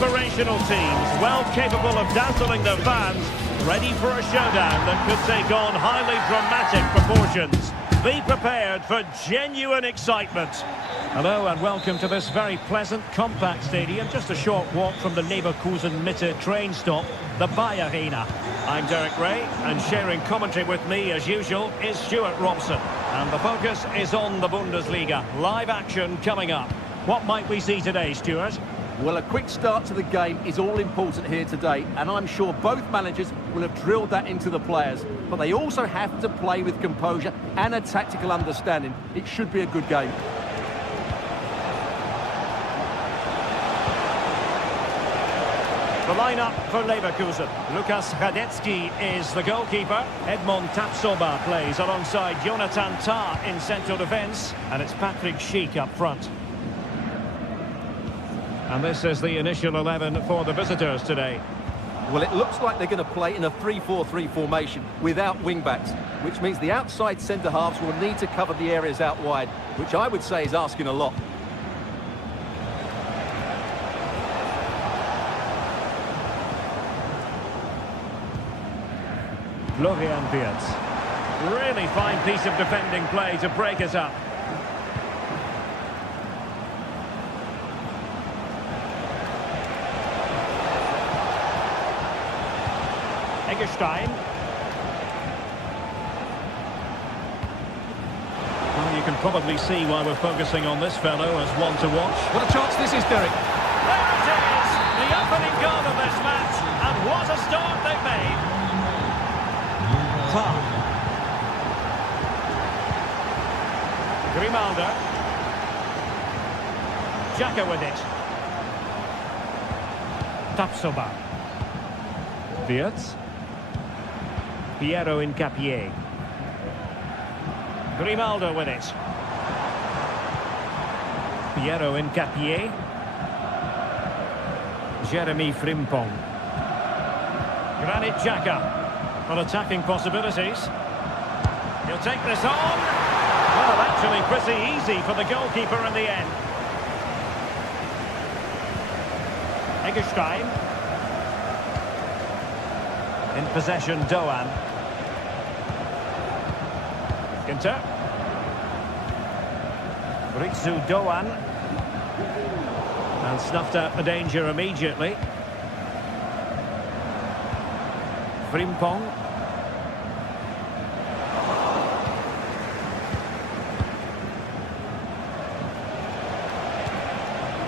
inspirational teams, well capable of dazzling their fans, ready for a showdown that could take on highly dramatic proportions. Be prepared for genuine excitement. Hello and welcome to this very pleasant, compact stadium, just a short walk from the Leverkusen-Mitte train stop, the Bayer Arena. I'm Derek Ray, and sharing commentary with me, as usual, is Stuart Robson. And the focus is on the Bundesliga. Live action coming up. What might we see today, Stuart? Well, a quick start to the game is all important here today, and I'm sure both managers will have drilled that into the players. But they also have to play with composure and a tactical understanding. It should be a good game. The lineup for Leverkusen. Lukas Hradecky is the goalkeeper. Edmond Tapsoba plays alongside Jonathan Tah in central defence. And it's Patrick Schick up front. And this is the initial 11 for the visitors today. Well, it looks like they're going to play in a 3-4-3 formation without wing-backs, which means the outside centre-halves will need to cover the areas out wide, which I would say is asking a lot. Florian Wirtz. Really fine piece of defending play to break us up. Eggestein. Well, you can probably see why we're focusing on this fellow as one to watch. What a chance this is, Derek. There it is! The opening goal of this match, and what a start they've made. Grimaldo. Xhaka with it. Tapsoba. Wirtz. Piero Incapié. Grimaldo with it. Piero Incapié. Jeremy Frimpong. Granit Xhaka. On attacking possibilities. He'll take this on. Well, actually pretty easy for the goalkeeper in the end. Eggestein. In possession, Doan. Ginter. Ritsu Doan. And snuffed out the danger immediately. Frimpong.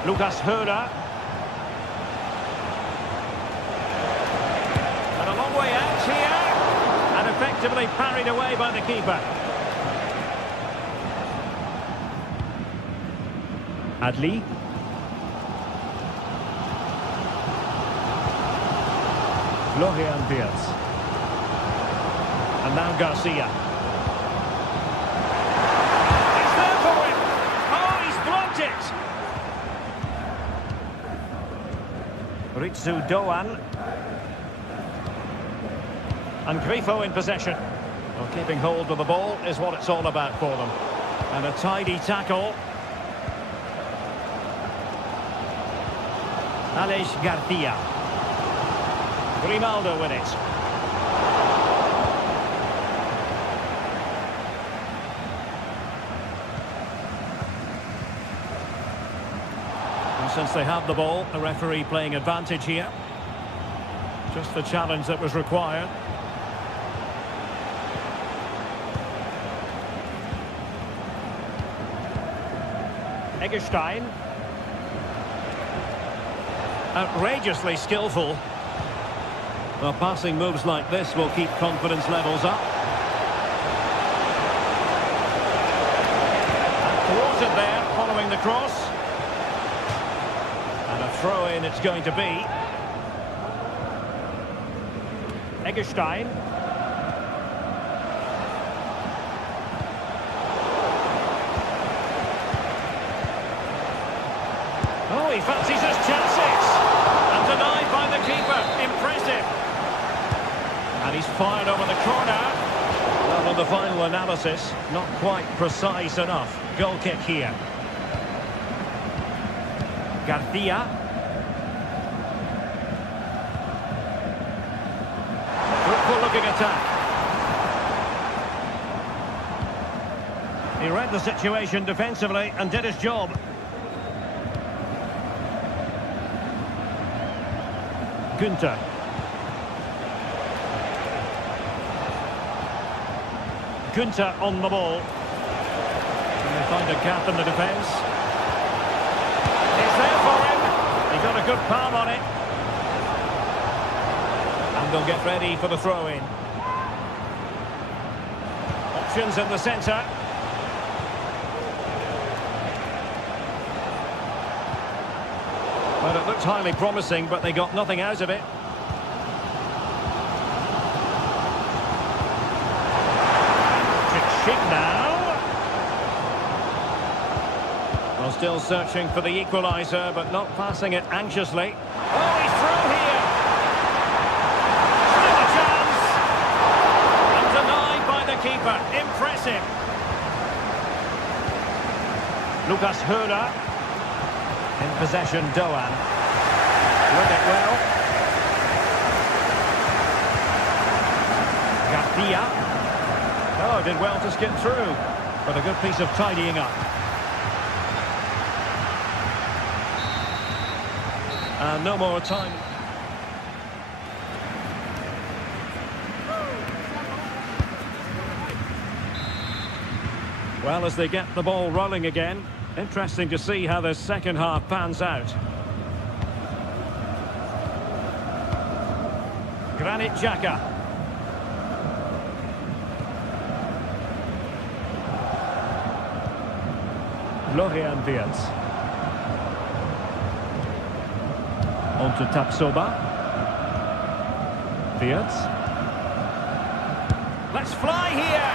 Lucas Höhler. And a long way out here. And effectively parried away by the keeper. Adli. Florian Wirtz. And now Garcia. He's there for him. Oh, he's blocked it. Ritsu Doan. And Grifo in possession. Well, keeping hold of the ball is what it's all about for them. And a tidy tackle. Aleix Garcia. Grimaldo with it. And since they have the ball, the referee playing advantage here. Just the challenge that was required. Eggestein. Outrageously skillful. Well, passing moves like this will keep confidence levels up. And thwarted there, following the cross. And a throw-in it's going to be. Eggestein. Oh, he fancies his chances. And denied by the keeper. Impressive. And he's fired over the corner. Well, on the final analysis, not quite precise enough. Goal kick here. Garcia. attacking attack. He read the situation defensively and did his job. Günther. Günther on the ball. And they find a gap in the defence. It's there for him. He got a good palm on it. And they'll get ready for the throw-in. Options in the centre. Well, it looked highly promising, but they got nothing out of it. Schick now. Well, still searching for the equaliser, but not passing it anxiously. Oh, he's through here. Still a chance. And denied by the keeper. Impressive. Lucas Höhler. In possession, Doan. Read it well. Garcia. Oh, did well to skip through. But a good piece of tidying up. And no more time. Well, as they get the ball rolling again, interesting to see how the second half pans out. Granit Xhaka. Florian Wirtz. On to Tapsoba. Wirtz. Let's fly here!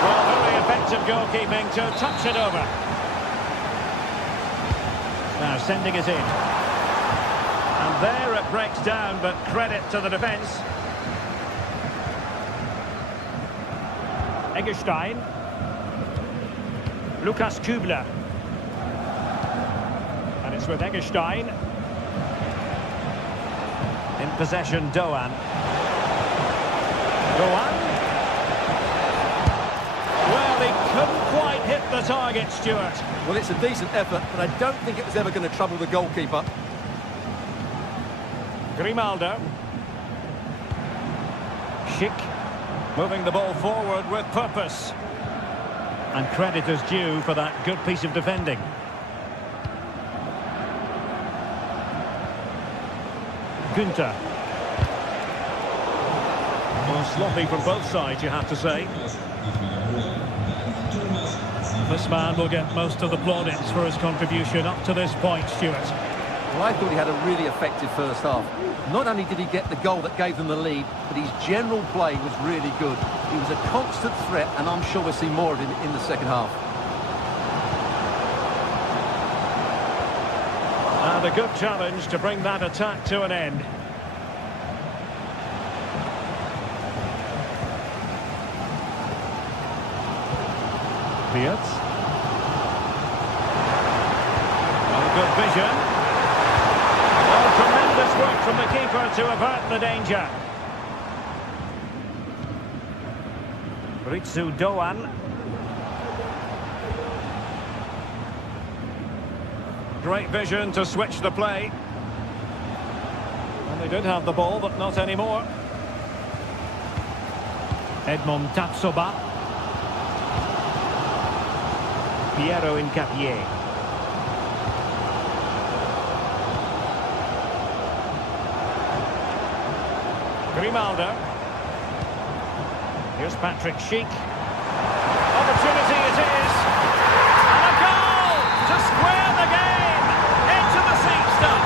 Well, very effective goalkeeping to touch it over. Now sending it in. And there it breaks down, but credit to the defence. Eggestein. Lukas Kübler. And it's with Eggestein. In possession, Doan. Doan. Well, he couldn't quite hit the target, Stuart. Well, it's a decent effort, but I don't think it was ever going to trouble the goalkeeper. Grimaldo. Schick. Moving the ball forward with purpose. And credit is due for that good piece of defending. Günther. Well, sloppy from both sides, you have to say. This man will get most of the plaudits for his contribution up to this point, Stuart. Well, I thought he had a really effective first half. Not only did he get the goal that gave them the lead, but his general play was really good. He was a constant threat, and I'm sure we'll see more of him in the second half. And a good challenge to bring that attack to an end. Wirtz. Well, good vision. Oh, tremendous work from the keeper to avert the danger. Ritsu Doan. Great vision to switch the play. And they did have the ball, but not anymore. Edmond Tapsoba. Piero Incapié. Grimaldo. Here's Patrick Schick. Opportunity it is. And a goal to square the game. Into the seat stuff.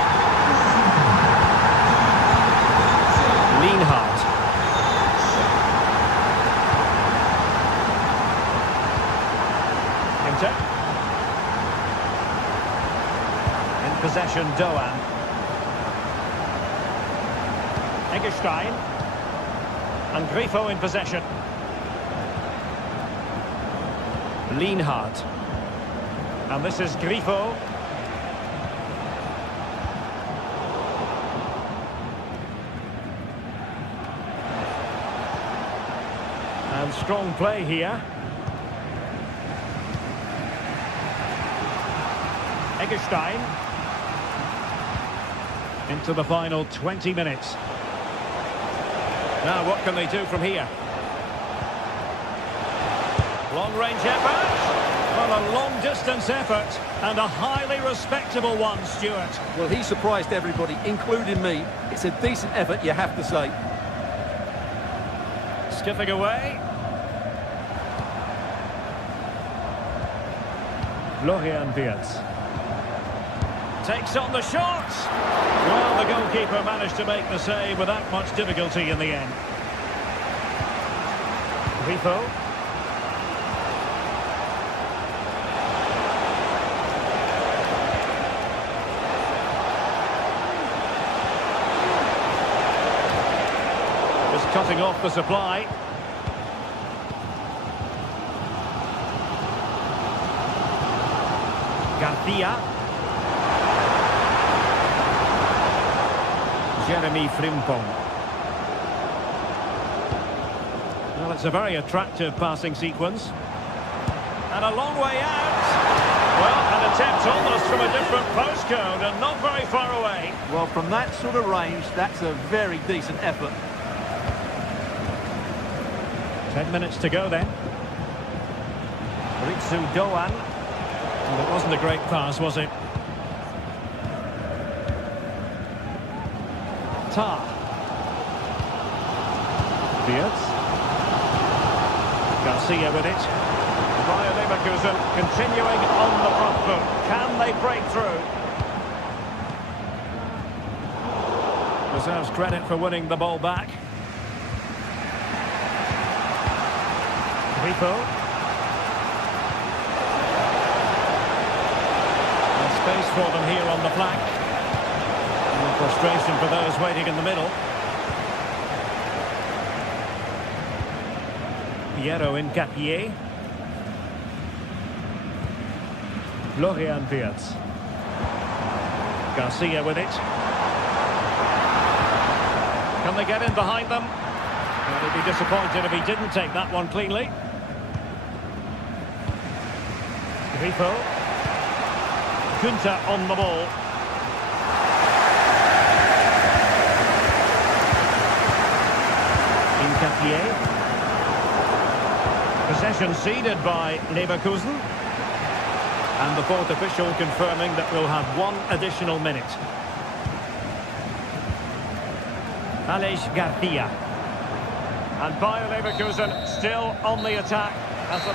Lienhart. Inter. In possession, Doan. Eggestein. And Grifo in possession. Lienhart. And this is Grifo. And strong play here. Eggestein. Into the final 20 minutes. Now what can they do from here? Long-range effort. Well, a long-distance effort and a highly respectable one, Stuart. Well, he surprised everybody, including me. It's a decent effort, you have to say. Skipping away. Florian Wirtz. Takes on the shot. Well, the goalkeeper managed to make the save without much difficulty in the end. Grifo. Just cutting off the supply. Garcia. Jeremy Frimpong. Well, it's a very attractive passing sequence. And a long way out. Well, an attempt almost from a different postcode and not very far away. Well, from that sort of range, that's a very decent effort. 10 minutes to go then. Ritsu Doan. And it wasn't a great pass, was it? Tar. Wirtz. Garcia with it. Bayer Leverkusen continuing on the front foot. Can they break through? Deserves credit for winning the ball back. Grifo. And space for them here on the flank. Frustration for those waiting in the middle. Piero Incapié. Florian Wirtz. Garcia with it. Can they get in behind them? Well, he'd be disappointed if he didn't take that one cleanly. Grifo. Günther on the ball. Possession ceded by Leverkusen. And the fourth official confirming that we'll have one additional minute. Aleix Garcia. And Bayer Leverkusen still on the attack. As a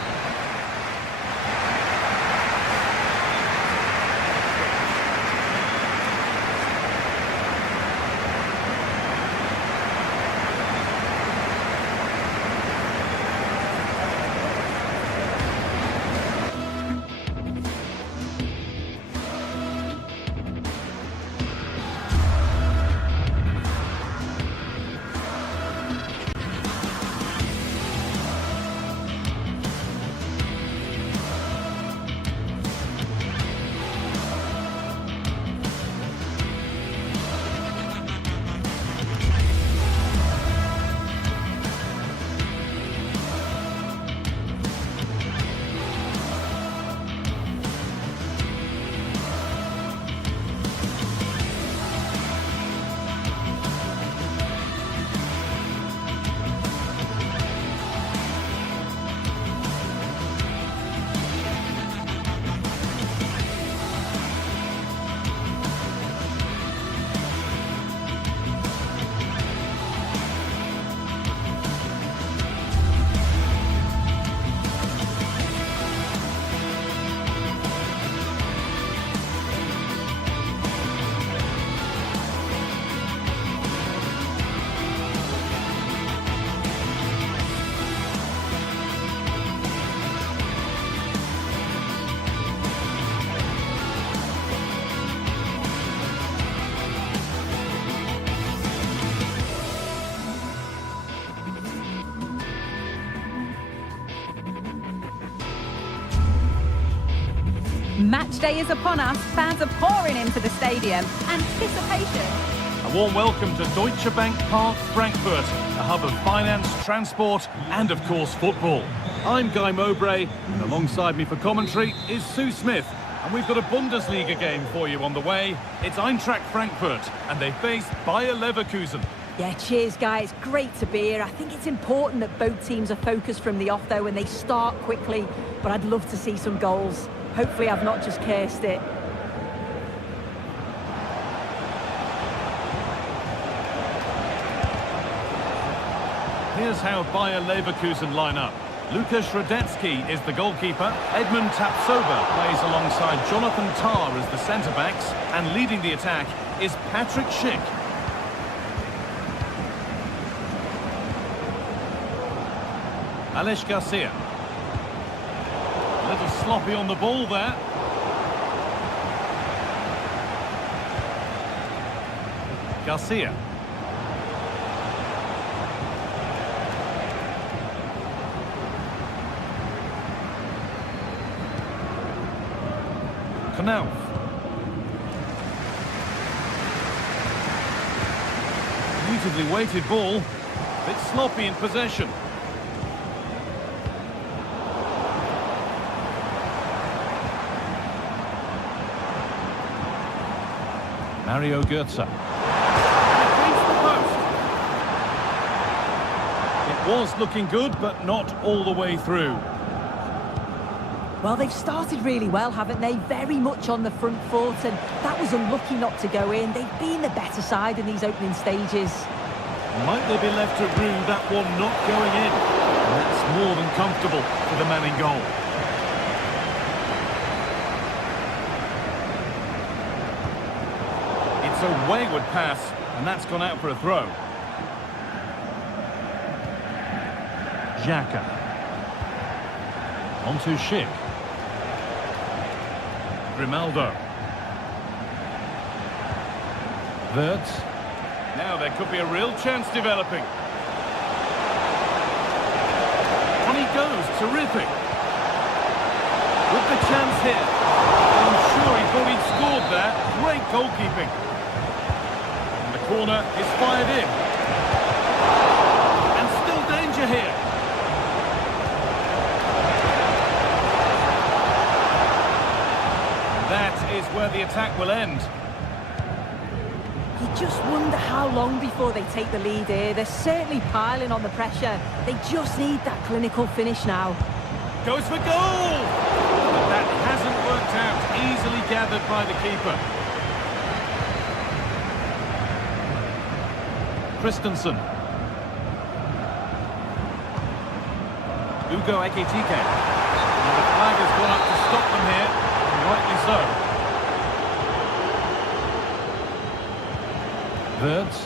Match day is upon us. Fans are pouring into the stadium. Anticipation. And warm welcome to Deutsche Bank Park, Frankfurt, a hub of finance, transport, and of course football. I'm Guy Mowbray, and alongside me for commentary is Sue Smith. And we've got a Bundesliga game for you on the way. It's Eintracht Frankfurt, and they face Bayer Leverkusen. Yeah, cheers, guys. Great to be here. I think it's important that both teams are focused from the off, though, and they start quickly. But I'd love to see some goals. Hopefully I've not just cursed it. Here's how Bayer Leverkusen line up. Lukas Radetzky is the goalkeeper. Edmund Tapsoba plays alongside Jonathan Tah as the centre-backs. And leading the attack is Patrick Schick. Aleix Garcia. A little sloppy on the ball there. Garcia. Knauf. Beautifully weighted ball. A bit sloppy in possession. Mario Götze. Against the post. It was looking good, but not all the way through. Well, they've started really well, haven't they? Very much on the front foot, and that was unlucky not to go in. They've been the better side in these opening stages. Might they be left to rue that one not going in? And that's more than comfortable for the man in goal. It's a wayward pass, and that's gone out for a throw. Xhaka. On to Schick. Grimaldo. Wirtz. Now there could be a real chance developing. On he goes, terrific. With the chance here. I'm sure he thought he'd scored there. Great goalkeeping. And the corner is fired in. And still danger here. That is where the attack will end. You just wonder how long before they take the lead here. They're certainly piling on the pressure. They just need that clinical finish now. Goes for goal! But that hasn't worked out. Easily gathered by the keeper. Christensen. Ugo Ekitike. And the flag has gone up to stop them here. Rightly so. Wirtz.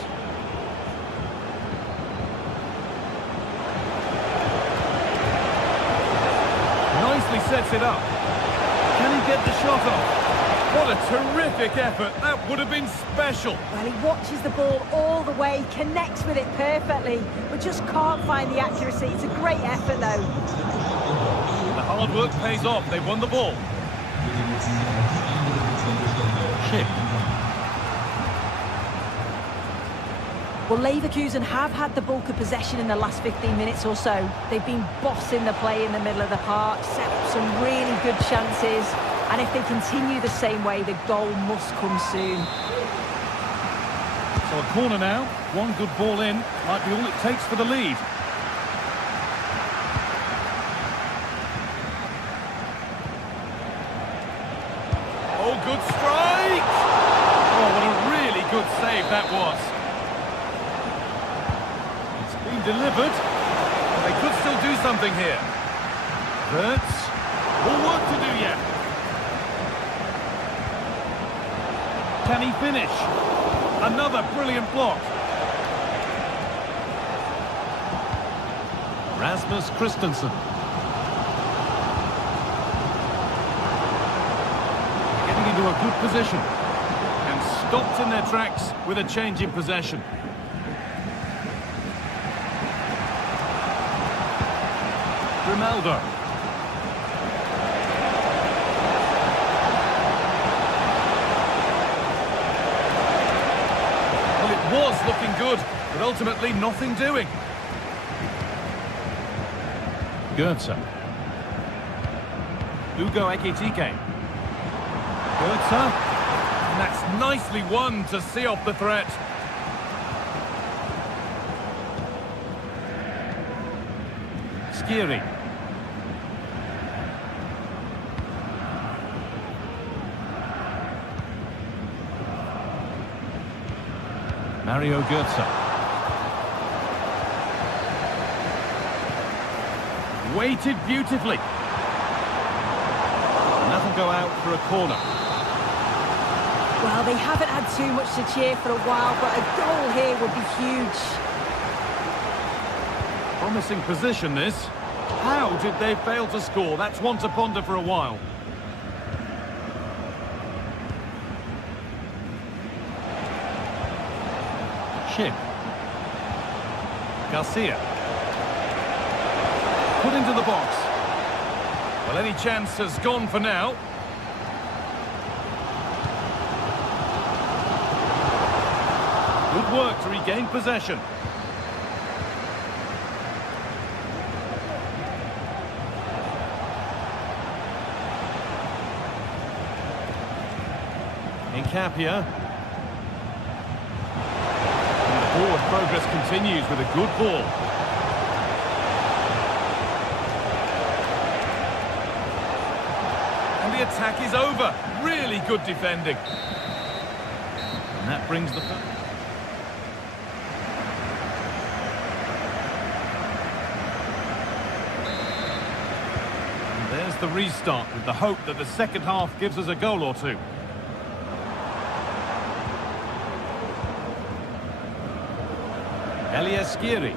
Nicely sets it up. Can he get the shot off? What a terrific effort. That would have been special. Well, he watches the ball all the way, connects with it perfectly, but just can't find the accuracy. It's a great effort, though. The hard work pays off. They've won the ball. Schick. Well, Leverkusen have had the bulk of possession in the last 15 minutes or so. They've been bossing the play in the middle of the park, set up some really good chances, and if they continue the same way, the goal must come soon. So a corner now. One good ball in might be all it takes for the lead. Oh, good strike! Oh, what a really good save that was. It's been delivered. They could still do something here. Wirtz. More work to do yet. Can he finish? Another brilliant block. Rasmus Christensen. Getting into a good position. And stopped in their tracks with a change in possession. Grimaldo. was looking good, but ultimately nothing doing. Goetze. Ugo Ekitike. Goetze. And that's nicely won to see off the threat. Skiri. Mario Goetze. Weighted beautifully. And that'll go out for a corner. Well, they haven't had too much to cheer for a while, but a goal here would be huge. Promising position, this. How did they fail to score? That's one to ponder for a while. Schick. Garcia. Put into the box. Well, any chance has gone for now. Good work to regain possession. Incapia. And the forward progress continues with a good ball. And the attack is over. Really good defending. And that brings the... And there's the restart with the hope that the second half gives us a goal or two. Elias Skiri.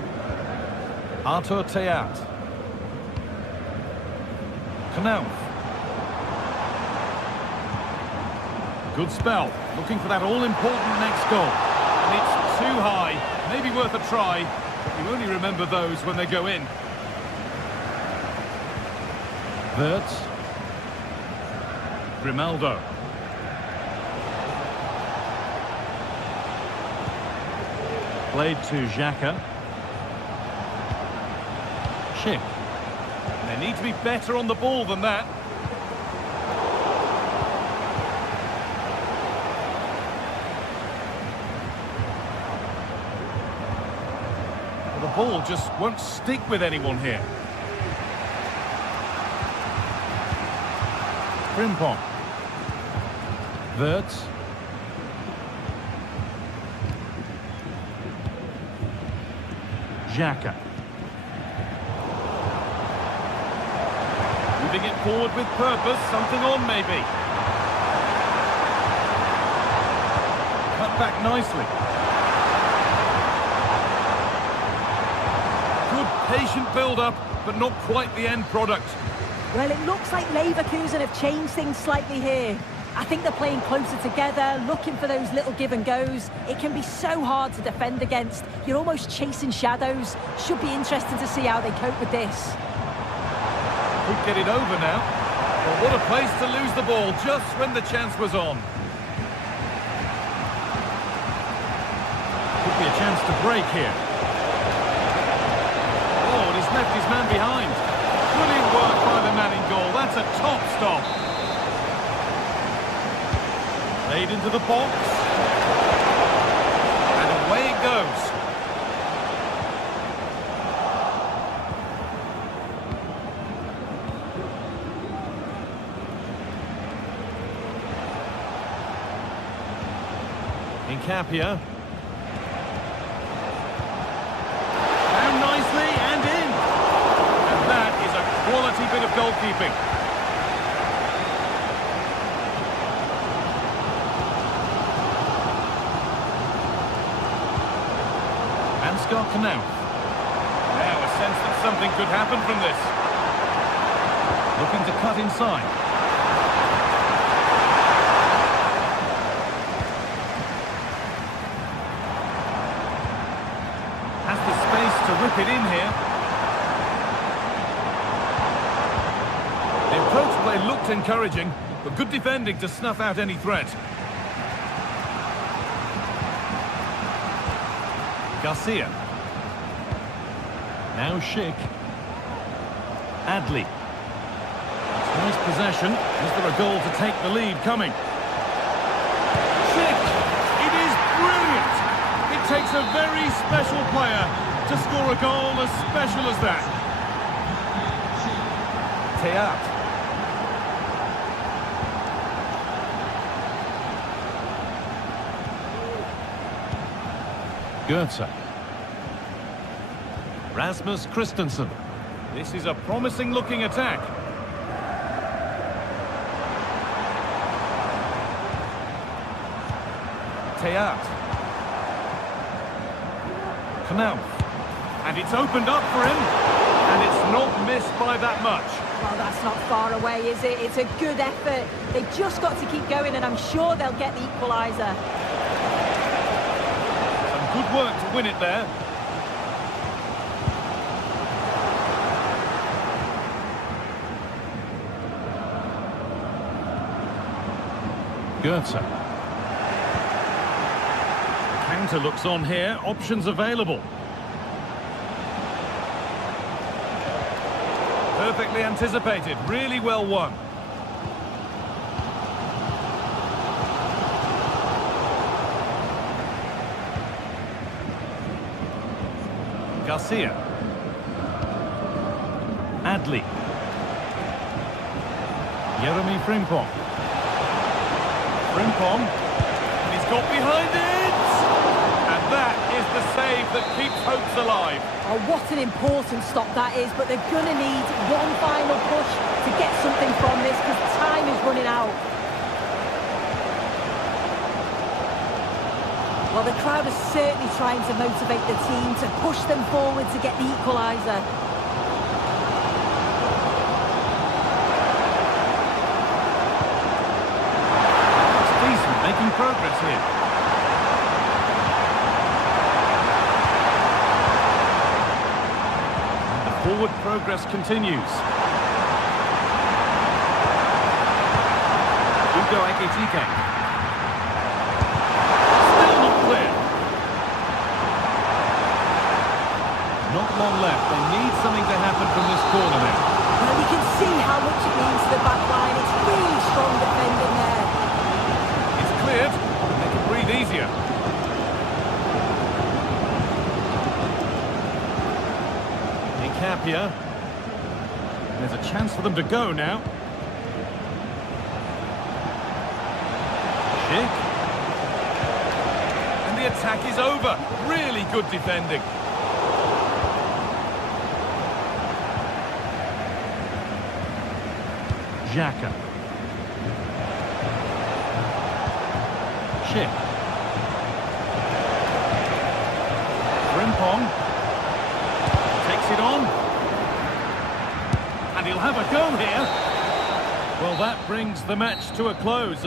Artur Teat. Knauf. Good spell. Looking for that all-important next goal. And it's too high. Maybe worth a try, but you only remember those when they go in. Wirtz. Grimaldo. Played to Xhaka. Schick. They need to be better on the ball than that. Well, the ball just won't stick with anyone here. Frimpong. Wirtz. Xhaka. Moving it forward with purpose, something on maybe. Cut back nicely. Good patient build-up, but not quite the end product. Well, it looks like Leverkusen have changed things slightly here. I think they're playing closer together, looking for those little give and goes. It can be so hard to defend against. You're almost chasing shadows. Should be interesting to see how they cope with this. Could get it over now. But what a place to lose the ball just when the chance was on. Could be a chance to break here. Oh, and he's left his man behind. Brilliant work by the man in goal. That's a top stop. Played into the box. And away it goes. Incapia. Down nicely and in. And that is a quality bit of goalkeeping. Knauf. Now a sense that something could happen from this. Looking to cut inside. Has the space to whip it in here. The approach play looked encouraging, but good defending to snuff out any threat. Garcia. Now Schick. Adli. Nice possession. Is there a goal to take the lead coming? Schick! It is brilliant! It takes a very special player to score a goal as special as that. Teat. Goetze. Rasmus Christensen. This is a promising looking attack. Teat. Knauf. And it's opened up for him. And it's not missed by that much. Well, that's not far away, is it? It's a good effort. They've just got to keep going, and I'm sure they'll get the equaliser. Some good work to win it there. Goetze. Counter looks on here. Options available. Perfectly anticipated. Really well won. Garcia. Adli. Jeremy Frimpong. Frimpong, and he's got behind it! And that is the save that keeps hopes alive. Oh, what an important stop that is, but they're going to need one final push to get something from this, because time is running out. Well, the crowd is certainly trying to motivate the team to push them forward to get the equaliser. Making progress here. And the forward progress continues. Hugo Ekitike. Still not clear. Not long left. They need something to happen from this corner now. Well, you can see how much it means to the back line. It's really strong defending there. Cleared, they can breathe easier. Incapia. There's a chance for them to go now. Schick. And the attack is over. Really good defending. Xhaka. Schick. Frimpong takes it on, and he'll have a go here. Well, that brings the match to a close.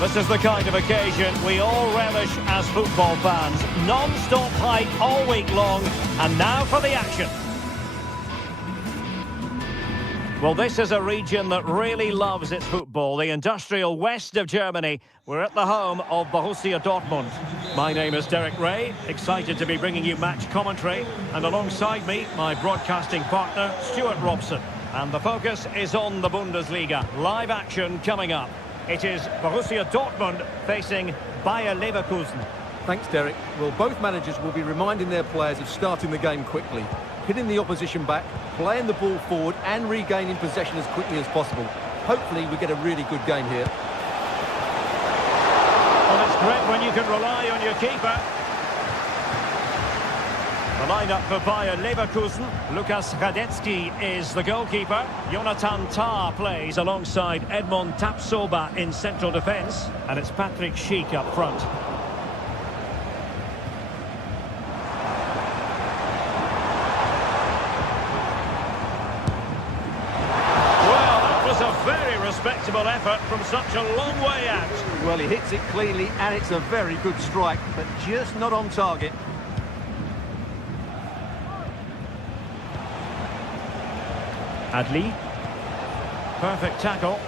This is the kind of occasion we all relish as football fans. Non-stop hype all week long, and now for the action. Well, this is a region that really loves its football, the industrial west of Germany. We're at the home of Borussia Dortmund. My name is Derek Ray, excited to be bringing you match commentary. And alongside me, my broadcasting partner, Stuart Robson. And the focus is on the Bundesliga. Live action coming up. It is Borussia Dortmund facing Bayer Leverkusen. Thanks, Derek. Well, both managers will be reminding their players of starting the game quickly, hitting the opposition back, playing the ball forward and regaining possession as quickly as possible. Hopefully we get a really good game here. Well, it's great when you can rely on your keeper. The lineup for Bayer Leverkusen. Lukas Radetzky is the goalkeeper. Jonathan Tah plays alongside Edmond Tapsoba in central defence. And it's Patrick Schick up front. Respectable effort from such a long way out. Well, he hits it cleanly and it's a very good strike, but just not on target. Adli. Perfect tackle.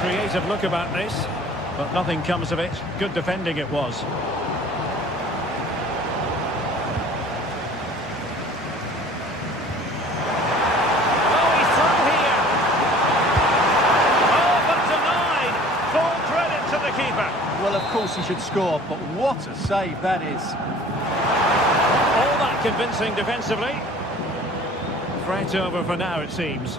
Creative look about this, but nothing comes of it. Good defending it was. Oh, he's through here. Oh, but denied. Full credit to the keeper. Well, of course he should score, but what a save that is. All that convincing defensively. Threat over for now, it seems.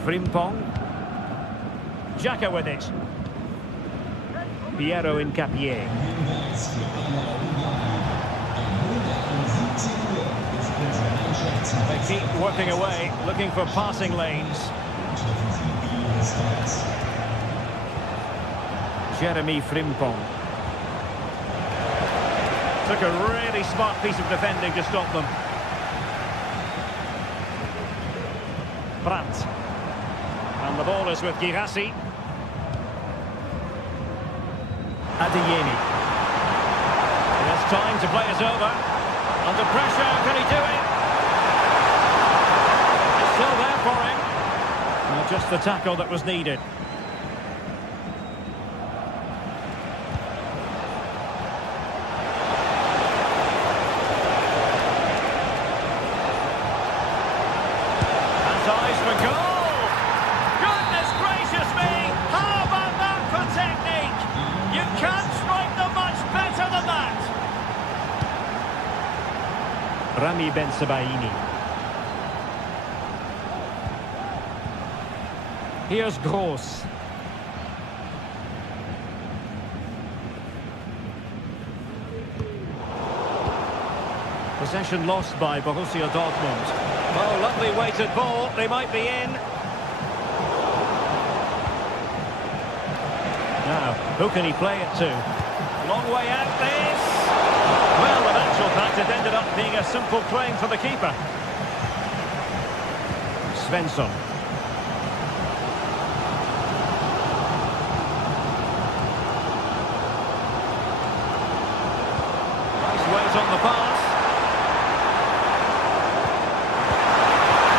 Frimpong. Xhaka with it. Piero Incapié. They keep working away, looking for passing lanes. Jeremy Frimpong. Took a really smart piece of defending to stop them. Brandt. And the ball is with Girassi. Adeyemi. He has time to play it over. Under pressure, can he do it? It's still there for him. Not just the tackle that was needed. And eyes for goal. Rami Ben Sebaini. Here's Gross. Possession lost by Borussia Dortmund. Oh, lovely weighted ball. They might be in. Now, who can he play it to? Long way out this. Well, in actual fact, it ended up being a simple claim for the keeper. Svensson. Nice weight on the pass.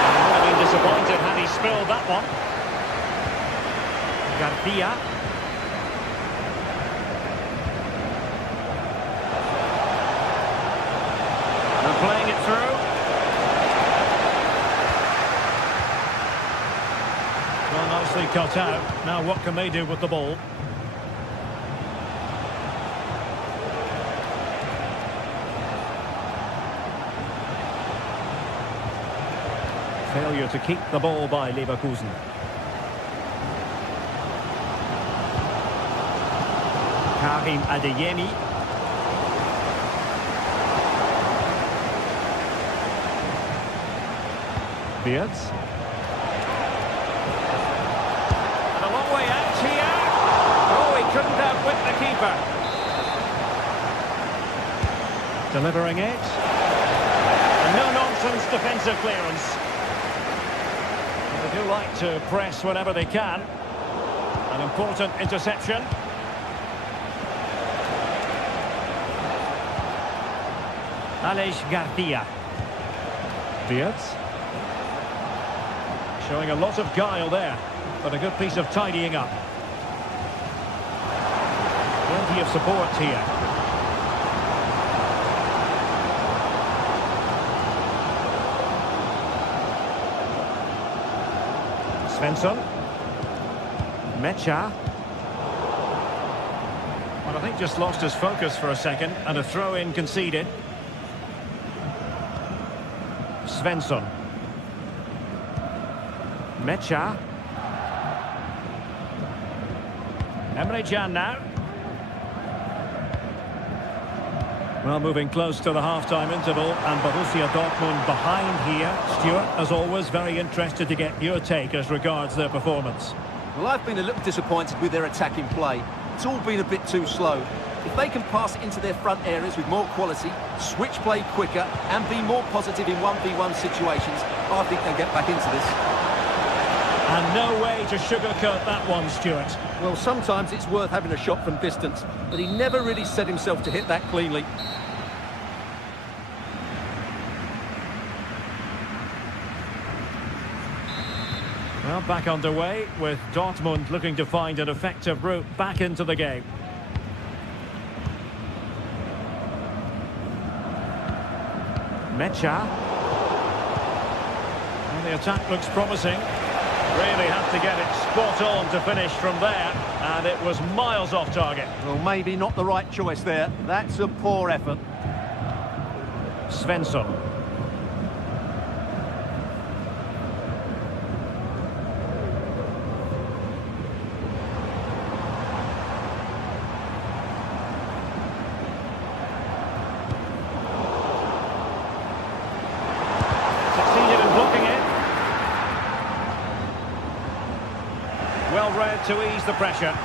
He would have been disappointed had he spilled that one. Garcia. Playing it through. Well, nicely cut out. Now what can they do with the ball? Failure to keep the ball by Leverkusen. Karim Adeyemi. Beards. And a long way out here. Oh, he couldn't outwit the keeper. Delivering it. No-nonsense defensive clearance. They do like to press whenever they can. An important interception. Alex Garcia. Diaz. Showing a lot of guile there, but a good piece of tidying up. Plenty of support here. Svensson. Mecha. Well, I think just lost his focus for a second, and a throw-in conceded. Svensson. Mecha. Emre Can now. Well, moving close to the half-time interval, and Borussia Dortmund behind here. Stuart, as always, very interested to get your take as regards their performance. Well, I've been a little disappointed with their attacking play. It's all been a bit too slow. If they can pass it into their front areas with more quality, switch play quicker, and be more positive in 1v1 situations, I think they'll get back into this. And no way to sugarcoat that one, Stuart. Well, sometimes it's worth having a shot from distance, but he never really set himself to hit that cleanly. Well, back underway with Dortmund looking to find an effective route back into the game. Mecha. Well, the attack looks promising. Really had to get it spot on to finish from there, and it was miles off target. Well, maybe not the right choice there. That's a poor effort. Svensson. Succeeded in blocking it. Well read to ease the pressure.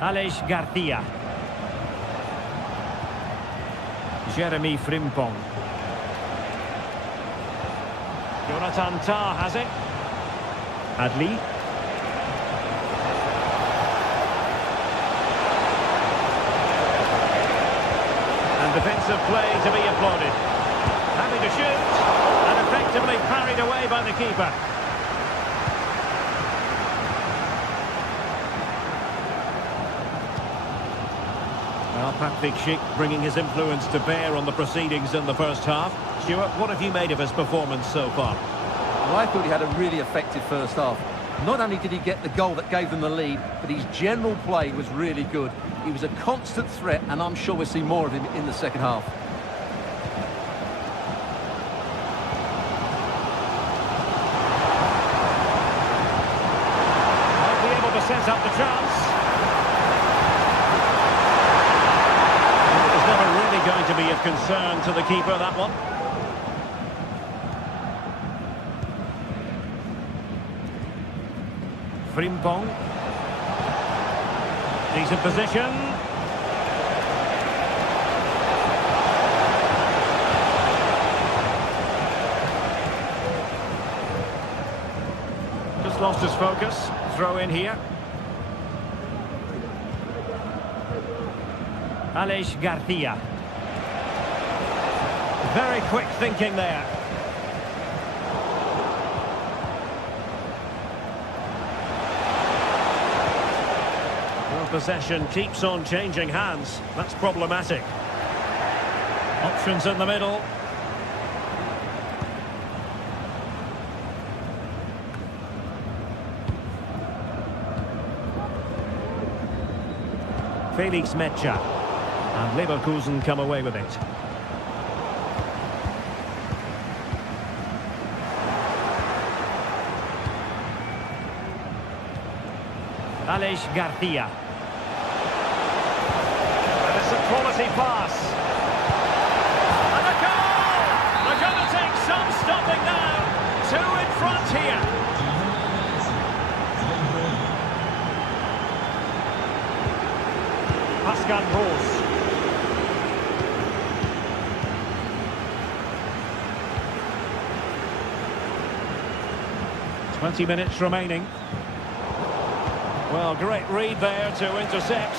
Alex Garcia. Jeremy Frimpong. Jonathan Tah has it. Adli. And defensive play to be applauded. Having to shoot, and effectively parried away by the keeper. Well, Patrick Schick bringing his influence to bear on the proceedings in the first half. Stuart, what have you made of his performance so far? Well, I thought he had a really effective first half. Not only did he get the goal that gave them the lead, but his general play was really good. He was a constant threat, and I'm sure we'll see more of him in the second half. Might be able to set up the chance. Going to be of concern to the keeper, that one. Frimpong. Decent position. Just lost his focus. Throw in here. Alex Garcia. Very quick thinking there. Well, possession keeps on changing hands. That's problematic. Options in the middle. Felix Mecha. And Leverkusen come away with it. Alex Garcia. And it's a quality pass. And a goal! They're going to take some stopping now. Two in front here. Pascal Rose. 20 minutes remaining. Well, great read there to intercept.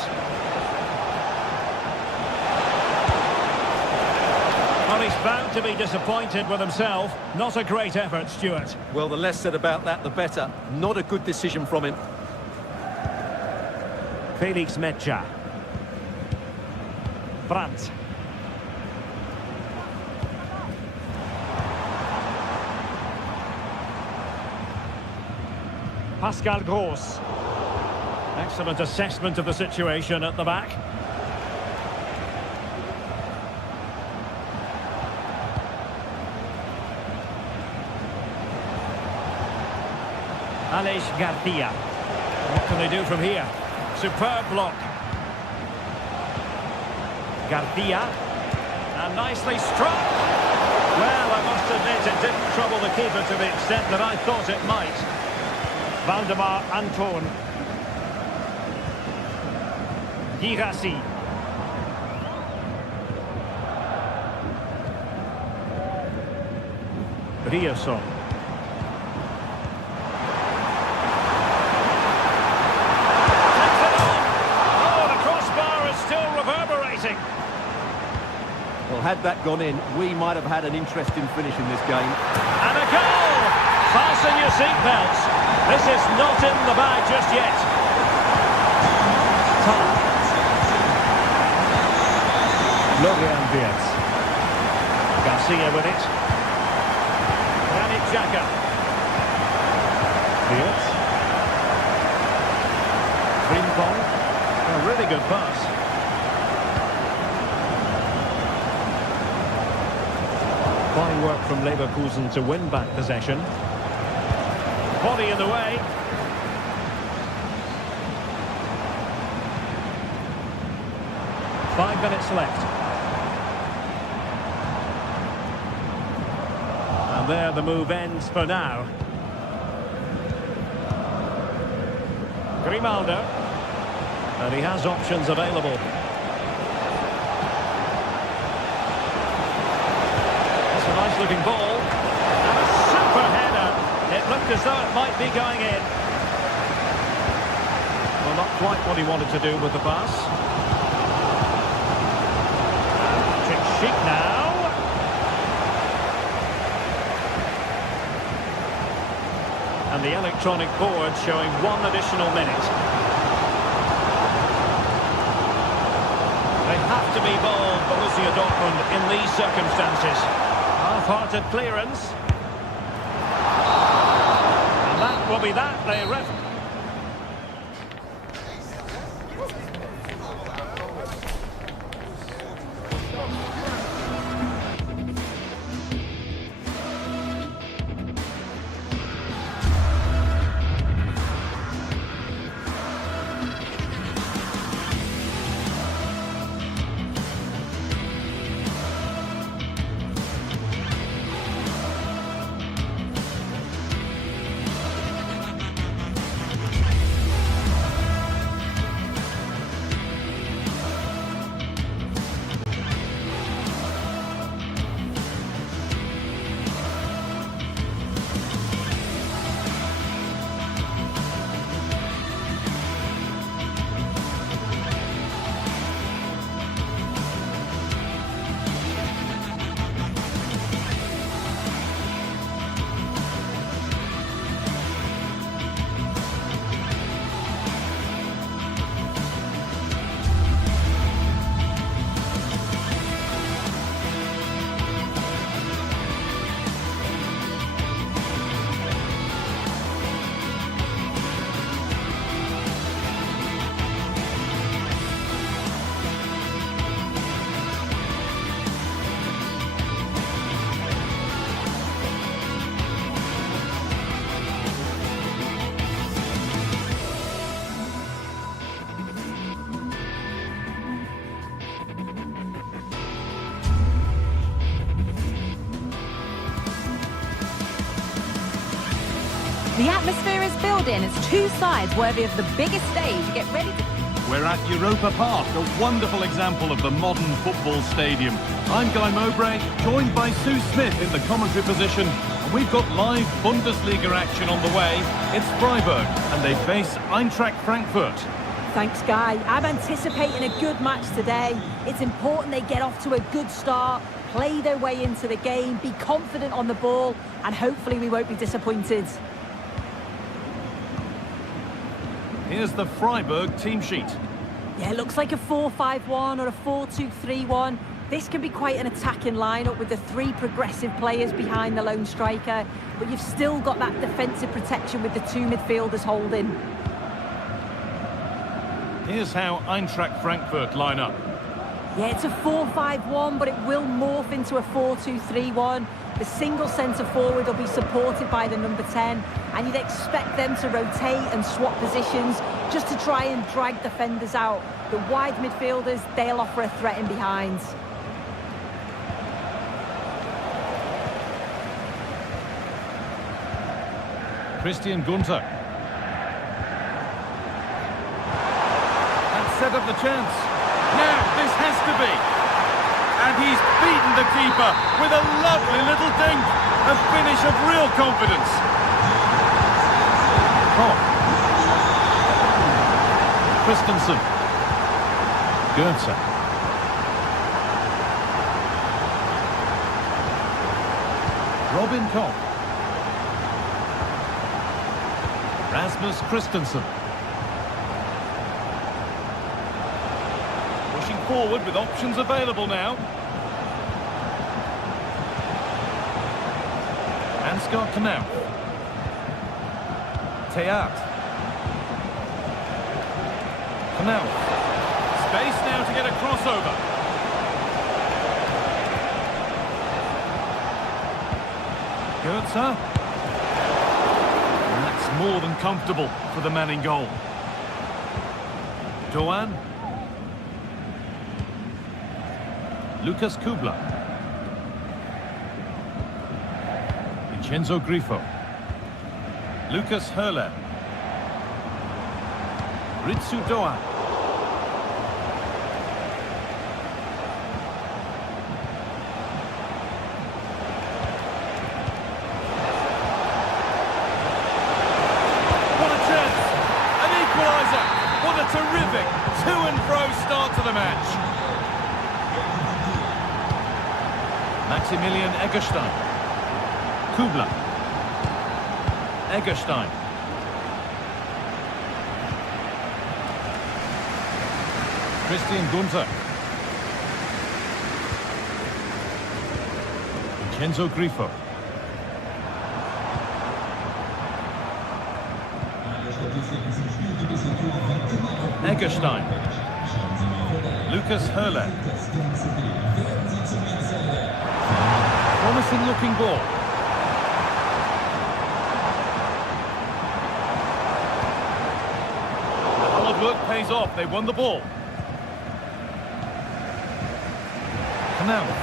Well, he's bound to be disappointed with himself. Not a great effort, Stuart. Well, the less said about that, the better. Not a good decision from him. Felix Mecha. Brandt. Pascal Gross. Excellent assessment of the situation at the back. Aleix Garcia. What can they do from here? Superb block. Garcia. And nicely struck. Well, I must admit it didn't trouble the keeper to the extent that I thought it might. Valdemar Anton. Girassi. Rioson. Takes it on. Oh, the crossbar is still reverberating. Well, had that gone in, we might have had an interesting finish in this game. And a goal! Fasten your seatbelts. This is not in the bag just yet. Florian Wirtz. Garcia with it. Granit Xhaka. Wirtz. Frimpong. A really good pass. Fine work from Leverkusen to win back possession. Body in the way. Five minutes left. And there the move ends for now. Grimaldo. And he has options available. That's a nice looking ball. And a super header. It looked as though it might be going in. Well, not quite what he wanted to do with the pass. Chic now. And the electronic board showing one additional minute. They have to be bold, Borussia Dortmund, in these circumstances. Half-hearted clearance. And that will be that. They ref. The atmosphere is building as two sides worthy of the biggest stage get ready to... We're at Europa Park, a wonderful example of the modern football stadium. I'm Guy Mowbray, joined by Sue Smith in the commentary position. We've got live Bundesliga action on the way. It's Freiburg, and they face Eintracht Frankfurt. Thanks, Guy. I'm anticipating a good match today. It's important they get off to a good start, play their way into the game, be confident on the ball, and hopefully we won't be disappointed. Here's the Freiburg team sheet. Yeah, it looks like a 4-5-1 or a 4-2-3-1. This can be quite an attacking lineup with the three progressive players behind the lone striker, but you've still got that defensive protection with the two midfielders holding. Here's how Eintracht Frankfurt line up. Yeah, it's a 4-5-1, but it will morph into a 4-2-3-1. The single centre-forward will be supported by the number 10, and you'd expect them to rotate and swap positions just to try and drag defenders out. The wide midfielders, they'll offer a threat in behind. Christian Gunter. And set up the chance. Now, this has to be. And he's beaten the keeper with a lovely little dink. A finish of real confidence. Oh. Christensen. Goetze. Robin Koch. Rasmus Christensen. Pushing forward with options available now. Ansgar Knauff. Teat. Knauff. Space now to get a crossover. Goetze. More than comfortable for the man in goal. Doan. Lucas Kubler. Vincenzo Grifo. Lucas Höhler. Ritsu Doan. Terrific to-and-fro start to the match. Maximilian Eggestein. Kubler. Eggestein. Christian Gunter. Vincenzo Grifo. Eggestein. Lucas Höhler. Promising looking ball. The hard work pays off. They won the ball. Knauff.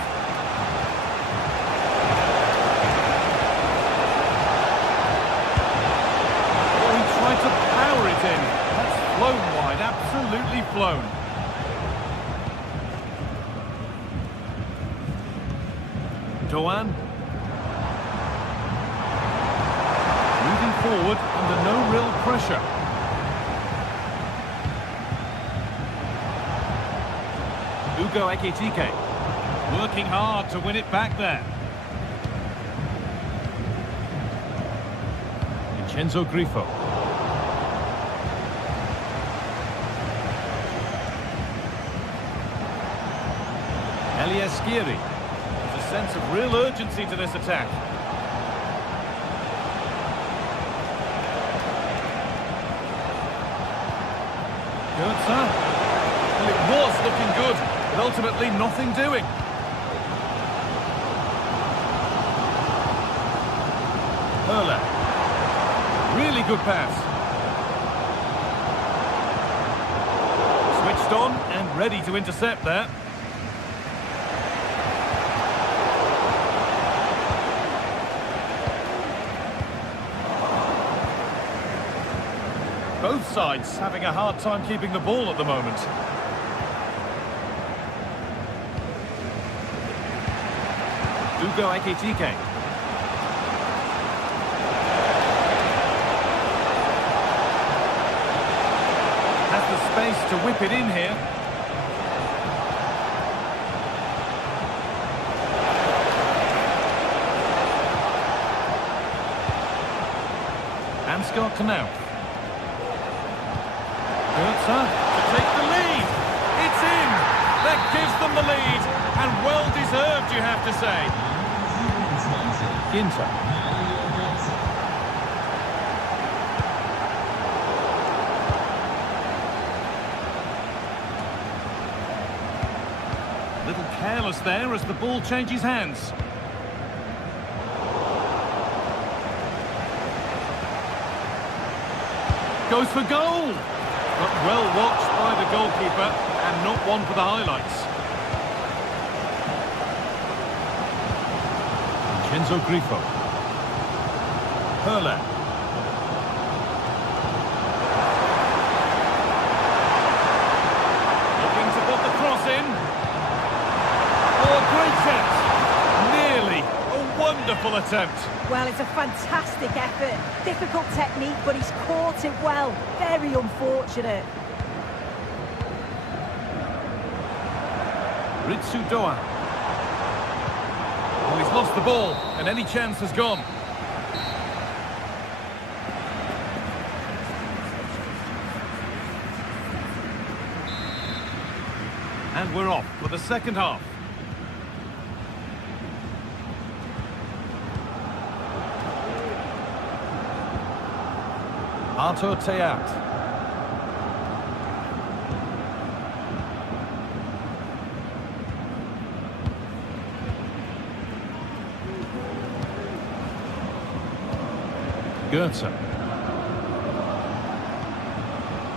Oh, he tried to power it in. That's flown wide, absolutely flown. Doan. Moving forward under no real pressure. Ugo Ekitike. Working hard to win it back there. Vincenzo Grifo. Elias Skiri. There's a sense of real urgency to this attack. Goetze. Well, it was looking good, but ultimately nothing doing. Höhler. Really good pass. Switched on and ready to intercept there. Both sides having a hard time keeping the ball at the moment. Ugo Ekitike. Space to whip it in here. And Scott to mouth. Goetze to take the lead. It's in. That gives them the lead. And well deserved, you have to say. Ginter. Little careless there as the ball changes hands. Goes for goal. But well watched by the goalkeeper and not one for the highlights. Vincenzo Grifo. Hurler. Looking to put the cross in. Oh, a great chance. Nearly. A wonderful attempt. Well, it's a fantastic effort. Difficult technique, but he's caught it well. Very unfortunate. Ritsu Doan. Well, he's lost the ball, and any chance has gone. And we're off for the second half. Arthur Theat. Goetze.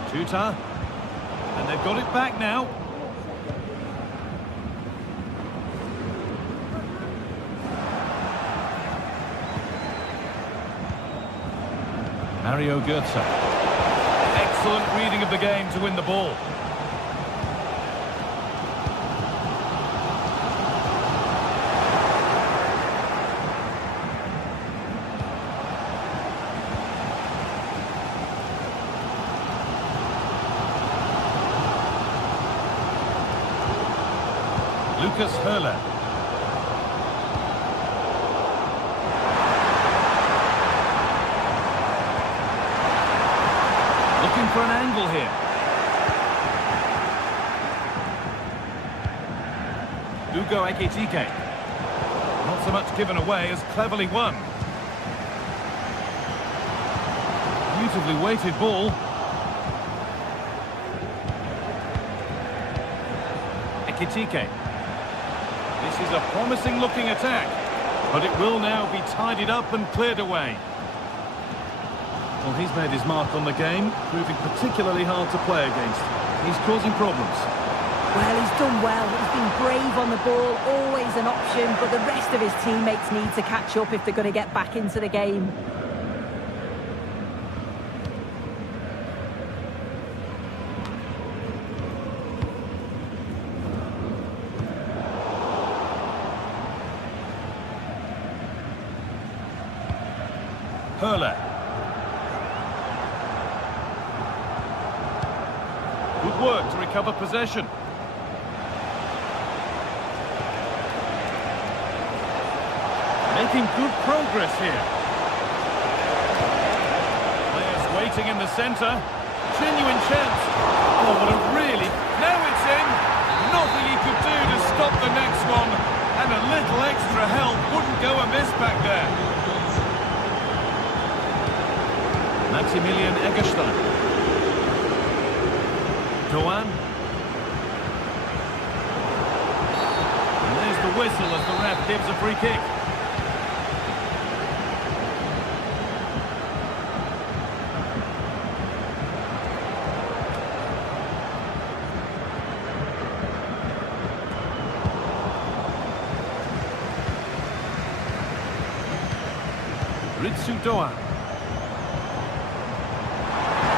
Tuta. And they've got it back now. Mario Goetze. Excellent reading of the game to win the ball. Lucas Hurler. Looking for an angle here. Ugo Ekitike. Not so much given away as cleverly won. Beautifully weighted ball. Ekitike. This is a promising looking attack, but it will now be tidied up and cleared away. Well, he's made his mark on the game, proving particularly hard to play against. He's causing problems. Well, he's done well. He's been brave on the ball, always an option, but the rest of his teammates need to catch up if they're going to get back into the game. Hurler. Good work to recover possession. Making good progress here. Players waiting in the centre. Genuine chance. Oh, what a really... Now it's in. Nothing he could do to stop the next one. And a little extra help wouldn't go amiss back there. Maximilian Egerstein. Doan. And there's the whistle as the ref gives a free kick. Ritsu Doan.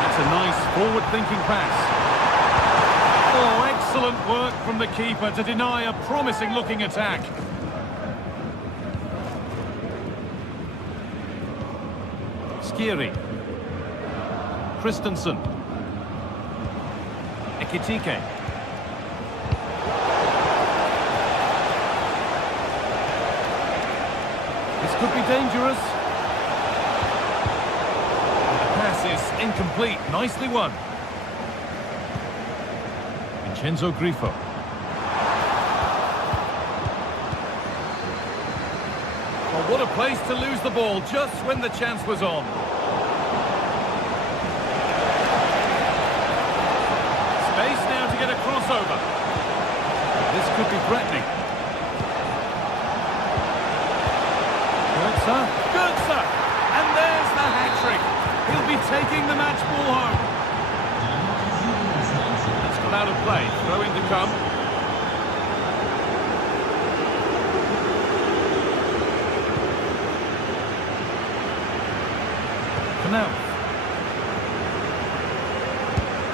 That's a nice forward-thinking pass. Oh, excellent work from the keeper to deny a promising-looking attack. Skiri. Christensen. Ekitike. This could be dangerous. The pass is incomplete. Nicely won. Vincenzo Grifo. Well, what a place to lose the ball just when the chance was on. Space now to get a crossover. This could be threatening. Goetze, and there's the hat-trick. He'll be taking the match ball home. That's gone out of play. Throw-in to come. Canal.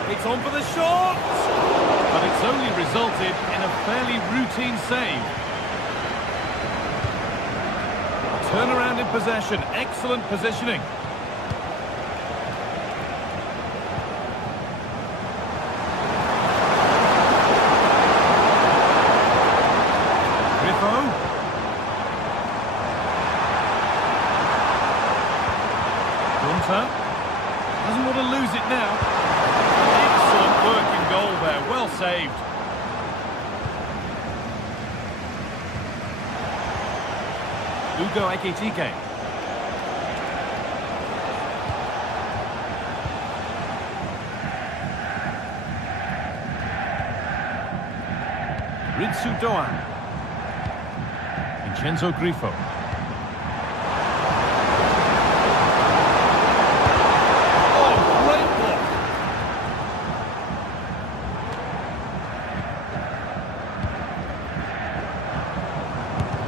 It's on for the shot! But it's only resulted in a fairly routine save. Turnaround in possession. Excellent positioning. Grifo. Gunter. Doesn't want to lose it now. Excellent working goal there. Well saved. Ugo Ekitike. Ritsu Doan. Vincenzo Grifo. Oh, great block.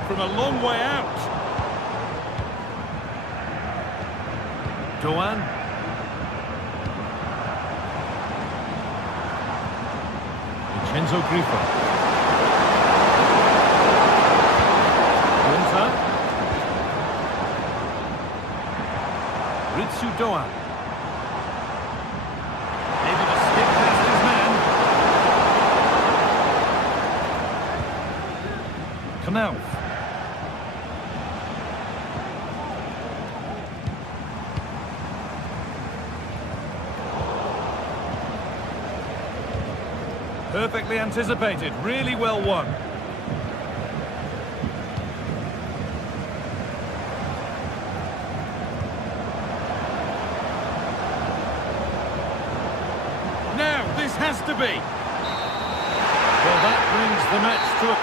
From a long way out. Doan. Vincenzo Grifo. Gunter. Ritsu Doan. Able to skip past his man. Canal. Perfectly anticipated, really well won. Now, this has to be. Well, that brings the match to a...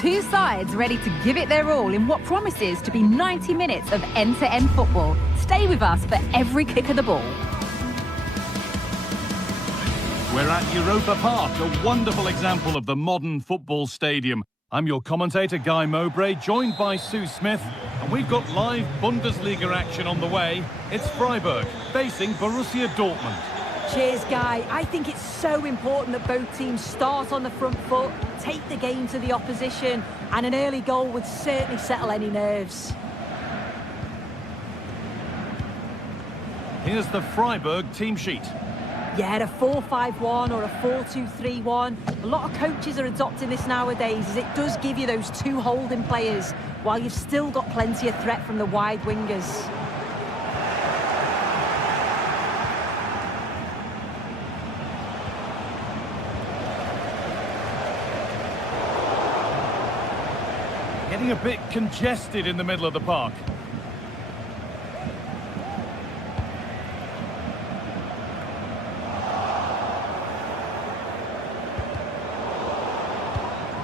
Two sides ready to give it their all in what promises to be 90 minutes of end-to-end football. Stay with us for every kick of the ball. We're at Europa Park, a wonderful example of the modern football stadium. I'm your commentator, Guy Mowbray, joined by Sue Smith. And we've got live Bundesliga action on the way. It's Freiburg facing Borussia Dortmund. Cheers, Guy. I think it's so important that both teams start on the front foot, take the game to the opposition, and an early goal would certainly settle any nerves. Here's the Freiburg team sheet. Yeah, a 4-5-1 or a 4-2-3-1. A lot of coaches are adopting this nowadays, as it does give you those two holding players, while you've still got plenty of threat from the wide wingers. Getting a bit congested in the middle of the park.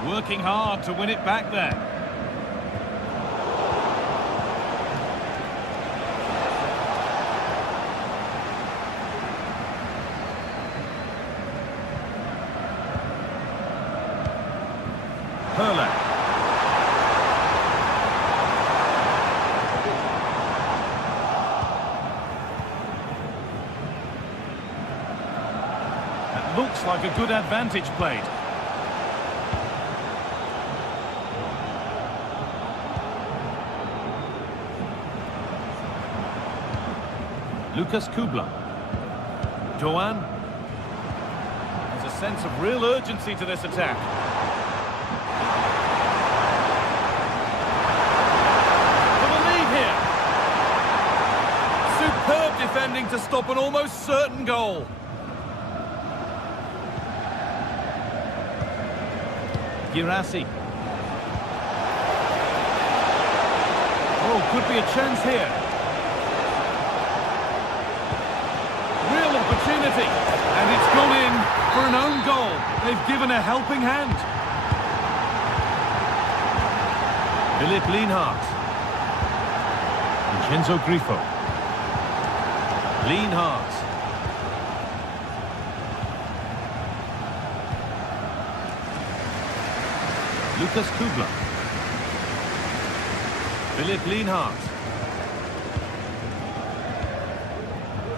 Working hard to win it back there. Hurler. That looks like a good advantage played. Lucas Kubler. Doan. There's a sense of real urgency to this attack. For the lead here. Superb defending to stop an almost certain goal. Girassi. Oh, could be a chance here. Opportunity, and it's gone in for an own goal. They've given a helping hand. Philipp Lienhardt. Vincenzo Grifo. Lienhardt. Lucas Kubler. Philipp Lienhardt.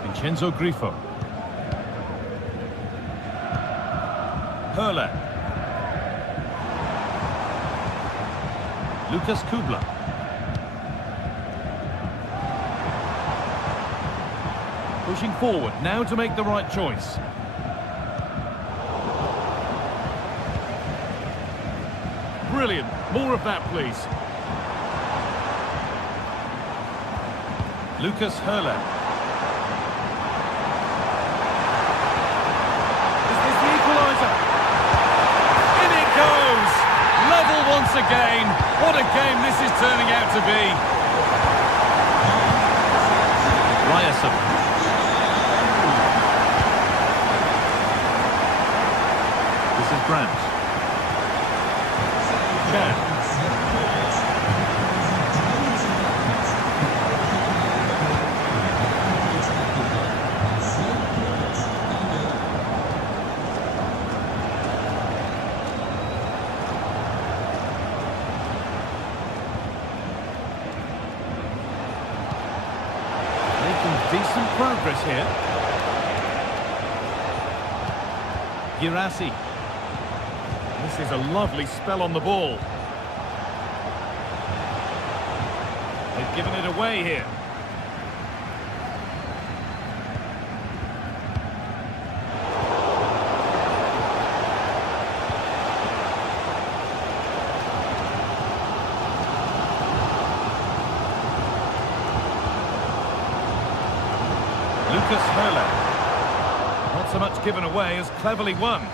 Vincenzo Grifo. Hurler. Lucas Kubler. Pushing forward now to make the right choice. Brilliant. More of that, please. Lucas Hurler. Is this the equaliser? Level once again. What a game this is turning out to be. Ryerson. This is Brandt. Chan. Decent progress here. Girassi. This is a lovely spell on the ball. They've given it away here. Lucas Hurler. Not so much given away as cleverly won.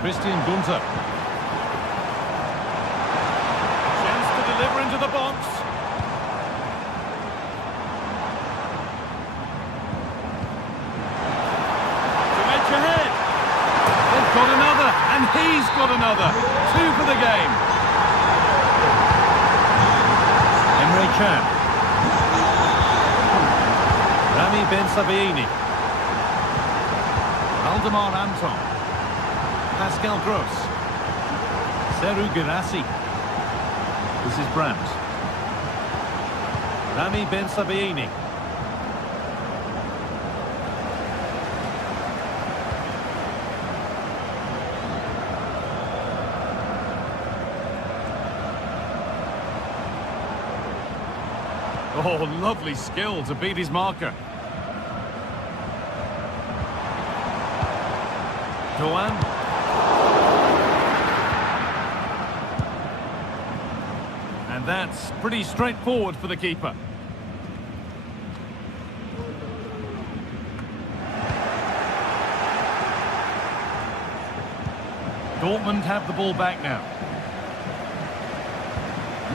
Christian Gunther. Chance to deliver into the box. To edge ahead. They've got another, and he's got another. 2 for the game. Emre Can. Rami Ben Sabaini. Waldemar Anton. Pascal Gross. Seru Girassi. This is Brandt. Rami Ben Sabaini. Oh, lovely skill to beat his marker. Doan. And that's pretty straightforward for the keeper. Dortmund have the ball back now.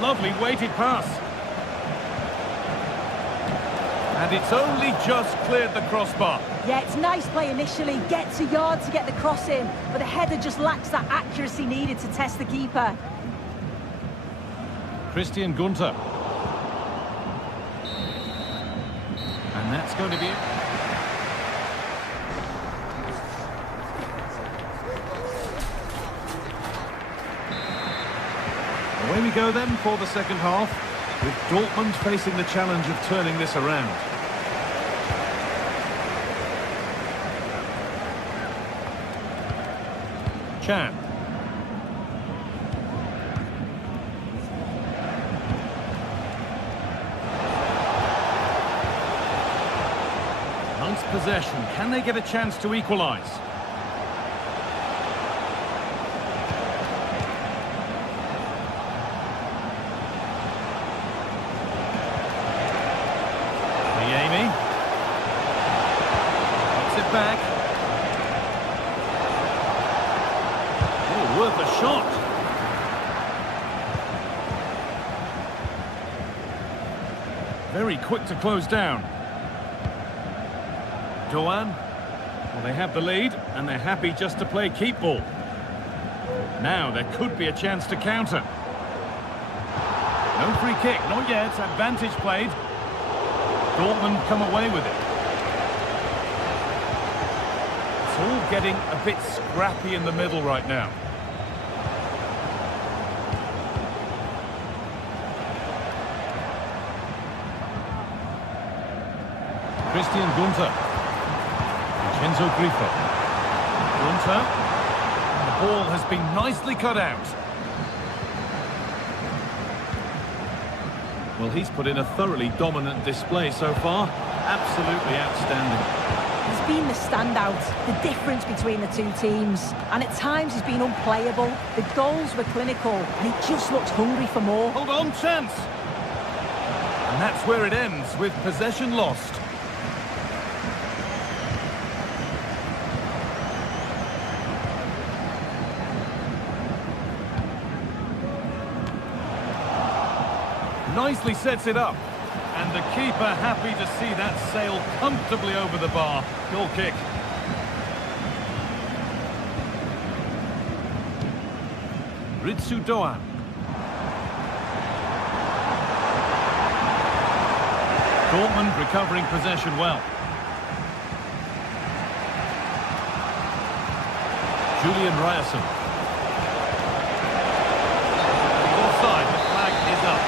Lovely weighted pass. And it's only just cleared the crossbar. Yeah, it's nice play initially, gets a yard to get the cross in, but the header just lacks that accuracy needed to test the keeper. Christian Gunther. And that's going to be it. Away we go then for the second half, with Dortmund facing the challenge of turning this around. Chan. Amongst possession, can they get a chance to equalise? Amy. Puts it back. Worth a shot. Very quick to close down. Doan. Well, they have the lead, and they're happy just to play keep ball. Now there could be a chance to counter. No free kick, not yet. Advantage played. Dortmund come away with it. It's all getting a bit scrappy in the middle right now. Christian Gunther. Vincenzo Grifo. Gunther. The ball has been nicely cut out. Well, he's put in a thoroughly dominant display so far. Absolutely outstanding. He's been the standout, the difference between the two teams. And at times he's been unplayable. The goals were clinical, and he just looks hungry for more. Hold on, chance! And that's where it ends, with possession lost. Nicely sets it up, and the keeper happy to see that sail comfortably over the bar. Goal kick. Ritsu Doan. Dortmund recovering possession well. Julian Ryerson. Offside, the flag is up.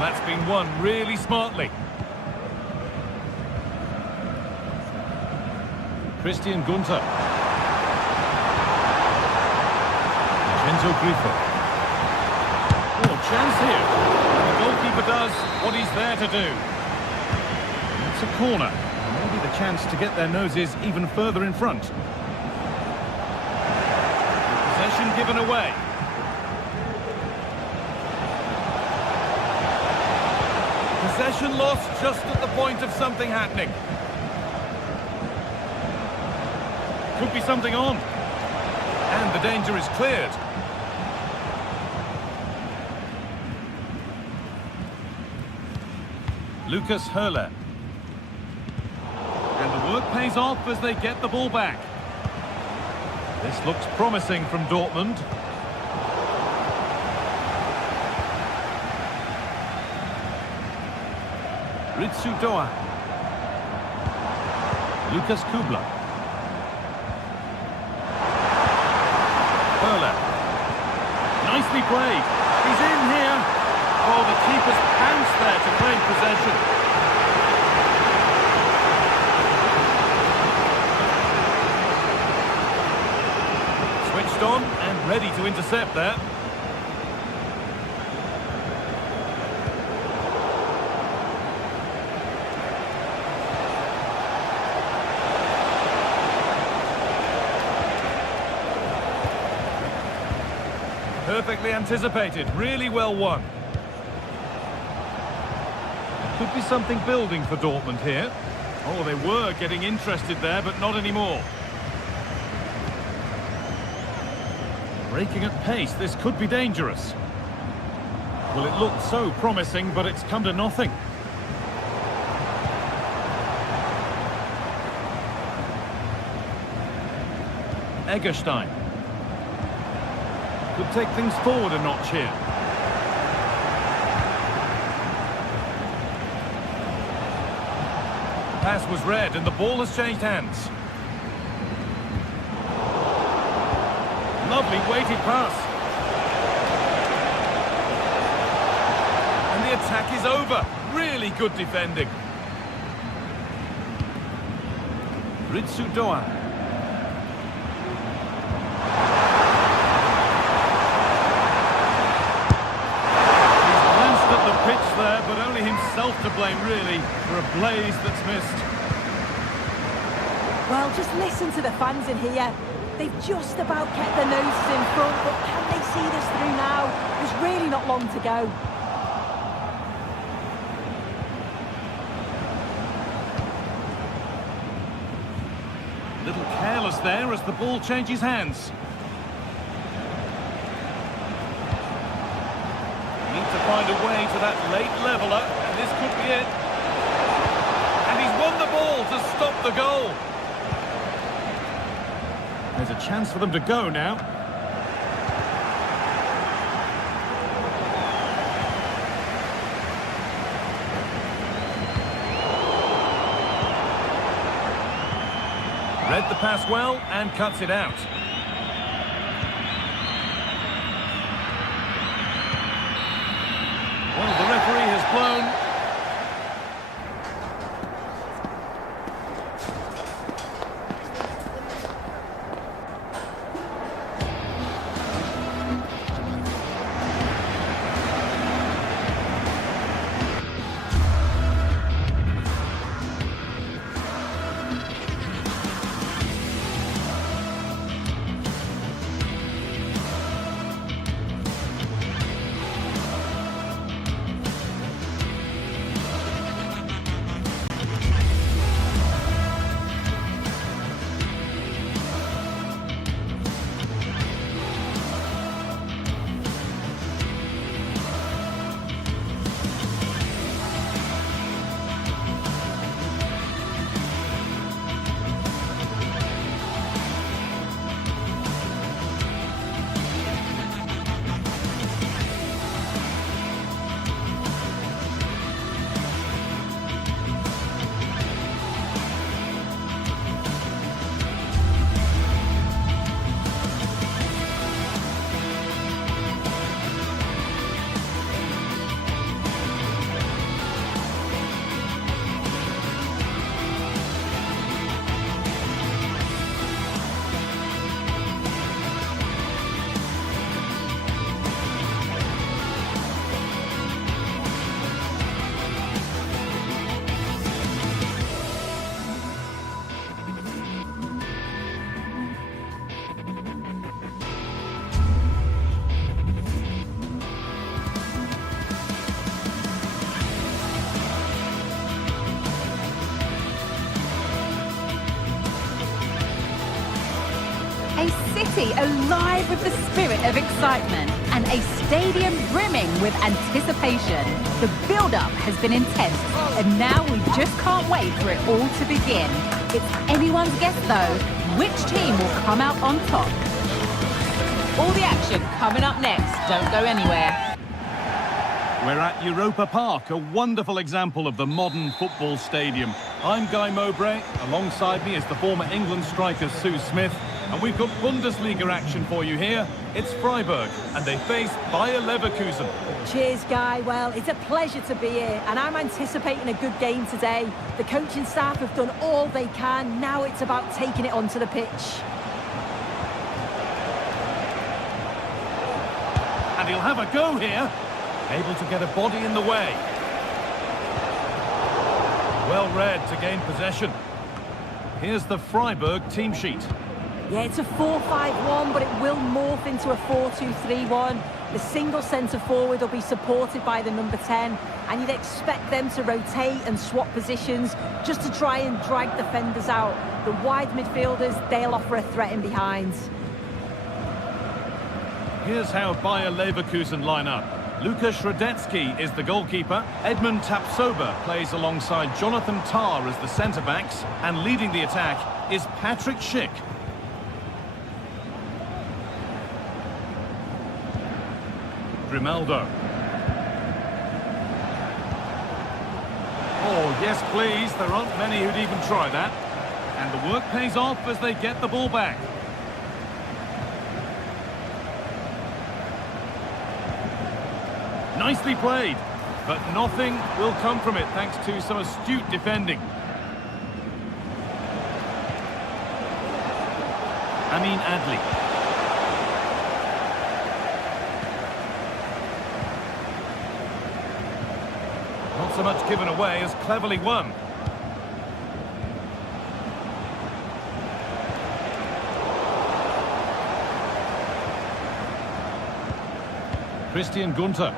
That's been won really smartly. Christian Gunther. Vincenzo Grifo. Oh, chance here. And the goalkeeper does what he's there to do. It's a corner. Maybe the chance to get their noses even further in front. Possession given away. Possession lost just at the point of something happening. Could be something on. And the danger is cleared. Lucas Höhler. And the work pays off as they get the ball back. This looks promising from Dortmund. Ritsu Doa. Lucas Kubla. Perler. Nicely played. He's in here. Oh, the keeper's pounced there to claim possession. Switched on and ready to intercept there. Perfectly anticipated, really well won. Could be something building for Dortmund here. Oh, they were getting interested there, but not anymore. Breaking at pace, this could be dangerous. Well, it looked so promising, but it's come to nothing. Egerstein. Could take things forward a notch here. Pass was read and the ball has changed hands. Lovely weighted pass. And the attack is over. Really good defending. Ritsu Doa. There, but only himself to blame, really, for a blaze that's missed. Well, just listen to the fans in here. They've just about kept their noses in front, but can they see this through now? There's really not long to go. A little careless there as the ball changes hands. Find a way to that late leveller, and this could be it. And he's won the ball to stop the goal. There's a chance for them to go now. Read the pass well and cuts it out. Well, the referee has blown. A city alive with the spirit of excitement and a stadium brimming with anticipation. The build-up has been intense and now we just can't wait for it all to begin. It's anyone's guess though, which team will come out on top. All the action coming up next. Don't go anywhere. We're at Europa Park, a wonderful example of the modern football stadium. I'm Guy Mowbray. Alongside me is the former England striker Sue Smith. And we've got Bundesliga action for you here. It's Freiburg, and they face Bayer Leverkusen. Cheers, Guy. Well, it's a pleasure to be here, and I'm anticipating a good game today. The coaching staff have done all they can. Now it's about taking it onto the pitch. And he'll have a go here. Able to get a body in the way. Well read to gain possession. Here's the Freiburg team sheet. Yeah, it's a 4-5-1, but it will morph into a 4-2-3-1. The single centre-forward will be supported by the number 10, and you'd expect them to rotate and swap positions just to try and drag defenders out. The wide midfielders, they'll offer a threat in behind. Here's how Bayer Leverkusen line up. Lukas Radetzky is the goalkeeper. Edmund Tapsoba plays alongside Jonathan Tah as the centre-backs. And leading the attack is Patrick Schick. Grimaldo. Oh, yes, please. There aren't many who'd even try that. And the work pays off as they get the ball back. Nicely played, but nothing will come from it thanks to some astute defending. Amin Adli. Not so much given away as cleverly won. Christian Gunter.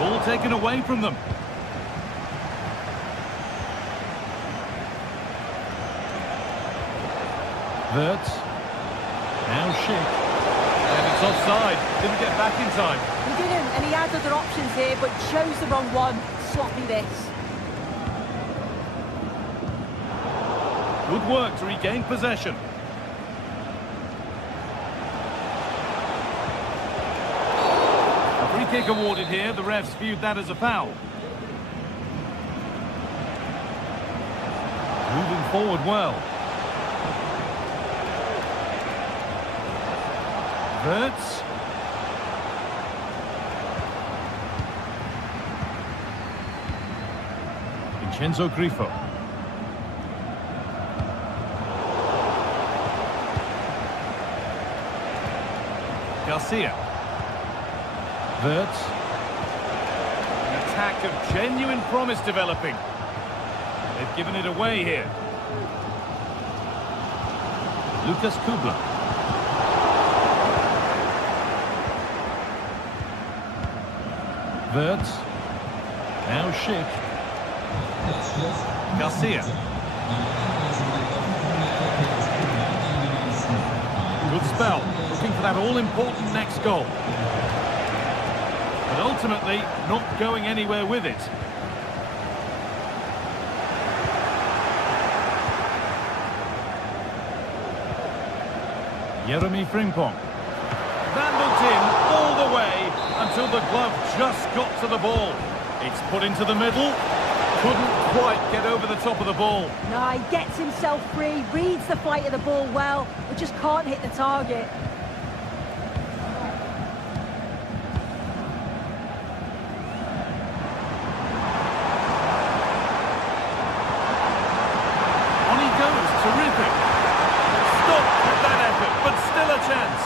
Ball taken away from them. Wirtz. Now Schick. And it's offside. Didn't get back in time. He didn't, and he had other options here, but chose the wrong one. Sloppy this. Good work to regain possession. A free kick awarded here. The refs viewed that as a foul. Moving forward well. Wirtz. Vincenzo Grifo. Garcia. Wirtz. An attack of genuine promise developing. They've given it away here. Lucas Kubler. Wirtz. Now Schick. Garcia. Good spell. Looking for that all-important next goal. But ultimately, not going anywhere with it. Jeremy Frimpong. Vandaled in all the way until the glove just got to the ball. It's put into the middle. Couldn't quite get over the top of the ball. No, he gets himself free, reads the flight of the ball well, but just can't hit the target. On he goes, terrific. Stopped with that effort, but still a chance.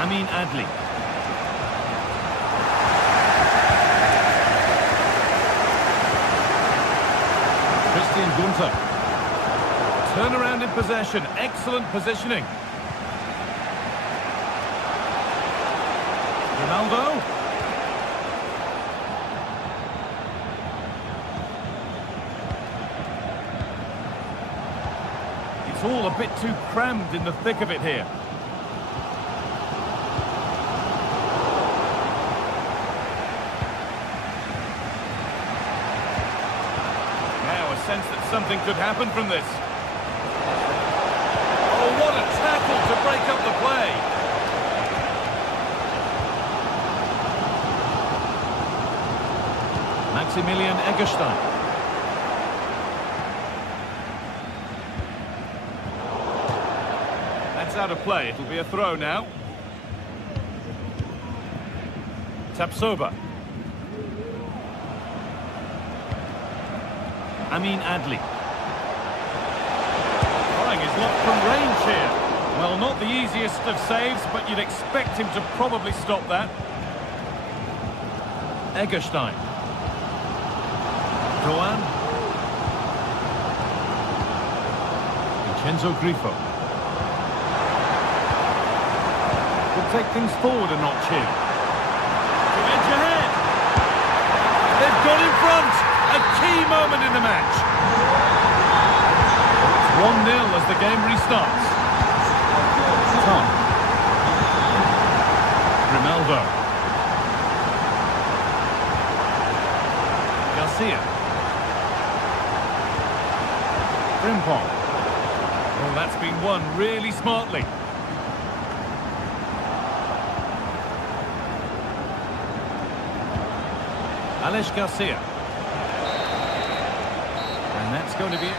Amin Adli. Christian Gunter. Turnaround in possession. Excellent positioning. Ronaldo. It's all a bit too crammed in the thick of it here. Sense that something could happen from this. tackle to break up the play. Maximilian Eggestein. That's out of play. It'll be a throw now. Tapsoba. Amin Adli. Trying his luck from range here. Well, not the easiest of saves, but you'd expect him to probably stop that. Eggestein. Doan. Vincenzo Grifo. Could take things forward a notch here. To edge ahead. They've got in front. A key moment in the match. It's 1-0 as the game restarts. Tom. Grimaldo. Garcia. Frimpong. Well, that's been won really smartly. Alex Garcia. And that's going to be it.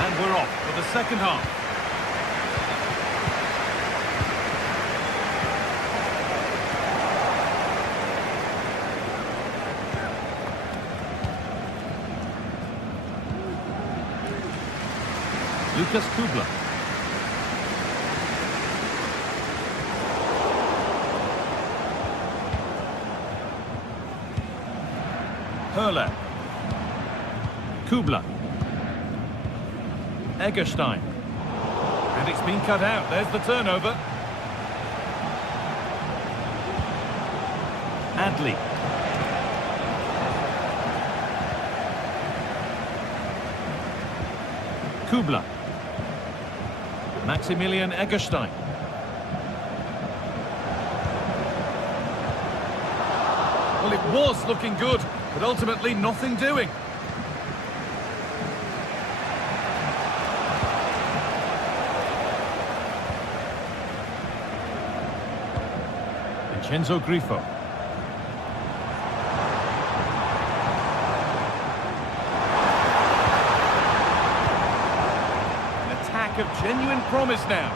And we're off for the second half. Lucas Kubla. Hurler. Kubla. Eggestein. And it's been cut out. There's the turnover. Adli. Kubla. Maximilian Eggestein. Well, it was looking good, but ultimately nothing doing. Vincenzo Grifo. An attack of genuine promise now.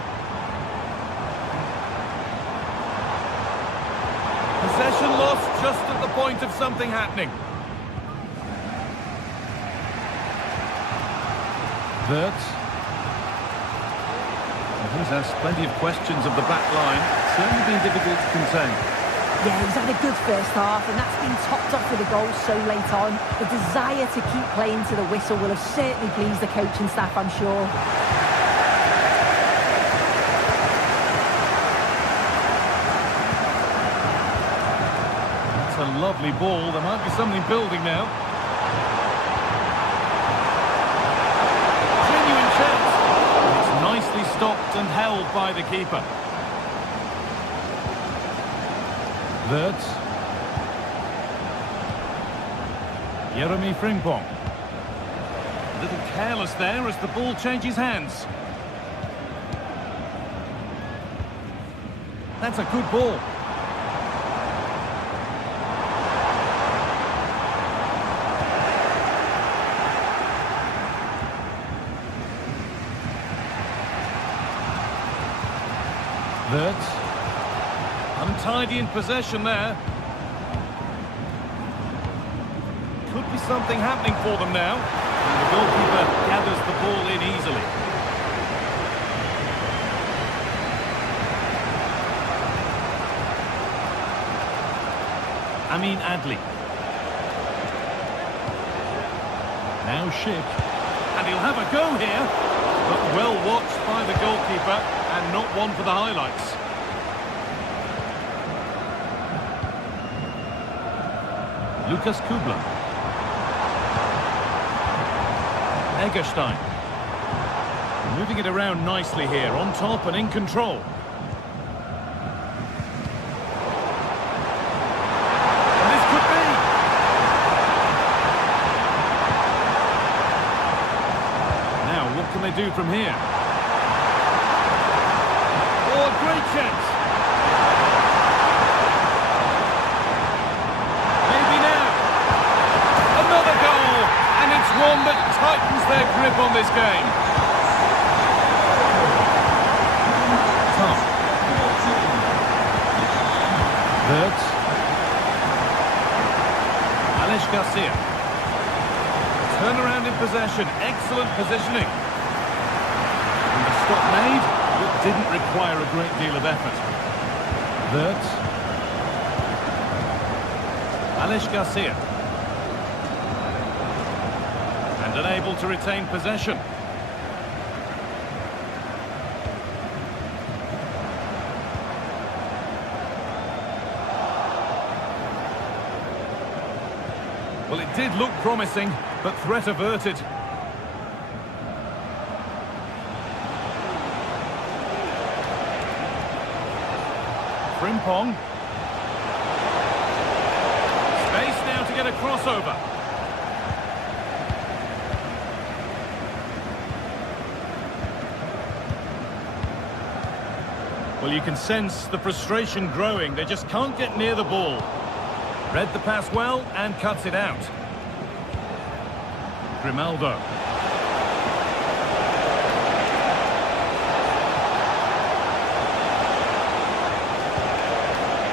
Possession lost just at the point of something happening. Wirtz. He's asked plenty of questions of the back line. It's certainly been difficult to contain. Yeah, he's had a good first half, and that's been topped off with a goal so late on. The desire to keep playing to the whistle will have certainly pleased the coaching staff, I'm sure. That's a lovely ball. There might be something building now. Genuine chance. It's nicely stopped and held by the keeper. Wirtz. Jeremy Frimpong. A little careless there as the ball changes hands. That's a good ball. Wirtz. Untidy in possession there. Could be something happening for them now. And the goalkeeper gathers the ball in easily. Amin Adli. Now Schick. And he'll have a go here. But well watched by the goalkeeper and not one for the highlights. Lucas Kubla. Eggestein. Moving it around nicely here, on top and in control. And this could be. can they do from here? Oh, a great chance. Maybe now. Another goal, and it's one that tightens their grip on this game. Tom. Wirtz. Alex Garcia. Turnaround in possession, excellent positioning. And the stop made, but didn't require a great deal of effort. Wirtz. Alex Garcia. And unable to retain possession. Well, it did look promising, but threat averted. Frimpong. Space now to get a crossover. Well, you can sense the frustration growing. They just can't get near the ball. Read the pass well and cuts it out. Grimaldo.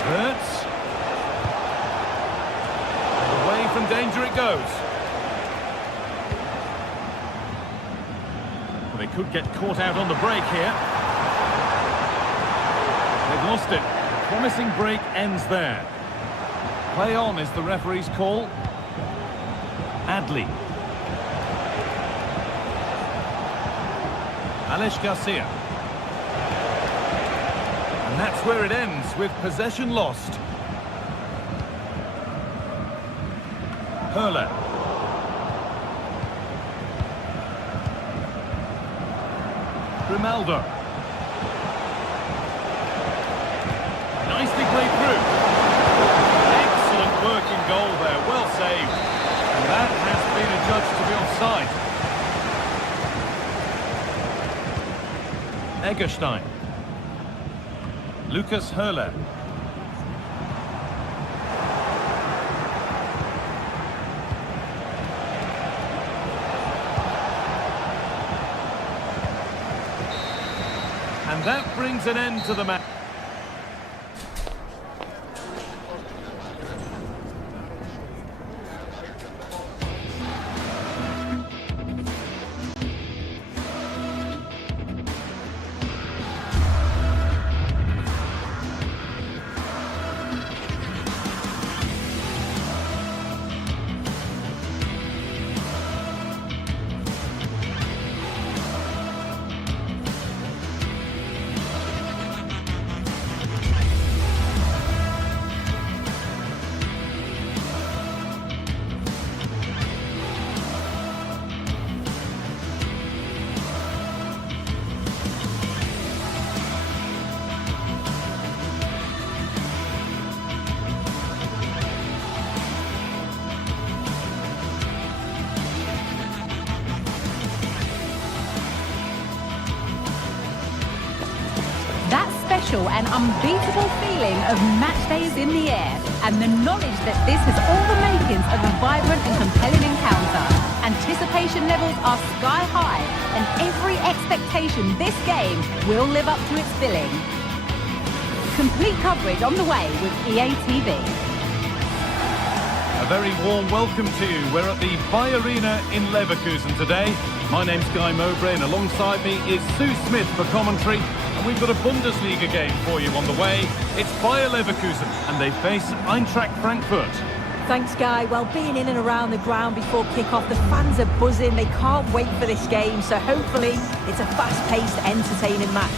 Wirtz. Away from danger it goes. Well, they could get caught out on the break here. They've lost it. Promising break ends there. Play on is the referee's call. Adli. Alex Garcia. And that's where it ends, with possession lost. Hurler. Grimaldo. Nicely played through. Working goal there, well saved. And that has been adjudged to be offside. Egerstein. Lucas Hurler. And that brings an end to the match. An unbeatable feeling of match day is in the air, and the knowledge that this has all the makings of a vibrant and compelling encounter. Anticipation levels are sky high, and every expectation this game will live up to its billing. Complete coverage on the way with EA TV. A very warm welcome to you. We're at the Bay Arena in Leverkusen today. My name's Guy Mowbray, and alongside me is Sue Smith for commentary. And we've got a Bundesliga game for you on the way. It's Bayer Leverkusen, and they face Eintracht Frankfurt. Thanks, Guy. Well, being in and around the ground before kick-off, the fans are buzzing. They can't wait for this game, so hopefully it's a fast-paced, entertaining match.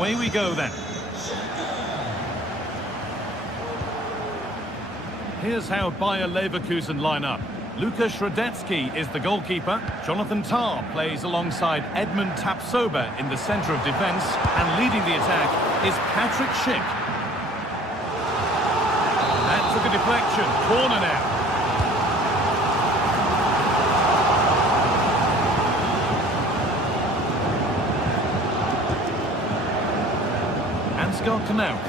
Away we go then. Here's how Bayer Leverkusen line up. Lukas Radetzky is the goalkeeper. Jonathan Tah plays alongside Edmund Tapsoba in the centre of defence. And leading the attack is Patrick Schick. That took a deflection. Corner now. Ansgar Knauf.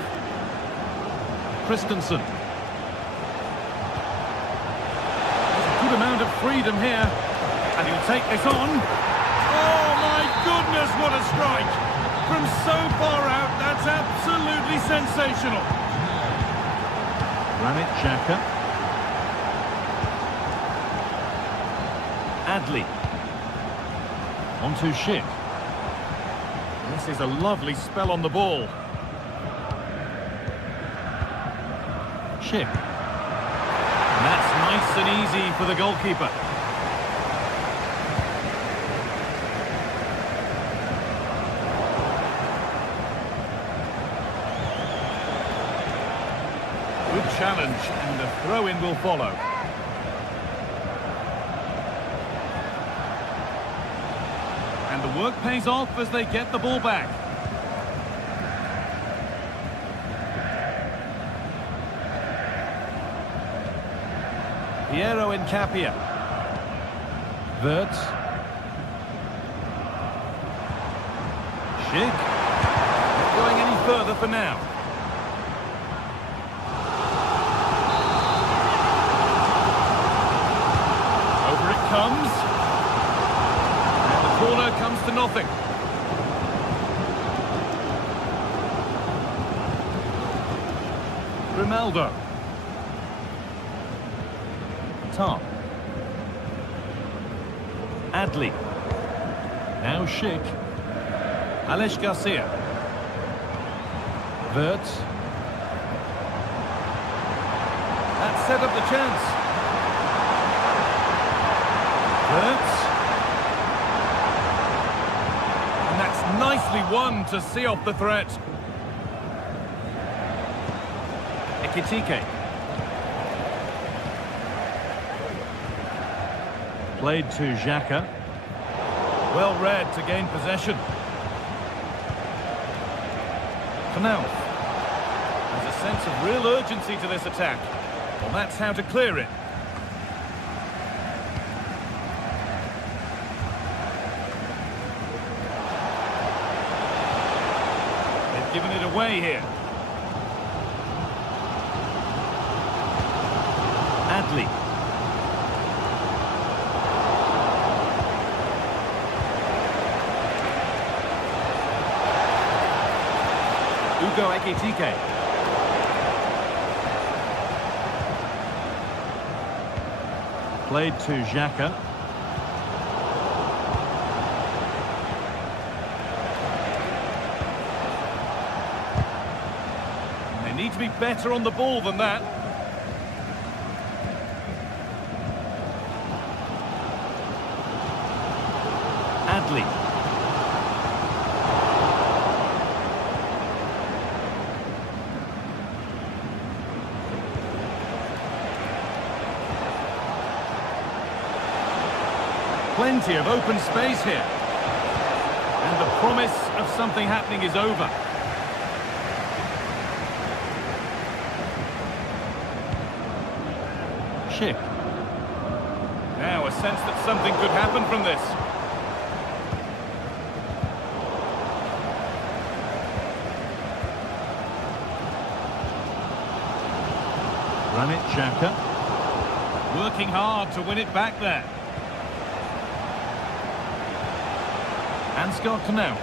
Christensen. There's a good amount of freedom here. And he'll take this on. Oh my goodness, what a strike! From so far out, that's absolutely sensational. Granit Xhaka. Adli. Onto Schick. This is a lovely spell on the ball. Schick. And that's nice and easy for the goalkeeper. Good challenge, and the throw-in will follow. And the work pays off as they get the ball back. Piero Nkapia. Wirtz. Schick. Not going any further for now. Over it comes. And the corner comes to nothing. Grimaldo. Tah. Adli. Now Schick. Aleix Garcia. Wirtz. That set up the chance. Wirtz. And that's nicely won to see off the threat. Ekitike. Played to Xhaka. Well read to gain possession. Knauf. There's a sense of real urgency to this attack. Well, that's how to clear it. They've given it away here. Adli. Ugo Ekitike. Played to Xhaka. They need to be better on the ball than that. Adli. Plenty of open space here. And the promise of something happening is over. Schick. Now a sense that something could happen from this. Granit Xhaka. Working hard to win it back there. Ansgar Knauf.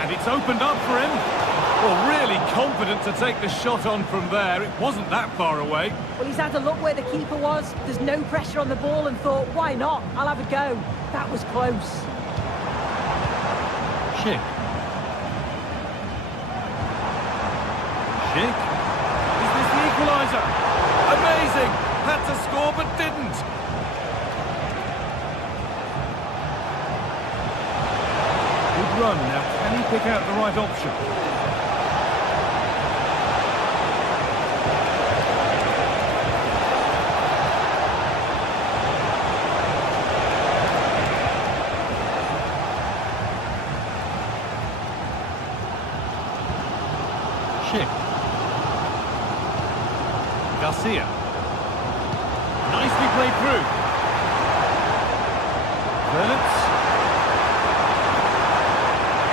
And it's opened up for him. Well, really confident to take the shot on from there. It wasn't that far away. Well, he's had a look where the keeper was. There's no pressure on the ball and thought, why not? I'll have a go. That was close. Schick. Schick. Is this the equaliser? Amazing! Had to score but didn't. Good run. Now, can he pick out the right option? Garcia. Nicely played through. Bernards.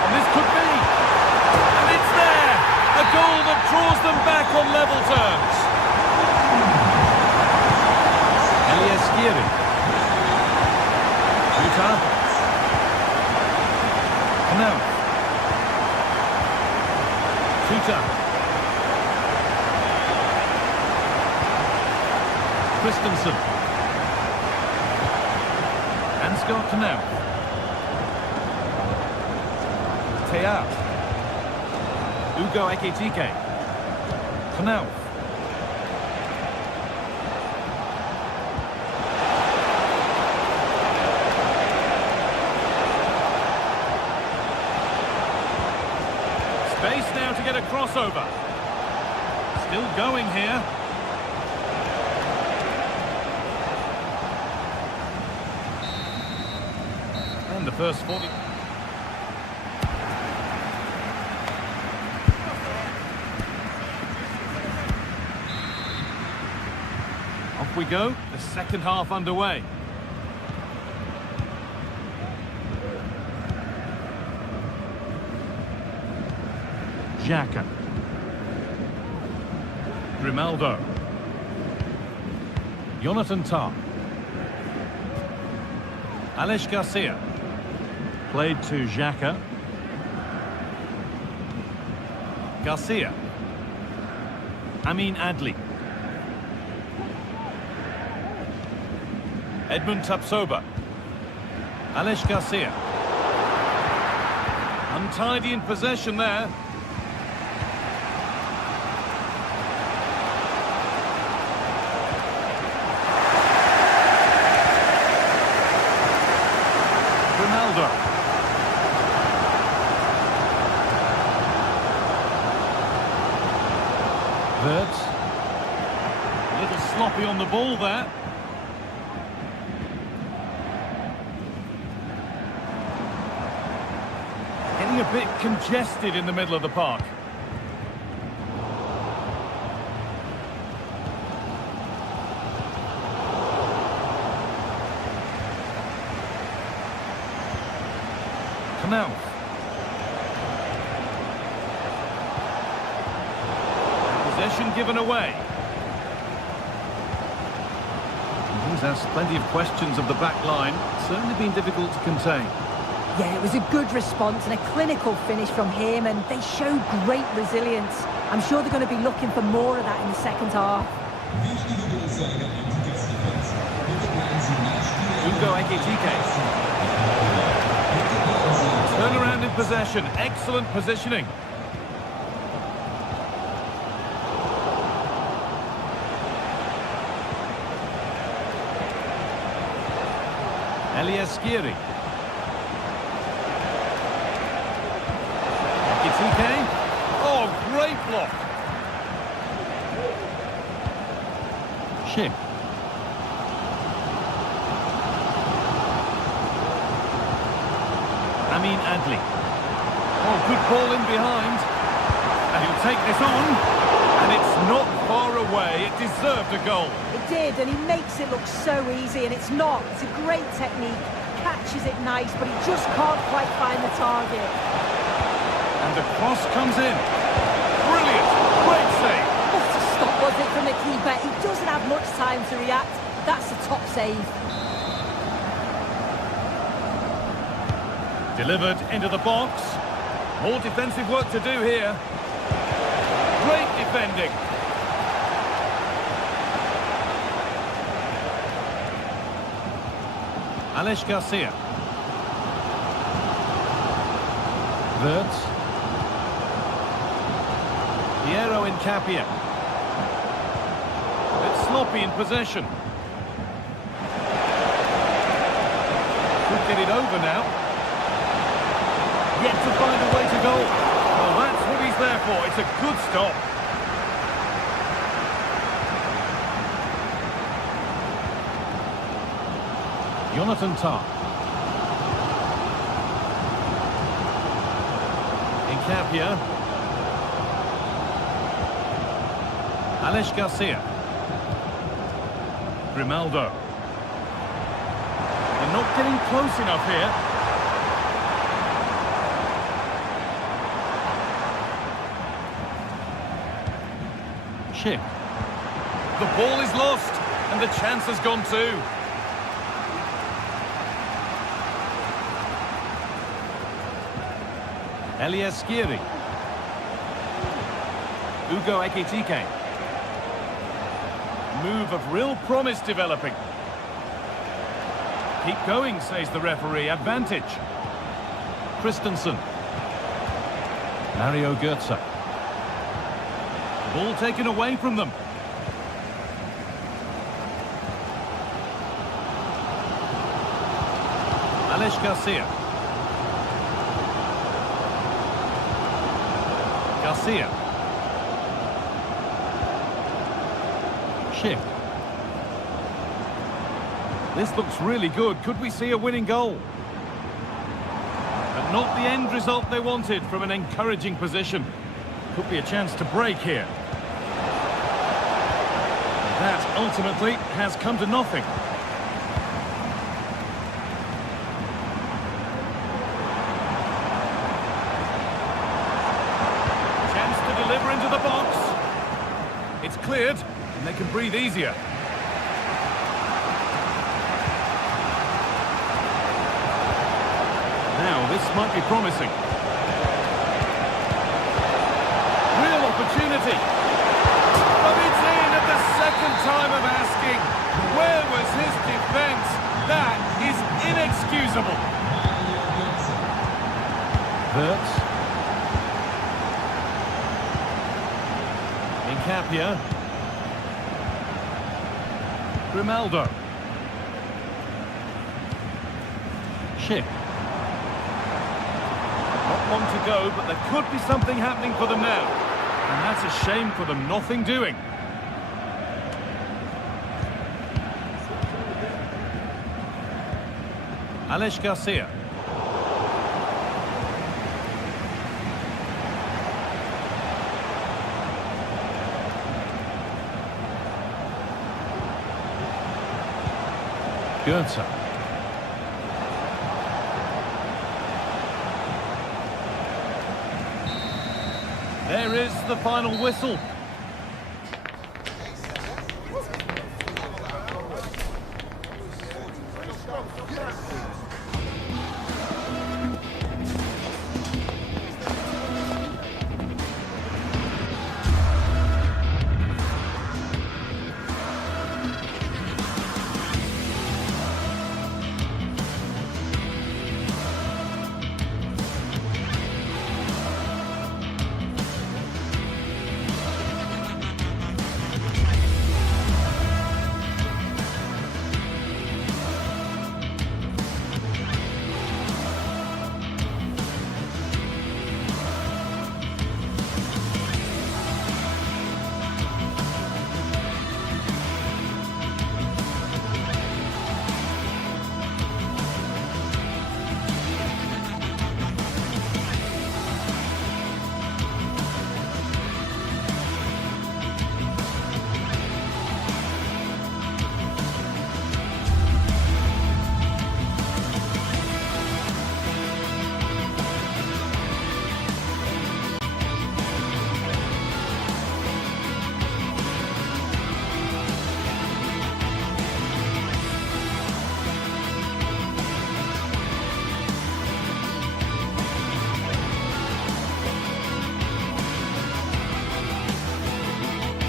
And this could be. And it's there! A goal that draws them back on level terms. Eliaskiri. Utah. Now. Tuta. Christensen. Ansgar Canal. Teat. Ugo Ekitike. Canal. Space now to get a crossover. Still going here. And the first 40. Off we go, the second half underway. Xhaka. Grimaldo. Jonathan Tah. Alex Garcia. Played to Xhaka. Garcia. Amin Adli. Edmund Tapsoba. Alex Garcia. Untidy in possession there. Ronaldo. Wirtz. A little sloppy on the ball there. Getting a bit congested in the middle of the park. Now, possession given away. He's asked plenty of questions of the back line. Certainly been difficult to contain. Yeah, it was a good response and a clinical finish from him, and they showed great resilience. I'm sure they're going to be looking for more of that in the second half. Ugo Ekitike. Turn around in possession. Excellent positioning. Eliaskiri. Ekitike. Oh, great block. Schick. Amin Adli. Oh, good ball in behind. And he'll take this on. And it's not far away. It deserved a goal. It did, and he makes it look so easy, and it's not. It's a great technique. Catches it nice, but he just can't quite find the target. And the cross comes in. Brilliant. Great save. What a stop was it from the keeper. He doesn't have much time to react. That's a top save. Delivered into the box. More defensive work to do here. Great defending. Alex Garcia. Wirtz. Piero Incapia. It's sloppy in possession. Could get it over now. Yet to find a way to goal. Well, that's what he's there for. It's a good stop. Jonathan Tah. Incapia. Alex Garcia. Grimaldo. They're not getting close enough here. Chip. The ball is lost, and the chance has gone too. Elias Skiri. Ugo Ekitike. Move of real promise developing. Keep going, says the referee. Advantage. Christensen. Mario Götze. Ball taken away from them. Alex Garcia. Garcia. Schick. This looks really good. Could we see a winning goal? But not the end result they wanted from an encouraging position. Could be a chance to break here. That ultimately has come to nothing. Chance to deliver into the box. It's cleared, and they can breathe easier. Now, this might be promising. Real opportunity. But it's in at the second time of asking. Where was his defence? That is inexcusable. Wirtz. Incapia. Grimaldo. Schick. Not long to go, but there could be something happening for them now. And that's a shame for them, nothing doing. Alex Garcia. Götze. There is the final whistle.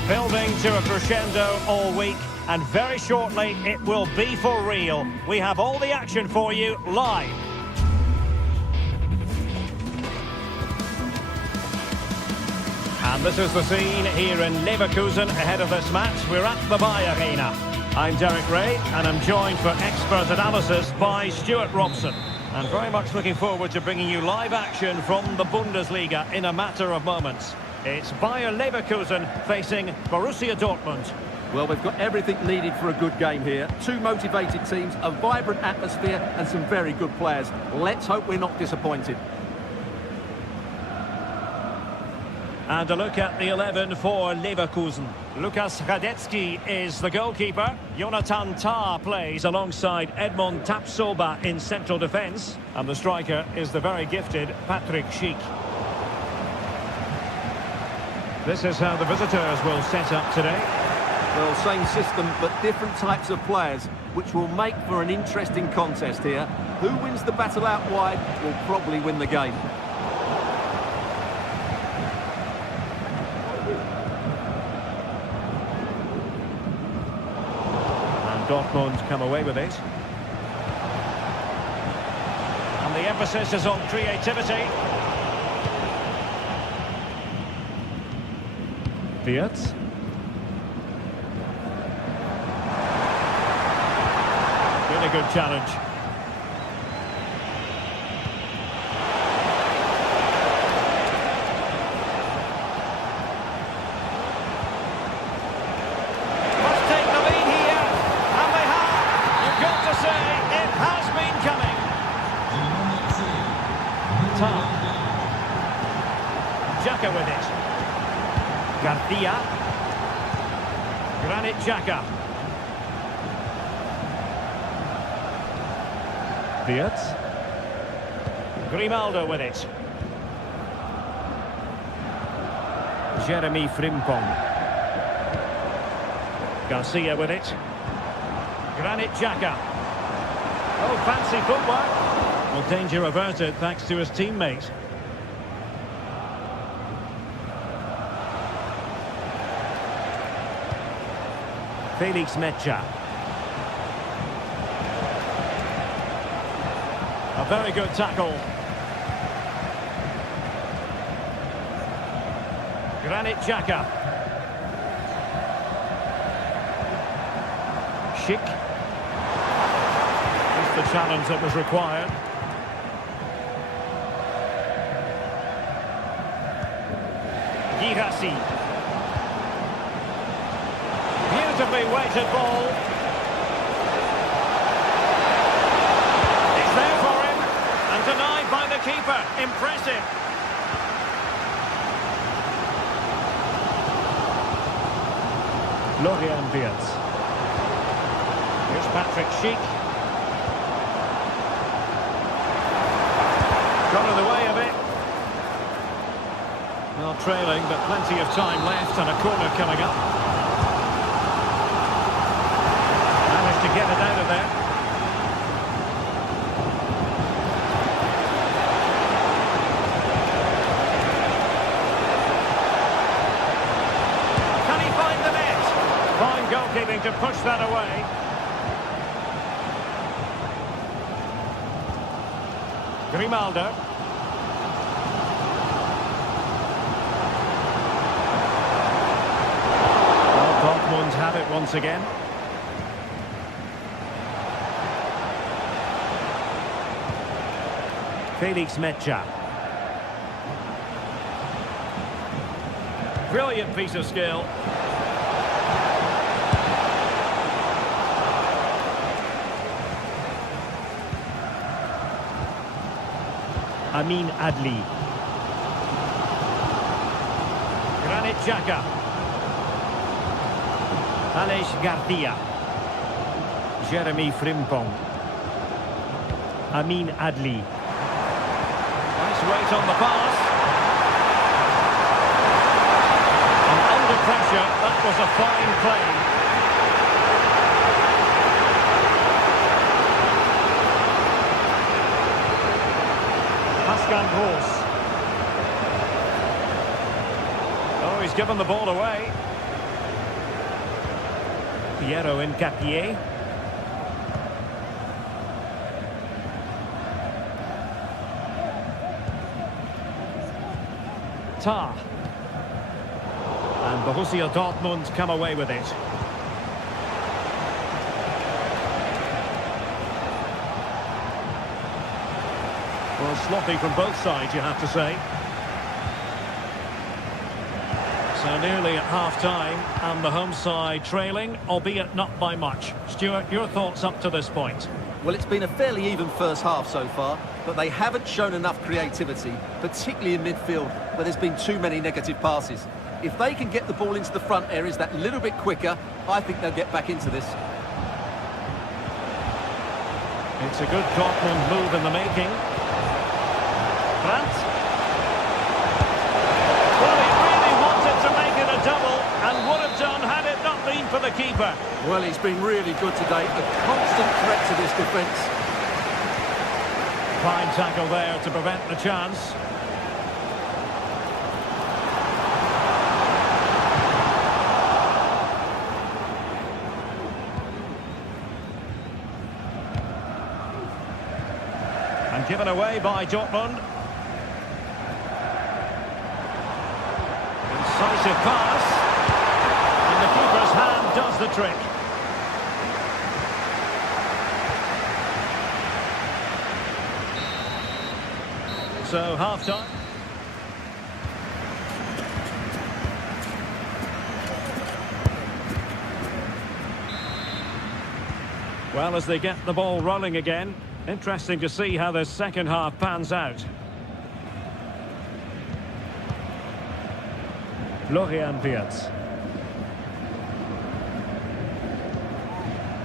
Building to a crescendo all week, and very shortly it will be for real. We have all the action for you live. And this is the scene here in Leverkusen ahead of this match. We're at the Bayer Arena. I'm Derek Ray, and I'm joined for expert analysis by Stuart Robson. And very much looking forward to bringing you live action from the Bundesliga in a matter of moments. It's Bayer Leverkusen facing Borussia Dortmund. Well, we've got everything needed for a good game here. Two motivated teams, a vibrant atmosphere and some very good players. Let's hope we're not disappointed. And a look at the 11 for Leverkusen. Lukas Radecki is the goalkeeper. Jonathan Tah plays alongside Edmond Tapsoba in central defence. And the striker is the very gifted Patrick Schick. This is how the visitors will set up today. Well, same system, but different types of players, which will make for an interesting contest here. Who wins the battle out wide will probably win the game. Dortmund come away with it. And the emphasis is on creativity. Wirtz. Really good challenge. Xhaka with it. Garcia. Granit Xhaka. Wirtz. Grimaldo with it. Jeremy Frimpong. Garcia with it. Granit Xhaka. Oh, fancy footwork. Well, danger averted thanks to his teammate. Felix Mecha. A very good tackle. Granit Xhaka. Schick. Just the challenge that was required. Girassi. Beautifully weighted ball. It's there for him. And denied by the keeper. Impressive. Florian Wirtz. Here's Patrick Schick. Got in the way of it. Well, trailing, but plenty of time left and a corner coming up. Managed to get it out of there. Can he find the net? Fine goalkeeping to push that away. Grimaldo. Dortmund have it once again. Felix Mecha. Brilliant piece of skill. Amin Adli. Granit Xhaka. Aleix Garcia. Jeremy Frimpong. Amin Adli. Nice weight on the pass. And under pressure, that was a fine play. Pascal Gross. Oh, he's given the ball away. Piero Incapié. Tah. And Borussia Dortmund come away with it. Well, sloppy from both sides, you have to say. So nearly at half-time, and the home side trailing, albeit not by much. Stuart, your thoughts up to this point? Well, it's been a fairly even first half so far. but they haven't shown enough creativity, particularly in midfield, where there's been too many negative passes. If they can get the ball into the front areas that little bit quicker, I think they'll get back into this. It's a good Dortmund move in the making. Brandt. Well, he really wanted to make it a double, and would have done had it not been for the keeper. Well, he's been really good today, a constant threat to this defence. Fine tackle there to prevent the chance. And given away by Dortmund. Incisive pass. And the keeper's hand does the trick. So, half-time. Well, as they get the ball rolling again, interesting to see how the second half pans out. Florian Wirtz.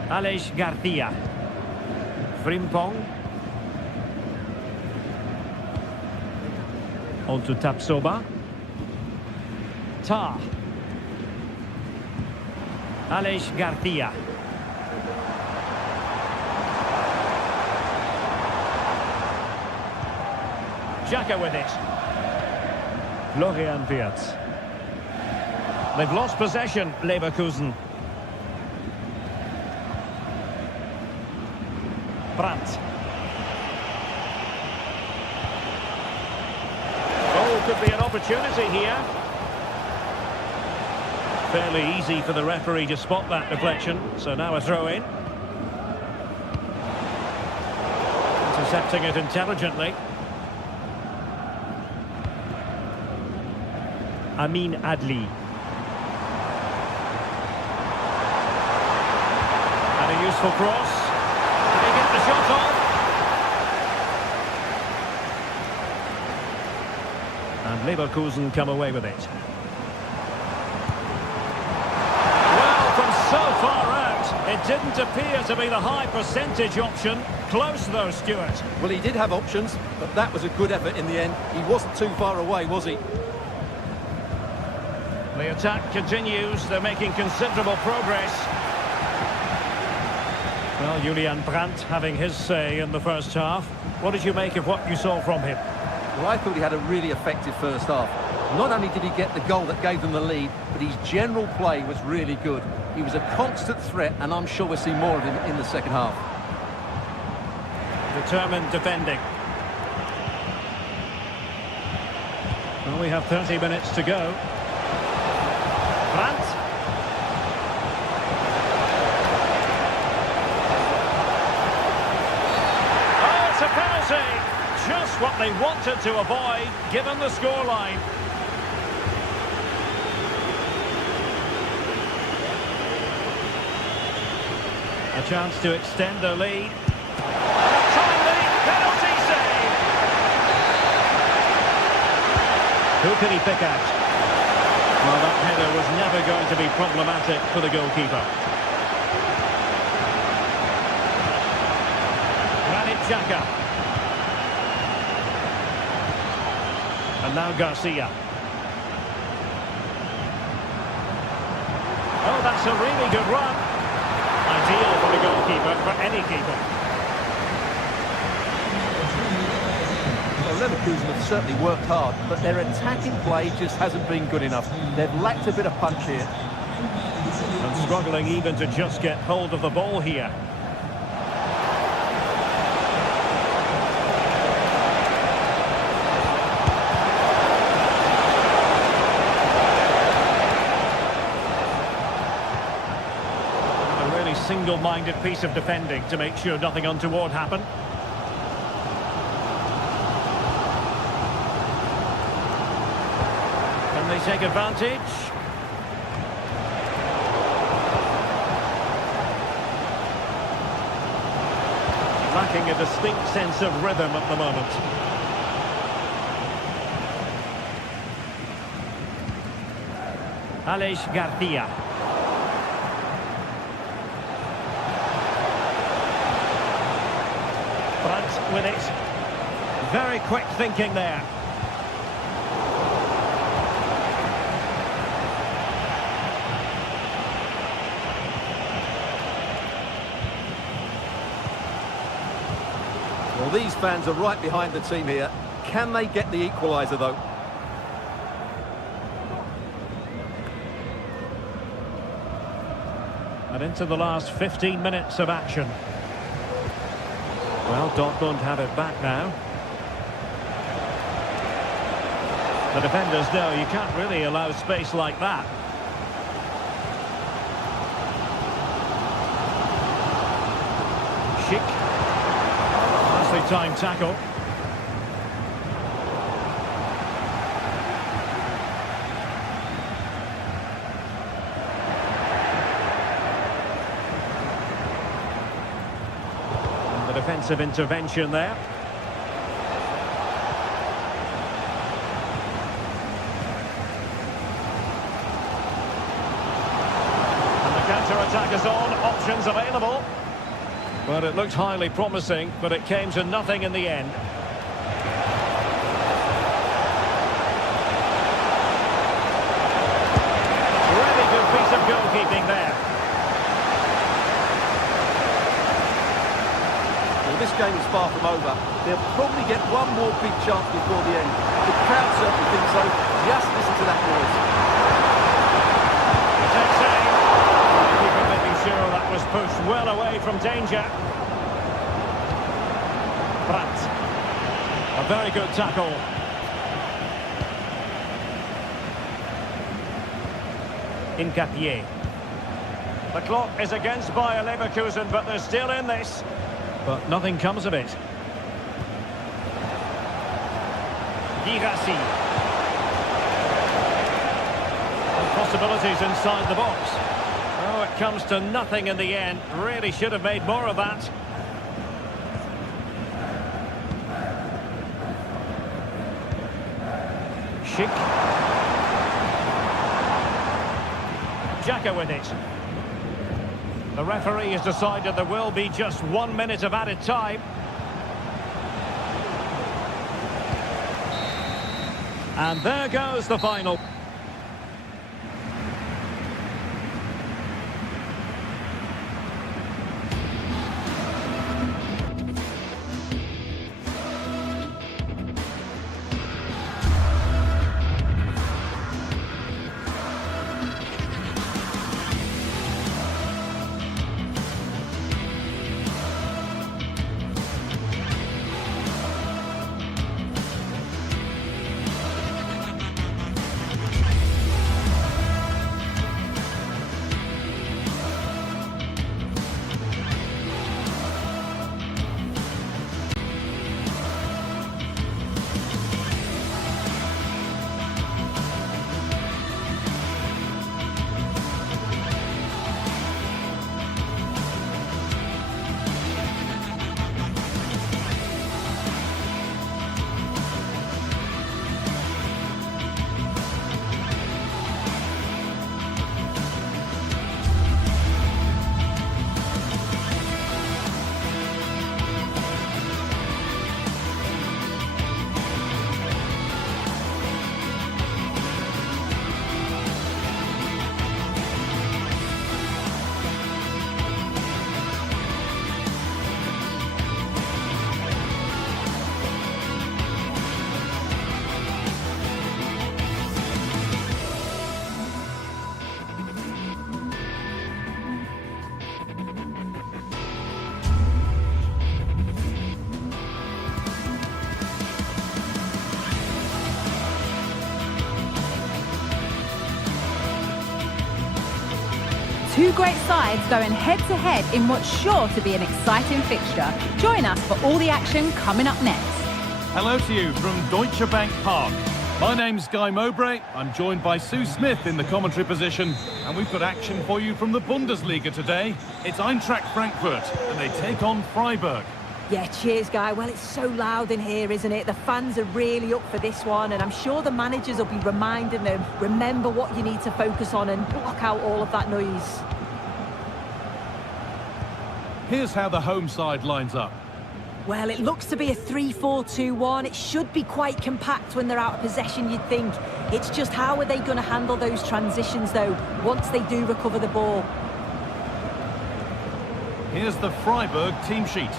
Aleix Garcia. Frimpong. On to Tapsoba. Tah. Aleix Garcia. Xhaka with it. Florian Wirtz. They've lost possession, Leverkusen. Brandt. Oh, could be an opportunity here. Fairly easy for the referee to spot that deflection, so now a throw-in. Intercepting it intelligently. Amin Adli. And a useful cross. Did he get the shot off? And Leverkusen come away with it. Well, from so far out, it didn't appear to be the high percentage option. Close though, Stuart. Well, he did have options, but that was a good effort in the end. He wasn't too far away, was he? The attack continues. They're making considerable progress. Well, Julian Brandt having his say in the first half. What did you make of what you saw from him? Well, I thought he had a really effective first half. Not only did he get the goal that gave them the lead, but his general play was really good. He was a constant threat, and I'm sure we'll see more of him in the second half. Determined defending. Well, we have 30 minutes to go. Brandt. Oh, it's a penalty! Just what they wanted to avoid, given the scoreline. A chance to extend their lead. A timely penalty save! Who can he pick out? Well, that header was never going to be problematic for the goalkeeper. Granit Xhaka. And now Garcia. Oh, that's a really good run. Ideal for the goalkeeper, for any keeper. Leverkusen have certainly worked hard, but their attacking play just hasn't been good enough. They've lacked a bit of punch here. And struggling even to just get hold of the ball here. A really single-minded piece of defending to make sure nothing untoward happened. They take advantage. lacking a distinct sense of rhythm at the moment. Aleix Garcia. Brandt with it. Very quick thinking there. Well, these fans are right behind the team here. Can they get the equaliser, though? And into the last 15 minutes of action. Well, Dortmund have it back now. The defenders know you can't really allow space like that. Schick. Nicely timed tackle. And the defensive intervention there. Counter-attack is on, options available. Well, it looked highly promising, but it came to nothing in the end. Really good piece of goalkeeping there. Well, this game is far from over. They'll probably get one more big chance before the end. The crowd certainly thinks so. Just listen to that noise. Sure, that was pushed well away from danger. Brandt. A very good tackle. Incapié. The clock is against Bayer Leverkusen, but they're still in this. But nothing comes of it. Girassi. Possibilities inside the box. Oh, it comes to nothing in the end. Really should have made more of that. Schick. Xhaka with it. The referee has decided there will be just 1 minute of added time. And there goes the final. Two great sides going head-to-head in what's sure to be an exciting fixture. Join us for all the action coming up next. Hello to you from Deutsche Bank Park. My name's Guy Mowbray. I'm joined by Sue Smith in the commentary position. And we've got action for you from the Bundesliga today. It's Eintracht Frankfurt, and they take on Freiburg. Yeah, cheers, Guy. Well, it's so loud in here, isn't it? The fans are really up for this one, and I'm sure the managers will be reminding them, remember what you need to focus on and block out all of that noise. Here's how the home side lines up. Well, it looks to be a 3-4-2-1. It should be quite compact when they're out of possession, you'd think. It's just how are they going to handle those transitions, though, once they do recover the ball? Here's the Freiburg team sheet.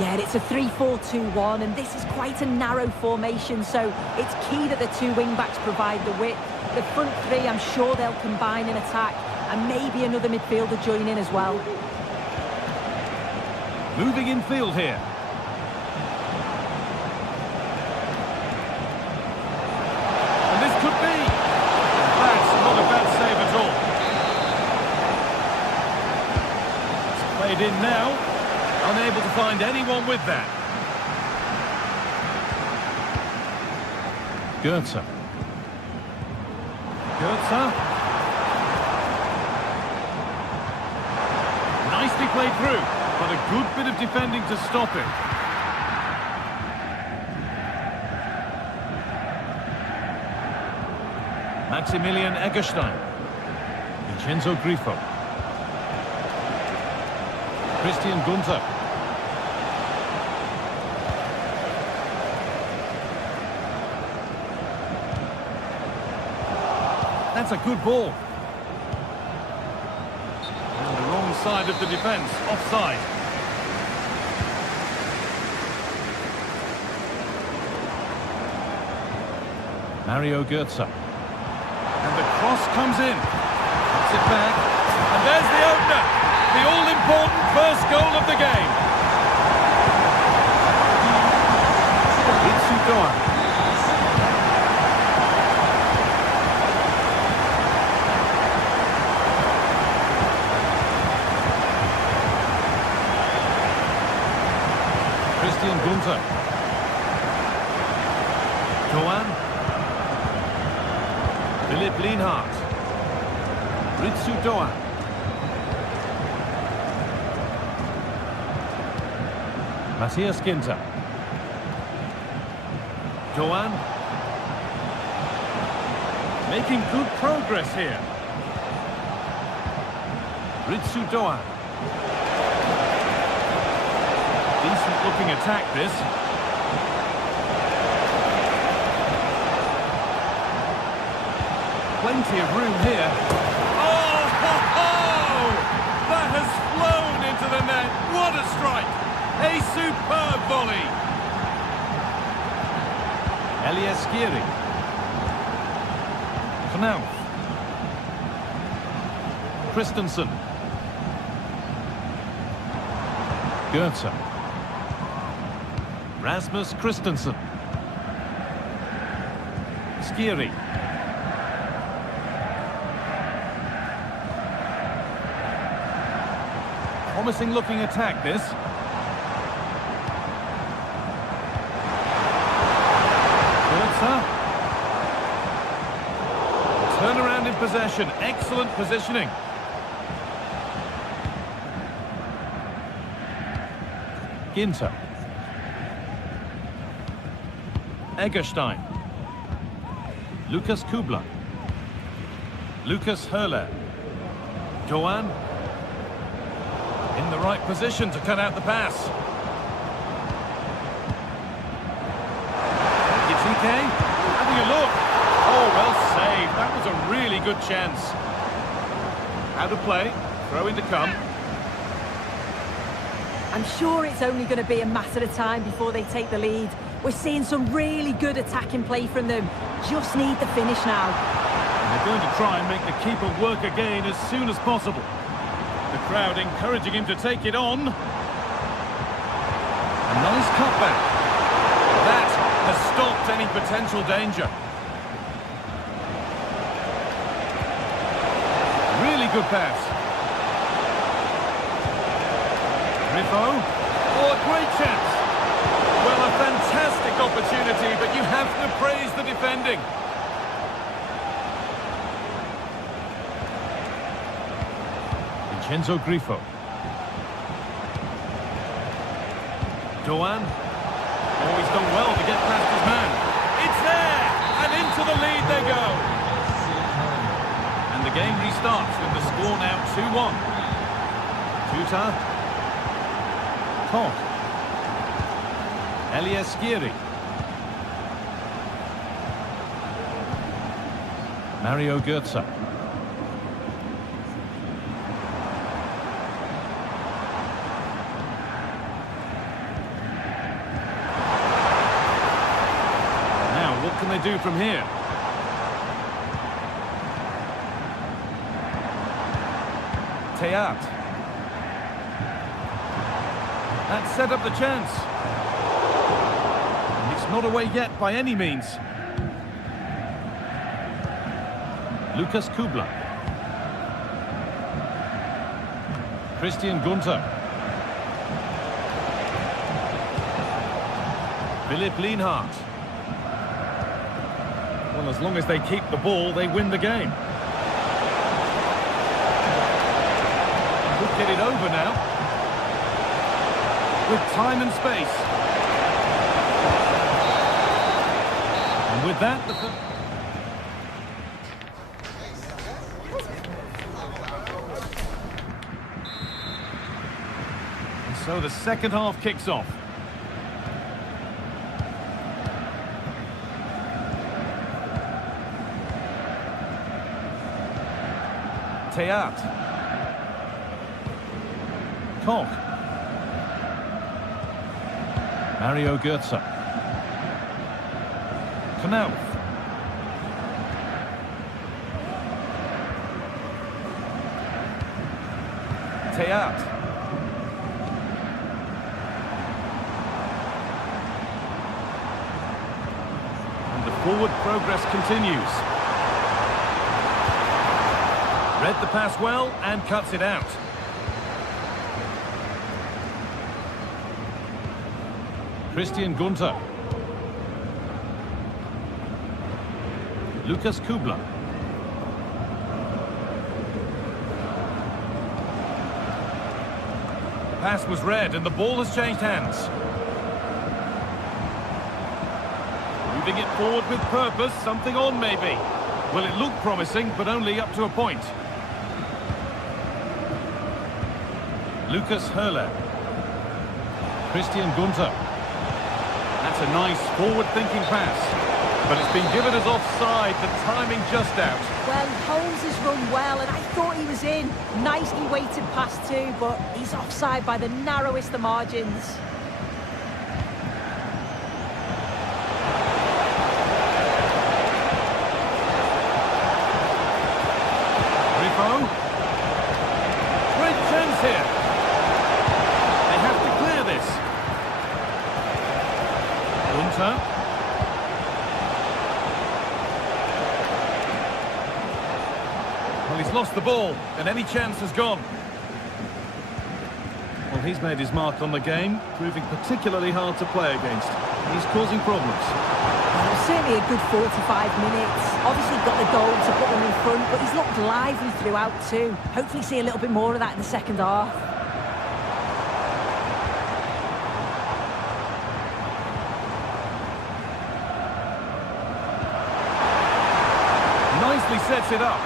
Yeah, it's a 3-4-2-1, and this is quite a narrow formation, so it's key that the two wing-backs provide the width. The front three, I'm sure they'll combine in attack, and maybe another midfielder join in as well. Moving in field here. And this could be. That's not a bad save at all. It's played in now. Unable to find anyone with that. Goetze. Nicely played through, but a good bit of defending to stop it. Maximilian Eggestein. Vincenzo Grifo. Christian Gunther. That's a good ball. On the wrong side of the defence, offside. Mario Goetze. And the cross comes in. Puts it back. And there's the opener. The all-important first goal of the game. Itsudoa. Christian Gunther. Doan. Philipp Lienhardt. Ritsu Doan. Matthias Ginter. Doan. Making good progress here. Ritsu Doan. Decent looking attack, this. Plenty of room here. Oh, ho, ho! That has flown into the net. What a strike! A superb volley. Elias Skiri. Knauf. Christensen. Goetze. Rasmus Christensen. Skiri. Promising looking attack, this. Goetze. Turnaround in possession. Excellent positioning. Ginter. Eggestein. Lukas Kubler. Lukas Höhler. Doan. In the right position to cut out the pass. Gitike. Having a look. Oh, well saved. That was a really good chance. Out of play. Throw in to come. I'm sure it's only going to be a matter of time before they take the lead. We're seeing some really good attacking play from them. Just need the finish now. And they're going to try and make the keeper work again as soon as possible. The crowd encouraging him to take it on. A nice cutback. That has stopped any potential danger. Really good pass. Grifo. Oh, a great chance. Well, a fantastic opportunity, but you have to praise the defending. Vincenzo Grifo. Doan. Oh, he's done well to get past his man. It's there! And into the lead they go. And the game restarts with the score now 2-1. Tuta. Koch. Elias-Skiri. Mario Götze. Now, what can they do from here? Teat. That set up the chance. It's not away yet by any means. Lukas Kubla. Christian Gunther. Philipp Lienhardt. Well, as long as they keep the ball, they win the game. Could get it over now. With time and space. And with that, so the second half kicks off. Teat. Koch. Mario Götze. Knauf. Teat. Forward progress continues. Read the pass well and cuts it out. Christian Gunther. Lukas Kubla. Pass was read and the ball has changed hands. Moving it forward with purpose, something on maybe. Well, it looked promising, but only up to a point. Lucas Höhler. Christian Gunther. That's a nice forward-thinking pass. But it's been given as offside, the timing just out. Well, Holmes has run well, and I thought he was in. Nicely weighted pass too, but he's offside by the narrowest of margins. Great chance here. They have to clear this. Gunther. Well, he's lost the ball, and any chance has gone. Well, he's made his mark on the game, proving particularly hard to play against. He's causing problems. Well, certainly a good 45 minutes. Obviously got the goal to put them in front, but he's looked lively throughout too. Hopefully see a little bit more of that in the second half. Nicely sets it up.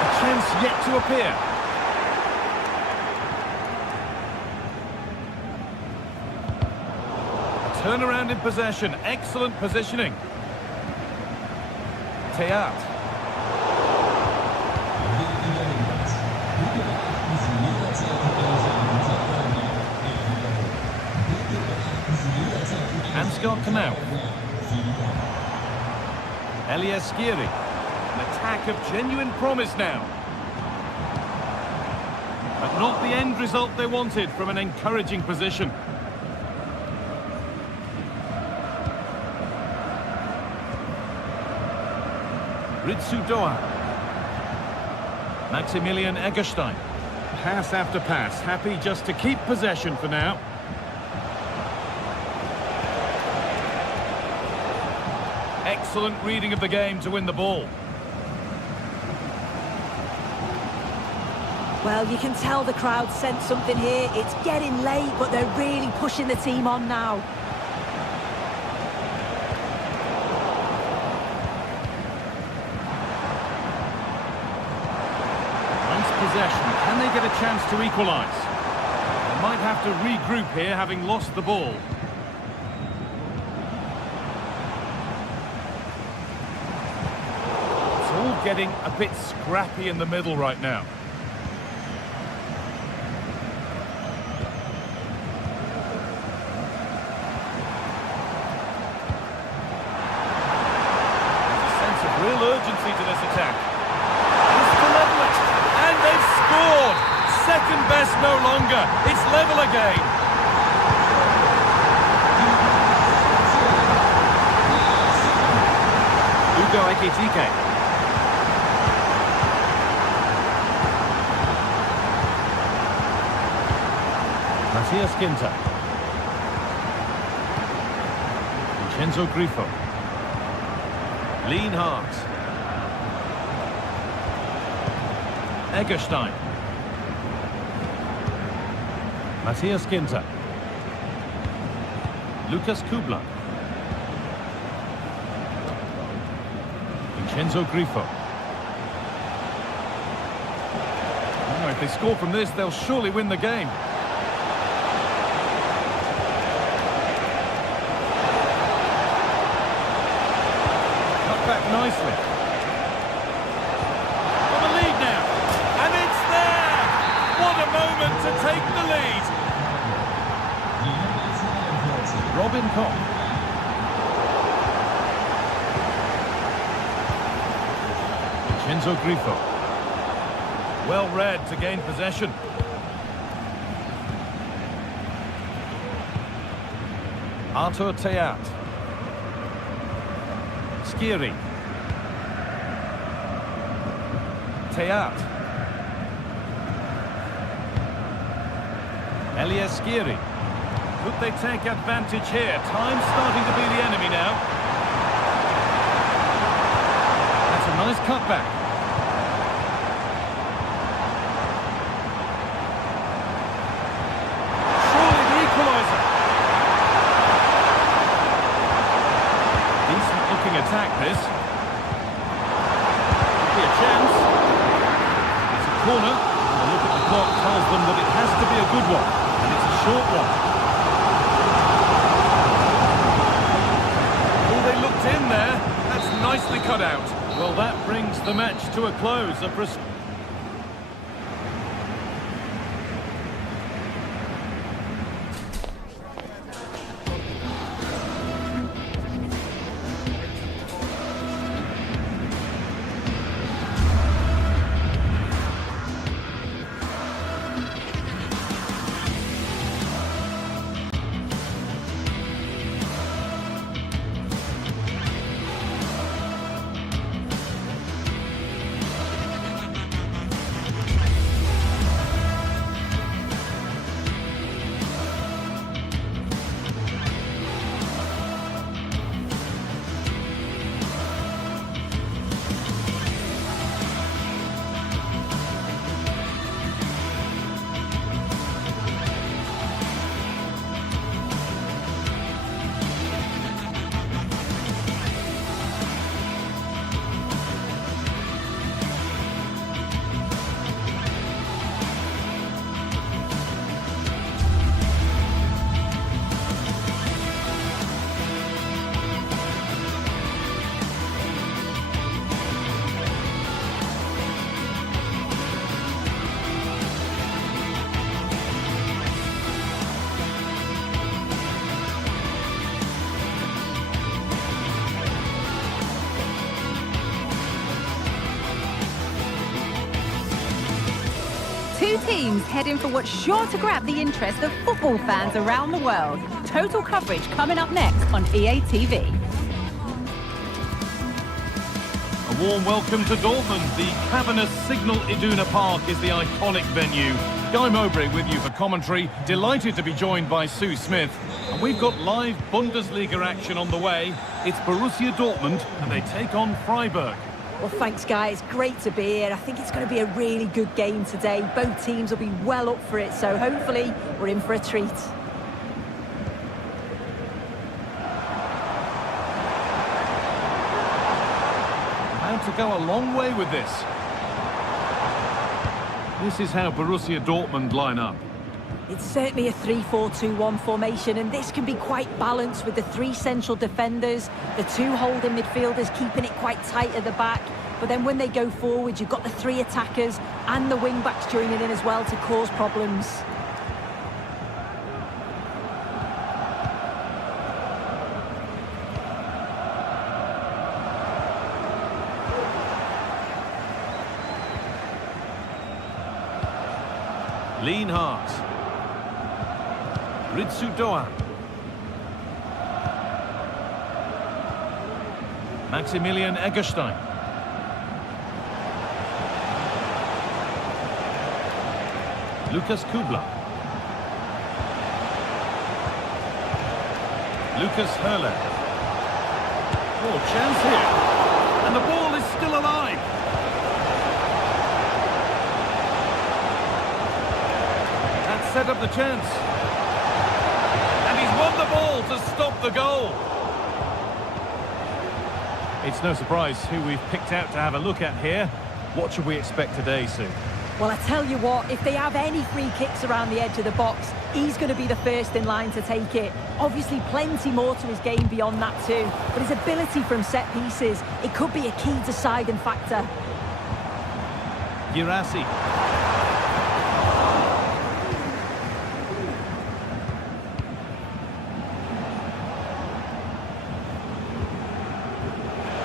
A chance yet to appear. Turnaround in possession, excellent positioning. Teat. Ansgar Knauf. Elias-Skiri. An attack of genuine promise now. But not the end result they wanted from an encouraging position. Ritsu Doan. Maximilian Eggestein. Pass after pass, happy just to keep possession for now. Excellent reading of the game to win the ball. Well, you can tell the crowd sense something here. It's getting late, but they're really pushing the team on now. Nice possession. Can they get a chance to equalise? They might have to regroup here, having lost the ball. It's all getting a bit scrappy in the middle right now. Real urgency to this attack. It's to level it, and they've scored. Second best no longer. It's level again. Hugo Ekitike. Matthias Ginter. Vincenzo Grifo. Lienhardt. Eggestein. Matthias Ginter. Lukas Kubla. Vincenzo Grifo. Oh, if they score from this, they'll surely win the game. Back nicely. On the lead now, and it's there! What a moment to take the lead! Robin Koch. Vincenzo Grifo. Well read to gain possession. Arthur Theat. Skiri. Theat. Elias Skiri. Could they take advantage here? Time's starting to be the enemy now. That's a nice cutback. Surely the equaliser. Decent looking attack this. Could be a chance. It's a corner. A look at the clock tells them that it has to be a good one. And it's a short one. Oh, they looked in there. That's nicely cut out. Well, that brings the match to a close. Two teams heading for what's sure to grab the interest of football fans around the world. Total coverage coming up next on EA TV. A warm welcome to Dortmund. The cavernous Signal Iduna Park is the iconic venue. Guy Mowbray with you for commentary. Delighted to be joined by Sue Smith. And we've got live Bundesliga action on the way. It's Borussia Dortmund and they take on Freiburg. Well, thanks, guys. Great to be here. I think it's going to be a really good game today. Both teams will be well up for it, so hopefully we're in for a treat. Bound to go a long way with this. This is how Borussia Dortmund line up. It's certainly a 3-4-2-1 formation, and this can be quite balanced with the three central defenders, the two holding midfielders keeping it quite tight at the back. But then when they go forward, you've got the three attackers and the wing-backs joining in as well to cause problems. Lienhardt. Ritsudoa. Maximilian Eggestein. Lukas Kubla. Lucas Hurler. Oh, chance here. And the ball is still alive. That set up the chance. And he's won the ball to stop the goal. It's no surprise who we've picked out to have a look at here. What should we expect today, Sue? Well, I tell you what, if they have any free kicks around the edge of the box, he's going to be the first in line to take it. Obviously, plenty more to his game beyond that too. But his ability from set pieces, it could be a key deciding factor. Girassi.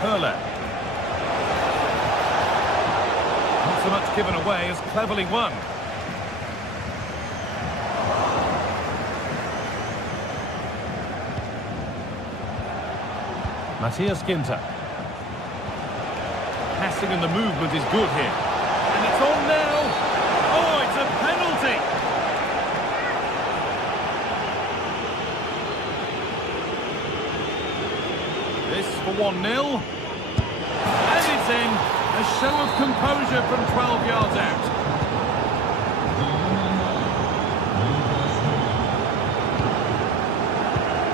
Hurler. Not so much given away as cleverly won. Matthias Ginter. Passing and the movement is good here. And it's on now. Oh, it's a penalty. This for 1-0. And it's in. A show of composure from 12 yards out.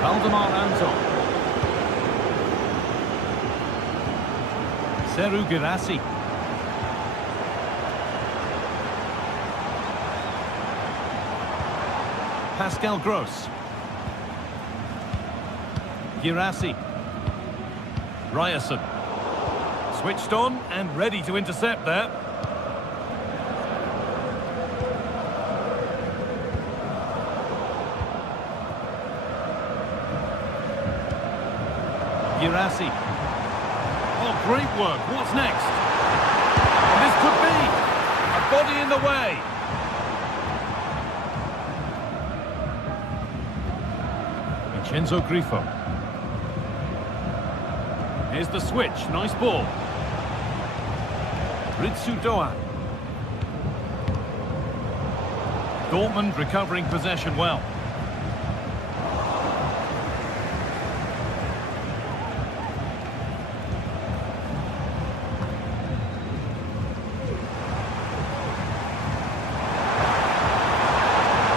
Valdemar Anton. Serhou Guirassy. Pascal Gross. Guirassy. Ryerson. Switched on and ready to intercept there. Guirassy. Oh, great work. What's next? And this could be a body in the way. Vincenzo Grifo. Here's the switch. Nice ball. Ritsudoa. Dortmund recovering possession well.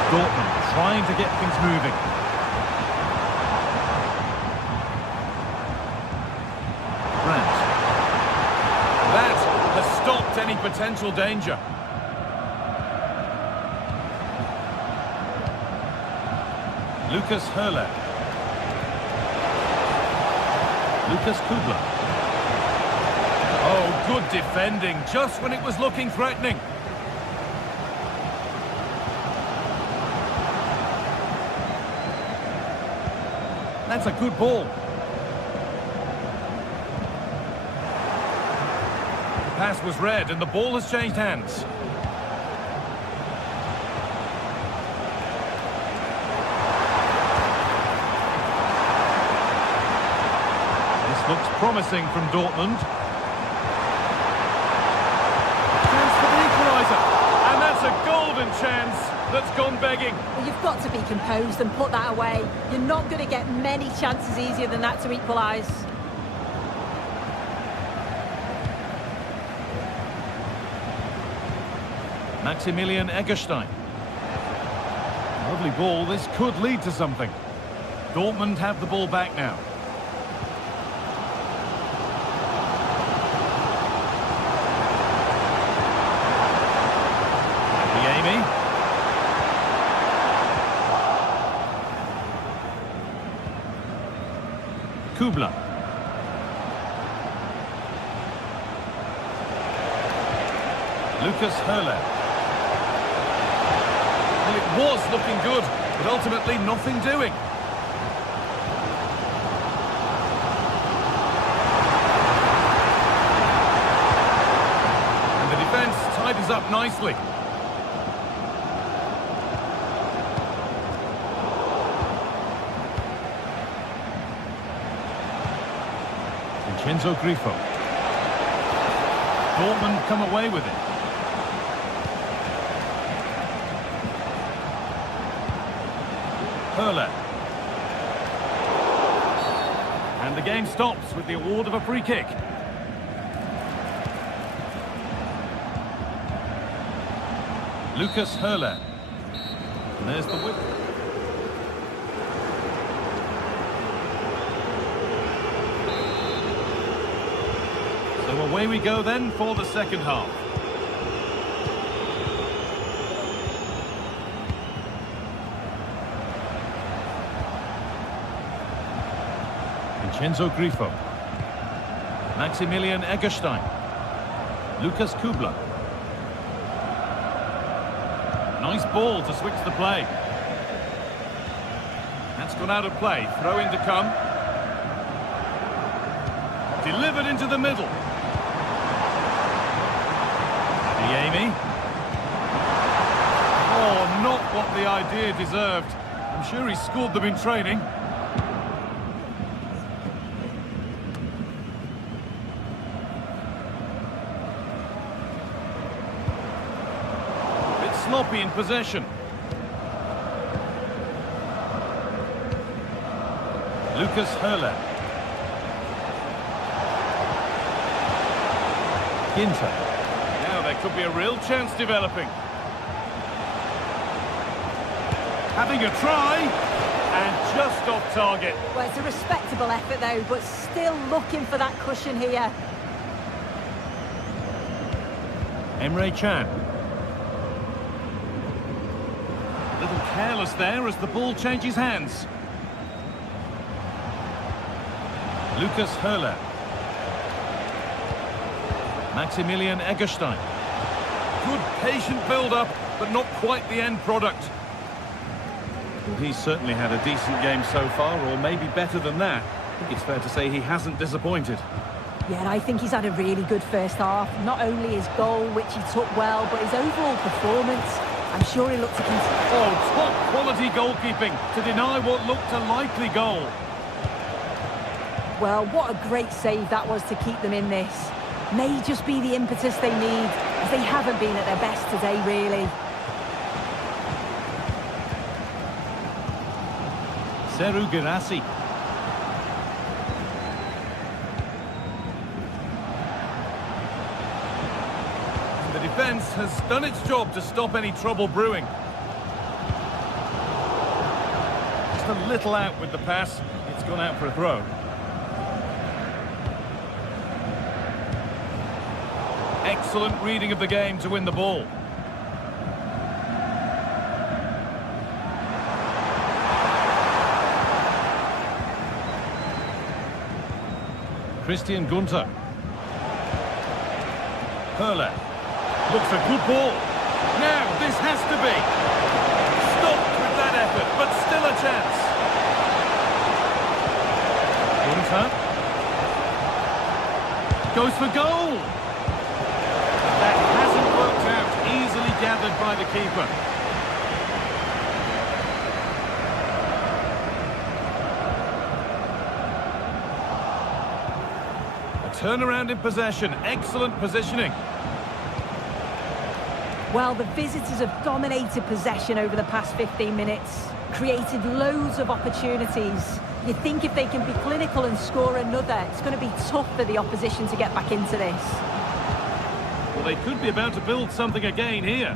Dortmund trying to get things moving. Brandt. That has stopped any potential danger. Lucas Hurler. Lucas Kubla. Oh, good defending, just when it was looking threatening. That's a good ball. The pass was read and the ball has changed hands. This looks promising from Dortmund. Chance for the equaliser. And that's a golden chance that's gone begging. Well, you've got to be composed and put that away. You're not going to get many chances easier than that to equalise. Maximilian Eggestein. Lovely ball, this could lead to something. Dortmund have the ball back now. Kubla. Lucas Höhler. Well, it was looking good, but ultimately nothing doing. And the defence tidies up nicely. Vincenzo Grifo. Dortmund come away with it. Höhler. And the game stops with the award of a free kick. Lucas Höhler. And there's the whip. So away we go then for the second half. Vincenzo Grifo. Maximilian Eggestein. Lucas Kubla. Nice ball to switch the play. That's gone out of play. Throw in to come. Delivered into the middle. Amy. Oh, not what the idea deserved. I'm sure he scored them in training. A bit sloppy in possession. Lucas Höhler. Ginter. There could be a real chance developing. Having a try, and just off target. Well, it's a respectable effort though, but still looking for that cushion here. Emre Can. A little careless there as the ball changes hands. Lucas Höhler. Maximilian Eggestein. Good patient build-up, but not quite the end product. Well, he's certainly had a decent game so far, or maybe better than that. I think it's fair to say he hasn't disappointed. Yeah, and I think he's had a really good first half. Not only his goal, which he took well, but his overall performance. I'm sure he looked to continue. Oh, top quality goalkeeping to deny what looked a likely goal. Well, what a great save that was to keep them in this. May just be the impetus they need, as they haven't been at their best today, really. Seru Girassi. The defence has done its job to stop any trouble brewing. Just a little out with the pass. It's gone out for a throw. Excellent reading of the game to win the ball. Christian Gunter. Höhler. Looks a good ball. Now, this has to be. Stopped with that effort, but still a chance. Gunter. Goes for goal. That hasn't worked out, easily gathered by the keeper. A turnaround in possession, excellent positioning. Well, the visitors have dominated possession over the past 15 minutes, created loads of opportunities. You think if they can be clinical and score another, it's going to be tough for the opposition to get back into this. Well, they could be about to build something again here.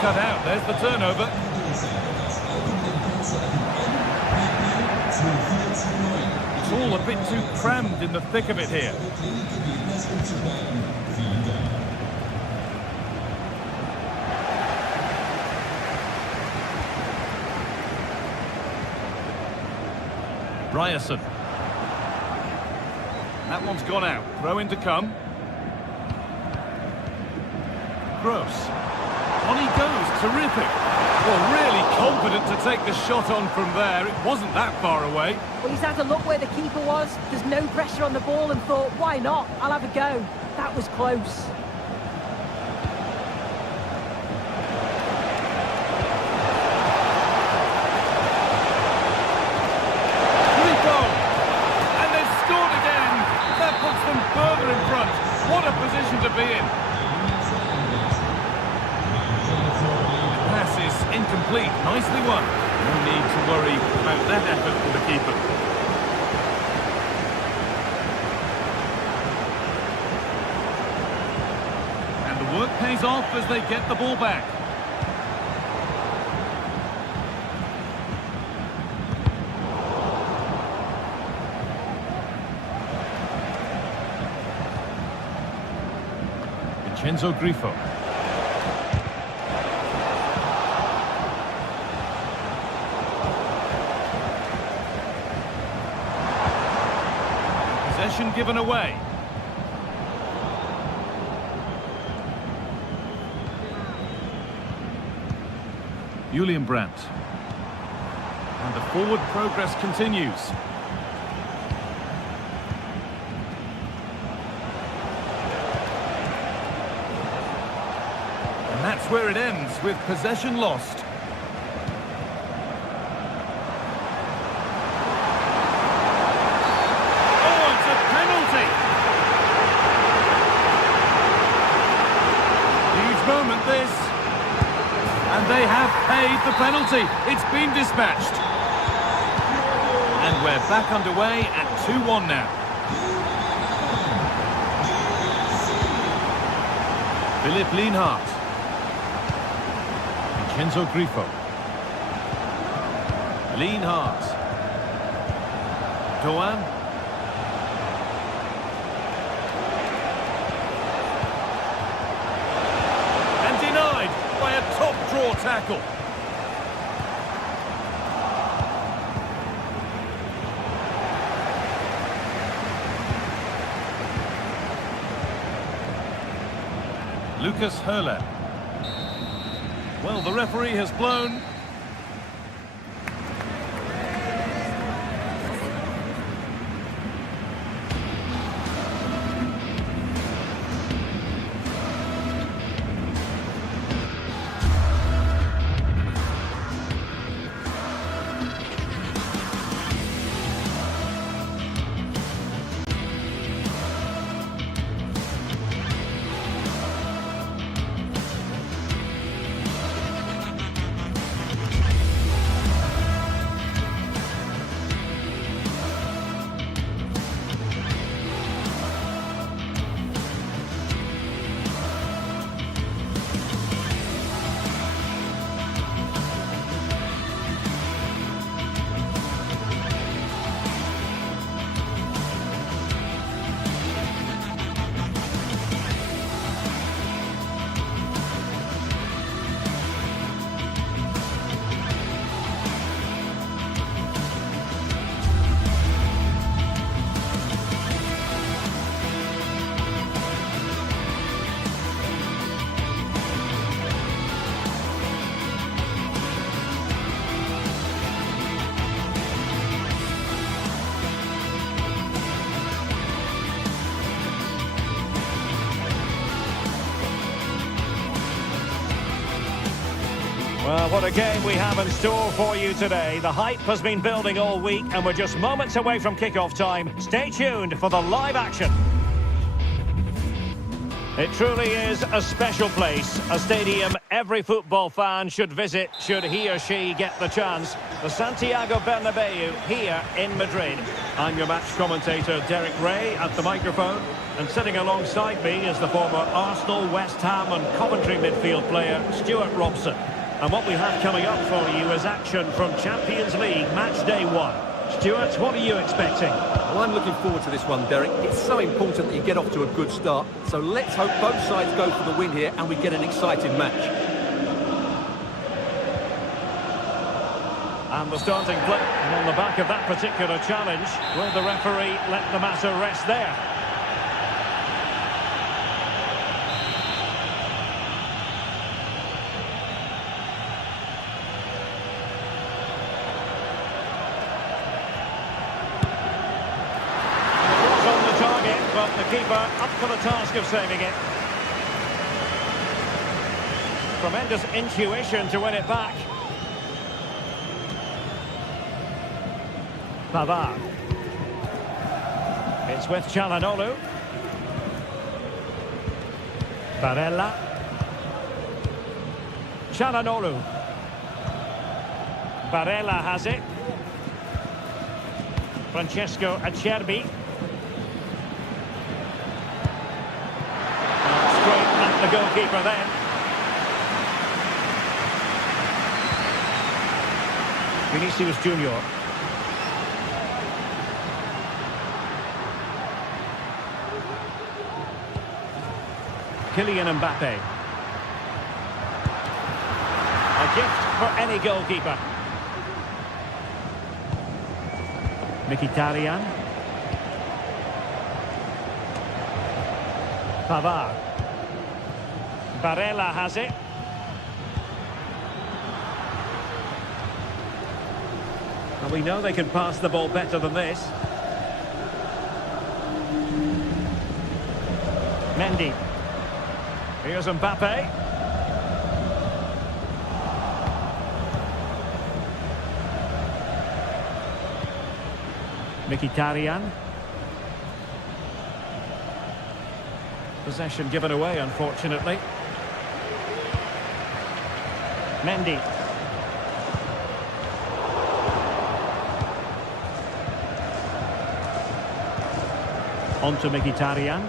cut out. There's the turnover. It's all a bit too crammed in the thick of it here. Ryerson. That one's gone out. Throw in to come. Gross. On he goes. Terrific. Well, really confident to take the shot on from there. It wasn't that far away. Well, he's had a look where the keeper was. There's no pressure on the ball and thought, why not? I'll have a go. That was close. Further in front. What a position to be in. The pass is incomplete. Nicely won. No need to worry about that effort for the keeper. And the work pays off as they get the ball back. Enzo Grifo. Possession given away. Julian Brandt. And the forward progress continues. That's where it ends, with possession lost. Oh, it's a penalty! Huge moment, this. And they have paid the penalty. It's been dispatched. And we're back underway at 2-1 now. Philipp Lienhardt. Enzo Grifo. Lienhardt. Doan. And denied by a top draw tackle. Lucas Höhler. Well, the referee has blown. Well, what a game we have in store for you today. The hype has been building all week and we're just moments away from kickoff time. Stay tuned for the live action. It truly is a special place, a stadium every football fan should visit should he or she get the chance. The Santiago Bernabeu here in Madrid. I'm your match commentator Derek Ray at the microphone, and sitting alongside me is the former Arsenal, West Ham and Coventry midfield player Stuart Robson. And what we have coming up for you is action from Champions League match day 1. Stuart, what are you expecting? Well, I'm looking forward to this one, Derek. It's so important that you get off to a good start. So let's hope both sides go for the win here and we get an exciting match. And the starting play. And on the back of that particular challenge, will the referee let the matter rest there? But the keeper up for the task of saving it. Tremendous intuition to win it back. Pavard. It's with Çalhanoğlu. Barella. Çalhanoğlu. Barella has it. Francesco Acerbi. The goalkeeper then. Vinicius Junior. Kylian Mbappe. A gift for any goalkeeper. Mkhitaryan. Pavard. Barella has it. And we know they can pass the ball better than this. Mendy. Here's Mbappe. Mkhitaryan. Possession given away, unfortunately. Mendy. On to Mkhitaryan.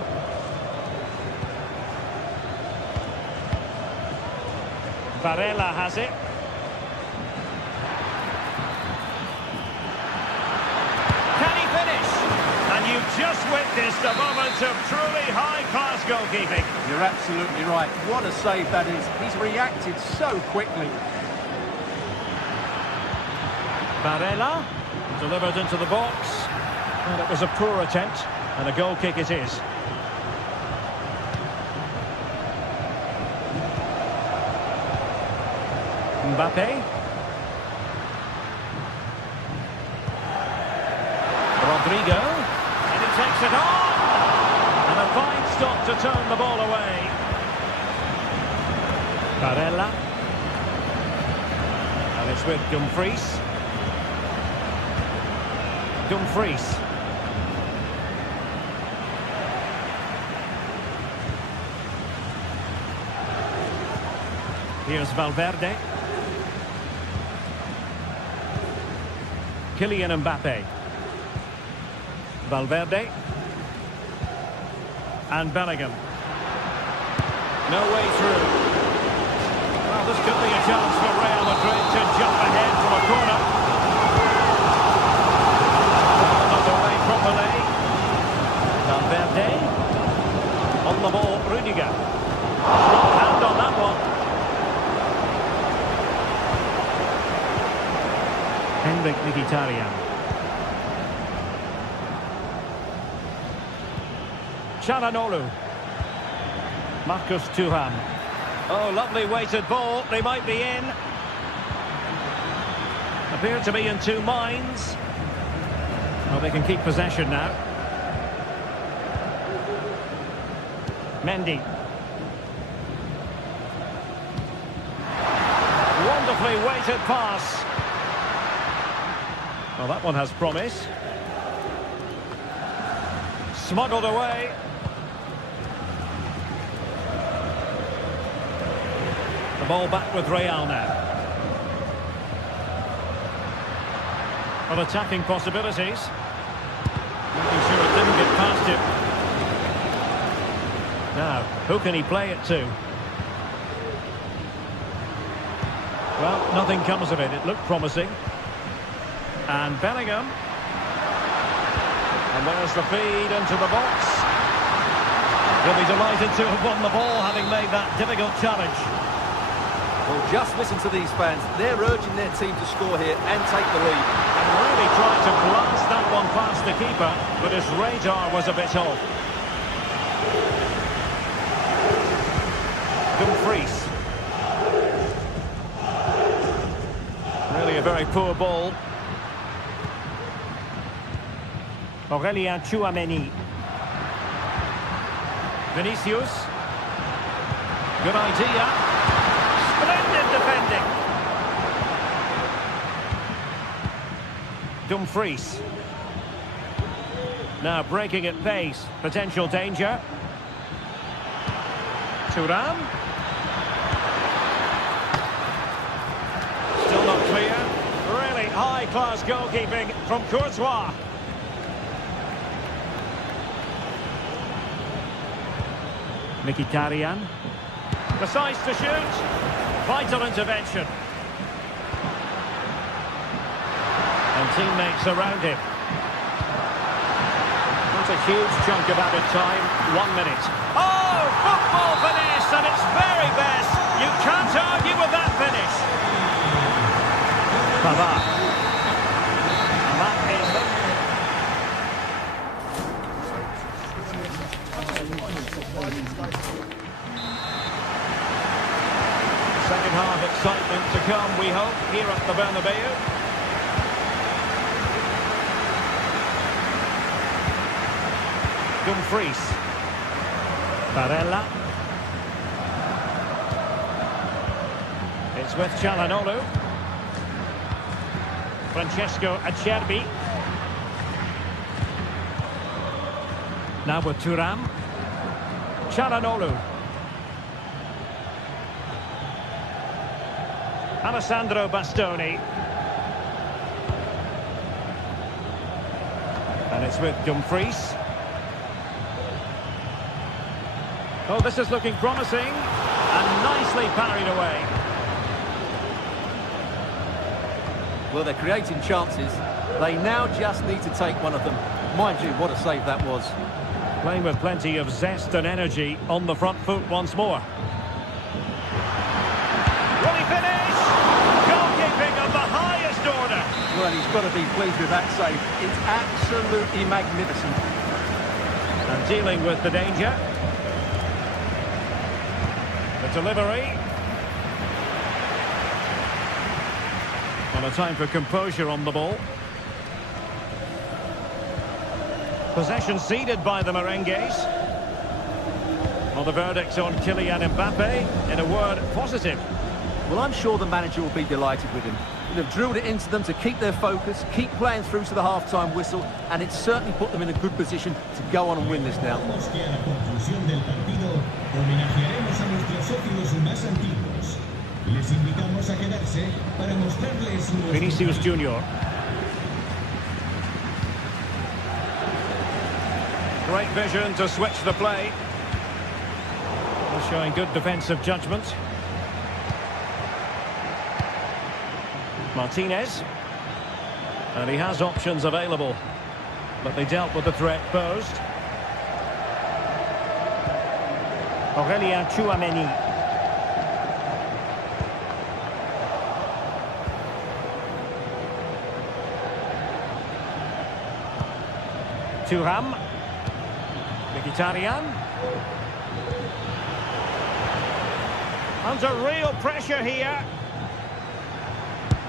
Barella has it. Can he finish? And you've just witnessed a moment of truly high-class goalkeeping. You're absolutely right. What a save that is. He's reacted so quickly. Barella delivered into the box. And it was a poor attempt, and a goal kick it is. Mbappe. Rodrigo. And he takes it on. And a fine stop to turn the ball away. Barella. And it's with Dumfries. Dumfries. Here's Valverde. Kylian Mbappe. Valverde. And Bellingham. No way through. Well, this could be a chance for Real Madrid to jump ahead from a corner. Underway properly. Valverde. On the ball, Rudiger. Strong hand on that one. Henrik Mkhitaryan. Çalhanoğlu. Marcus Thuram. Oh, lovely weighted ball. They might be in. Appear to be in two minds. Well, they can keep possession now. Mendy. Wonderfully weighted pass. Well, that one has promise. Smuggled away. ball back with Real now. Well, attacking possibilities. Making sure it didn't get past him. Now, who can he play it to? Well, nothing comes of it. It looked promising. And Bellingham. And there's the feed into the box. He'll be delighted to have won the ball, having made that difficult challenge. Well, just listen to these fans. They're urging their team to score here and take the lead. And really tried to blast that one past the keeper, but his radar was a bit off. Dumfries. Really a very poor ball. Aurélien Tchouaméni. Vinicius. Good idea. Splendid defending. Dumfries. Now breaking at pace. Potential danger. Thuram. Still not clear. Really high-class goalkeeping from Courtois. Mkhitaryan. Decides to shoot. Vital intervention. And teammates around him. Not a huge chunk of added time. 1 minute. Oh, football finish at its very best. You can't argue with that finish. Pavard. And that is second half excitement to come, we hope, here at the Bernabeu. Dumfries. Barella. It's with Çalhanoğlu. Francesco Acerbi. Now with Thuram. Çalhanoğlu. Alessandro Bastoni. And it's with Dumfries. Oh, this is looking promising. And nicely parried away. Well, they're creating chances. They now just need to take one of them. Mind you, what a save that was. Playing with plenty of zest and energy on the front foot once more. Will he finish? Goalkeeping of the highest order. Well, he's got to be pleased with that save. It's absolutely magnificent. And dealing with the danger. The delivery. And a time for composure on the ball. Possession ceded by the Merengues. Well, the verdict on Kylian Mbappe, in a word, positive. Well, I'm sure the manager will be delighted with him. They've drilled it into them to keep their focus, keep playing through to the half-time whistle, and it's certainly put them in a good position to go on and win this now. Vinicius Junior. Great vision to switch the play. Showing good defensive judgment. Martinez. And he has options available. But they dealt with the threat posed. Aurélien Tchouaméni. Thuram. Mkhitaryan. Under real pressure here.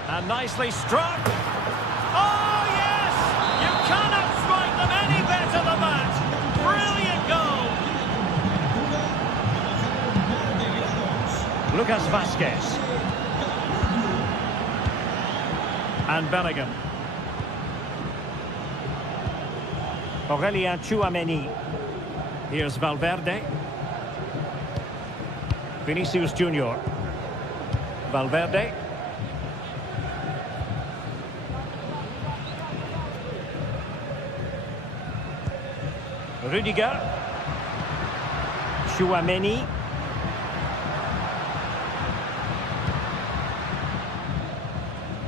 And nicely struck. Oh, yes! You cannot strike them any better than that. Brilliant goal. Lucas Vazquez. And Bellingham. Aurélien Tchouaméni. Here's Valverde. Vinicius Junior. Valverde. Rudiger. Tchouaméni.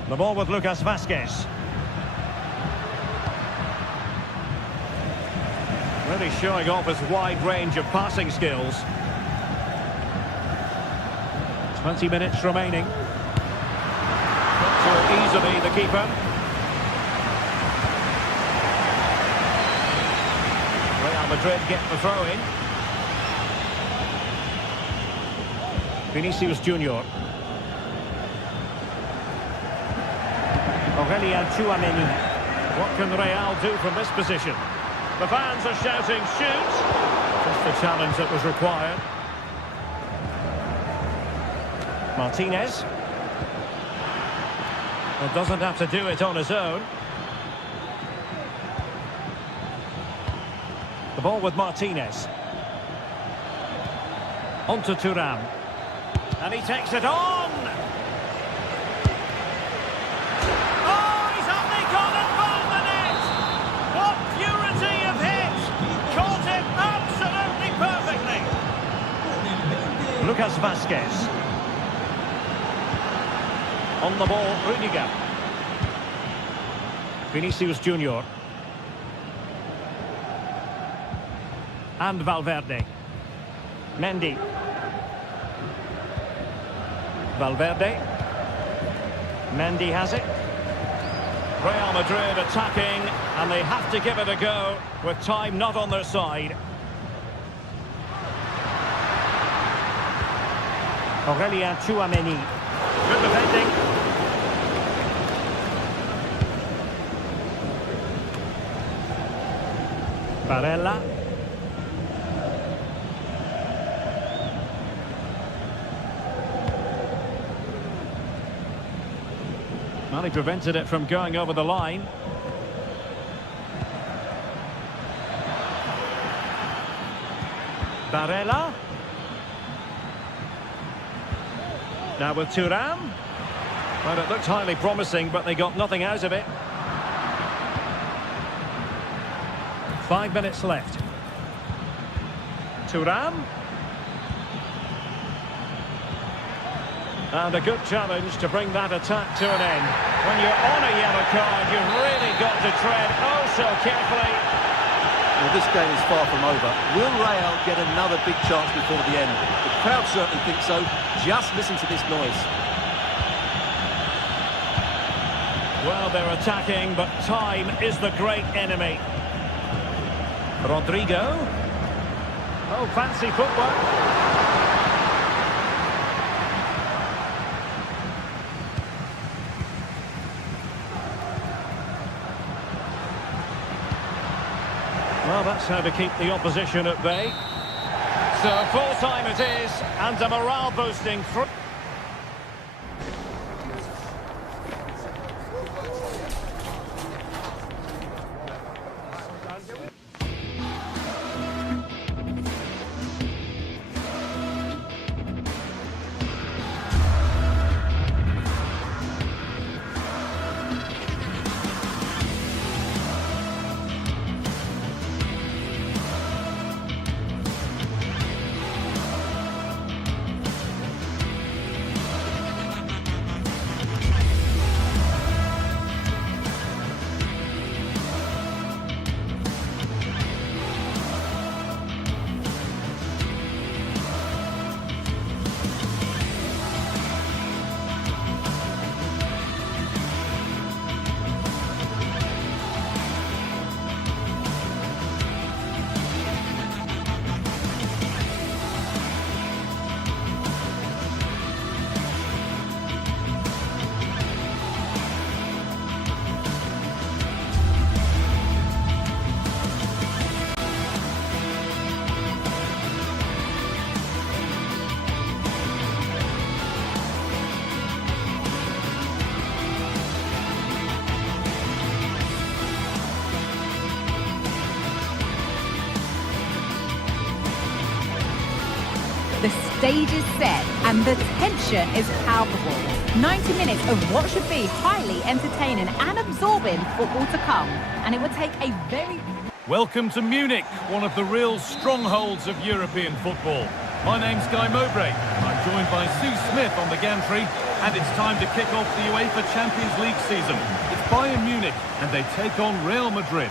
The ball with Lucas Vazquez. Really showing off his wide range of passing skills. 20 minutes remaining. So easily the keeper. Real Madrid get the throw in. Vinicius Junior. Aurelien Tchouaméni. What can Real do from this position? The fans are shouting, shoot! Just the challenge that was required. Martinez. Well, doesn't have to do it on his own. The ball with Martinez. On to Thuram. And he takes it on! Oh, he's only gone and found the net! What purity of hit! Caught it absolutely perfectly! Lucas Vazquez. On the ball, Rudiger. Vinicius Junior. And Valverde. Mendy. Valverde. Mendy has it. Real Madrid attacking, and they have to give it a go with time not on their side. Aurelien Tchouaméni. Good defending. Barella. Well, he prevented it from going over the line. Barella. Now with Thuram. Well, it looked highly promising, but they got nothing out of it. 5 minutes left. Thuram. And a good challenge to bring that attack to an end. When you're on a yellow card, you've really got to tread oh so carefully. Well, this game is far from over. Will Real get another big chance before the end? The crowd certainly think so. Just listen to this noise. Well, they're attacking, but time is the great enemy. Rodrigo. Oh, fancy footwork. Well, that's how to keep the opposition at bay. So full-time it is, and a morale-boosting through. The stage is set and the tension is palpable. 90 minutes of what should be highly entertaining and absorbing football to come. And it would take a very... Welcome to Munich, one of the real strongholds of European football. My name's Guy Mowbray, and I'm joined by Sue Smith on the gantry, and it's time to kick off the UEFA Champions League season. It's Bayern Munich, and they take on Real Madrid.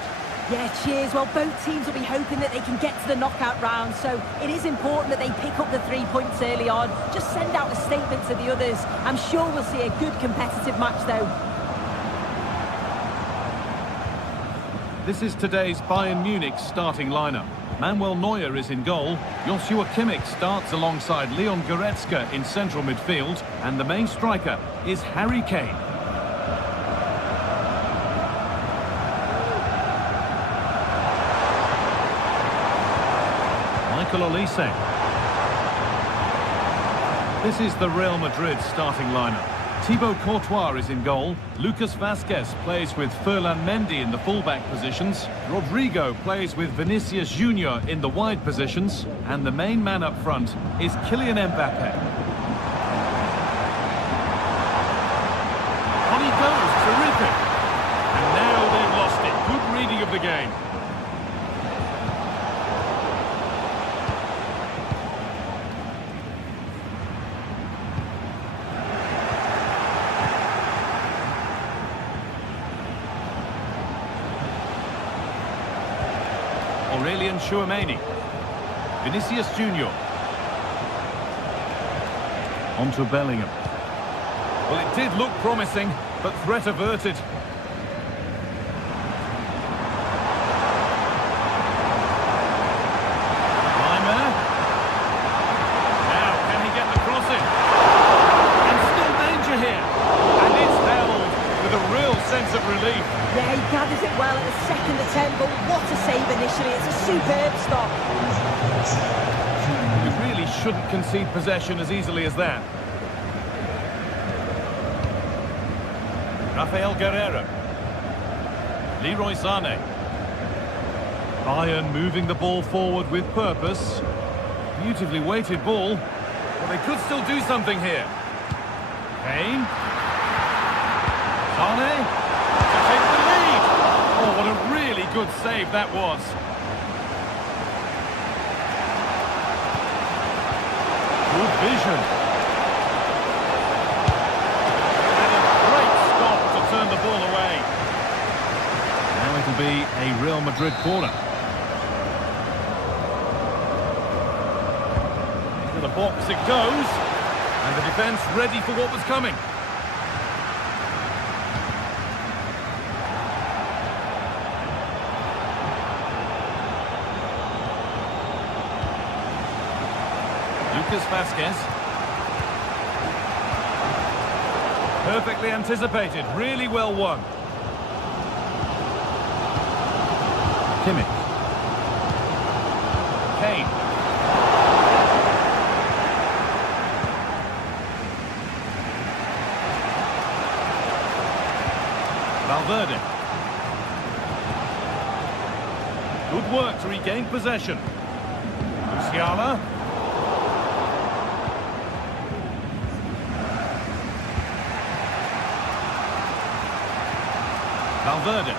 Yeah, cheers. Well, both teams will be hoping that they can get to the knockout round, so it is important that they pick up the 3 points early on. Just send out a statement to the others. I'm sure we'll see a good competitive match, though. This is today's Bayern Munich starting lineup. Manuel Neuer is in goal. Joshua Kimmich starts alongside Leon Goretzka in central midfield, and the main striker is Harry Kane. Michael Olise. This is the Real Madrid starting lineup. Thibaut Courtois is in goal. Lucas Vazquez plays with Ferland Mendy in the fullback positions. Rodrigo plays with Vinicius Junior in the wide positions. And the main man up front is Kylian Mbappe. On he goes, terrific. And now they've lost it. Good reading of the game. Aurelien Tchouameni. Vinicius Junior. On to Bellingham. Well, it did look promising, but threat averted. Reimer. Now, can he get the cross in? And still danger here. And it's held with a real sense of relief. Yeah, he gathers it well at the second attempt, but what a save initially. It's a superb stop. You really shouldn't concede possession as easily as that. Rafael Guerreiro. Leroy Sané. Bayern moving the ball forward with purpose. Beautifully weighted ball. But they could still do something here. Kane. Sané. To take the lead. Oh, what a really good save that was. Good vision. And a great stop to turn the ball away. Now it'll be a Real Madrid corner. To the box it goes. And the defence ready for what was coming. Lucas Vazquez. Perfectly anticipated, really well won. Kimmich. Kane. Valverde. Good work to regain possession. Musiala. Valverde.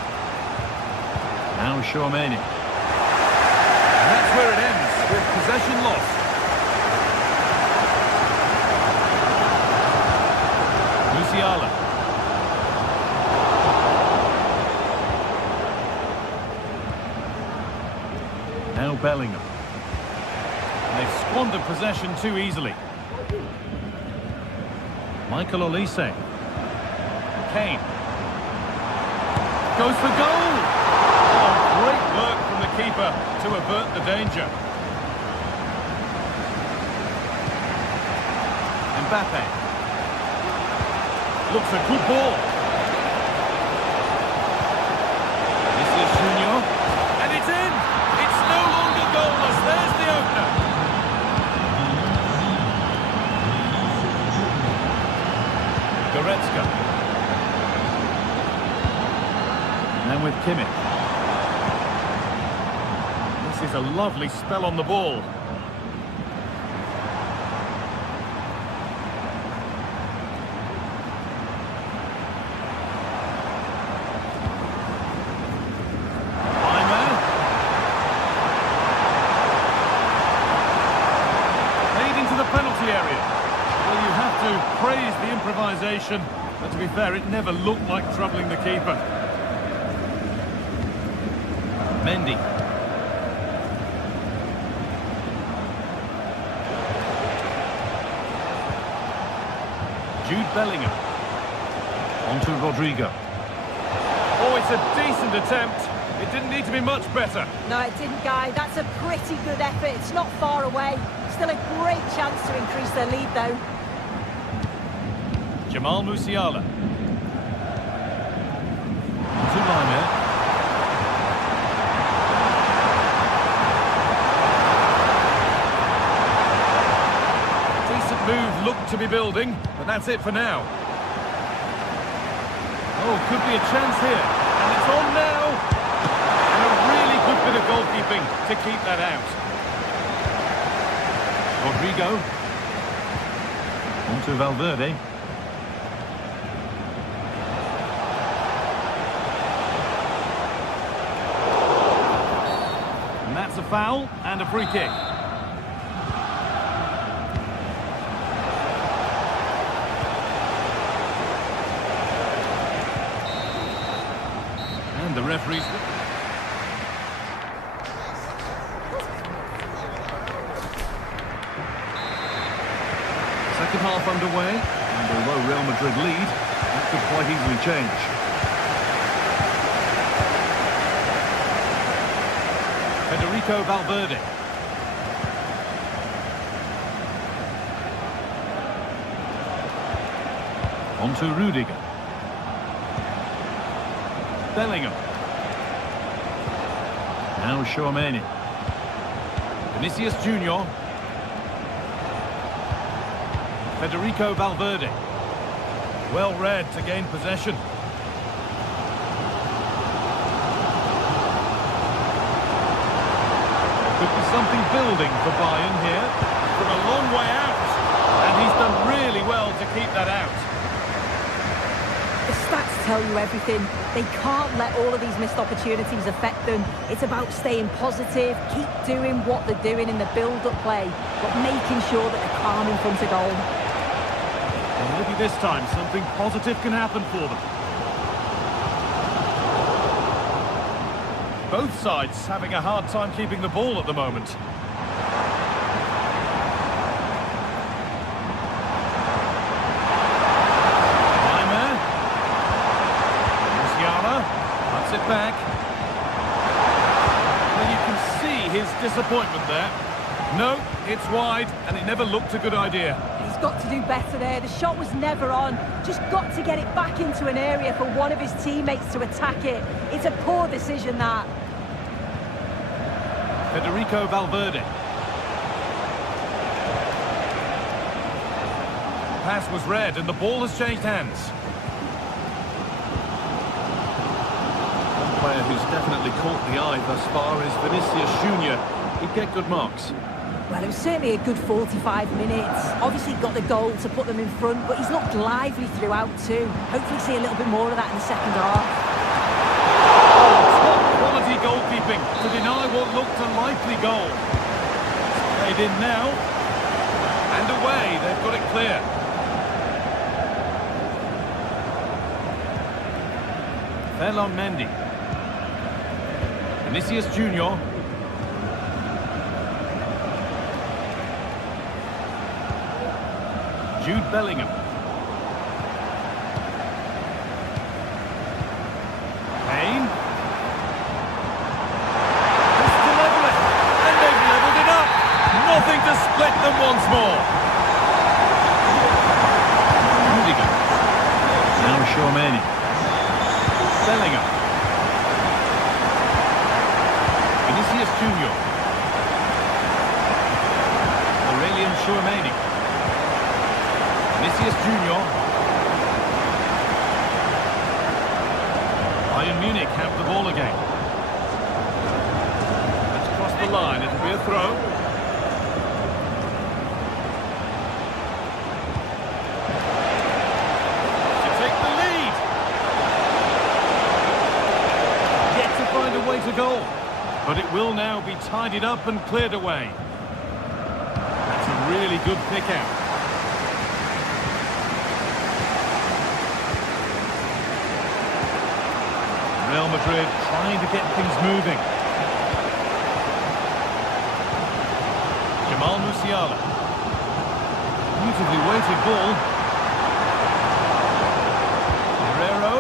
Now Tchouameni. And that's where it ends, with possession lost. Musiala. Now Bellingham. And they've squandered possession too easily. Michael Olise. Kane. Goes for goal! Oh, great work from the keeper to avert the danger. Mbappe. Looks a good ball. This is Junior. And it's in! It's no longer goalless. There's the opener. Goretzka. And with Kimmich. This is a lovely spell on the ball. area. Well, you have to praise the improvisation, but to be fair, it never looked like troubling the keeper. Mendy. Jude Bellingham. On to Rodrigo. Oh, it's a decent attempt. It didn't need to be much better. No, it didn't, Guy. That's a pretty good effort. It's not far away. Still a great chance to increase their lead, though. Jamal Musiala. To Liner. Decent move looked to be building, but that's it for now. Oh, could be a chance here. And it's on now. And a really good bit of goalkeeping to keep that out. Rodrigo. On to Valverde. And that's a foul and a free kick. And the referee's... Second half underway, and although Real Madrid lead, that could quite easily change. Federico Valverde. On to Rudiger. Bellingham. Now Tchouaméni. Vinicius Junior. Federico Valverde. Well read to gain possession. Could be something building for Bayern here. From a long way out. And he's done really well to keep that out. The stats tell you everything. They can't let all of these missed opportunities affect them. It's about staying positive, keep doing what they're doing in the build-up play, but making sure that they're calm in front of goal. And maybe this time something positive can happen for them. Both sides having a hard time keeping the ball at the moment. Liner. Musiala cuts it back. Well, you can see his disappointment there. No, it's wide, and it never looked a good idea. He's got to do better there. The shot was never on. Just got to get it back into an area for one of his teammates to attack it. It's a poor decision, that. Federico Valverde. Pass was read, and the ball has changed hands. One player who's definitely caught the eye thus far is Vinicius Junior. He'd get good marks. Well, it was certainly a good 45 minutes. Obviously got the goal to put them in front, but he's looked lively throughout too. Hopefully see a little bit more of that in the second half. Top quality goalkeeping to deny what looked a likely goal. Played in now. And away, they've got it clear. Ferland Mendy. Vinicius Junior. Jude Bellingham. Payne. Just to level it. And they've levelled it up. Nothing to split them once more. Rudiger. Now Tchouaméni. Bellingham. Vinicius Junior. Tchouaméni. Vinicius Junior. Bayern Munich have the ball again. Let's cross the line. It'll be a throw. To take the lead. Yet to find a way to goal. But it will now be tidied up and cleared away. That's a really good pick out. Real Madrid trying to get things moving. Jamal Musiala. Beautifully weighted ball. Guerrero.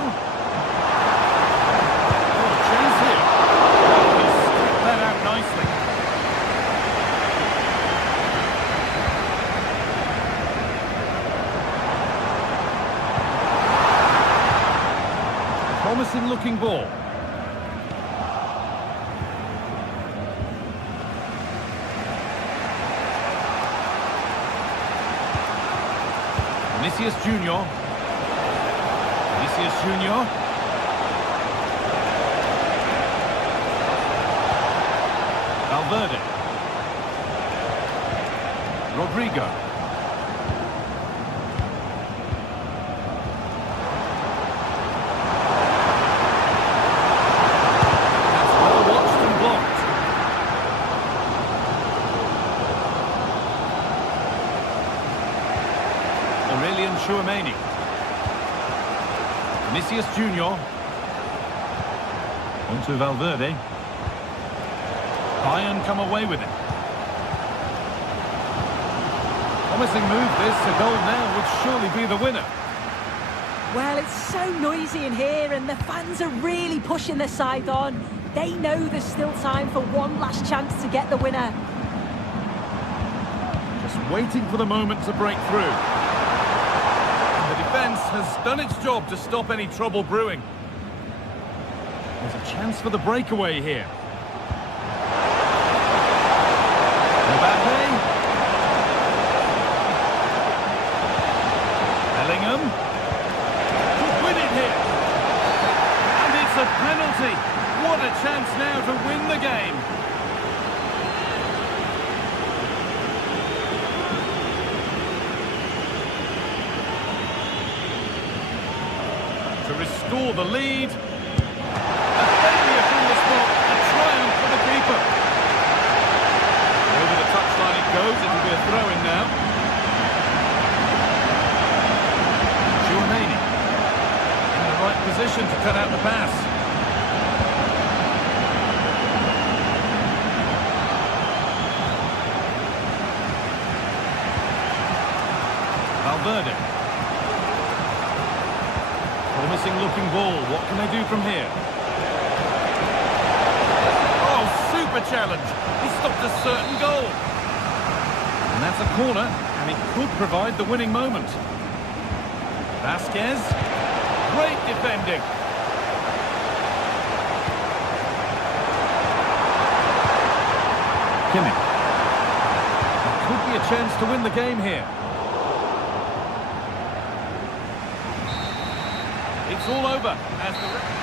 Oh, chase here. Oh, he stripped that out nicely. Promising looking ball. Vinicius Junior. Vinicius Junior. Valverde. Rodrigo. That's well watched and blocked. Aurelian Tchouameni. Vinicius Junior. Onto Valverde. Bayern come away with it. Promising move this. A goal now would surely be the winner. Well, it's so noisy in here and the fans are really pushing their side on. They know there's still time for one last chance to get the winner. Just waiting for the moment to break through. The defence has done its job to stop any trouble brewing. There's a chance for the breakaway here. Mbappe. Bellingham. Could win it here. And it's a penalty. What a chance now to win the game. To restore the lead. A failure from the spot. A triumph for the keeper. Over the touchline it goes. It'll be a throw-in now. Tchouameni in the right position to cut out the pass. Valverde. Promising looking ball. What can they do from here? Oh, super challenge. He stopped a certain goal. And that's a corner, and it could provide the winning moment. Vasquez. Great defending. Kimmich. There could be a chance to win the game here. It's all over as the...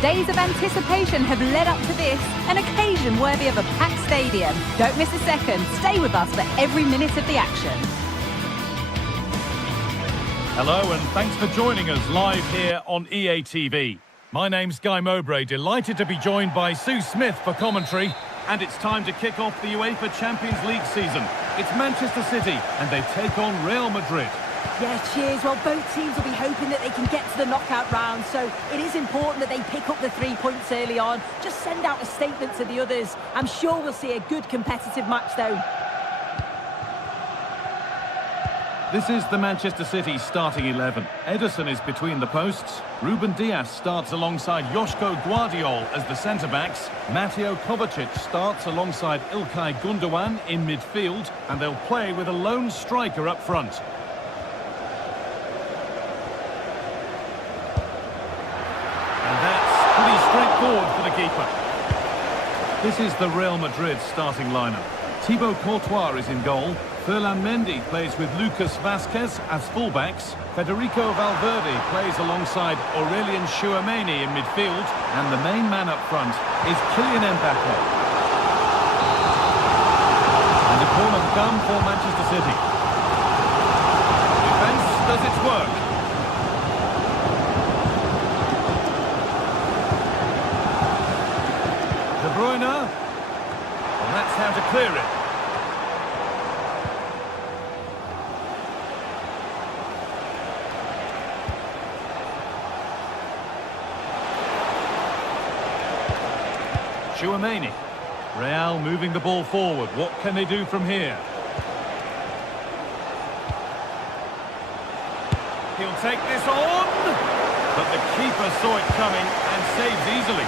Days of anticipation have led up to this, an occasion worthy of a packed stadium. Don't miss a second. Stay with us for every minute of the action. Hello and thanks for joining us live here on EA TV. My name's Guy Mowbray, delighted to be joined by Sue Smith for commentary. And it's time to kick off the UEFA Champions League season. It's Manchester City and they take on Real Madrid. Yeah, cheers. Well, both teams will be hoping that they can get to the knockout round, so it is important that they pick up the 3 points early on. Just send out a statement to the others. I'm sure we'll see a good competitive match, though. This is the Manchester City starting 11. Ederson is between the posts. Ruben Dias starts alongside Joško Guardiol as the centre-backs. Mateo Kovacic starts alongside Ilkay Gundogan in midfield, and they'll play with a lone striker up front. And that's pretty straightforward for the keeper. This is the Real Madrid starting lineup. Thibaut Courtois is in goal. Ferland Mendy plays with Lucas Vazquez as fullbacks. Federico Valverde plays alongside Aurelien Tchouameni in midfield. And the main man up front is Kylian Mbappe. And a corner come for Manchester City. Defence does its work. De Bruyne. Well, that's how to clear it. Tchouameni. Real moving the ball forward. What can they do from here? He'll take this on! But the keeper saw it coming and saves easily.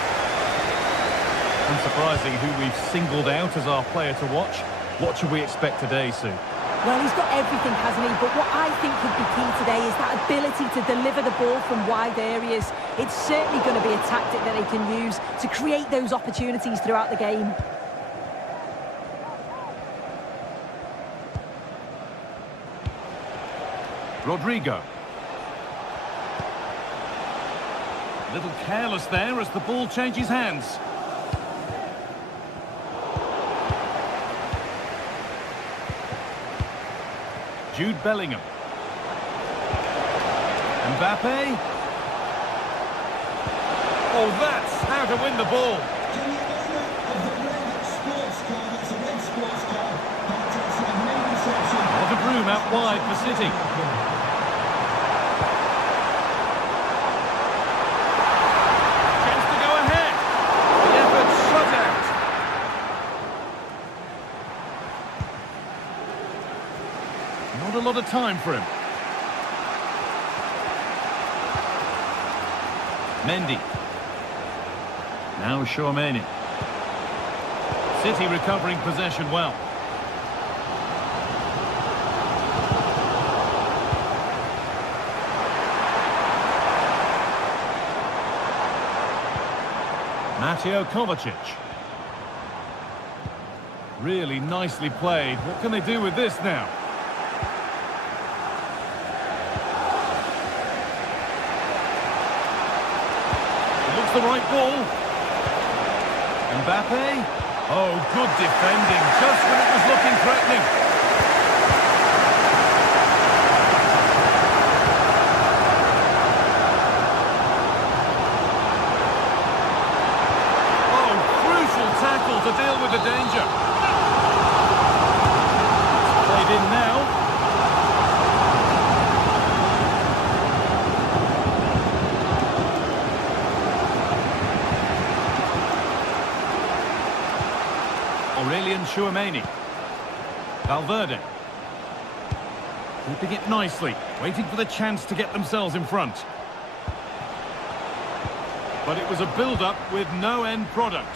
Unsurprising who we've singled out as our player to watch. What should we expect today, Sue? Well, he's got everything, hasn't he? But what I think could be key today is that ability to deliver the ball from wide areas. It's certainly going to be a tactic that they can use to create those opportunities throughout the game. Rodrigo. A little careless there as the ball changes hands. Jude Bellingham. Mbappe. Oh, that's how to win the ball. A lot of room out wide for City. Chance to go ahead. The effort shut out. Not a lot of time for him. Mendy. Now Tchouameni. City recovering possession well. Mateo Kovacic. Really nicely played. What can they do with this now? It looks the right ball. Mbappe. Oh, good defending, just when it was looking threatening. Oh, crucial tackle to deal with the danger. It's played in now. Aurelien Tchouameni. Valverde. Keeping it nicely, waiting for the chance to get themselves in front. But it was a build-up with no end product.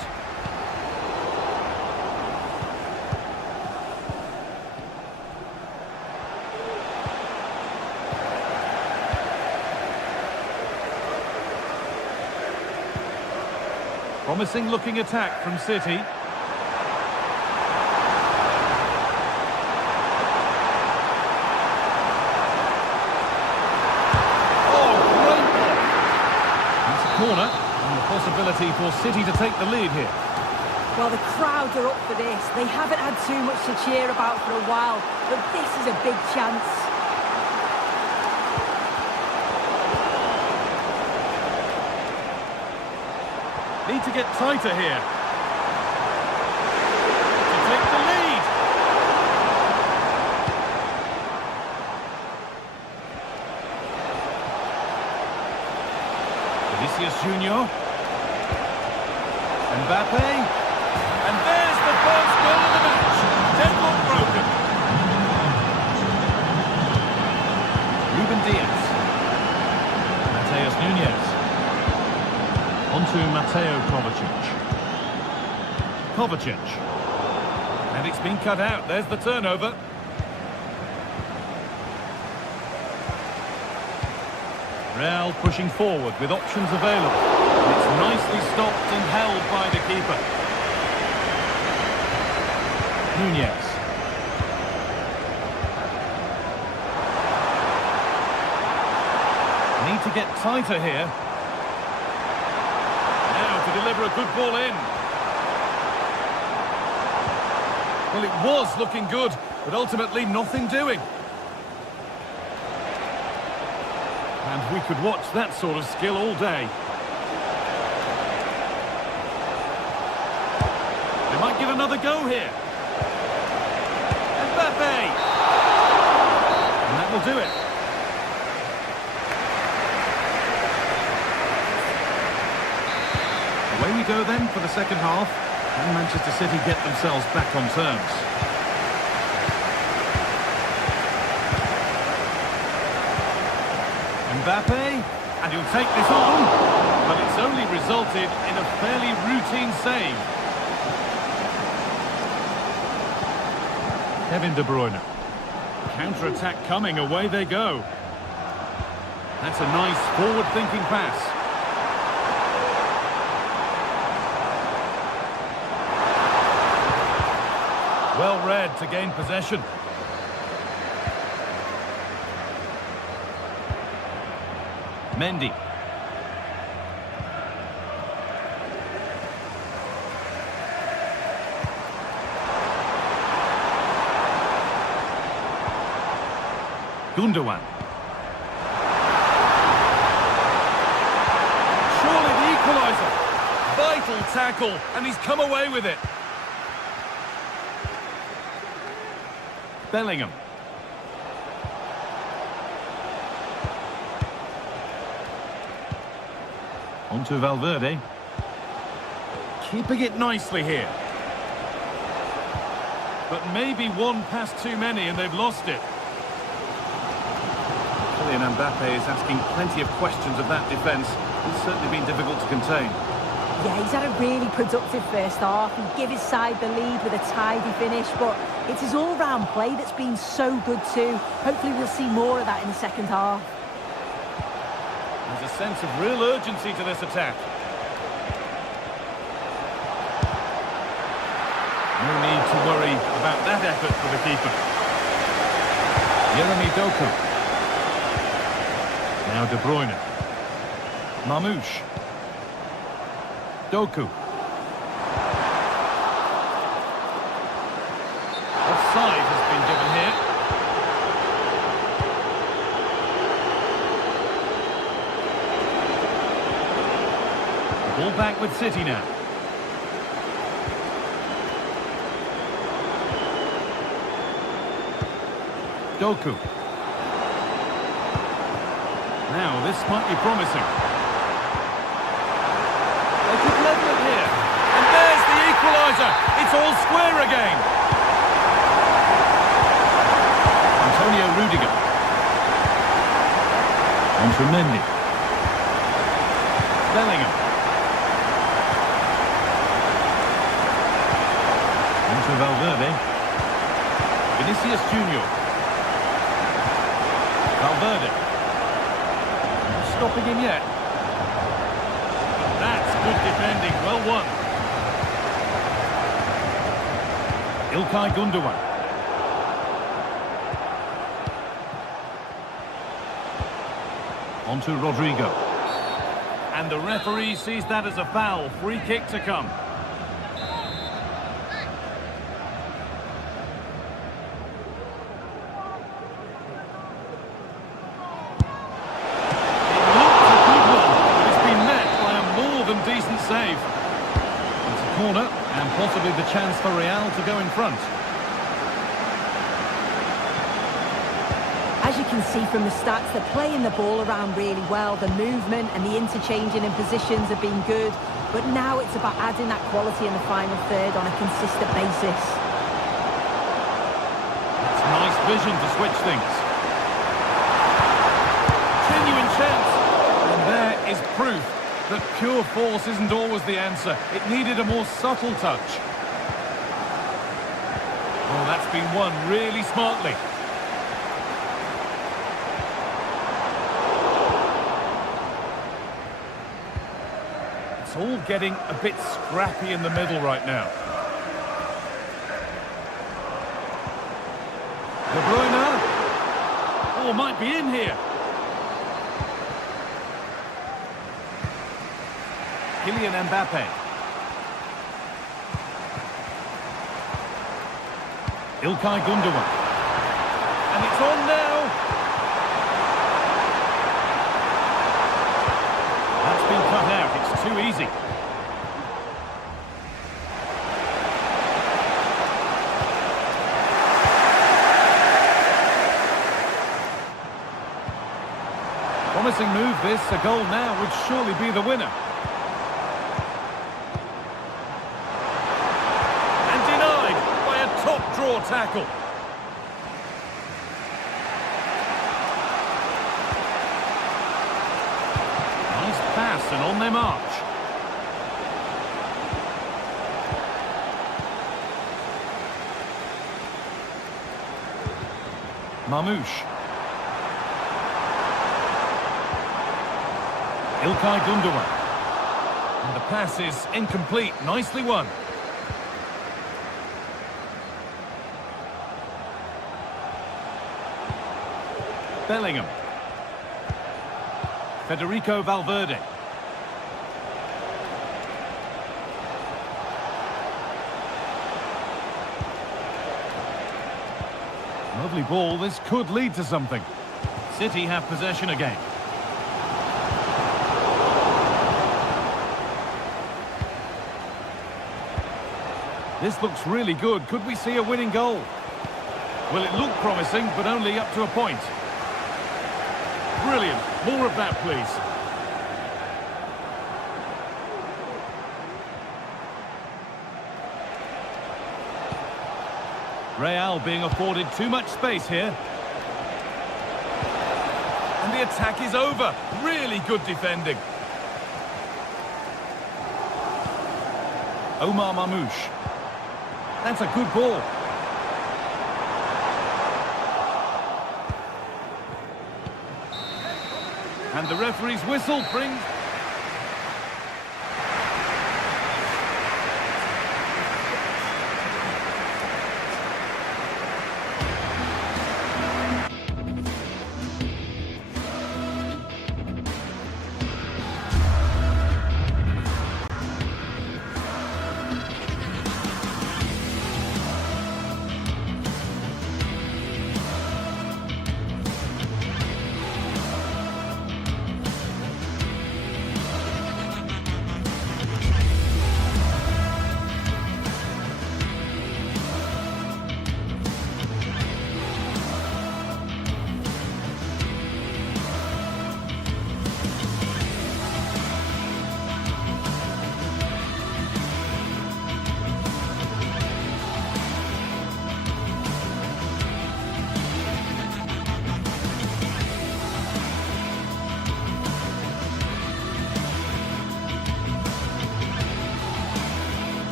Promising looking attack from City. Corner, and the possibility for City to take the lead here. Well, the crowds are up for this. They haven't had too much to cheer about for a while, but this is a big chance. Need to get tighter here. To take the lead. Junior. Mbappe. And there's the first goal of the match. Deadlock broken. Ruben Diaz. Mateus Nunes. Onto Mateo Kovacic. And it's been cut out. There's the turnover. Real pushing forward with options available. And it's nicely stopped and held by the keeper. Nunes. Need to get tighter here. Now to deliver a good ball in. Well, it was looking good, but ultimately nothing doing. And we could watch that sort of skill all day. They might give another go here. Mbappe! And that will do it. Away we go then for the second half. And Manchester City get themselves back on terms. Mbappe, and he'll take this on, but it's only resulted in a fairly routine save. Kevin De Bruyne. Counter-attack coming, away they go. That's a nice forward-thinking pass. Well read to gain possession. Mendy. Gundogan. Surely the equaliser. Vital tackle, and he's come away with it. Bellingham. Onto Valverde. Keeping it nicely here. But maybe one pass too many and they've lost it. Kylian Mbappe is asking plenty of questions of that defence. It's certainly been difficult to contain. Yeah, he's had a really productive first half. He gave his side the lead with a tidy finish, but it's his all-round play that's been so good too. Hopefully we'll see more of that in the second half. There's a sense of real urgency to this attack. No need to worry about that effort for the keeper. Jeremy Doku. Now De Bruyne. Mamouche. Doku. Offside has been given here. Ball back with City now. Doku. Now this might be promising. They could level it here. And there's the equaliser. It's all square again. Antonio Rudiger. Onto Mendy. Bellingham. Onto Valverde. Vinicius Junior. Valverde. Not stopping him yet. But that's good defending. Well won. Ilkay Gundogan. Onto Rodrigo. And the referee sees that as a foul. Free kick to come. Save. It's a corner and possibly the chance for Real to go in front. As you can see from the stats that playing the ball around really well, the movement and the interchanging in positions have been good, but now it's about adding that quality in the final third on a consistent basis. It's nice vision to switch things. Genuine chance. And there is proof that pure force isn't always the answer. It needed a more subtle touch. Oh, that's been won really smartly. It's all getting a bit scrappy in the middle right now. De Bruyne. Oh, might be in here. Kylian Mbappe. İlkay Gündoğan. And it's on now. That's been cut out. It's too easy. Promising move this. A goal now would surely be the winner. Top draw tackle. Nice pass and on their march. Mamouche. İlkay Gündoğan. And the pass is incomplete. Nicely won. Bellingham. Federico Valverde. Lovely ball. This could lead to something. City have possession again. This looks really good. Could we see a winning goal? Well, it looked promising, but only up to a point. Brilliant. More of that, please. Real being afforded too much space here. And the attack is over. Really good defending. Omar Mamouche. That's a good ball. And the referee's whistle brings...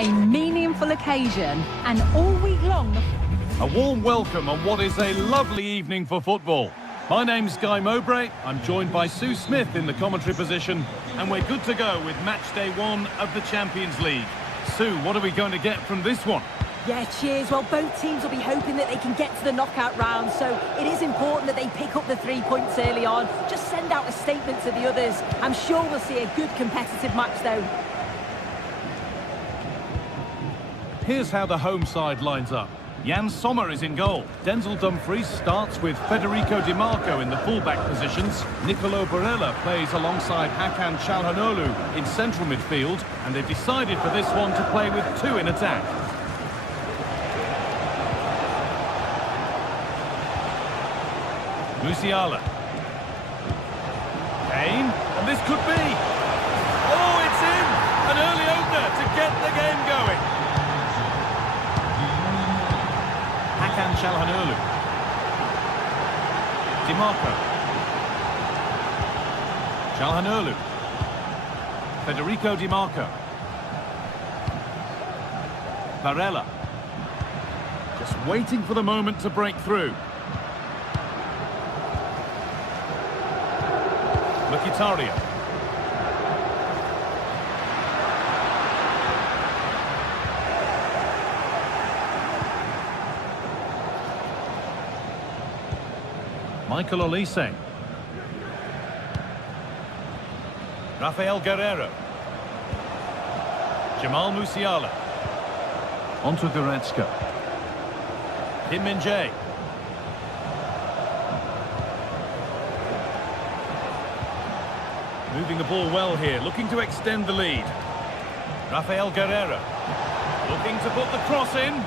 A meaningful occasion, and all week long... A warm welcome on what is a lovely evening for football. My name's Guy Mowbray. I'm joined by Sue Smith in the commentary position, and we're good to go with match day 1 of the Champions League. Sue, what are we going to get from this one? Yeah, cheers. Well, both teams will be hoping that they can get to the knockout round, so it is important that they pick up the 3 points early on. Just send out a statement to the others. I'm sure we'll see a good competitive match, though. Here's how the home side lines up. Jan Sommer is in goal. Denzel Dumfries starts with Federico Di Marco in the fullback positions. Nicolo Barella plays alongside Hakan Çalhanoğlu in central midfield, and they've decided for this one to play with 2 in attack. Musiala. Kane, and this could be. Oh, it's in! An early opener to get the game going. Hakan Çalhanoğlu. Di Marco. Çalhanoğlu. Federico Di Marco. Barella. Just waiting for the moment to break through. Mkhitaryan. Michael Olise. Rafael Guerreiro. Jamal Musiala. Onto Goretzka. Kim Min-jae. Moving the ball well here, looking to extend the lead. Rafael Guerreiro. Looking to put the cross in.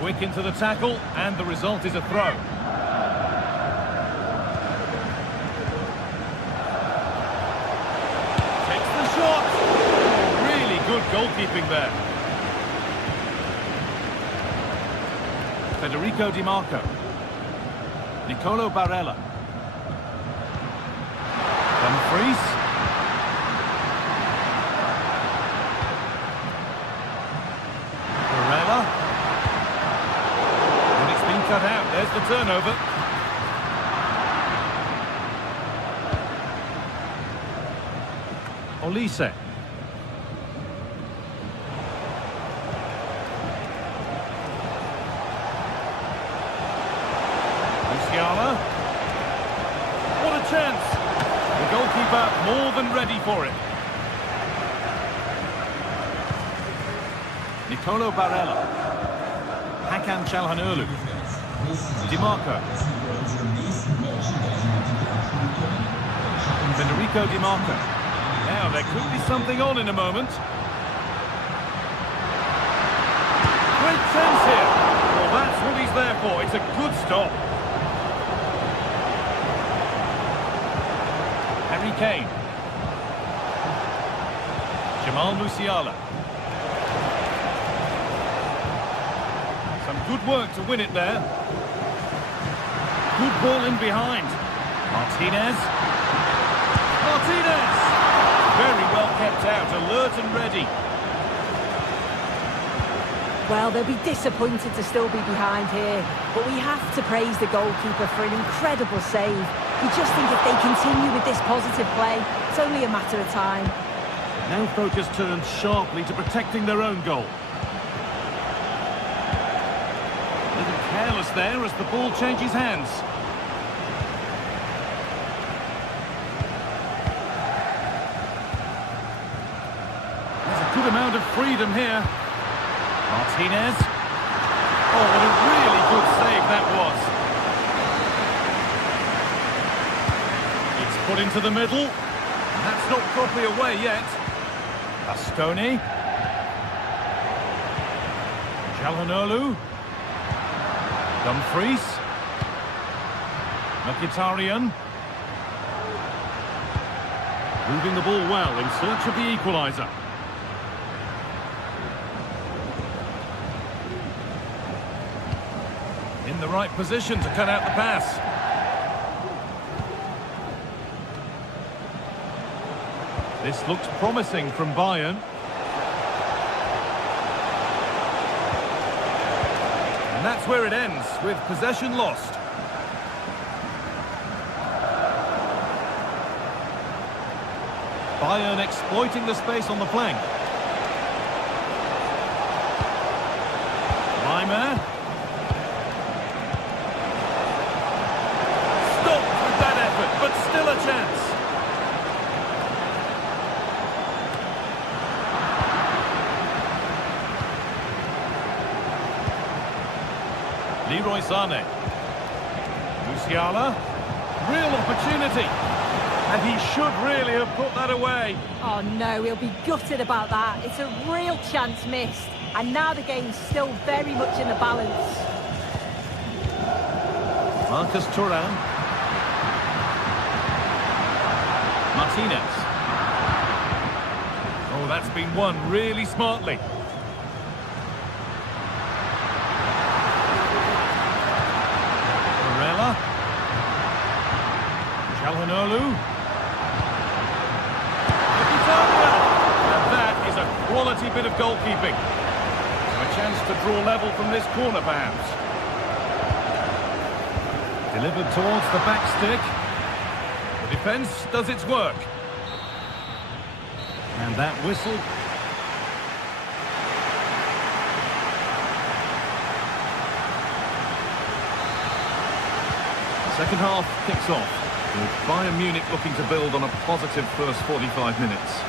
Quick into the tackle, and the result is a throw. Takes the shot. Oh, really good goalkeeping there. Federico Di Marco. Nicolo Barella. Dumfries. Barella. And it's been cut out. There's the turnover. Olise. Musiala. What a chance! The goalkeeper more than ready for it. Nicolo Barella. Hakan Çalhanoğlu. Di Marco. Federico Di Marco. Now there could be something on in a moment. Great chance here. Well, that's what he's there for. It's a good stop. Harry Kane. Jamal Musiala. Some good work to win it there. Good ball in behind. Martinez. Martinez! Very well kept out, alert and ready. Well, they'll be disappointed to still be behind here, but we have to praise the goalkeeper for an incredible save. You just think if they continue with this positive play, it's only a matter of time. Now focus turns sharply to protecting their own goal. A little careless there as the ball changes hands. There's a good amount of freedom here. Martinez. Oh, what a really good save that was. It's put into the middle. And that's not properly away yet. Bastoni. Çalhanoğlu. Dumfries. Mkhitaryan. Moving the ball well in search of the equaliser. In the right position to cut out the pass. This looks promising from Bayern. And that's where it ends, with possession lost. Bayern exploiting the space on the flank. Laimer. Stopped with that effort, but still a chance. Leroy Sané. Musiala. Real opportunity. And he should really have put that away. Oh no, he'll be gutted about that. It's a real chance missed. And now the game's still very much in the balance. Marcus Thuram. Martinez. Oh, that's been won really smartly. Barella. Calhanoglu. And that is a quality bit of goalkeeping. So a chance to draw level from this corner, perhaps. Delivered towards the back stick. The defence does its work. And that whistle. The second half kicks off, with Bayern Munich looking to build on a positive first 45 minutes.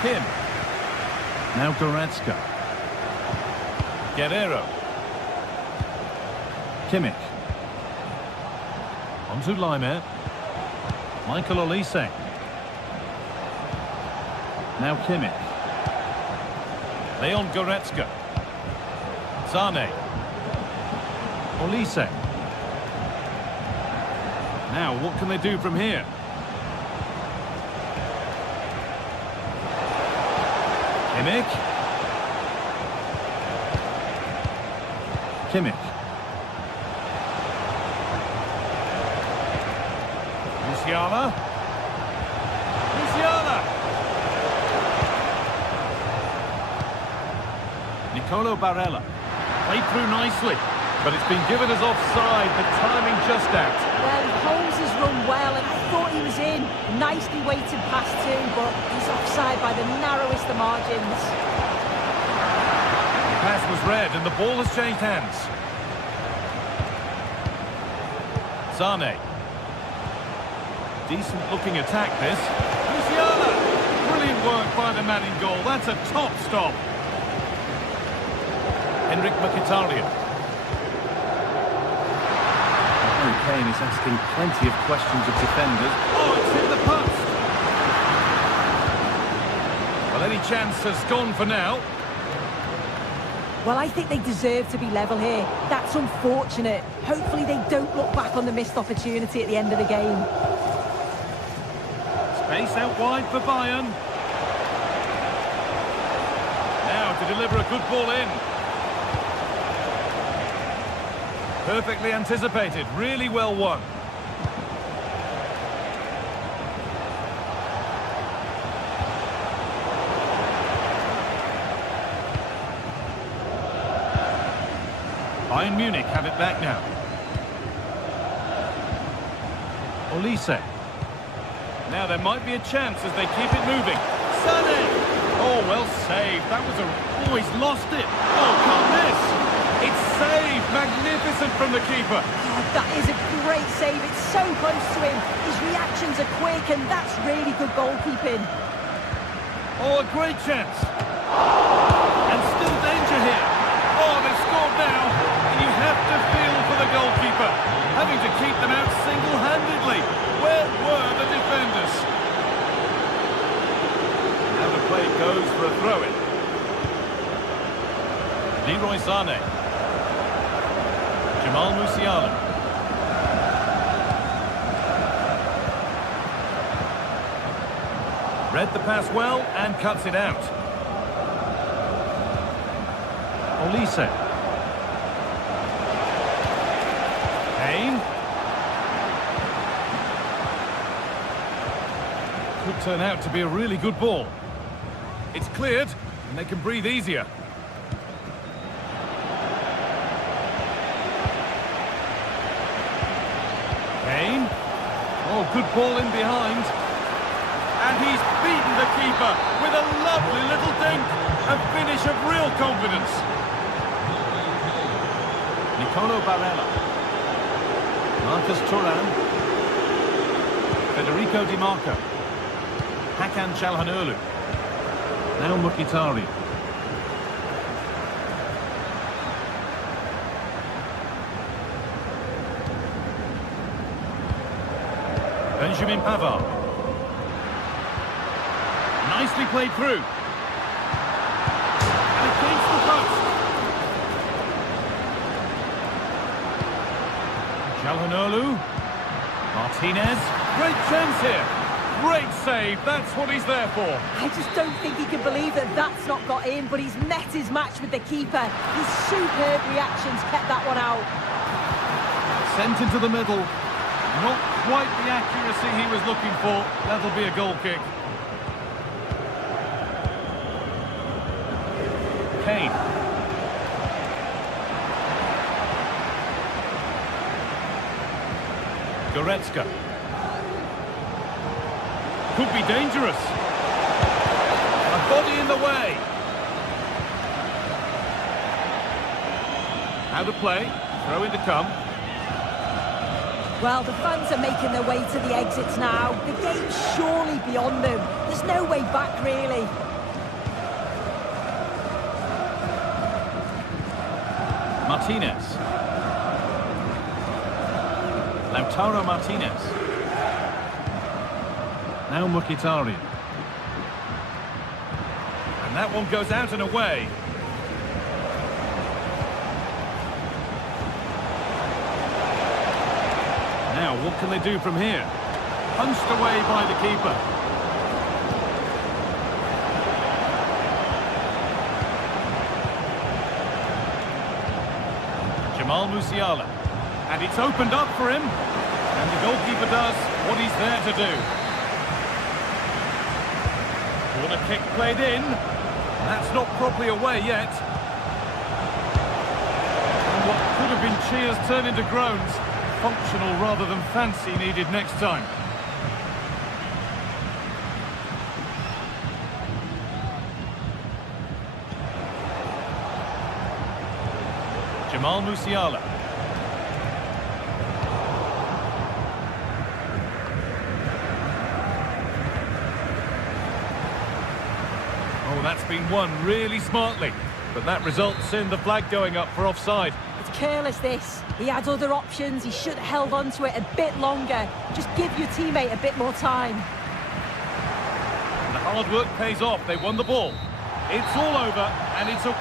Kim. Now Goretzka. Guerrero. Kimmich. On to Laimer. Michael Olise. Now Kimmich. Leon Goretzka. Sané. Olise. Now, what can they do from here? Kimmich. Kimmich. Musiala. Musiala. Nicolo Barella. Played through nicely, but it's been given as offside. The timing just out. Well, he holds his run well, and I thought he was in. Nicely weighted pass too, but he's offside by the narrowest of margins. The pass was red, and the ball has changed hands. Sané. Decent-looking attack, this. Musiala! Brilliant work by the man in goal. That's a top stop. Henrik Mkhitaryan. Harry Kane is asking plenty of questions of defenders. Oh, it's hit the post! Well, any chance has gone for now. Well, I think they deserve to be level here. That's unfortunate. Hopefully they don't look back on the missed opportunity at the end of the game. Space out wide for Bayern. Now to deliver a good ball in. Perfectly anticipated, really well won. Bayern Munich have it back now. Olise. Now there might be a chance as they keep it moving. Sané! Oh, well saved. That was a... Oh, he's lost it. Oh, can't miss. It's saved. Magnificent from the keeper. Oh, that is a great save. It's so close to him. His reactions are quick, and that's really good goalkeeping. Oh, a great chance. And still danger here. Oh, they've scored now. And you have to feel for the goalkeeper, having to keep them out single-handedly. Where were the defenders? Now the play goes for a throw-in. Leroy Sané. Jamal Musiala. Read the pass well and cuts it out. Olise. Kane. Could turn out to be a really good ball. It's cleared, and they can breathe easier. Kane. Oh, good ball in behind. And he's beaten the keeper with a lovely little dink. A finish of real Real confidence. Nicolo Barella. Marcus Thuram. Federico Di Marco. Hakan Çalhanoğlu. Now Mkhitaryan. Benjamin Pavard. Nicely played through. And against the post. Çalhanoğlu. Martinez. Great chance here. Great save. That's what he's there for. I just don't think he can believe that that's not got in, but he's met his match with the keeper. His superb reactions kept that one out. Sent into the middle. Not quite the accuracy he was looking for. That'll be a goal kick. Kane. Goretzka. Could be dangerous. A body in the way. Out of play. Throw in to come. Well, the fans are making their way to the exits now. The game's surely beyond them. There's no way back, really. Martinez. Lautaro Martinez. Now Mkhitaryan. And that one goes out and away. Now, what can they do from here? Punched away by the keeper. Jamal Musiala. And it's opened up for him. And the goalkeeper does what he's there to do. Corner kick played in. That's not properly away yet. And what could have been cheers turned into groans. Functional rather than fancy needed next time. Jamal Musiala. Oh, that's been won really smartly. But that results in the flag going up for offside. It's careless, this. He had other options. He should have held on to it a bit longer. Just give your teammate a bit more time. And the hard work pays off. They won the ball. It's all over, and it's a...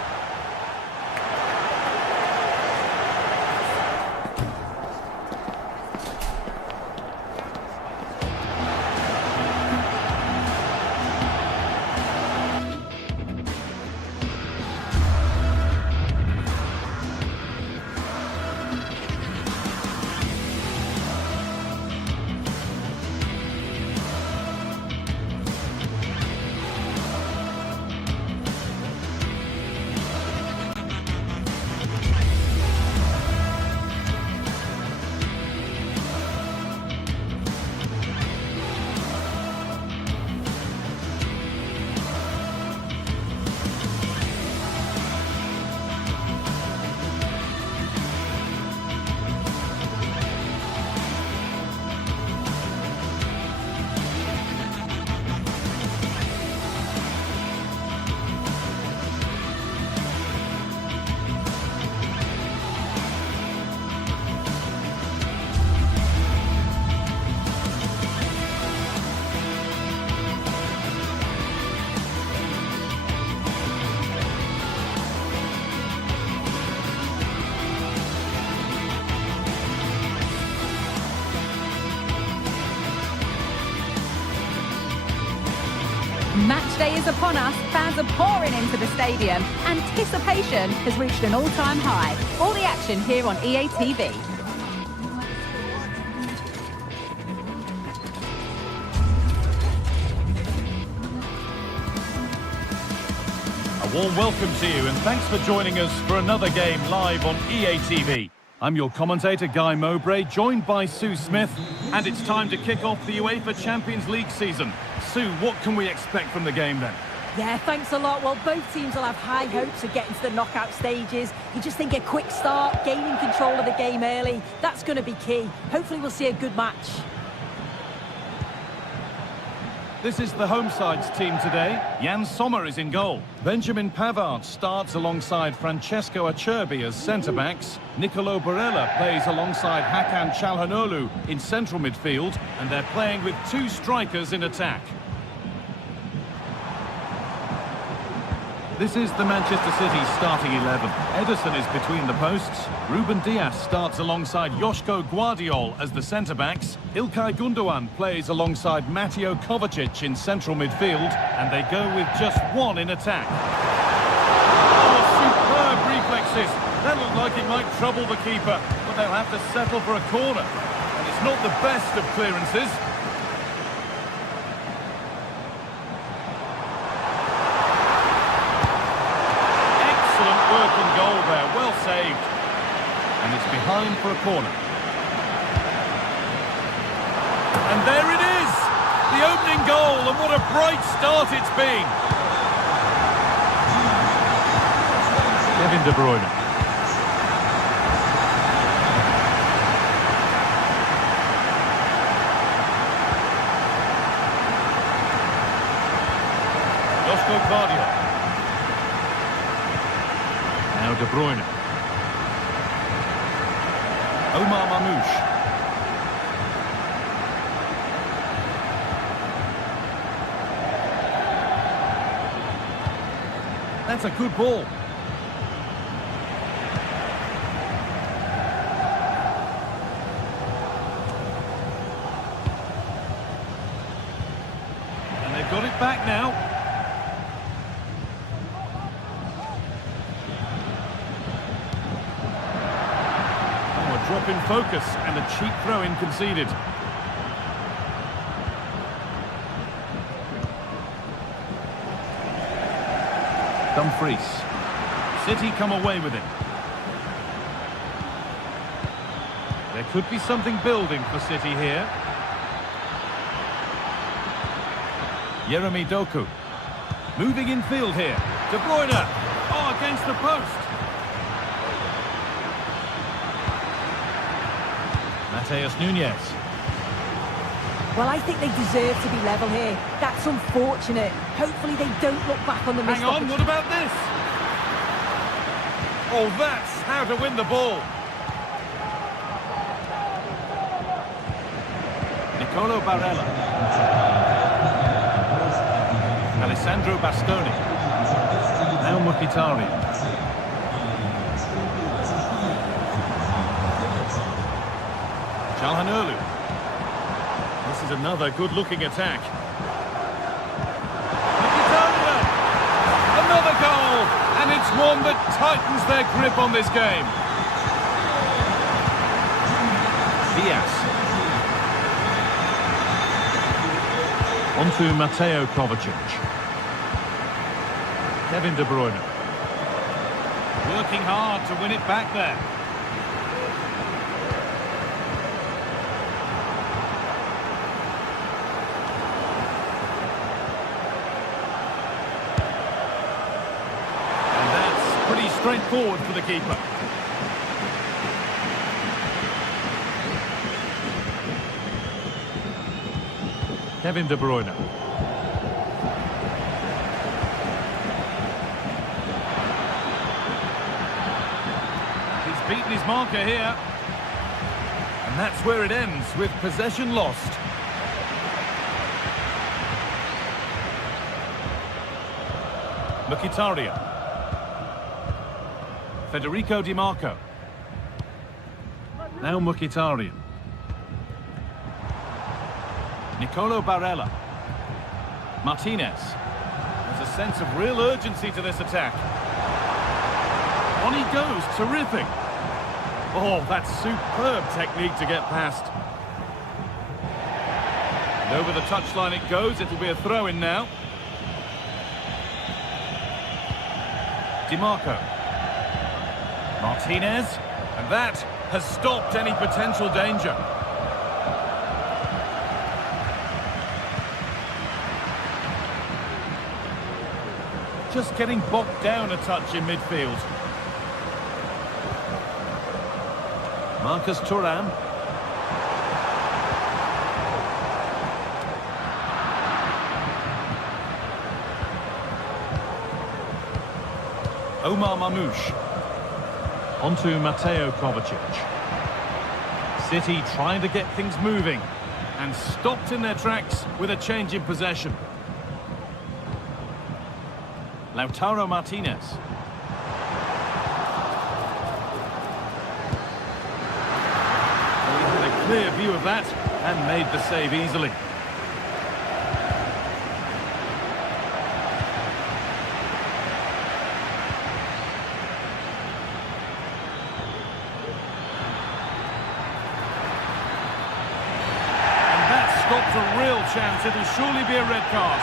Match day is upon us, fans are pouring into the stadium. Anticipation has reached an all-time high. All the action here on EA TV. A warm welcome to you and thanks for joining us for another game live on EA TV. I'm your commentator, Guy Mowbray, joined by Sue Smith, and it's time to kick off the UEFA Champions League season. Sue, what can we expect from the game then? Yeah, thanks a lot. Well, both teams will have high hopes of getting to the knockout stages. You just think a quick start, gaining control of the game early, that's going to be key. Hopefully we'll see a good match. This is the home side's team today. Jan Sommer is in goal. Benjamin Pavard starts alongside Francesco Acerbi as centre-backs. Nicolo Barella plays alongside Hakan Çalhanoğlu in central midfield. And they're playing with two strikers in attack. This is the Manchester City starting 11. Ederson is between the posts. Ruben Dias starts alongside Joško Guardiol as the centre-backs. İlkay Gundogan plays alongside Mateo Kovacic in central midfield. And they go with just one in attack. Oh, superb reflexes. That looked like it might trouble the keeper, but they'll have to settle for a corner. And it's not the best of clearances. Working goal there, well saved. And it's behind for a corner. And there it is! The opening goal, and what a bright start it's been! Kevin De Bruyne. Joško Guardiol. Now De Bruyne. Omar Mamouche. That's a good ball. And they've got it back now. Drop in focus and a cheap throw-in conceded. Dumfries. City come away with it. There could be something building for City here. Jeremy Doku. Moving in field here. De Bruyne. Oh, against the post. Mateus Nunes. Well, I think they deserve to be level here. That's unfortunate. Hopefully they don't look back on the missed opportunity. Hang on, what about this? Oh, that's how to win the ball. Nicolo Barella. Alessandro Bastoni. Now Mkhitaryan. Çalhanoğlu. This is another good-looking attack. Mkhitaryan! Another goal! And it's one that tightens their grip on this game. Dias. On to Mateo Kovacic. Kevin De Bruyne. Working hard to win it back there. Straightforward for the keeper. Kevin De Bruyne. He's beaten his marker here. And that's where it ends, with possession lost. Mkhitaryan. Federico Di Marco. Now Mkhitaryan. Nicolo Barella. Martinez. There's a sense of real urgency to this attack. On he goes, terrific. Oh, that's superb technique to get past. And over the touchline it goes, it'll be a throw-in now. Di Marco. Martinez, and that has stopped any potential danger. just getting bogged down a touch in midfield. Marcus Thuram. Omar Mamouche. Onto Mateo Kovacic. City trying to get things moving and stopped in their tracks with a change in possession. Lautaro Martinez. Well, he had a clear view of that and made the save easily. Stops a real chance. It'll surely be a red card.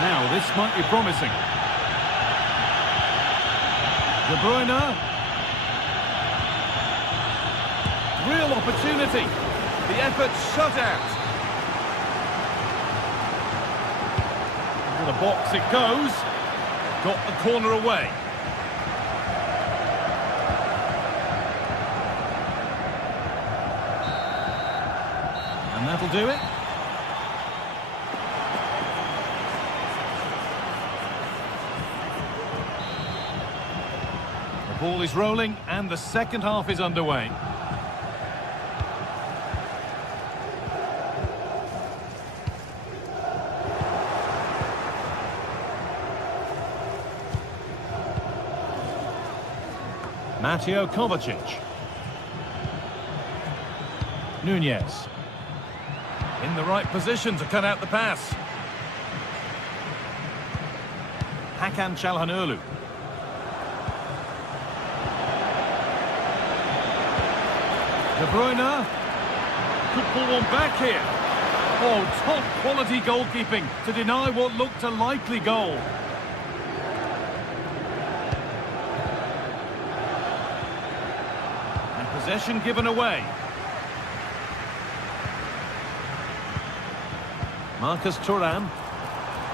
Now this might be promising. De Bruyne. Real opportunity. The effort shut out. Into the box it goes. Got the corner away. And that'll do it. The ball is rolling and the second half is underway. Mateo Kovacic. Nunez. In the right position to cut out the pass. Hakan Çalhanoğlu. De Bruyne. Could pull one back here. Oh, top quality goalkeeping to deny what looked a likely goal. Possession given away. Marcus Thuram.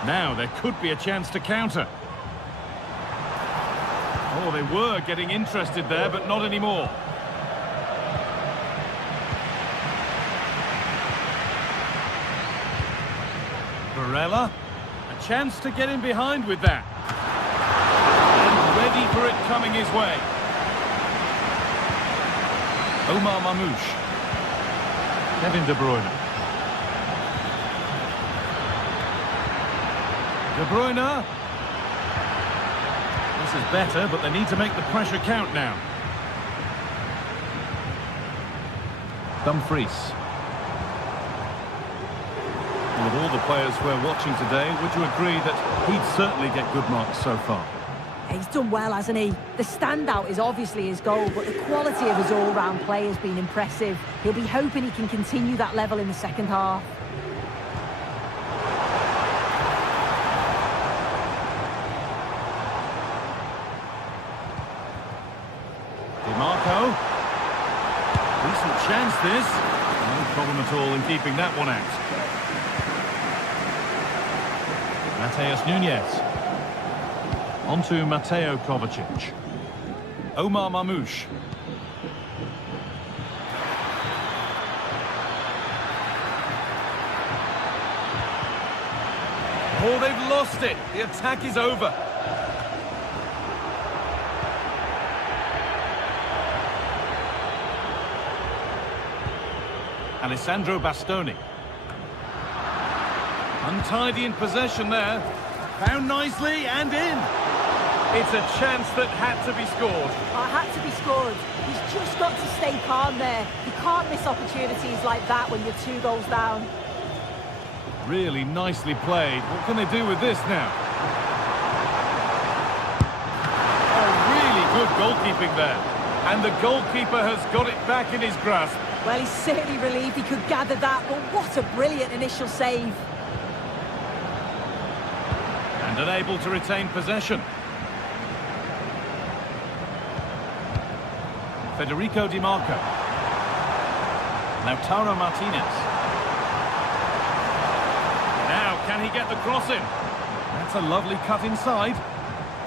Now there could be a chance to counter. Oh, they were getting interested there, but not anymore. Barella. A chance to get in behind with that. And ready for it coming his way. Omar Mamouche. Kevin De Bruyne. De Bruyne. This is better, but they need to make the pressure count now. Dumfries. With all the players we're watching today, would you agree that he'd certainly get good marks so far? He's done well, hasn't he? The standout is obviously his goal, but the quality of his all-round play has been impressive. He'll be hoping he can continue that level in the second half. DiMarco. Decent chance this. No problem at all in keeping that one out. Mateus Nunez. Onto Mateo Kovacic. Omar Mamouche. Oh, they've lost it. The attack is over. Alessandro Bastoni. Untidy in possession there. Found nicely and in. It's a chance that had to be scored. Had to be scored. He's just got to stay calm there. You can't miss opportunities like that when you're 2 goals down. Really nicely played. What can they do with this now? Oh, really good goalkeeping there. And the goalkeeper has got it back in his grasp. Well, he's certainly relieved he could gather that, but what a brilliant initial save. And unable to retain possession. Federico Di Marco. Lautaro Martinez. Now, can he get the cross in? That's a lovely cut inside.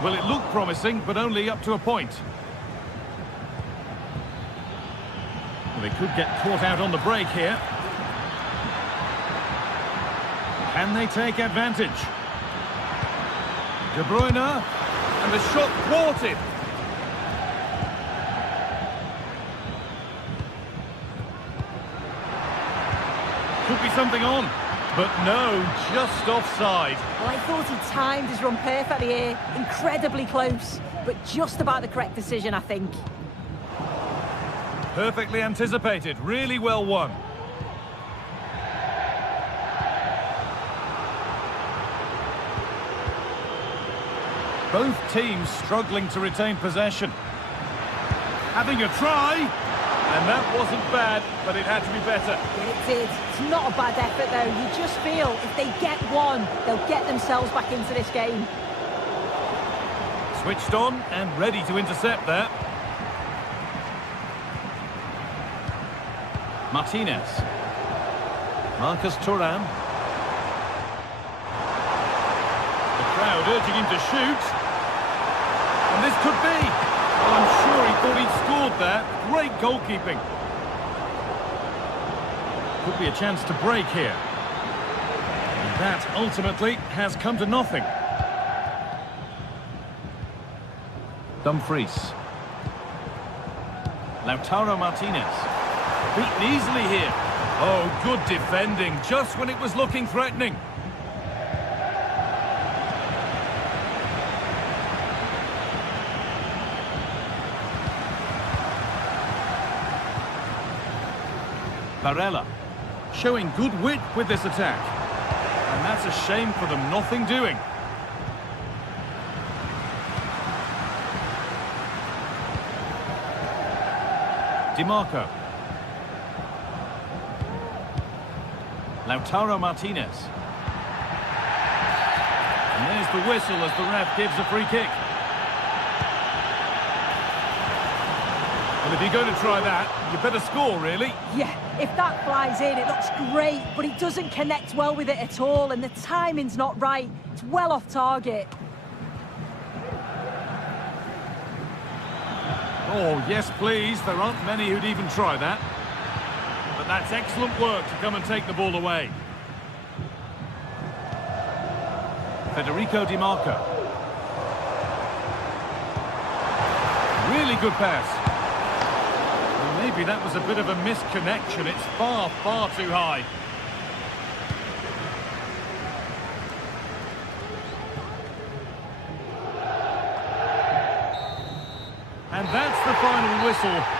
Well, it looked promising, but only up to a point. Well, they could get caught out on the break here. Can they take advantage? De Bruyne, and the shot thwarted. Could be something on, but no, just offside. Well, I thought he timed his run perfectly here. Incredibly close, but just about the correct decision, I think. Perfectly anticipated, really well won. Both teams struggling to retain possession. Having a try, and that wasn't bad, but it had to be better. It did. It's not a bad effort, though. You just feel if they get one, they'll get themselves back into this game. Switched on and ready to intercept there. Martinez. Marcus Thuram. The crowd urging him to shoot. And this could be. Well, I'm sure he thought he'd scored there. Great goalkeeping. Could be a chance to break here. And that ultimately has come to nothing. Dumfries. Lautaro Martinez. Beaten easily here. Oh, good defending, just when it was looking threatening. Barella, showing good wit with this attack. And that's a shame for them, nothing doing. Di Marco. Lautaro Martinez. And there's the whistle as the ref gives a free kick. Well, if you're going to try that, you better score, really. Yeah, if that flies in, it looks great, but he doesn't connect well with it at all, and the timing's not right. It's well off target. Oh, yes, please. There aren't many who'd even try that. But that's excellent work to come and take the ball away. Federico Di Marco. Really good pass. Well, maybe that was a bit of a misconnection. It's far, far too high. And that's the final whistle.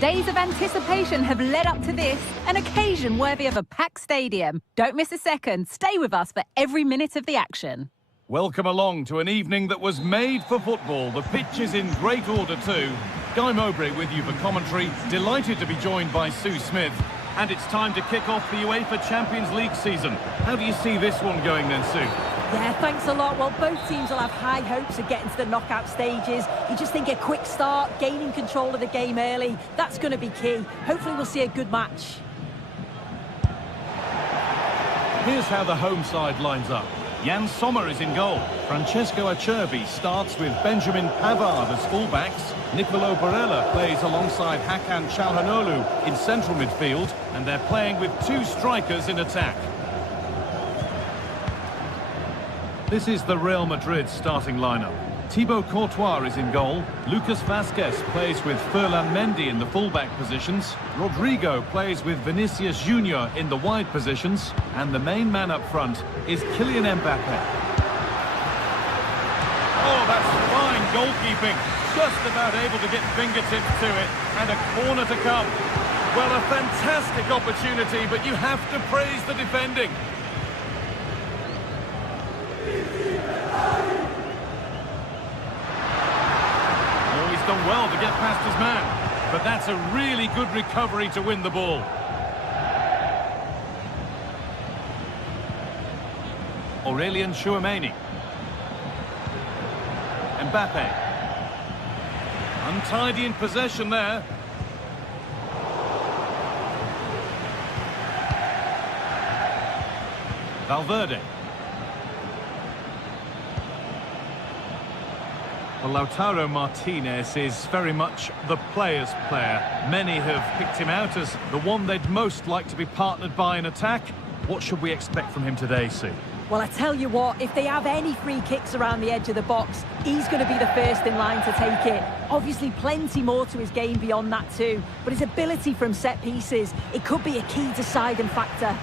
Days of anticipation have led up to this, an occasion worthy of a packed stadium. Don't miss a second. Stay with us for every minute of the action. Welcome along to an evening that was made for football. The pitch is in great order too. Guy Mowbray with you for commentary. Delighted to be joined by Sue Smith. And it's time to kick off the UEFA Champions League season. How do you see this one going then, Sue? Yeah, thanks a lot. Well, both teams will have high hopes of getting to the knockout stages. You just think a quick start, gaining control of the game early, that's going to be key. Hopefully we'll see a good match. Here's how the home side lines up. Jan Sommer is in goal. Francesco Acerbi starts with Benjamin Pavard as fullbacks. Nicolo Barella plays alongside Hakan Çalhanoğlu in central midfield, and they're playing with two strikers in attack. This is the Real Madrid starting lineup. Thibaut Courtois is in goal. Lucas Vazquez plays with Ferland Mendy in the fullback positions. Rodrigo plays with Vinicius Junior in the wide positions. And the main man up front is Kylian Mbappe. Oh, that's fine goalkeeping. Just about able to get fingertips to it. And a corner to come. Well, a fantastic opportunity, but you have to praise the defending. Done well to get past his man, but that's a really good recovery to win the ball. Aurelien Tchouameni. Mbappe. Untidy in possession there. Valverde. Well, Lautaro Martinez is very much the player's player. Many have picked him out as the one they'd most like to be partnered by in attack. What should we expect from him today, Sue? Well, I tell you what, if they have any free kicks around the edge of the box, he's going to be the first in line to take it. Obviously, plenty more to his game beyond that too, but his ability from set pieces, it could be a key deciding factor.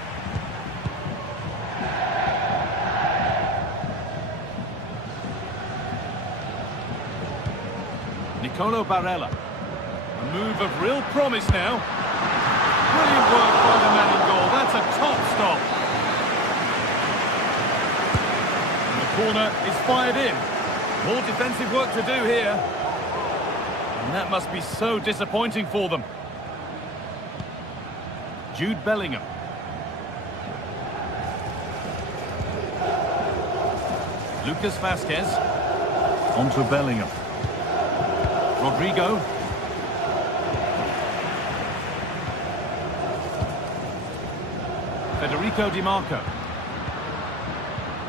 Nicolo Barella. A move of real promise now. Brilliant work by the man in goal. That's a top stop. And the corner is fired in. More defensive work to do here. And that must be so disappointing for them. Jude Bellingham. Lucas Vazquez. On to Bellingham. Rodrigo. Federico Di Marco.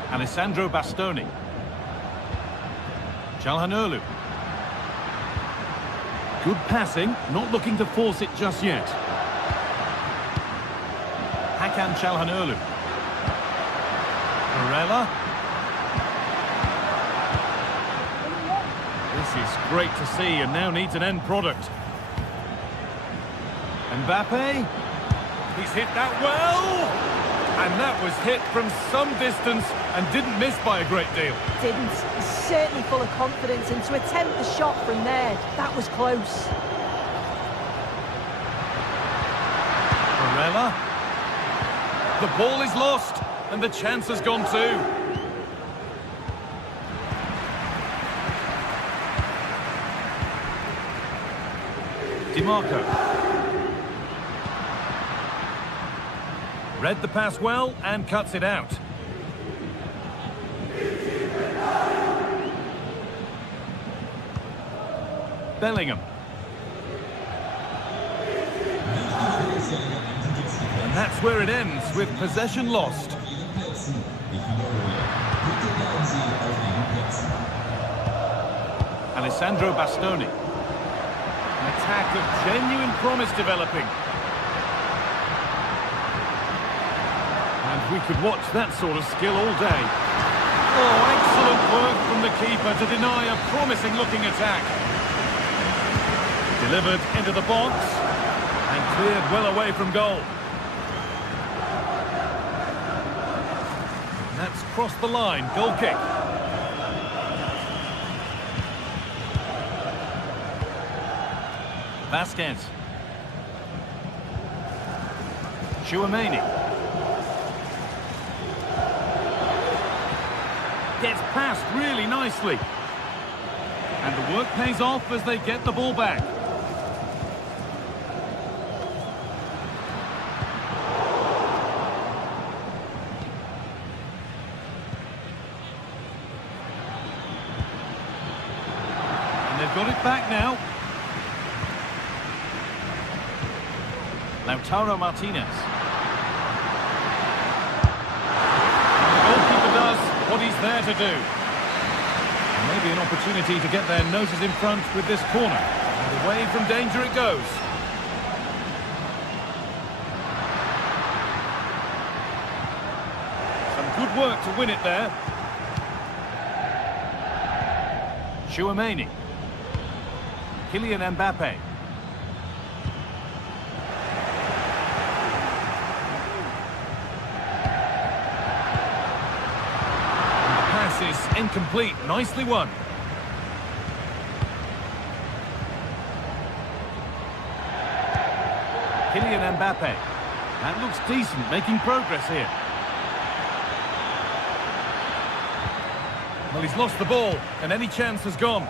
Alessandro Bastoni. Çalhanoğlu. Good passing, not looking to force it just yet. Hakan Çalhanoğlu. Barella. This is great to see and now needs an end product. Mbappe. He's hit that well. And that was hit from some distance and didn't miss by a great deal. Didn't. He's certainly full of confidence, and to attempt the shot from there, that was close. Barella. The ball is lost and the chance has gone too. Di Marco. Read the pass well and cuts it out. Bellingham. And that's where it ends, with possession lost. Alessandro Bastoni. An attack of genuine promise developing. And we could watch that sort of skill all day. Oh, excellent work from the keeper to deny a promising-looking attack. Delivered into the box and cleared well away from goal. And that's crossed the line, goal kick. Vazquez. Tchouaméni. Gets past really nicely. And the work pays off as they get the ball back. And they've got it back now. Lautaro Martinez. And the goalkeeper does what he's there to do. And maybe an opportunity to get their noses in front with this corner. And away from danger it goes. Some good work to win it there. Tchouaméni. Kylian Mbappe. Is incomplete. Nicely won. Kylian Mbappe. That looks decent, making progress here. Well, he's lost the ball, and any chance has gone.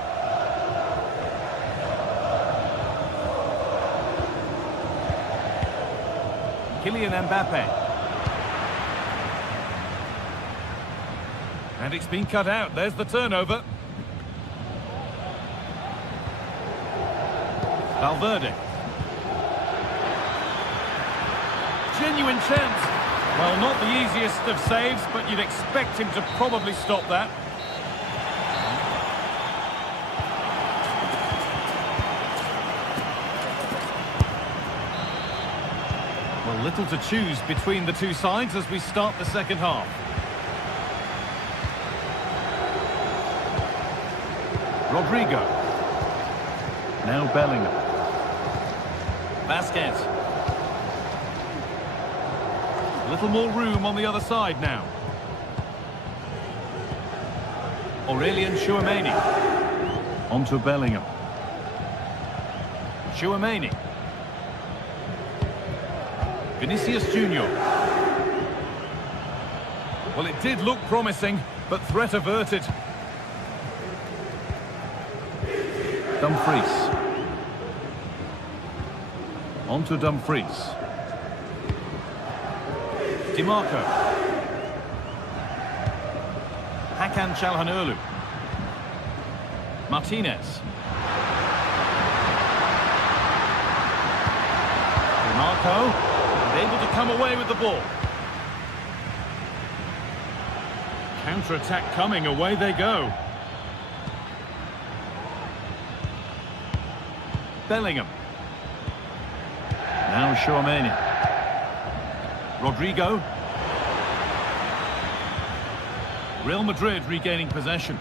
Kylian Mbappe. And it's been cut out. There's the turnover. Valverde. Genuine chance. Well, not the easiest of saves, but you'd expect him to probably stop that. Well, little to choose between the two sides as we start the second half. Rodrigo. Now Bellingham. Vasquez. A little more room on the other side now. Aurelien Tchouaméni. On to Bellingham. Tchouaméni. Vinicius Junior. Well, it did look promising, but threat averted. Dumfries. On to Dumfries. DiMarco. Hakan Çalhanoğlu. Martinez. DiMarco. And able to come away with the ball. Counter-attack coming, away they go. Bellingham. Now Tchouaméni. Rodrigo. Real Madrid regaining possession.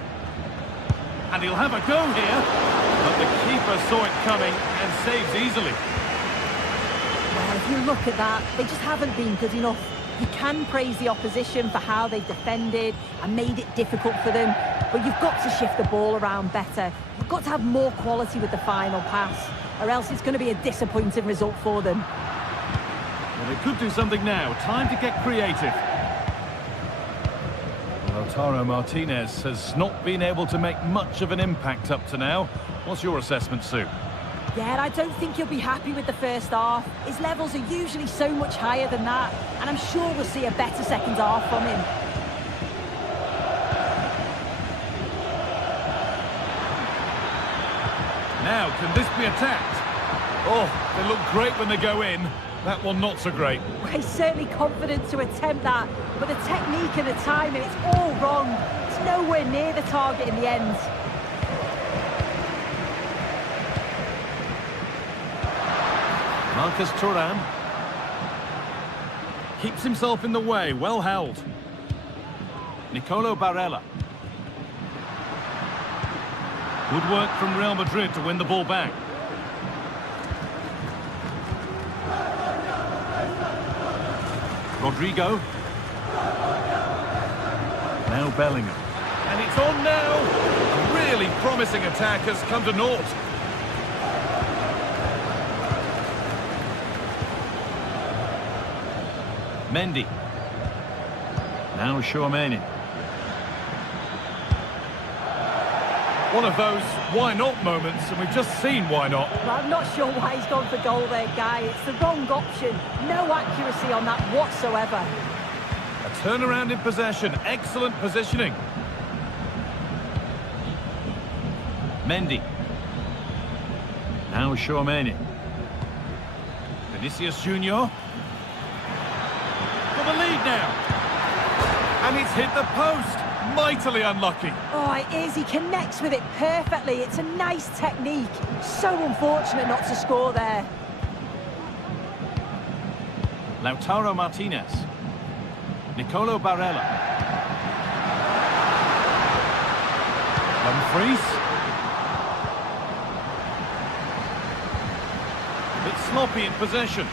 And he'll have a go here. But the keeper saw it coming and saves easily. Well, if you look at that, they just haven't been good enough. You can praise the opposition for how they've defended and made it difficult for them. But you've got to shift the ball around better. You've got to have more quality with the final pass, or else it's going to be a disappointing result for them. Well, they could do something now. Time to get creative. Lautaro Martinez has not been able to make much of an impact up to now. What's your assessment, Sue? Yeah, I don't think you'll be happy with the first half. His levels are usually so much higher than that, and I'm sure we'll see a better second half from him. Now, can this be attacked? Oh, they look great when they go in. That one not so great. Well, he's certainly confident to attempt that, but the technique and the timing, it's all wrong. It's nowhere near the target in the end. Marcus Thuram. Keeps himself in the way, well held. Nicolo Barella. Good work from Real Madrid to win the ball back. Rodrigo. Now Bellingham. And it's on now. A really promising attack has come to naught. Mendy. Now Chouameni. One of those why not moments, and we've just seen why not. Well, I'm not sure why he's gone for goal there, Guy. It's the wrong option. No accuracy on that whatsoever. A turnaround in possession. Excellent positioning. Mendy. Now Chouameni. Vinicius Junior. For the lead now. And it's hit the post. Mightily unlucky. Oh, it is. He connects with it perfectly. It's a nice technique. So unfortunate not to score there. Lautaro Martinez. Nicolo Barella. Dumfries. Bit sloppy in possession.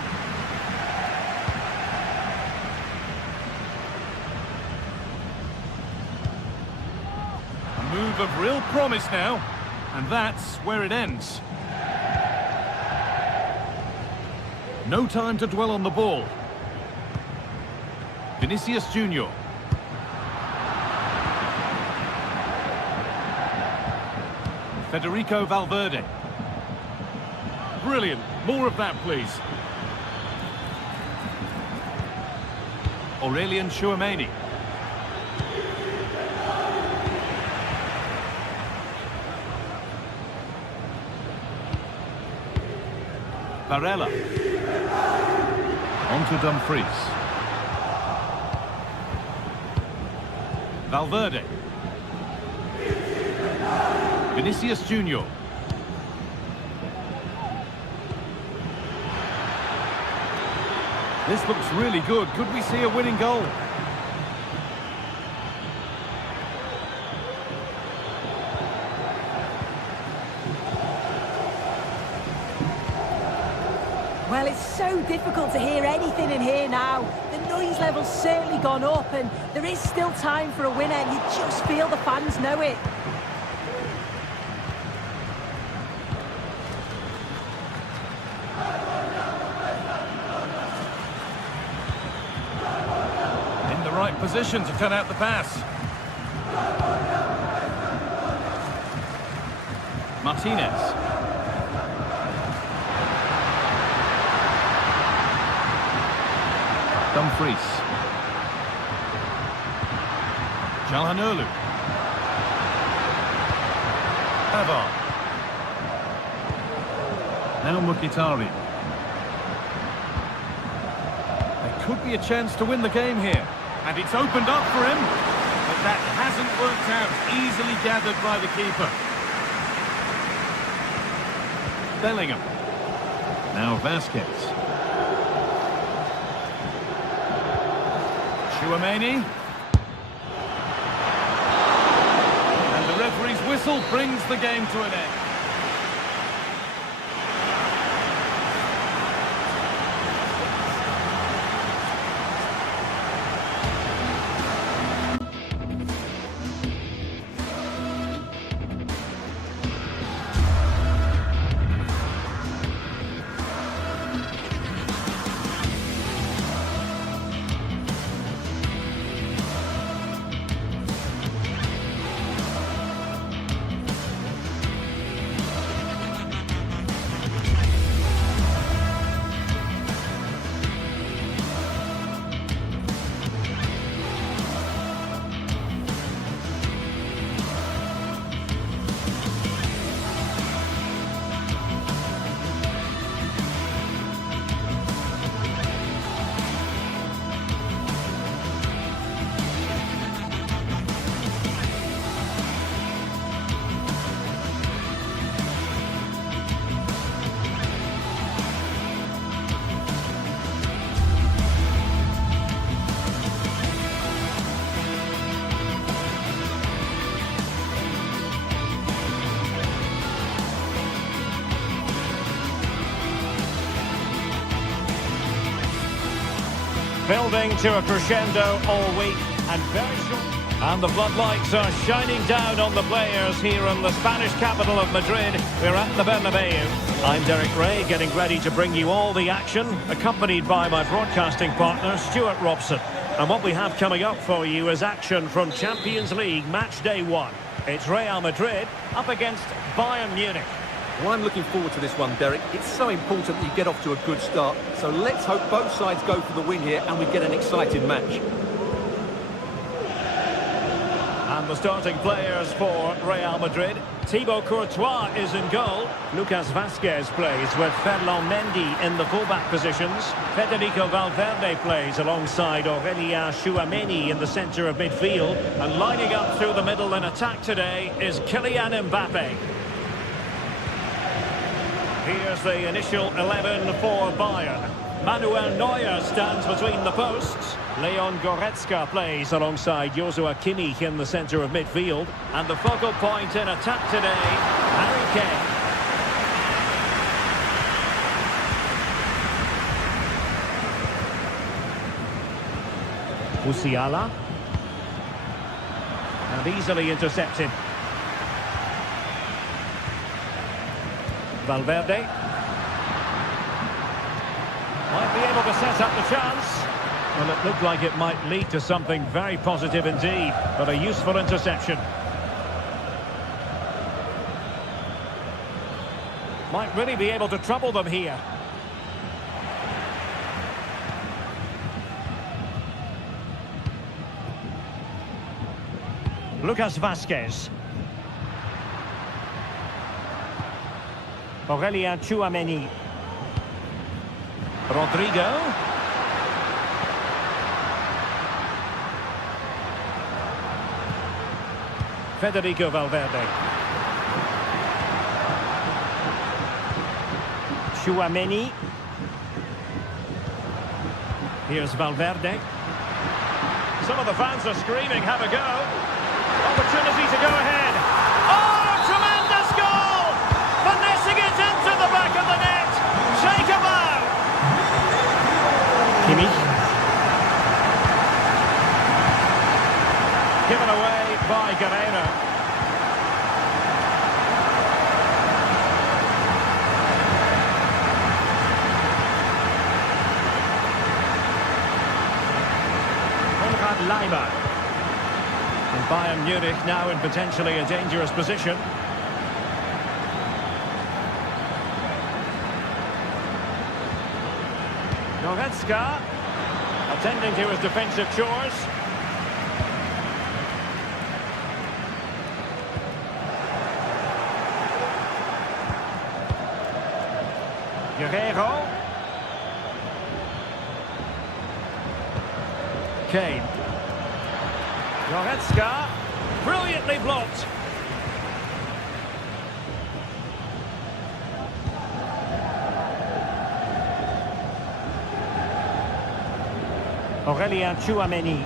A move of real promise now, and that's where it ends. No time to dwell on the ball. Vinicius Junior. Federico Valverde. Brilliant. More of that, please. Aurelien Chouameni. Barella. On to Dumfries. Valverde. Vinicius Junior. This looks really good. Could we see a winning goal? Well, it's so difficult to hear anything in here now. The noise level's certainly gone up, and there is still time for a winner. You just feel the fans know it. In the right position to cut out the pass. Martinez. Dumfries. Calhanoglu. Pavard. Now Mkhitaryan. There could be a chance to win the game here. And it's opened up for him. But that hasn't worked out. Easily gathered by the keeper. Bellingham. Now Vasquez. Chouameni. And the referee's whistle brings the game to an end. Building to a crescendo all week, and very short. And the floodlights are shining down on the players here in the Spanish capital of Madrid. We're at the Bernabeu. I'm Derek Ray, getting ready to bring you all the action, accompanied by my broadcasting partner, Stuart Robson. And what we have coming up for you is action from Champions League Match Day 1. It's Real Madrid up against Bayern Munich. Well, I'm looking forward to this one, Derek. It's so important that you get off to a good start. So let's hope both sides go for the win here and we get an exciting match. And the starting players for Real Madrid. Thibaut Courtois is in goal. Lucas Vazquez plays with Ferland Mendy in the fullback positions. Federico Valverde plays alongside Aurélien Tchouameni in the centre of midfield. And lining up through the middle in attack today is Kylian Mbappe. Here's the initial 11 for Bayern. Manuel Neuer stands between the posts. Leon Goretzka plays alongside Joshua Kimmich in the centre of midfield. And the focal point in attack today, Harry Kane. Musiala. And easily intercepted. Valverde. Might be able to set up the chance. Well, it looked like it might lead to something very positive indeed, but a useful interception. Might really be able to trouble them here. Lucas Vazquez. Aurélien Tchouameni. Rodrigo. Federico Valverde. Tchouameni. Here's Valverde. Some of the fans are screaming, have a go. Opportunity to go ahead. Oh, tremendous goal! Finessing it into the back of the net. Take a bow. Kimmich. Given away by Guerreiro. Konrad Laimer. And Bayern Munich now in potentially a dangerous position. Goretzka attending to his defensive chores. Guerreiro. Kane. Goretzka. Brilliantly blocked. Aurélien Tchouameni.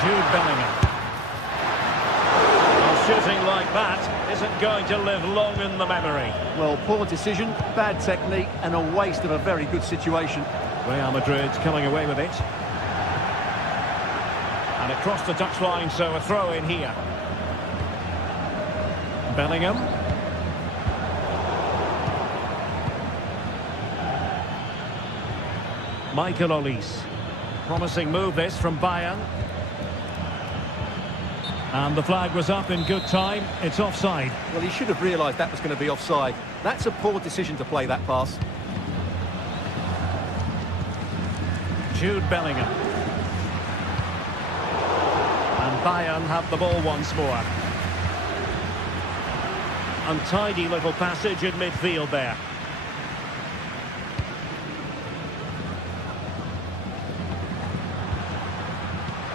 Jude Bellingham. Shooting like that isn't going to live long in the memory. Well, poor decision, bad technique, and a waste of a very good situation. Real Madrid's coming away with it. And across the touchline, so a throw in here. Bellingham. Michael Olise. Promising move this from Bayern. And the flag was up in good time. It's offside. Well, he should have realised that was going to be offside. That's a poor decision to play that pass. Jude Bellingham. And Bayern have the ball once more. Untidy little passage in midfield there.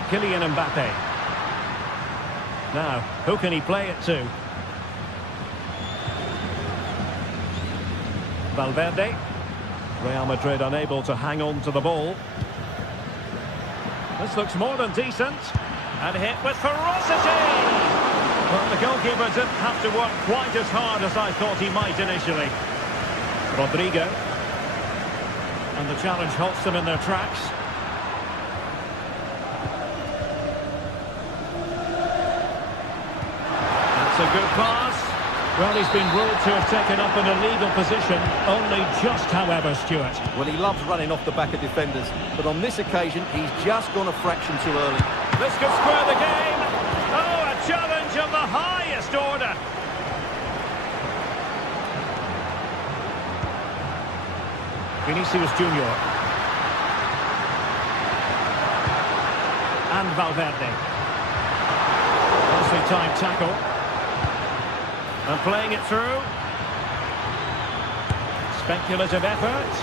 Kylian Mbappe. Now, who can he play it to? Valverde. Real Madrid unable to hang on to the ball. This looks more than decent. And hit with ferocity! Well, the goalkeeper didn't have to work quite as hard as I thought he might initially. Rodrigo. And the challenge halts them in their tracks. That's a good pass. Well, he's been ruled to have taken up an illegal position. Only just, however, Stuart. Well, he loves running off the back of defenders, but on this occasion, he's just gone a fraction too early. This could square the game. Oh, a challenge of the highest order. Vinicius Junior. And Valverde. Closely timed tackle. And playing it through. Speculative effort.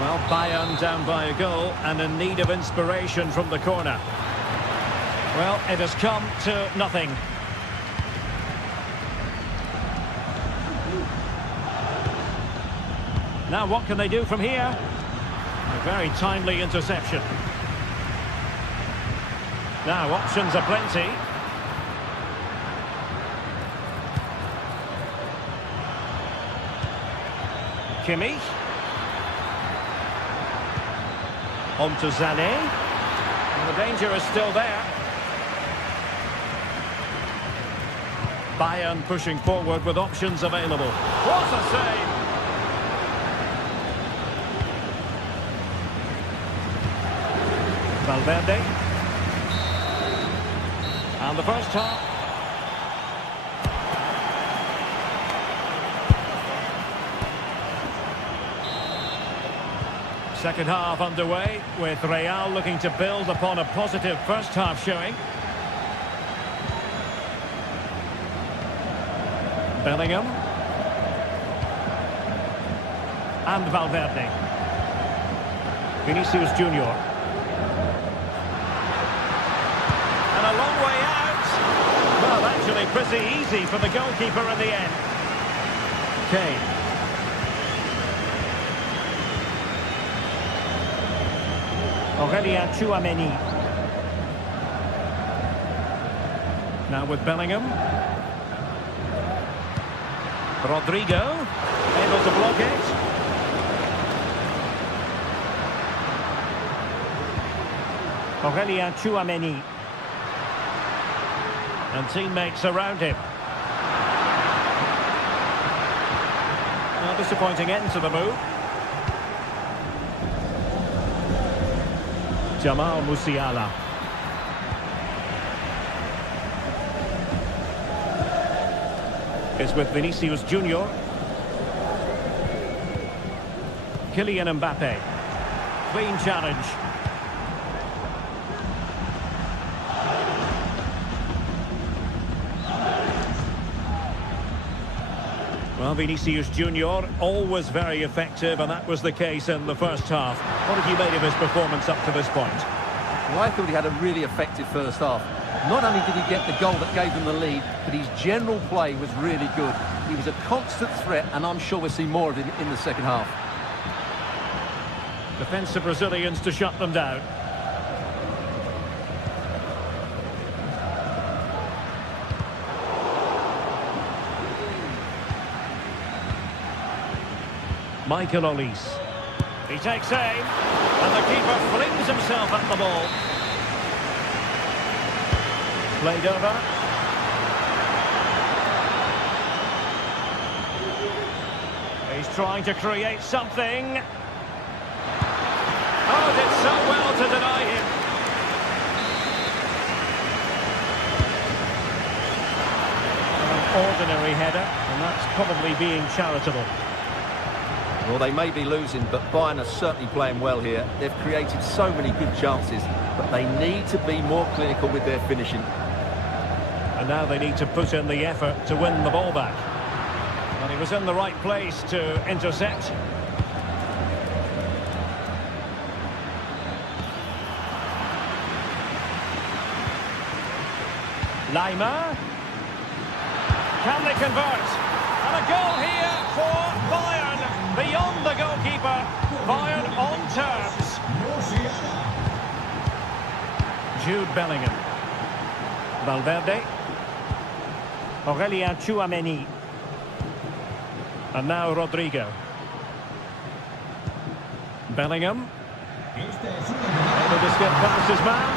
Well, Bayern down by a goal and in need of inspiration from the corner. Well, it has come to nothing. Now what can they do from here? A very timely interception. Now options are plenty. Kimmich. On to Sané. And the danger is still there. Bayern pushing forward with options available. What a save! Valverde. And the first half. Second half underway, with Real looking to build upon a positive first half showing. Bellingham. And Valverde. Vinicius Junior. And a long way out. Well, actually pretty easy for the goalkeeper in the end. Kane. Aurelien Tchouameni. Now with Bellingham. Rodrigo. Able to block it. Aurelien Tchouameni. And teammates around him. A disappointing end to the move. Jamal Musiala. Is with Vinicius Junior. Kylian Mbappe. Clean challenge. Well, Vinicius Junior, always very effective, and that was the case in the first half. What have you made of his performance up to this point? Well, I thought he had a really effective first half. Not only did he get the goal that gave them the lead, but his general play was really good. He was a constant threat, and I'm sure we'll see more of him in the second half. Defensive Brazilians to shut them down. Michael Olise. He takes aim, and the keeper flings himself at the ball. Played over. He's trying to create something. Oh, did so well to deny him. An ordinary header, and that's probably being charitable. Well, they may be losing, but Bayern are certainly playing well here. They've created so many good chances, but they need to be more clinical with their finishing. And now they need to put in the effort to win the ball back. And he was in the right place to intercept. Lima. Can they convert? And a goal here for Bayern. Beyond the goalkeeper, Bayern on terms. Jude Bellingham. Valverde. Aurelien Tchouameni. And now Rodrigo. Bellingham. Able to skip past his man.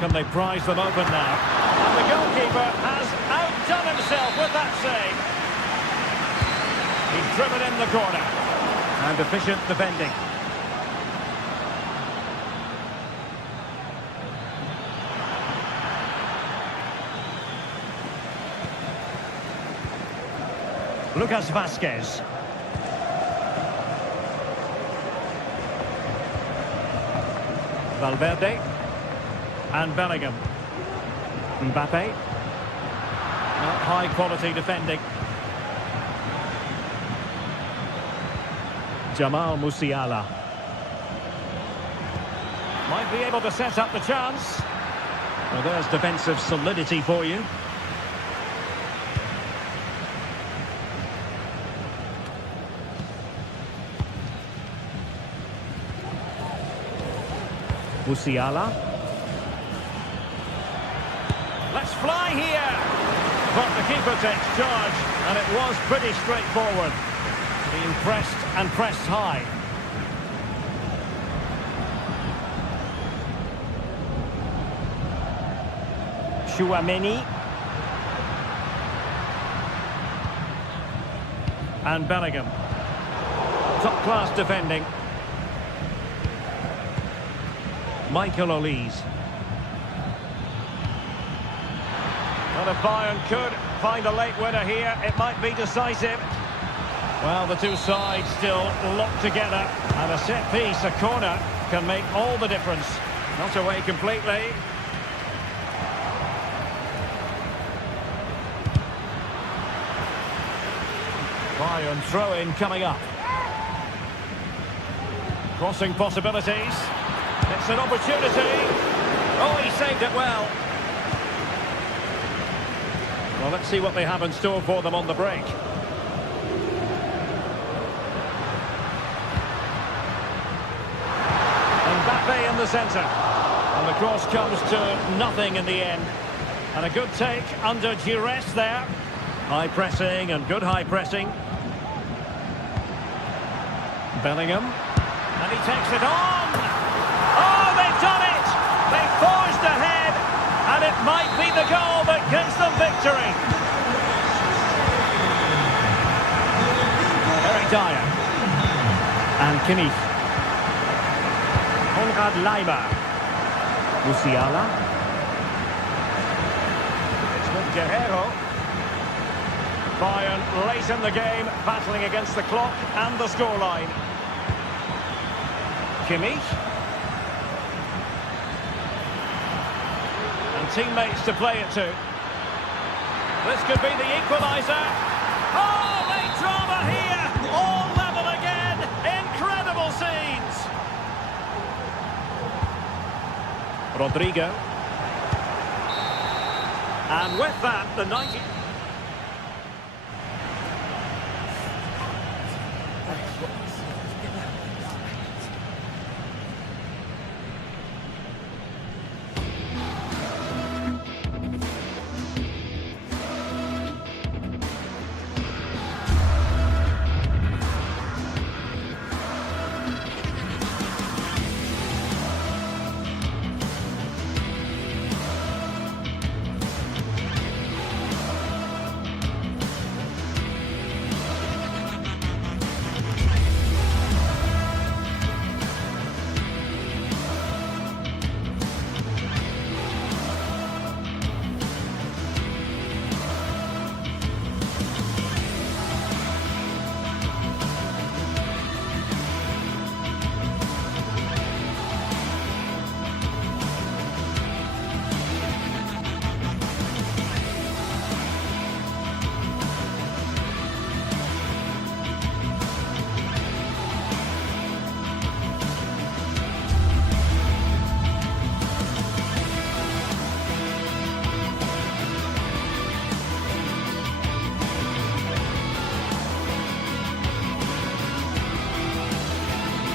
Can they prize them open now? And the goalkeeper has outdone himself with that save. He's driven in the corner. And efficient defending. Lucas Vazquez. Valverde. And Bellingham. Mbappe. Well, high quality defending. Jamal Musiala. Might be able to set up the chance. Well, there's defensive solidity for you. Musiala. Let's fly here! But the keeper takes charge, and it was pretty straightforward. Being pressed and pressed high. Chouameni. And Bellingham. Top-class defending. Michael Olise. Well, if Bayern could find a late winner here, it might be decisive. Well, the two sides still locked together, and a set piece, a corner, can make all the difference. Not away completely. Bayern throw-in coming up. Crossing possibilities. It's an opportunity. Oh, he saved it well. Well, let's see what they have in store for them on the break. Mbappe in the centre. And the cross comes to nothing in the end. And a good take under duress there. High pressing and good high pressing. Bellingham. And he takes it on. Oh, they've done it! They've forged ahead. And it might be the goal that gives them victory. Eric Dyer. And Kimmich. Konrad Leiber. Musiala. It's with Guerrero. Bayern late in the game, battling against the clock and the scoreline. Kimmich. And teammates to play it to. This could be the equaliser. Oh, late drama here! All level again! Incredible scenes! Rodrigo. And with that, the 90...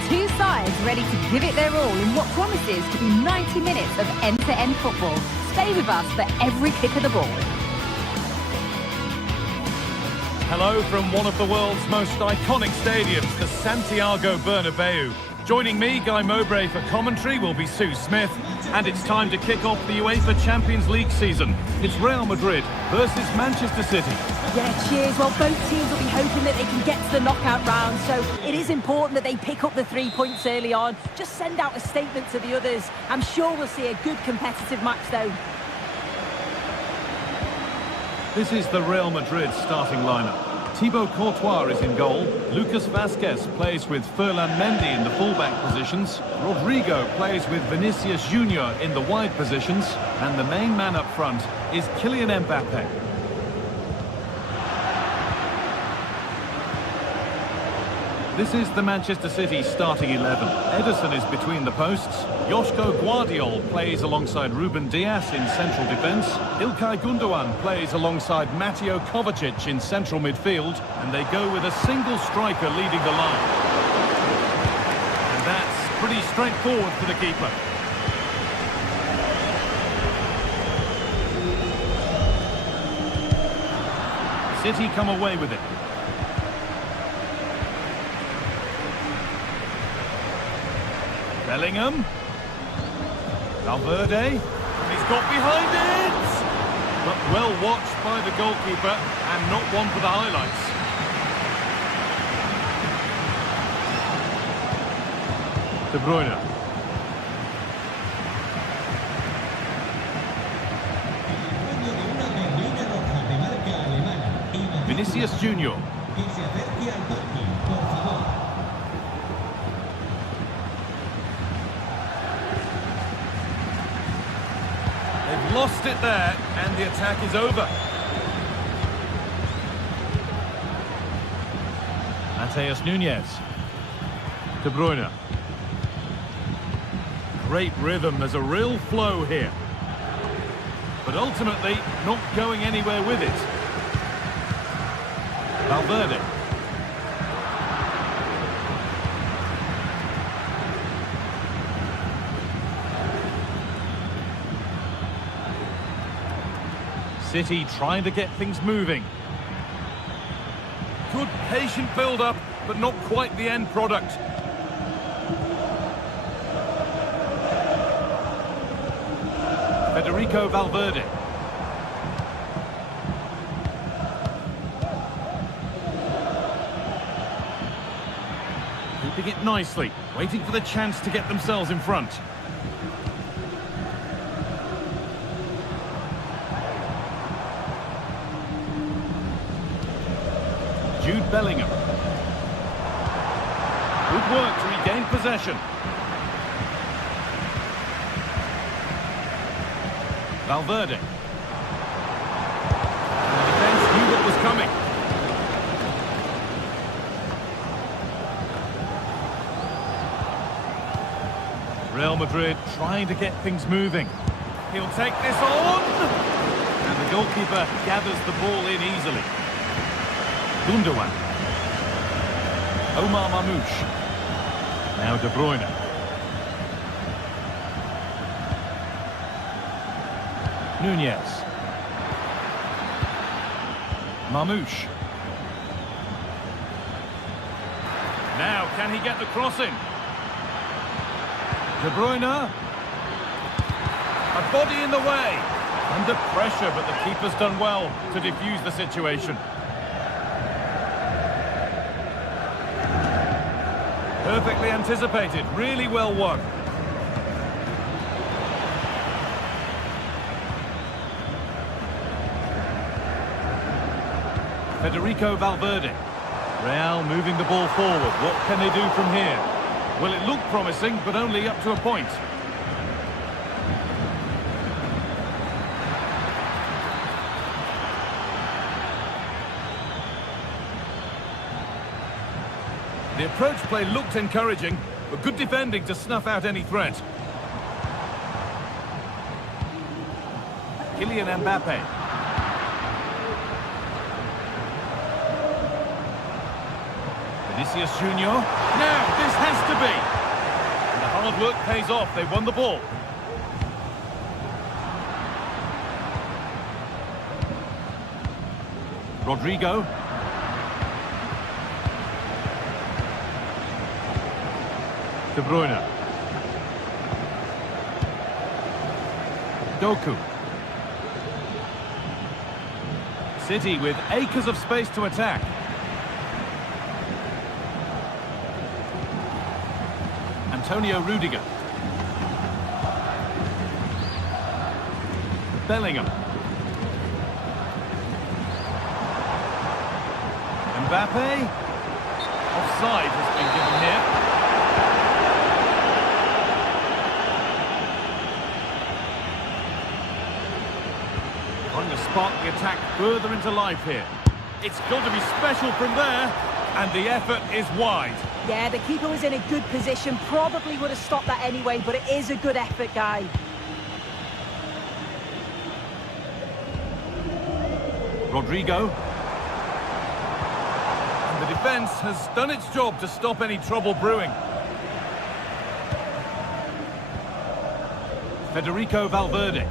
Two sides ready to give it their all in what promises to be 90 minutes of end-to-end football. Stay with us for every kick of the ball. Hello from one of the world's most iconic stadiums, the Santiago Bernabeu. Joining me, Guy Mowbray, for commentary will be Sue Smith. And it's time to kick off the UEFA Champions League season. It's Real Madrid versus Manchester City. Yeah, cheers. Well, both teams will be hoping that they can get to the knockout round, so it is important that they pick up the 3 points early on. Just send out a statement to the others. I'm sure we'll see a good competitive match, though. This is the Real Madrid starting lineup. Thibaut Courtois is in goal. Lucas Vazquez plays with Ferland Mendy in the fullback positions. Rodrigo plays with Vinicius Junior in the wide positions. And the main man up front is Kylian Mbappe. This is the Manchester City starting 11. Ederson is between the posts. Joško Guardiol plays alongside Ruben Dias in central defence. Ilkay Gundogan plays alongside Mateo Kovacic in central midfield. And they go with a single striker leading the line. And that's pretty straightforward for the keeper. City come away with it. Bellingham. Valverde. He's got behind it! But well watched by the goalkeeper and not one for the highlights. De Bruyne. Vinicius Junior. They've lost it there, and the attack is over. Mateus Nunes. De Bruyne. Great rhythm, there's a real flow here. But ultimately, not going anywhere with it. Valverde. City trying to get things moving. Good patient build-up, but not quite the end product. Federico Valverde. Keeping it nicely, waiting for the chance to get themselves in front. Jude Bellingham. Good work to regain possession. Valverde. And the defence knew what was coming. Real Madrid trying to get things moving. He'll take this on! And the goalkeeper gathers the ball in easily. Gundogan. Omar Mamouche. Now De Bruyne. Nunez. Mamouche. Now, can he get the cross in? De Bruyne. A body in the way. Under pressure, but the keeper's done well to defuse the situation. Perfectly anticipated, really well won. Federico Valverde. Real moving the ball forward. What can they do from here? Well, it looked promising, but only up to a point. The approach play looked encouraging, but good defending to snuff out any threat. Kylian Mbappe. Vinicius Junior. Now, this has to be. And the hard work pays off. They won the ball. Rodrigo. De Bruyne. Doku. City with acres of space to attack. Antonio Rudiger. Bellingham. Mbappe. Offside has been given here. Trying to spark the attack further into life here. It's got to be special from there, and the effort is wide. Yeah, the keeper was in a good position, probably would have stopped that anyway, but it is a good effort, Guy. Rodrigo. And the defence has done its job to stop any trouble brewing. Federico Valverde.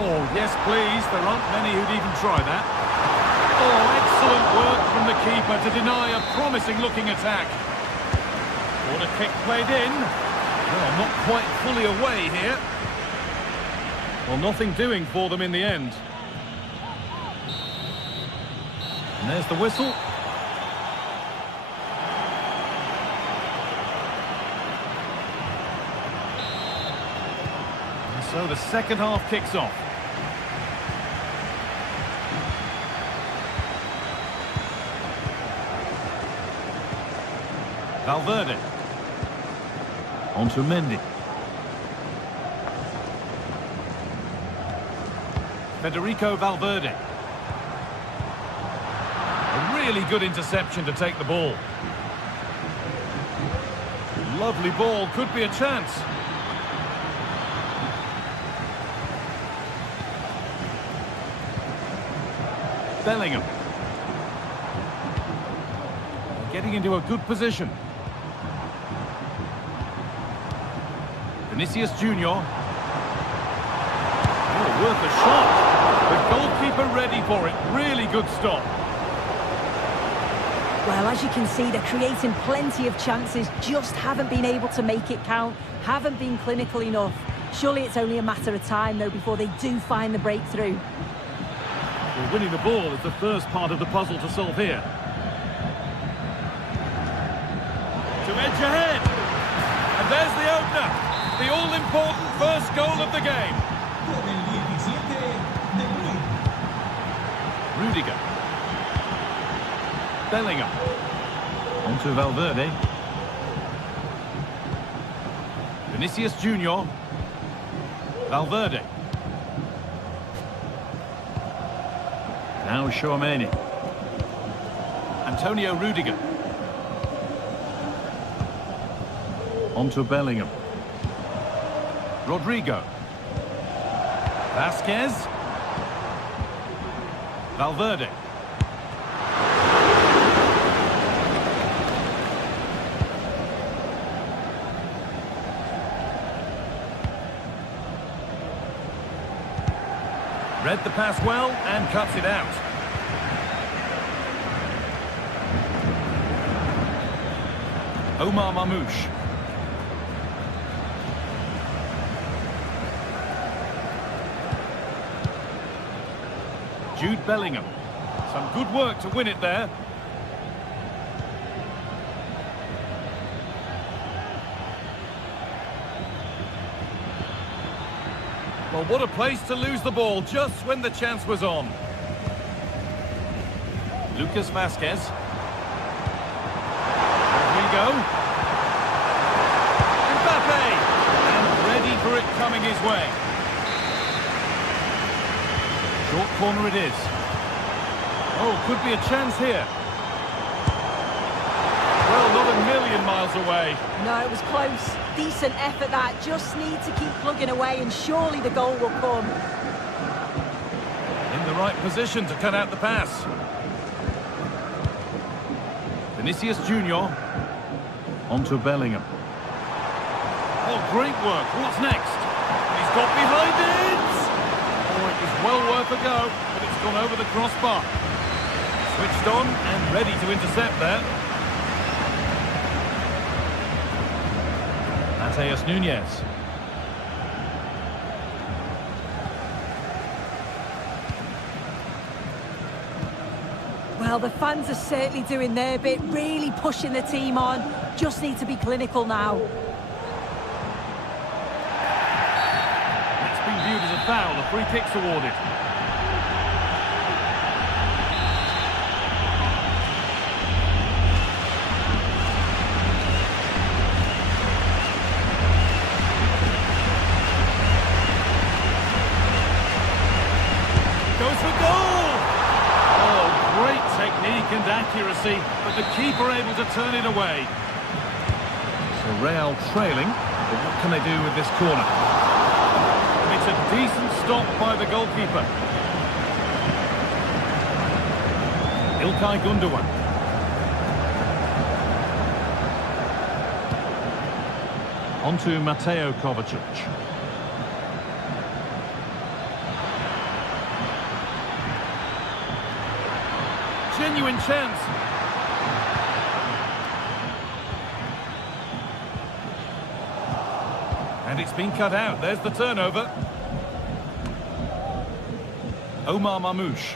Oh, yes, please. There aren't many who'd even try that. Oh, excellent work from the keeper to deny a promising-looking attack. Corner kick played in. Well, not quite fully away here. Well, nothing doing for them in the end. And there's the whistle. And so the second half kicks off. Valverde. On to Mendy. Federico Valverde. A really good interception to take the ball. Lovely ball, could be a chance. Bellingham. Getting into a good position. Vinicius Junior. Oh, worth a shot. The goalkeeper ready for it. Really good stop. Well, as you can see, they're creating plenty of chances, just haven't been able to make it count, haven't been clinical enough. Surely it's only a matter of time, though, before they do find the breakthrough. Well, winning the ball is the first part of the puzzle to solve here. To edge ahead. And there's the opener. The all-important first goal of the game. Rudiger. Bellingham. On to Valverde. Vinicius Junior. Valverde. Now Tchouaméni. Antonio Rudiger. On to Bellingham. Rodrigo. Vasquez. Valverde. Read the pass well and cuts it out. Omar Mamouche. Jude Bellingham. Some good work to win it there. Well, what a place to lose the ball just when the chance was on. Lucas Vasquez. Rodrigo. Mbappe. And ready for it coming his way. Short corner it is. Oh, could be a chance here. Well, not a million miles away. No, it was close. Decent effort that. Just need to keep plugging away and surely the goal will come. In the right position to cut out the pass. Vinicius Junior. On to Bellingham. Oh, great work. What's next? He's got behind it. Oh, it was well worth a go, but it's gone over the crossbar. Switched on and ready to intercept there. Mateus Nunes. Well, the fans are certainly doing their bit, really pushing the team on. Just need to be clinical now. It's been viewed as a foul. A free kick's awarded. Goes for goal! Oh, great technique and accuracy, but the keeper able to turn it away. So Real trailing, but what can they do with this corner? And it's a decent stop by the goalkeeper. İlkay Gundogan. On to Mateo Kovacic. Genuine chance. And it's been cut out. There's the turnover. Omar Mamouche.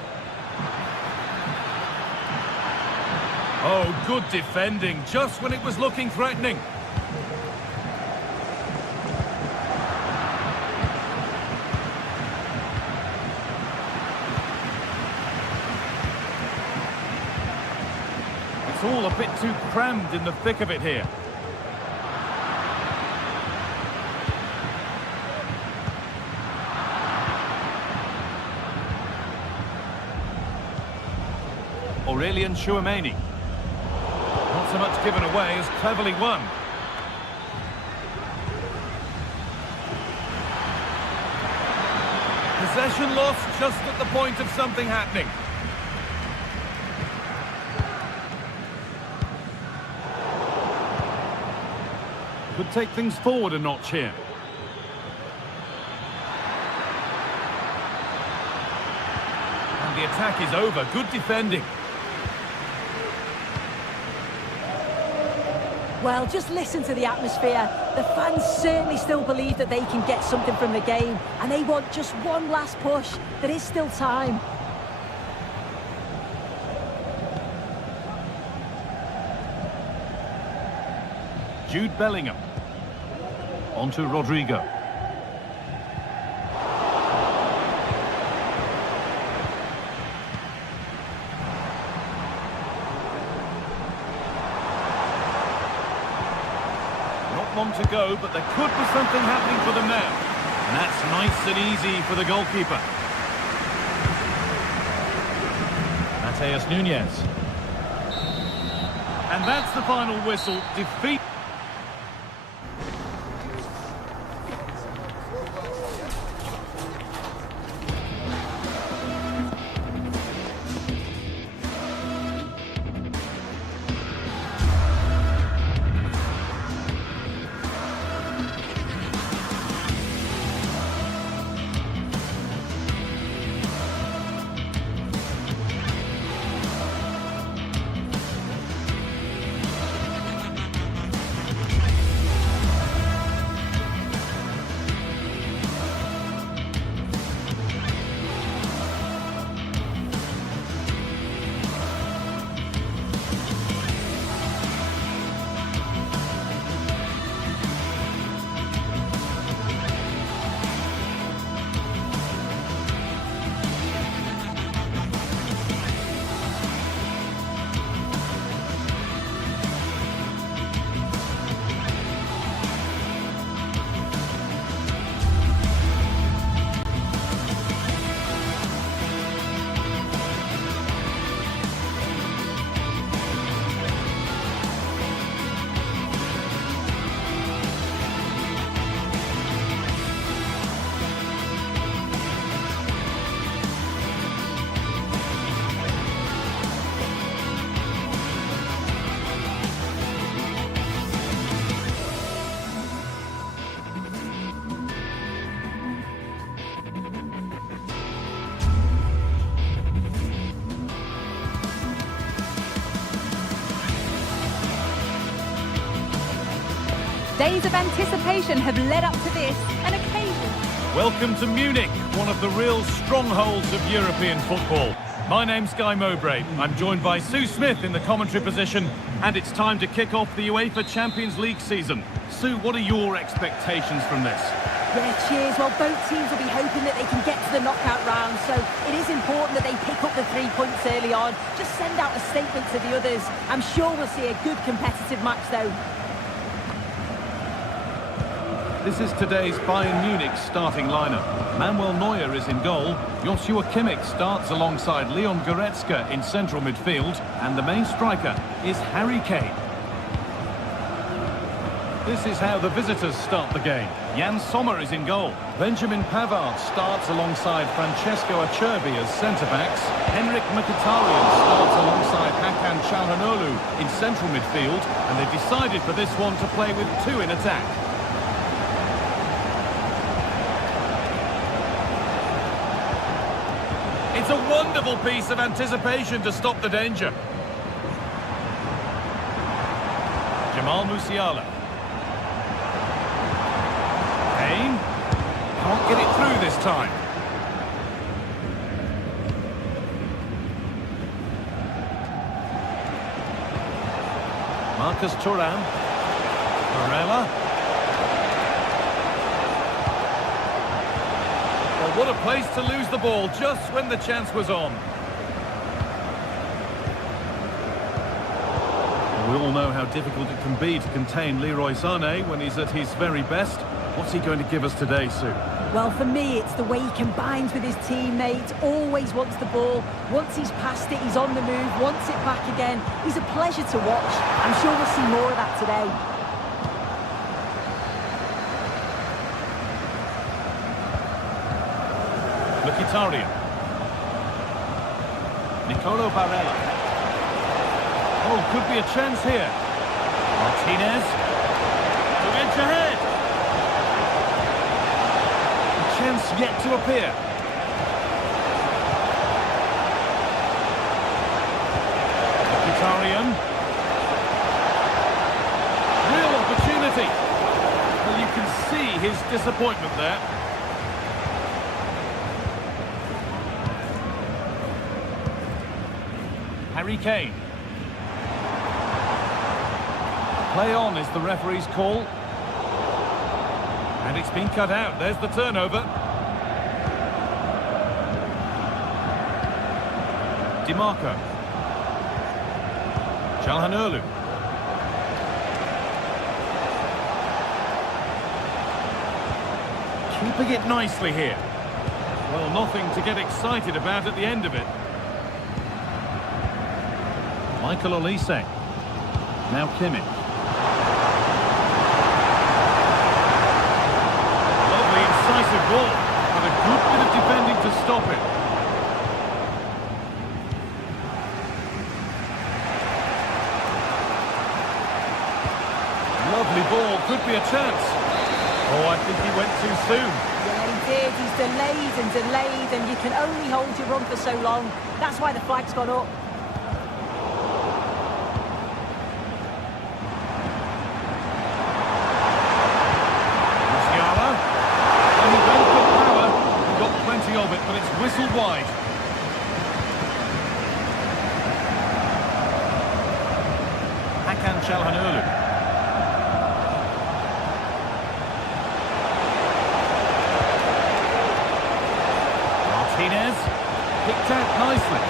Oh, good defending, just when it was looking threatening. It's all a bit too crammed in the thick of it here. Aurelien Tchouameni. Not so much given away as cleverly won. Possession lost just at the point of something happening. Could take things forward a notch here. And the attack is over. Good defending. Well, just listen to the atmosphere. The fans certainly still believe that they can get something from the game, and they want just one last push. There is still time. Jude Bellingham. On to Rodrigo. Not long to go, but there could be something happening for them now. And that's nice and easy for the goalkeeper. Mateus Nunes. And that's the final whistle. Defeat. Days of anticipation have led up to this, an occasion. Welcome to Munich, one of the real strongholds of European football. My name's Guy Mowbray. I'm joined by Sue Smith in the commentary position, and it's time to kick off the UEFA Champions League season. Sue, what are your expectations from this? Yeah, cheers. Well, both teams will be hoping that they can get to the knockout round, so it is important that they pick up the 3 points early on. Just send out a statement to the others. I'm sure we'll see a good competitive match, though. This is today's Bayern Munich starting lineup. Manuel Neuer is in goal. Joshua Kimmich starts alongside Leon Goretzka in central midfield. And the main striker is Harry Kane. This is how the visitors start the game. Jan Sommer is in goal. Benjamin Pavard starts alongside Francesco Acerbi as centre-backs. Henrik Mkhitaryan starts alongside Hakan Çalhanoğlu in central midfield. And they've decided for this one to play with 2 in attack. It's a wonderful piece of anticipation to stop the danger. Jamal Musiala. Kane. Can't get it through this time. Marcus Thuram. Barella. Well, what a place to lose the ball just when the chance was on. We all know how difficult it can be to contain Leroy Sané when he's at his very best. What's he going to give us today, Sue? Well, for me, it's the way he combines with his teammates, always wants the ball. Once he's passed it, he's on the move, wants it back again. He's a pleasure to watch. I'm sure we'll see more of that today. Mkhitaryan. Nicolo Barella. Oh, could be a chance here. Martinez. To edge ahead. A chance yet to appear. Mkhitaryan. Real opportunity. Well, you can see his disappointment there. Harry Kane. Play on is the referee's call. And it's been cut out. There's the turnover. DiMarco. Çalhanoğlu. Keeping it nicely here. Well, nothing to get excited about at the end of it. Michael Olise. Now Kimmich. Lovely incisive ball, but a good bit of defending to stop it. Lovely ball, could be a chance. Oh, I think he went too soon. Yeah, he did. He's delayed, and you can only hold your run for so long. That's why the flag's gone up. Of it, but it's whistled wide. Hakan Çalhanoğlu. Martinez picked out nicely,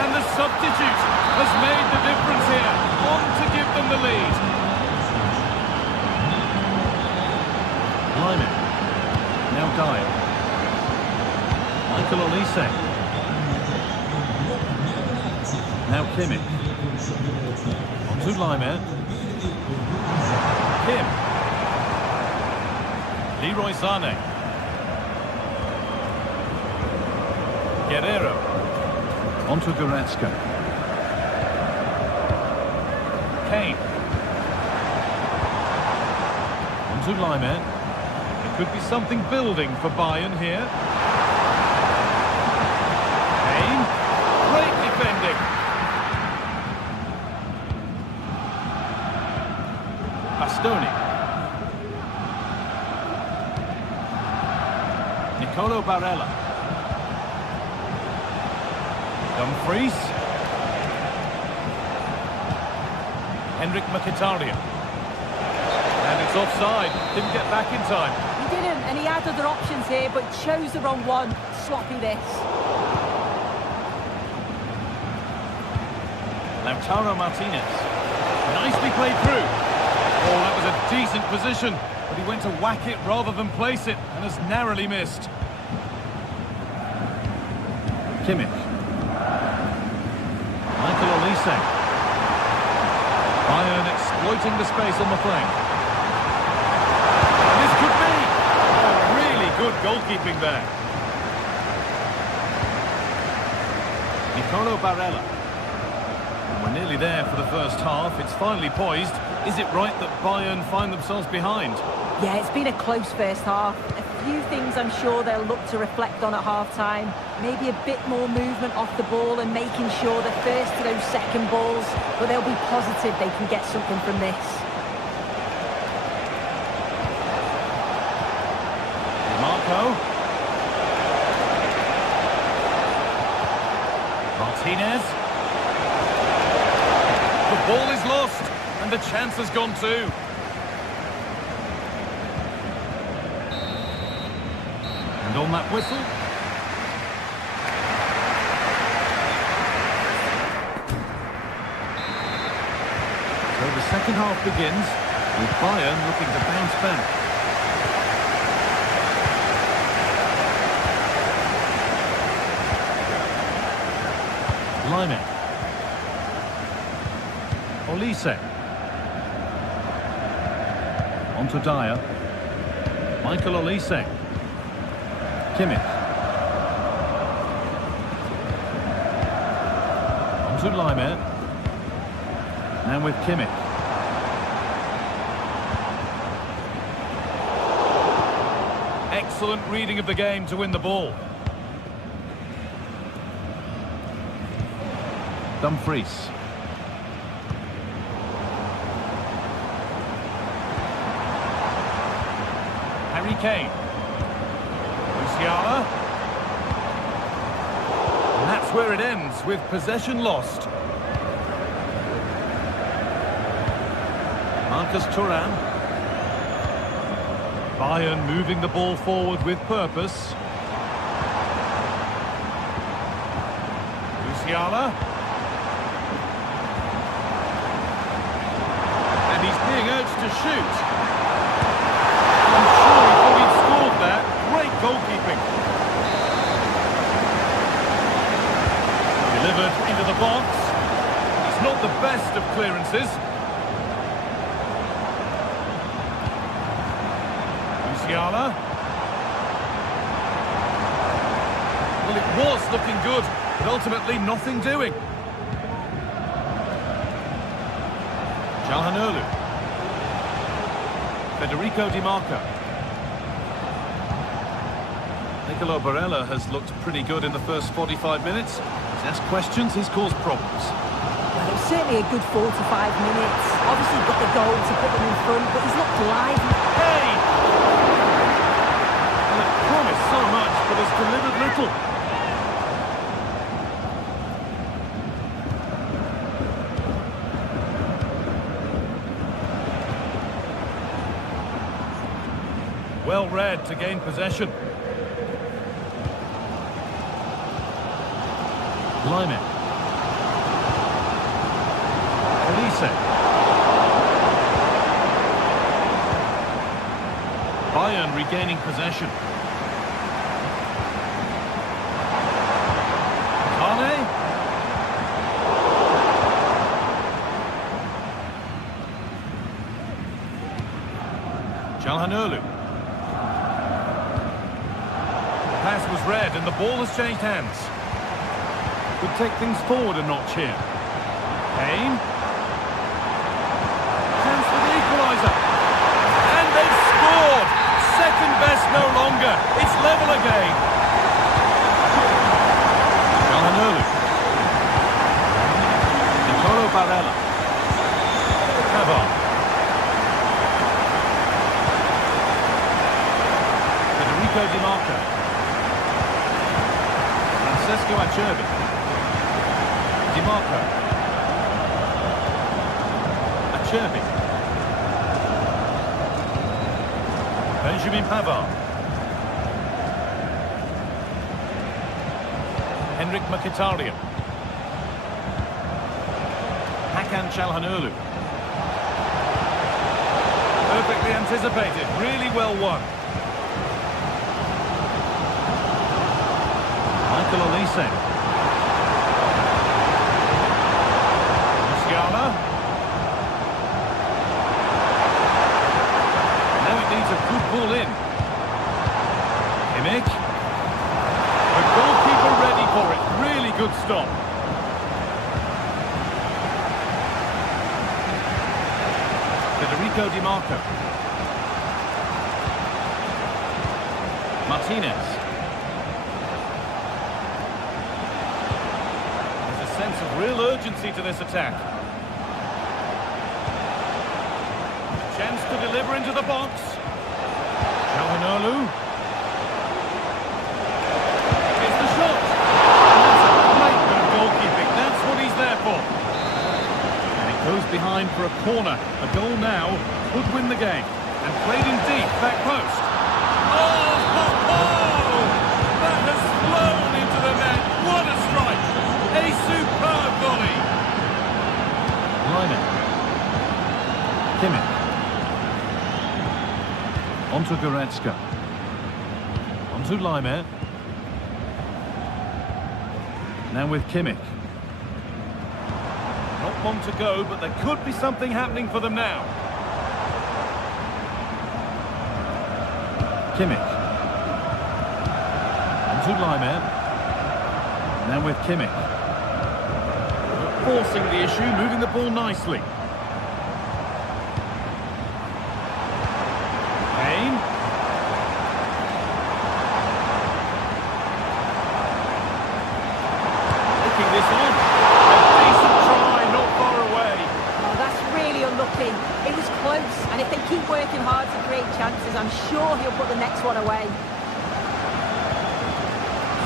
and the substitute has made the difference here, on to give them the lead. Lyman, now Dyer. Michael Olise. Now Kimmich. On to Lyman. Kim. Leroy Sané. Guerrero. On to Goretzka. Kane. On to Lyman. There could be something building for Bayern here. Great defending. Bastoni. Barella. Dumfries. Henrik Mkhitaryan. And it's offside. Didn't get back in time. He didn't, and he had other options here, but chose the wrong one. Sloppy this. Lautaro Martinez. Nicely played through. Oh, that was a decent position, but he went to whack it rather than place it, and has narrowly missed. Kimmich. Michael Olise. Bayern exploiting the space on the flank. And this could be! Oh, really good goalkeeping there. Nicolo Barella. And we're nearly there for the first half. It's finally poised. Is it right that Bayern find themselves behind? Yeah, it's been a close first half. A few things I'm sure they'll look to reflect on at half-time. Maybe a bit more movement off the ball and making sure they're first to those second balls. But they'll be positive they can get something from this. Marco. Martinez. The ball is lost, and the chance has gone too. And on that whistle... So the second half begins, with Bayern looking to bounce back. Lyman. Olise. On to Dyer. Michael Olise. Kimmich. On to Lyman. Now with Kimmich. Excellent reading of the game to win the ball. Dumfries. Harry Kane. Musiala. And that's where it ends, with possession lost. Marcus Thuram. Bayern moving the ball forward with purpose. Musiala. And he's being urged to shoot. I'm sure he thought he'd scored that. Great goalkeeping. Delivered into the box. It's not the best of clearances. Musiala. Well, it was looking good, but ultimately nothing doing. Calhanoglu. Federico Di Marco. Nicolo Barella has looked pretty good in the first 45 minutes. He's asked questions, he's caused problems. Well, it was certainly a good 45 minutes. Obviously got the goal to put them in front, but he's looked lively. Hey! Well, it promised so much, but has delivered little. Well read to gain possession. Lyman. Olise. Bayern regaining possession. Kane. Calhanoglu. Pass was read and the ball has changed hands. Could take things forward a notch here. Kane. Chance for the equaliser. And they've scored! Second best no longer. It's level again. Calhanoglu. Nicolo Barella. Pavard. Federico Di Marco. Francesco Acerbi. Di Marco. Acerbi. Benjamin Pavard. Henrik Mkhitaryan. Hakan Çalhanoğlu. Perfectly anticipated, really well won. Michael Olise. Musiala. Now it needs a good ball in. Kimmich. The goalkeeper ready for it. Really good stop. Federico Di Marco. Martinez. There's a sense of real urgency to this attack. A chance to deliver into the box. Çalhanoğlu. It's the shot. And that's a great bit of goalkeeping. That's what he's there for. And it goes behind for a corner. A goal now could win the game. And played in deep, back post. Oh! That has flown into the net. What a strike! A superb volley. Lyman. Kimmich. Onto Goretzka. Onto Lyman. Now with Kimmich. Not long to go, but there could be something happening for them now. Kimmich. Onto Lyman. Now with Kimmich. Forcing the issue, moving the ball nicely. Kane. Taking this on. A decent try, not far away. Oh, that's really unlucky. It was close, and if they keep working hard to create chances, I'm sure he'll put the next one away.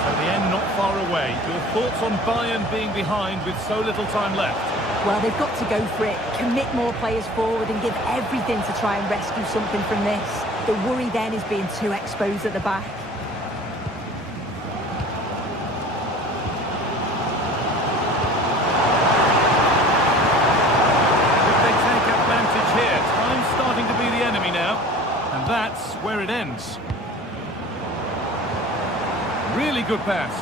So the end not far away. Your thoughts on Bayern being behind with so little time left? Well, they've got to go for it, commit more players forward and give everything to try and rescue something from this. The worry then is being too exposed at the back. If they take advantage here, time's starting to be the enemy now. And that's where it ends. Really good pass.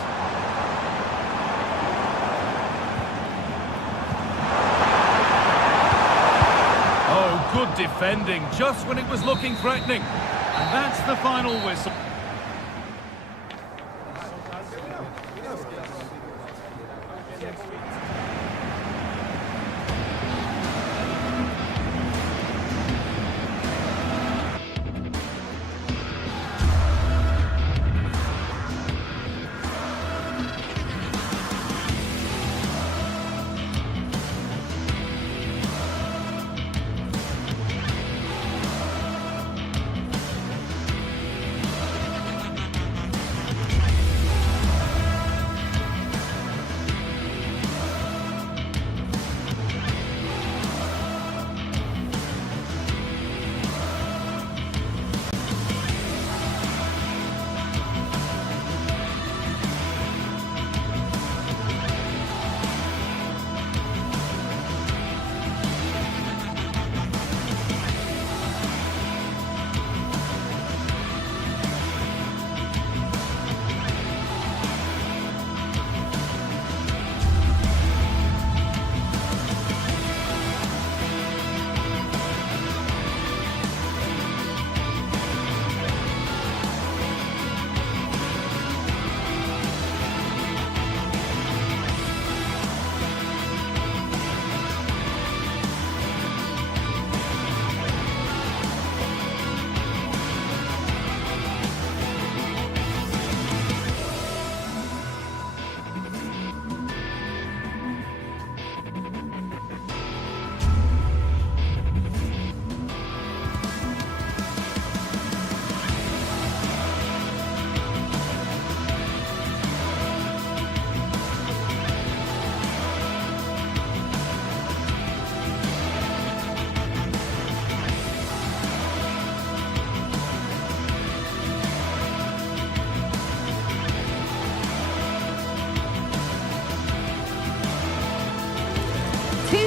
Oh, good defending, just when it was looking threatening. And that's the final whistle.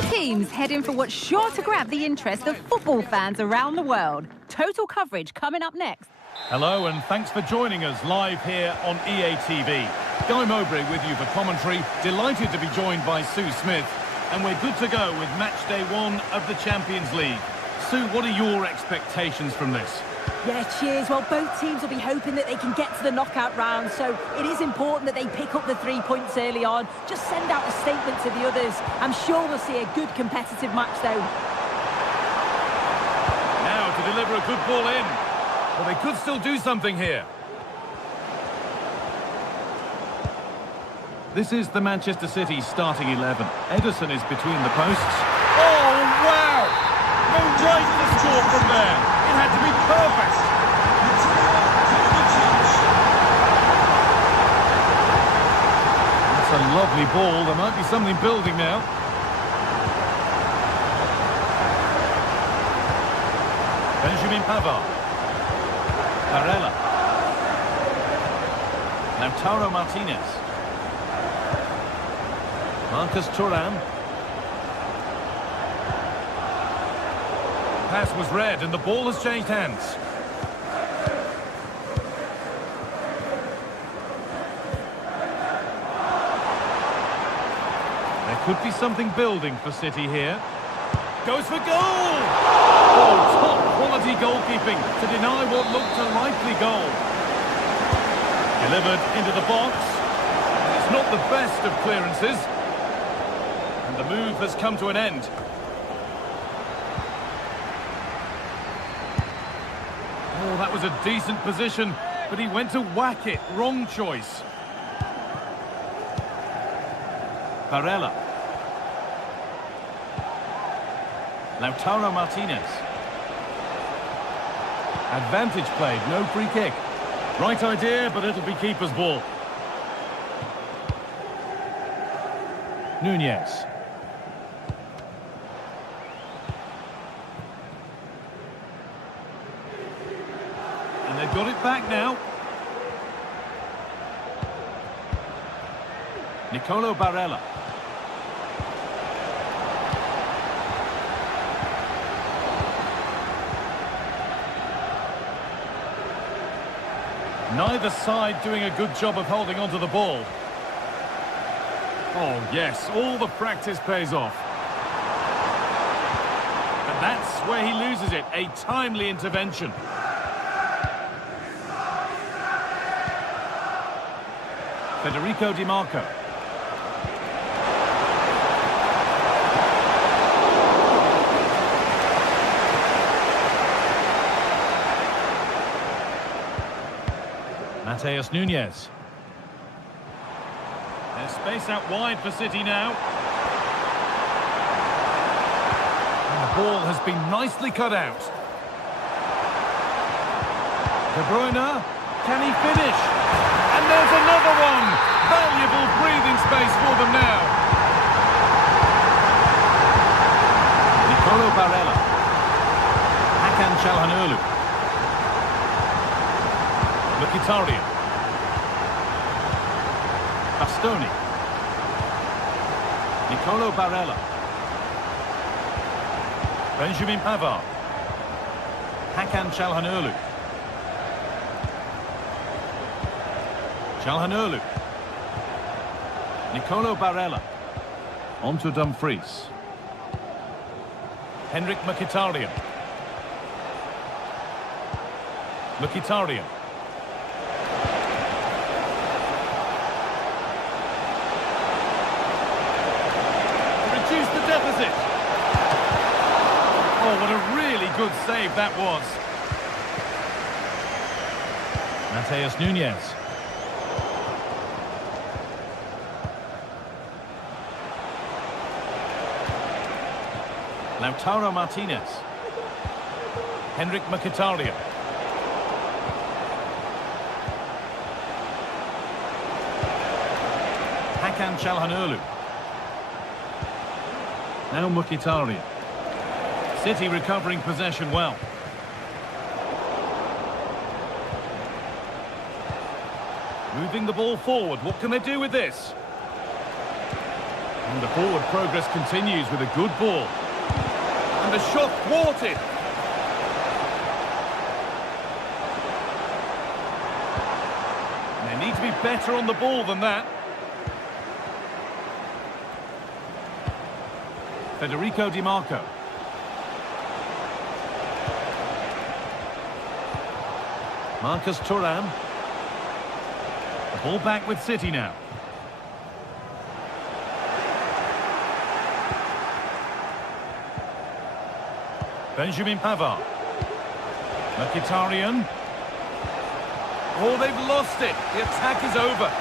Two teams heading for what's sure to grab the interest of football fans around the world. Total coverage coming up next. Hello and thanks for joining us live here on EA TV. Guy Mowbray with you for commentary. Delighted to be joined by Sue Smith. And we're good to go with match day 1 of the Champions League. Sue, what are your expectations from this? Yeah, cheers. Well, both teams will be hoping that they can get to the knockout round, so it is important that they pick up the 3 points early on. Just send out a statement to the others. I'm sure we'll see a good competitive match, though. Now to deliver a good ball in. Well, they could still do something here. This is the Manchester City starting 11. Ederson is between the posts. Oh, wow! No right to score from there. It had to be perfect. That's a lovely ball. There might be something building now. Benjamin Pavard. Barella. Lautaro Martinez. Marcus Thuram. Pass was read and the ball has changed hands. There could be something building for City here. Goes for goal! Oh, top quality goalkeeping to deny what looked a likely goal. Delivered into the box. It's not the best of clearances. And the move has come to an end. Oh, that was a decent position, but he went to whack it. Wrong choice. Barella. Lautaro Martinez. Advantage played, no free kick. Right idea, but it'll be keeper's ball. Nunez. And they've got it back now. Nicolo Barella. Neither side doing a good job of holding onto the ball. Oh, yes, all the practice pays off. And that's where he loses it, a timely intervention. Federico Di Marco. Mateus Nunez. There's space out wide for City now. And the ball has been nicely cut out. De Bruyne, can he finish? And there's another one! Valuable breathing space for them now. Nicolo Barella. Hakan Çalhanoğlu. Mkhitaryan. Bastoni. Nicolo Barella. Benjamin Pavard. Hakan Çalhanoğlu. Çalhanoğlu. Nicolo Barella. On to Dumfries. Henrik Mkhitaryan. Mkhitaryan. Reduce the deficit. Oh, what a really good save that was. Mateus Nunez. Lautaro Martinez. Henrik Mkhitaryan. Hakan Çalhanoğlu. Now Mkhitaryan. City recovering possession well. Moving the ball forward. What can they do with this? And the forward progress continues with a good ball. And the shot thwarted. They need to be better on the ball than that. Federico Di Marco. Marcus Thuram. The ball back with City now. Benjamin Pavard. Mkhitaryan. Oh, they've lost it. The attack is over.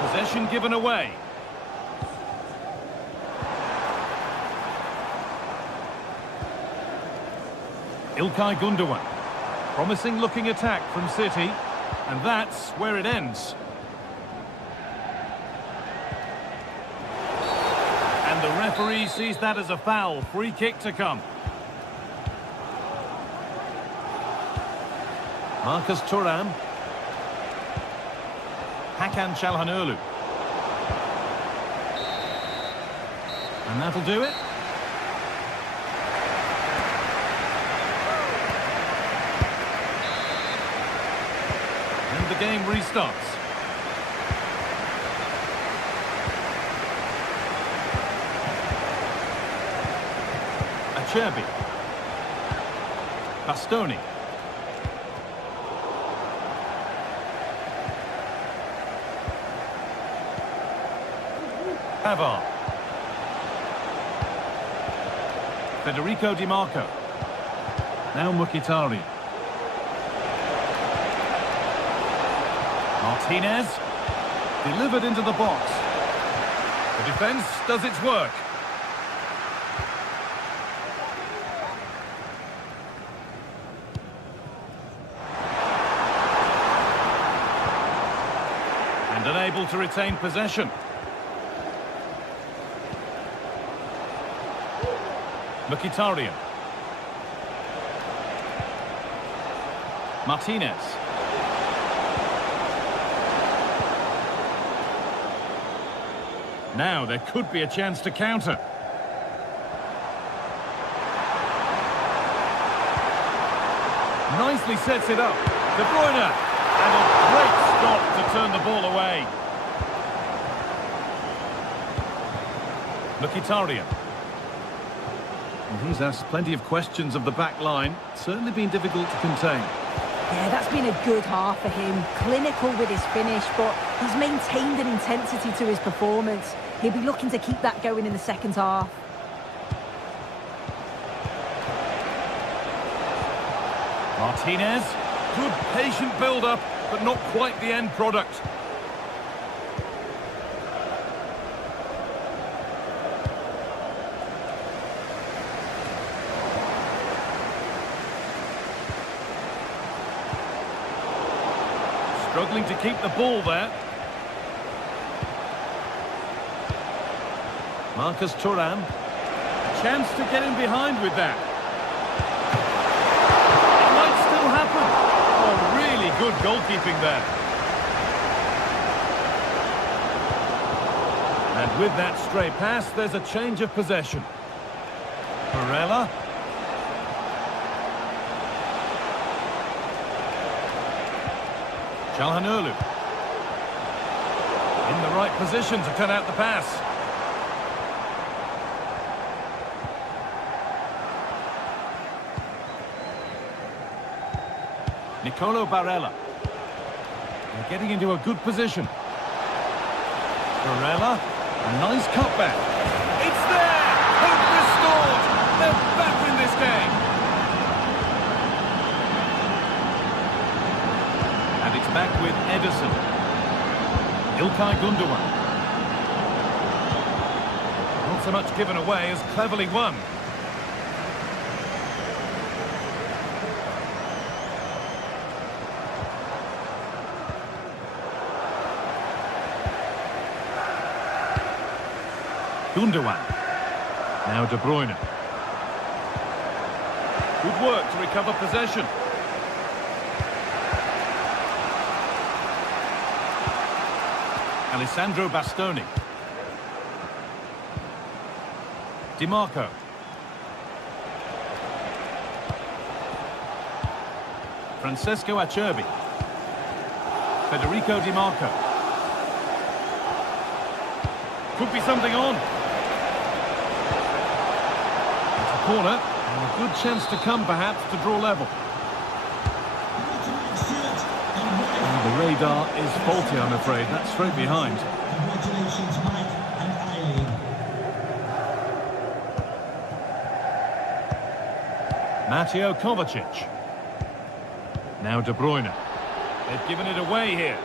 Possession given away. İlkay Gündoğan. Promising looking attack from City, and that's where it ends. And the referee sees that as a foul. Free kick to come. Marcus Thuram. Hakan Çalhanoğlu. And that'll do it. And the game restarts. Acerbi. Bastoni. Pavard. Federico Di Marco. Now Mkhitaryan. Martinez. Delivered into the box. The defence does its work. And unable to retain possession. Mkhitaryan. Martinez. Now there could be a chance to counter. Nicely sets it up. De Bruyne. And a great stop to turn the ball away. Mkhitaryan. He's asked plenty of questions of the back line. Certainly been difficult to contain. Yeah, that's been a good half for him. Clinical with his finish, but he's maintained an intensity to his performance. He'll be looking to keep that going in the second half. Martinez. Good patient build-up, but not quite the end product. Struggling to keep the ball there. Marcus Thuram. A chance to get in behind with that. It might still happen. Oh, really good goalkeeping there. And with that stray pass, there's a change of possession. Barella. Çalhanoğlu. In the right position to cut out the pass. Nicolo Barella. They're getting into a good position. Barella. A nice cutback. It's there! Hope restored! They're back in this game! And it's back with Ederson. İlkay Gündoğan. Not so much given away as cleverly won. Gündoğan. Now De Bruyne. Good work to recover possession. Alessandro Bastoni. Di Marco. Francesco Acerbi. Federico Di Marco. Could be something on. It's a corner, and a good chance to come, perhaps, to draw level. And the radar is faulty, I'm afraid. That's straight behind. Congratulations, Mike and Eileen. Mateo Kovacic. Now De Bruyne. They've given it away here.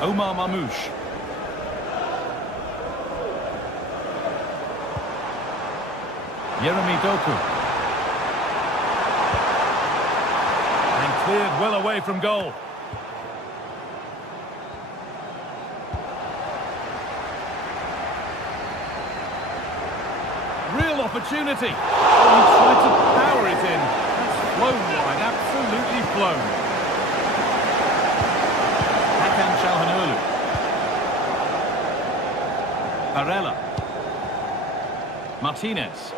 Omar Mamouche. Yeremy Doku. And cleared well away from goal. Real opportunity. Oh, he tried to power it in. That's flown wide, absolutely flown. Hakan Çalhanoğlu. Barella. Martinez.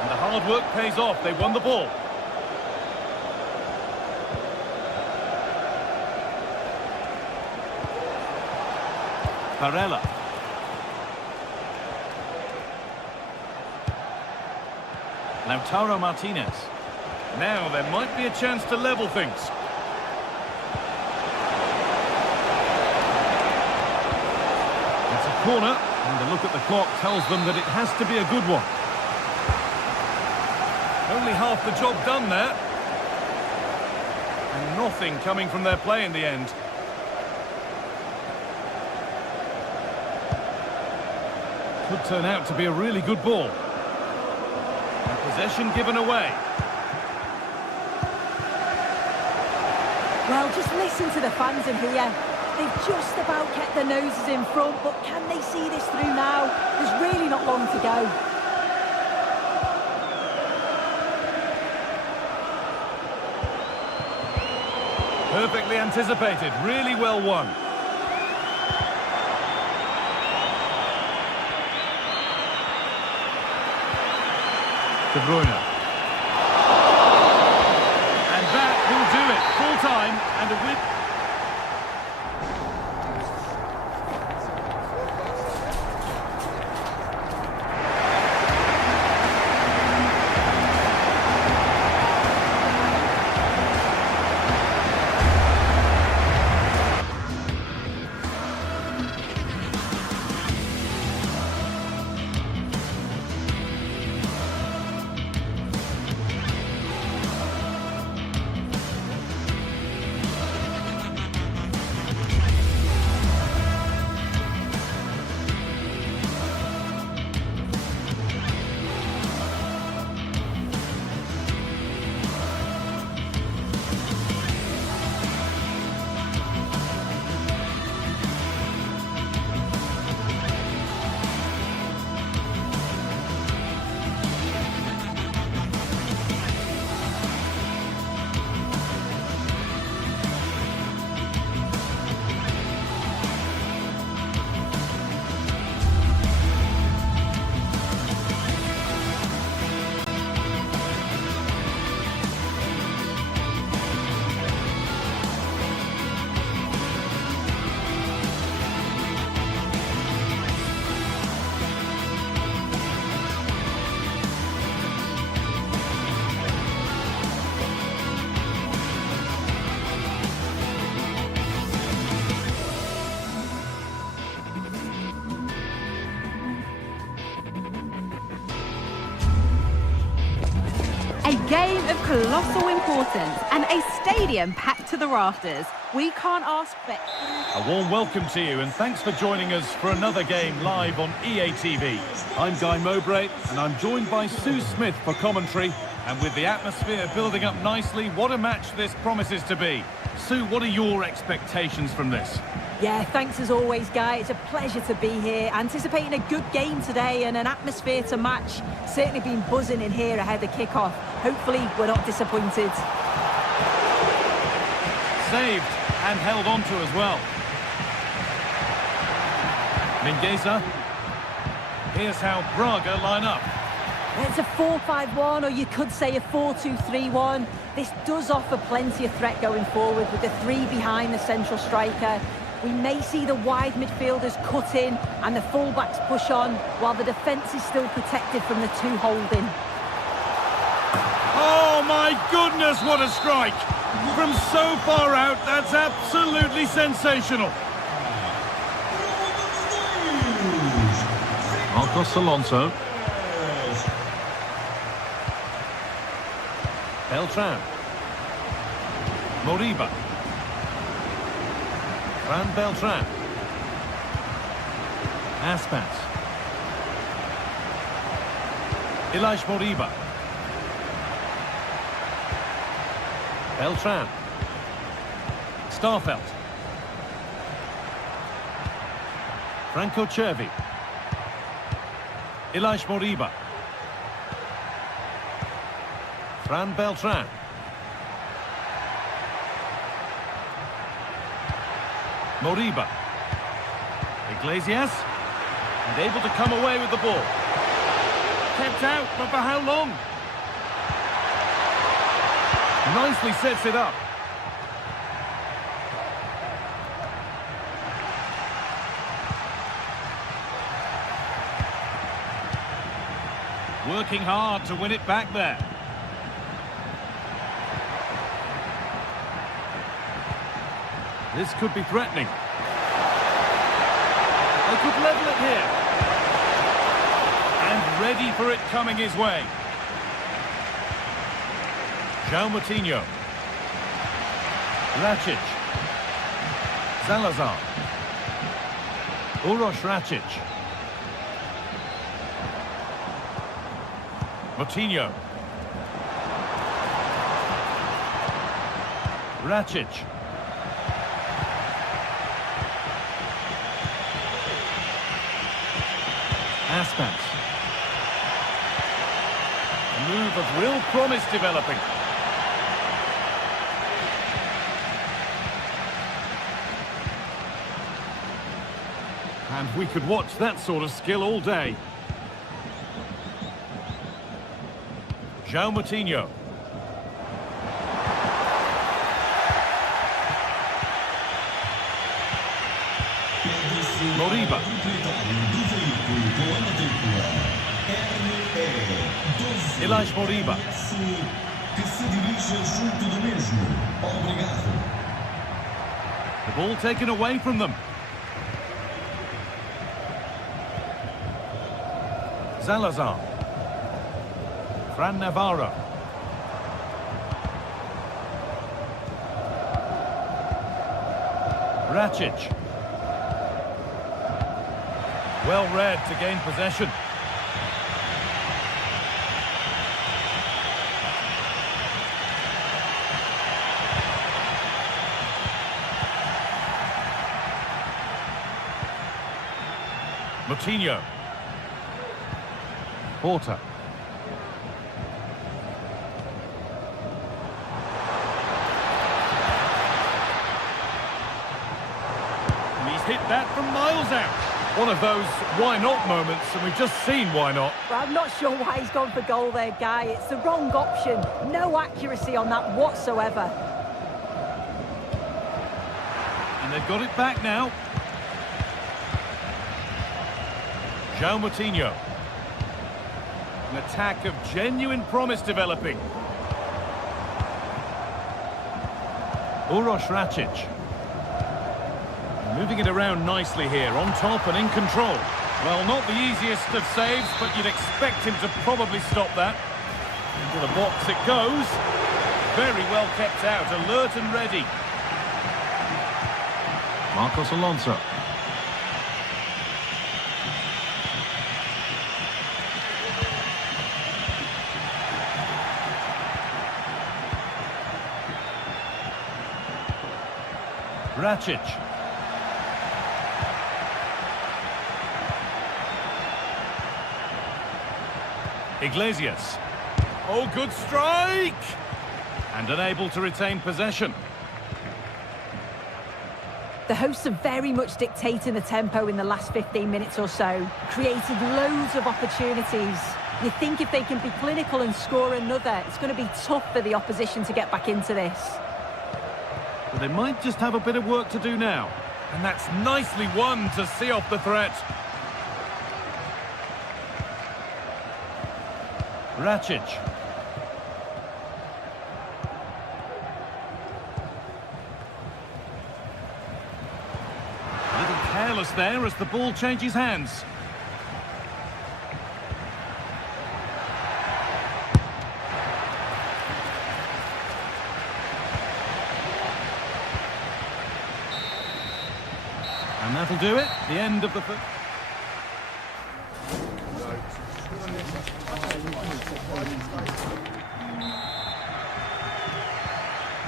And the hard work pays off. They won the ball. Barella. Lautaro Martinez. Now there might be a chance to level things. It's a corner, and the look at the clock tells them that it has to be a good one. Only half the job done there. And nothing coming from their play in the end. Could turn out to be a really good ball. And possession given away. Well, just listen to the fans in here. They've just about kept their noses in front, but can they see this through now? There's really not long to go. Perfectly anticipated, really well won. De Bruyne. And that will do it. Full time and a win. A game of colossal importance and a stadium packed to the rafters. We can't ask for... A warm welcome to you and thanks for joining us for another game live on EA TV. I'm Guy Mowbray and I'm joined by Sue Smith for commentary. And with the atmosphere building up nicely, what a match this promises to be. Sue, what are your expectations from this? Yeah, thanks as always, Guy. It's a pleasure to be here. Anticipating a good game today and an atmosphere to match. Certainly been buzzing in here ahead of kick-off. Hopefully we're not disappointed. Saved and held on to as well. Mingueza. Here's how Braga line up. It's a 4-5-1, or you could say a 4-2-3-1. This does offer plenty of threat going forward with the three behind the central striker. We may see the wide midfielders cut in and the fullbacks push on, while the defence is still protected from the two holding. Oh my goodness, what a strike! From so far out, that's absolutely sensational. Marcos Alonso. Beltran. Moriba. Fran Beltran. Aspas. Ilaix Moriba. Beltran. Starfelt. Franco Cervi. Ilaix Moriba. Fran Beltran. Moriba. Iglesias. And able to come away with the ball. Kept out, but for how long? Nicely sets it up. Working hard to win it back there. This could be threatening. They could level it here. And ready for it coming his way. João Moutinho. Rakic. Salazar. Uroš Rakic. Moutinho. Rakic. Aspas. A move of real promise developing. And we could watch that sort of skill all day. João Moutinho. Moriba. Ilaix Moriba. The ball taken away from them. Salazar. Fran Navarro. Rakic. Well read to gain possession. Moutinho. Porter. And he's hit that from miles out. One of those why not moments, and we've just seen why not. Well, I'm not sure why he's gone for goal there, Guy. It's the wrong option. No accuracy on that whatsoever. And they've got it back now. João Moutinho. An attack of genuine promise developing. Uroš Rakic. Moving it around nicely here, on top and in control. Well, not the easiest of saves, but you'd expect him to probably stop that. Into the box it goes. Very well kept out, alert and ready. Marcos Alonso. Rakic. Iglesias. Oh, good strike! And unable to retain possession. The hosts are very much dictating the tempo in the last 15 minutes or so, created loads of opportunities. You think if they can be clinical and score another, it's going to be tough for the opposition to get back into this. But they might just have a bit of work to do now. And that's nicely won to see off the threat. Rakic. A little careless there as the ball changes hands. And that'll do it. The end of the...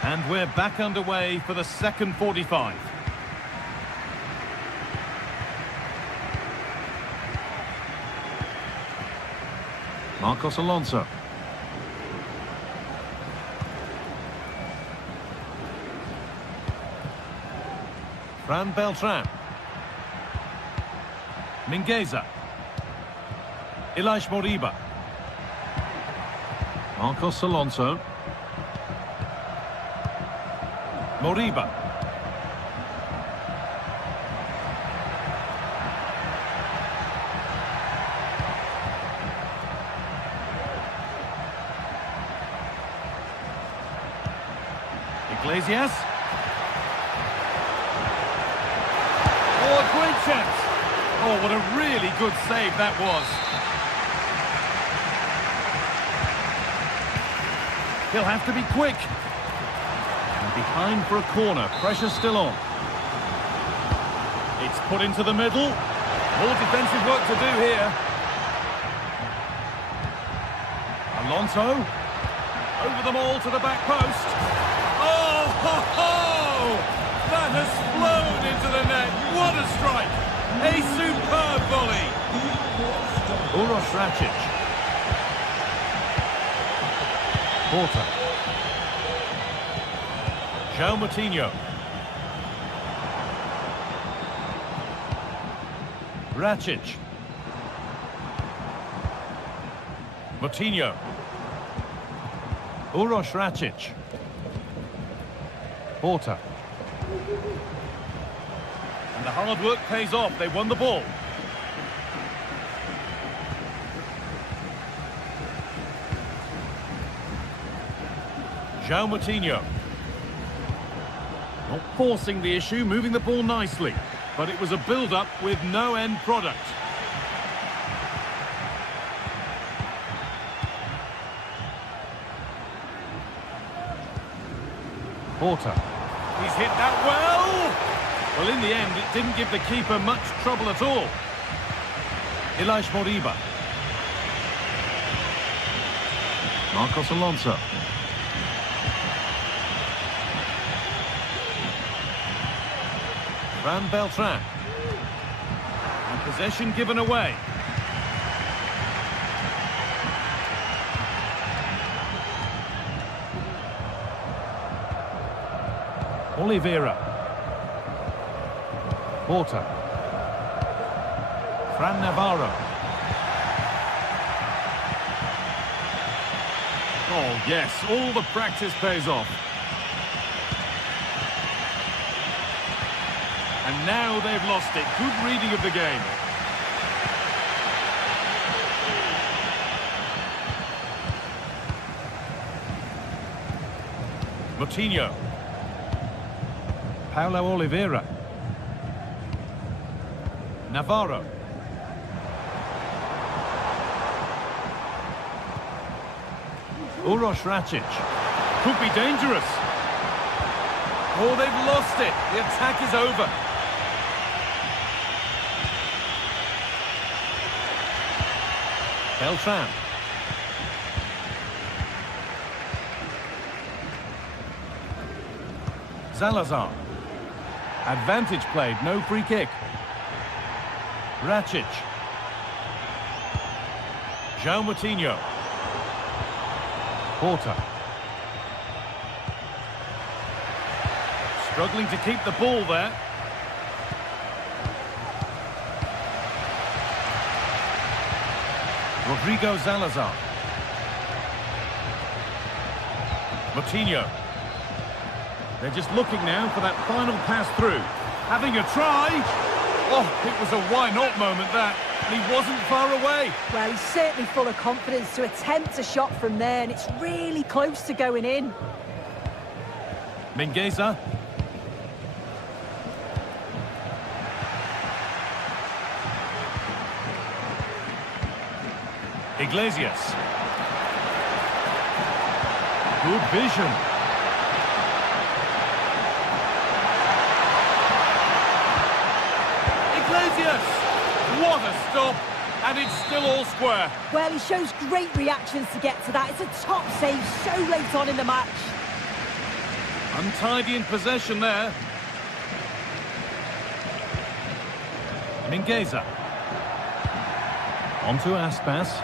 And we're back underway for the second 45. Marcos Alonso. Fran Beltran. Mingueza. Ilaix Moriba. Marcos Alonso. Moriba. Iglesias. Oh, a great chance. Oh, what a really good save that was. He'll have to be quick. And behind for a corner. Pressure still on. It's put into the middle. More defensive work to do here. Alonso. Over them all to the back post. Oh, ho, ho! That has flown into the net. What a strike! A superb volley. Uroš Rakic. Porter. João Moutinho. Rakic. Moutinho. Uroš Rakic. Porter. And the hard work pays off. They won the ball. João Moutinho. Not forcing the issue, moving the ball nicely. But it was a build-up with no end product. Porter. He's hit that well! Well, in the end, it didn't give the keeper much trouble at all. Ilaix Moriba. Marcos Alonso. Fran Beltran. And possession given away. Oliveira. Porter. Fran Navarro. Oh, yes, all the practice pays off. And now they've lost it. Good reading of the game. Moutinho. Paulo Oliveira. Navarro. Uroš Rakic. Could be dangerous. Oh, they've lost it. The attack is over. Beltran. Salazar. Advantage played, no free kick. Racic. João Moutinho. Porta. Struggling to keep the ball there. Rodrigo Salazar. Moutinho. They're just looking now for that final pass through. Having a try. Oh, it was a why-not moment, that. And he wasn't far away. Well, he's certainly full of confidence to attempt a shot from there, and it's really close to going in. Mingueza. Iglesias. Good vision. Iglesias! What a stop! And it's still all square. Well, he shows great reactions to get to that. It's a top save so late on in the match. Untidy in possession there. Mingueza. On to Aspas.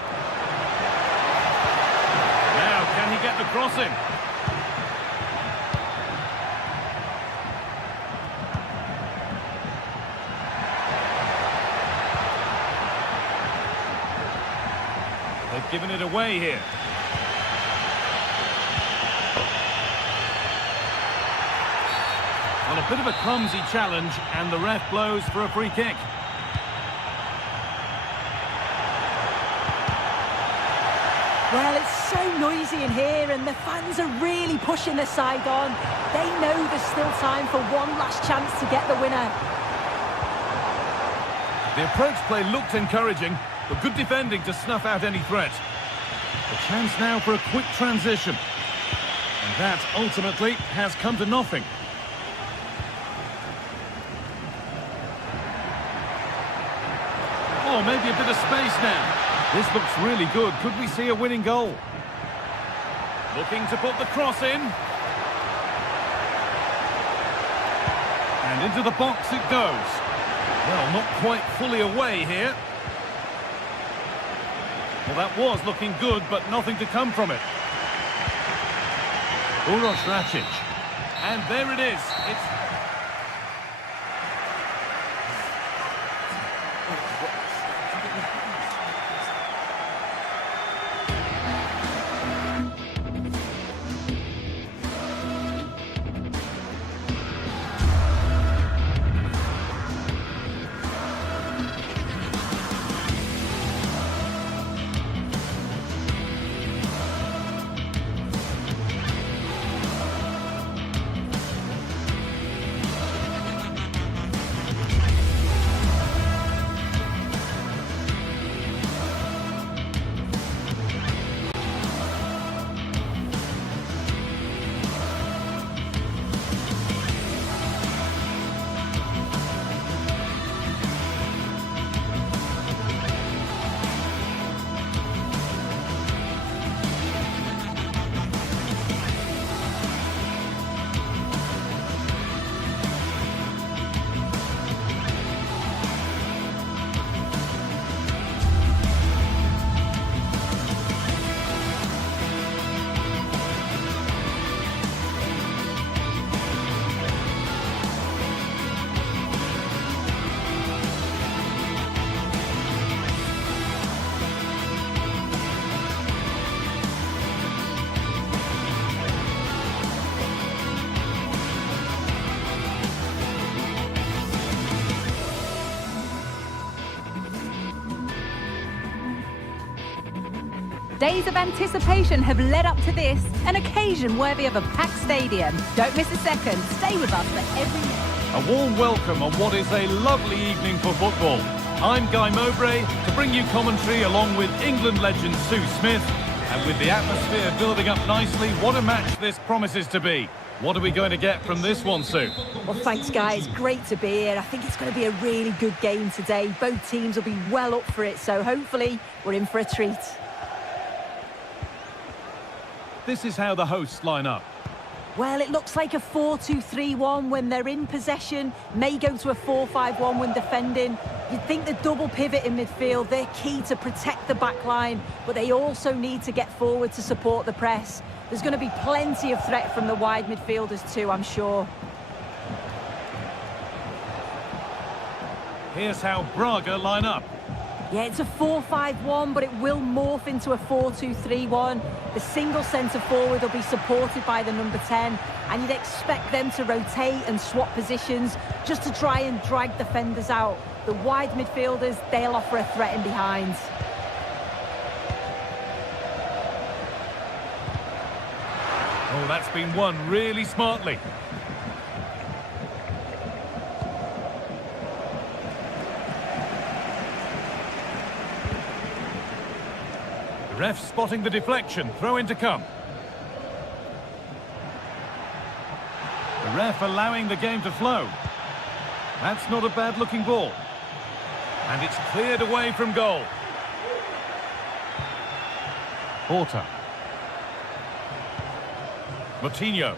Now, can he get the crossing? They've given it away here. Well, a bit of a clumsy challenge, and the ref blows for a free kick. Well, it's so noisy in here, and the fans are really pushing their side on. They know there's still time for one last chance to get the winner. The approach play looked encouraging, but good defending to snuff out any threat. A chance now for a quick transition. And that, ultimately, has come to nothing. Oh, maybe a bit of space now. This looks really good. Could we see a winning goal? Looking to put the cross in. And into the box it goes. Well, not quite fully away here. Well, that was looking good, but nothing to come from it. Uroš Racic. And there it is. It's... Days of anticipation have led up to this, an occasion worthy of a packed stadium. Don't miss a second. Stay with us for every minute. A warm welcome on what is a lovely evening for football. I'm Guy Mowbray to bring you commentary along with England legend Sue Smith. And with the atmosphere building up nicely, what a match this promises to be. What are we going to get from this one, Sue? Well, thanks, guys. Great to be here. I think it's going to be a really good game today. Both teams will be well up for it, so hopefully we're in for a treat. This is how the hosts line up. Well, it looks like a 4-2-3-1 when they're in possession. May go to a 4-5-1 when defending. You'd think the double pivot in midfield, they're key to protect the back line, but they also need to get forward to support the press. There's going to be plenty of threat from the wide midfielders too, I'm sure. Here's how Braga line up. Yeah, it's a 4-5-1, but it will morph into a 4-2-3-1. The single centre forward will be supported by the number 10, and you'd expect them to rotate and swap positions just to try and drag defenders out. The wide midfielders, they'll offer a threat in behind. Oh, that's been won really smartly. The ref spotting the deflection, throw in to come. The ref allowing the game to flow. That's not a bad looking ball. And it's cleared away from goal. Porter. Moutinho.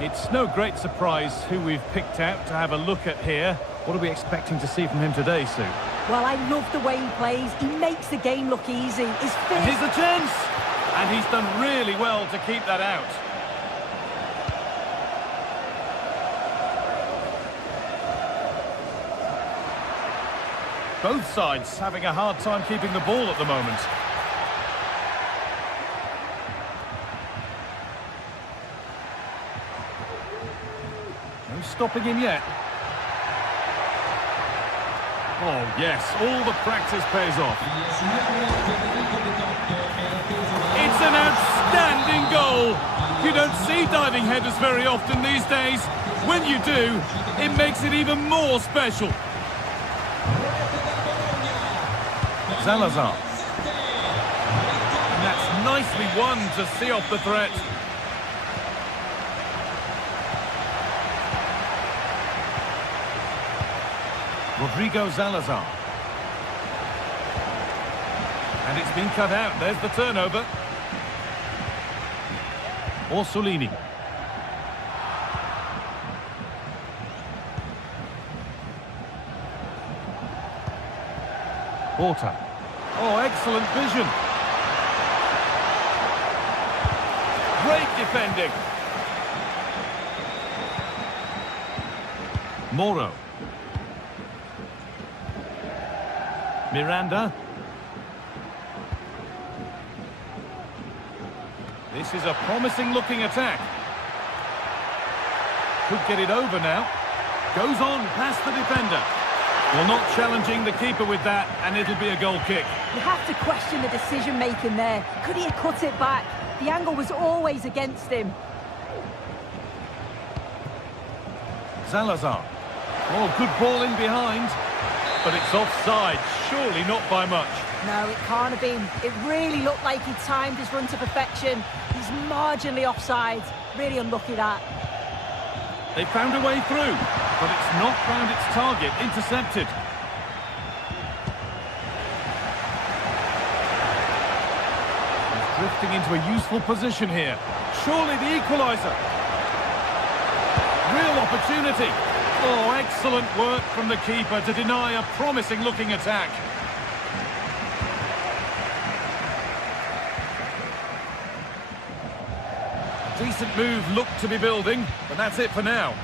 It's no great surprise who we've picked out to have a look at here. What are we expecting to see from him today, Sue? Well, I love the way he plays. He makes the game look easy. And here's the chance! And he's done really well to keep that out. Both sides having a hard time keeping the ball at the moment. No stopping him yet. Oh, yes, all the practice pays off. It's an outstanding goal. You don't see diving headers very often these days. When you do, it makes it even more special. Salazar. And that's nicely won to see off the threat. Rodrigo Salazar. And it's been cut out. There's the turnover. Orsolini. Porter. Oh, excellent vision. Great defending. Moro. Miranda. This is a promising looking attack. Could get it over now. Goes on past the defender. Well, not challenging the keeper with that, and it'll be a goal kick. You have to question the decision-making there. Could he have cut it back? The angle was always against him. Salazar. Oh, good ball in behind. But it's offside, surely not by much. No, it can't have been. It really looked like he timed his run to perfection. He's marginally offside. Really unlucky that. They found a way through, but it's not found its target. Intercepted. He's drifting into a useful position here. Surely the equaliser. Real opportunity. Oh, excellent work from the keeper to deny a promising-looking attack. Decent move looked to be building, but that's it for now.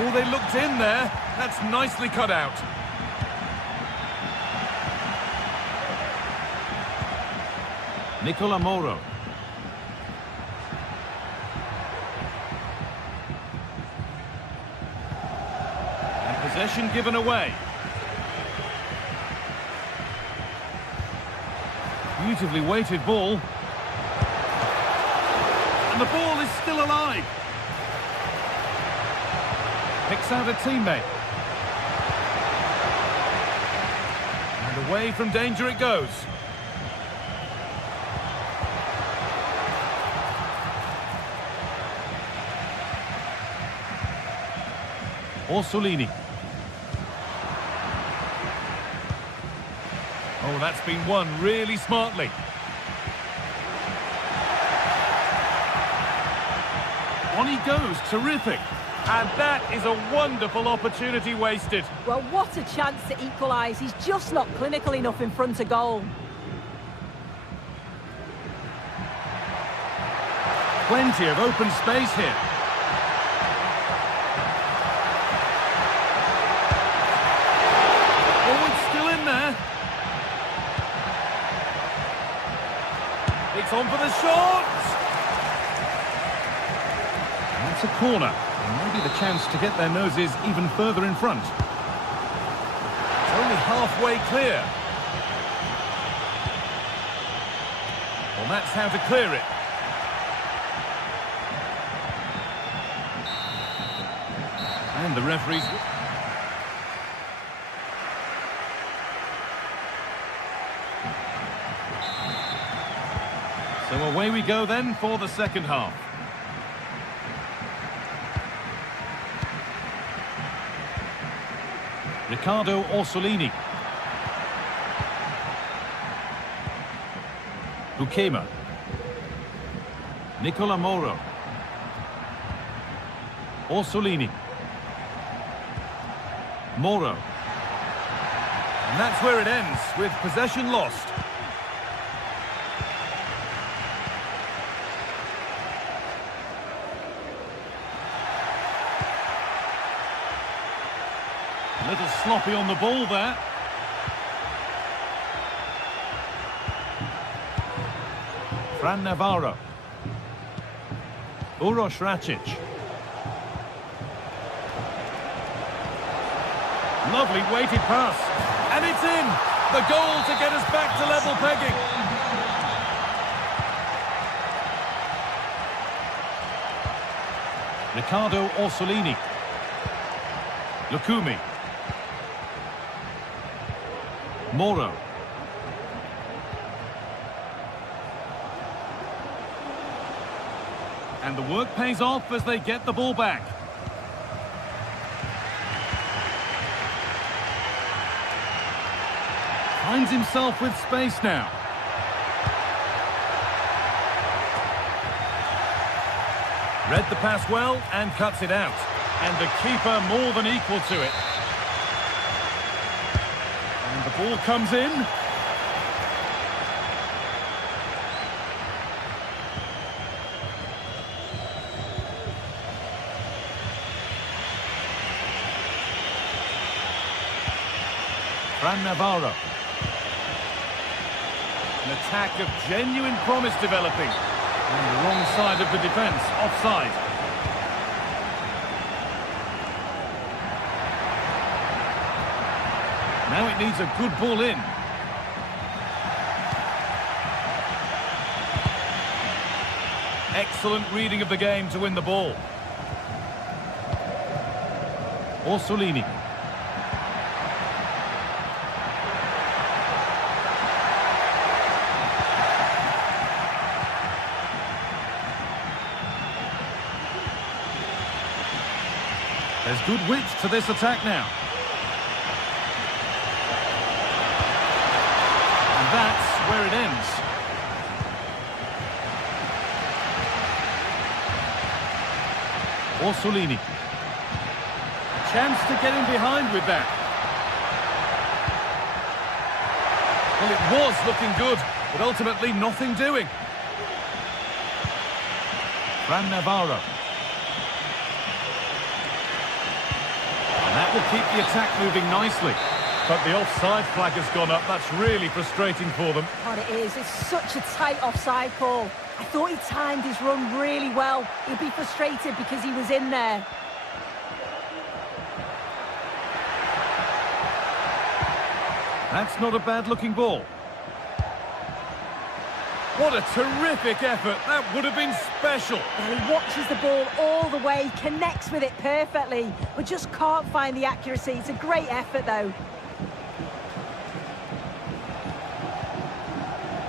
Oh, they looked in there. That's nicely cut out. Nicola Moro. And possession given away. Beautifully weighted ball. And the ball is still alive. Picks out a teammate. And away from danger it goes. Orsolini. Oh, that's been won really smartly. On he goes, terrific. And that is a wonderful opportunity wasted. Well, what a chance to equalise. He's just not clinical enough in front of goal. Plenty of open space here. Oh, it's still in there. It's on for the shot. And that's a corner. And maybe the chance to get their noses even further in front. It's only halfway clear. Well, that's how to clear it. And the referees... So away we go then for the second half. Riccardo Orsolini. Bukema. Nicola Moro. Orsolini. Moro. And that's where it ends, with possession lost. A little sloppy on the ball there. Fran Navarro. Uroš Račić. Lovely weighted pass. And it's in! The goal to get us back to level pegging. Riccardo Orsolini. Lukumi. Moro. And the work pays off as they get the ball back. Finds himself with space now. Read the pass well and cuts it out. And the keeper more than equal to it. And the ball comes in. Fran Navarro. An attack of genuine promise developing. And the wrong side of the defence, offside. Now it needs a good ball in. Excellent reading of the game to win the ball. Orsolini. There's good width to this attack now. And that's where it ends. Orsolini. Chance to get in behind with that. Well, it was looking good, but ultimately nothing doing. Fran Navarro. That will keep the attack moving nicely. But the offside flag has gone up. That's really frustrating for them. God, it is. It's such a tight offside call. I thought he timed his run really well. He'd be frustrated because he was in there. That's not a bad-looking ball. What a terrific effort. That would have been special. Well, he watches the ball all the way, connects with it perfectly, but just can't find the accuracy. It's a great effort, though.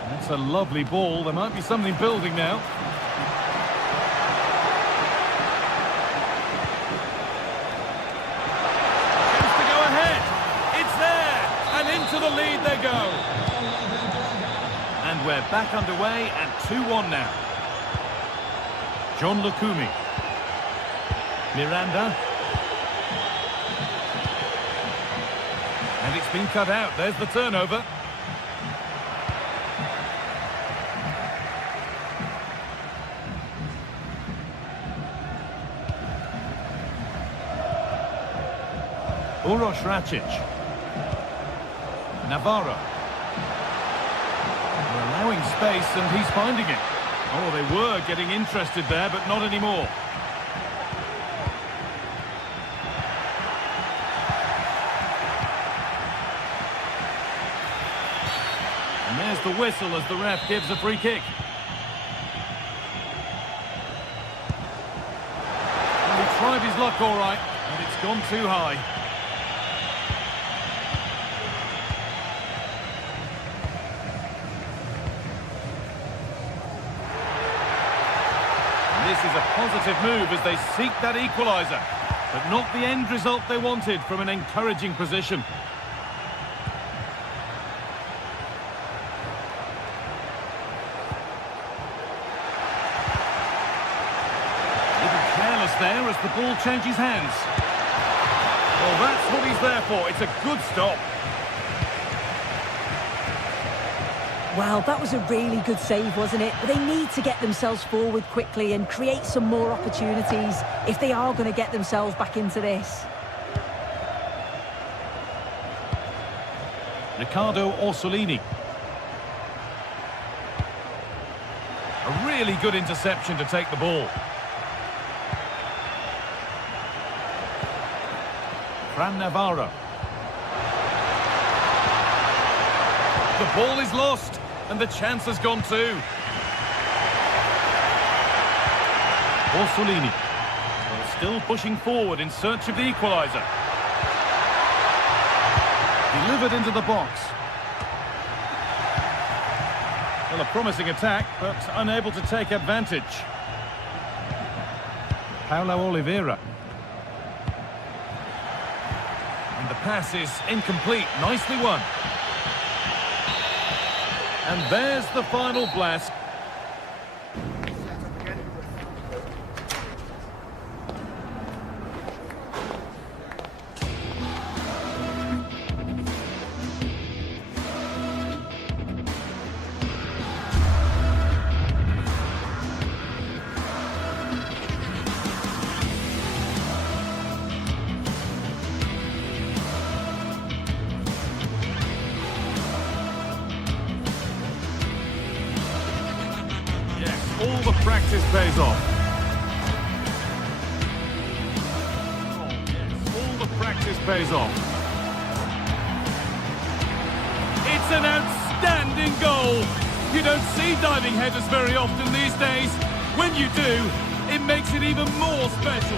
That's a lovely ball. There might be something building now. Chance to go ahead. It's there. And into the lead they go. And we're back underway and 2-1 now. John Lukumi. Miranda. And it's been cut out. There's the turnover. Uroš Račić. Navarro. They're allowing space and he's finding it. Oh, they were getting interested there, but not anymore. And there's the whistle as the ref gives a free kick. Well, he tried his luck all right, and it's gone too high. This is a positive move as they seek that equaliser, but not the end result they wanted from an encouraging position. A little careless there as the ball changes hands. Well, that's what he's there for. It's a good stop. Well, that was a really good save, wasn't it? But they need to get themselves forward quickly and create some more opportunities if they are going to get themselves back into this. Riccardo Orsolini. A really good interception to take the ball. Fran Navarro. The ball is lost, and the chance has gone too. Orsolini. Well, still pushing forward in search of the equaliser. Delivered into the box. Well, a promising attack, but unable to take advantage. Paulo Oliveira. And the pass is incomplete. Nicely won. And there's the final blast. All the practice pays off. Yes, all the practice pays off. It's an outstanding goal. You don't see diving headers very often these days. When you do, it makes it even more special.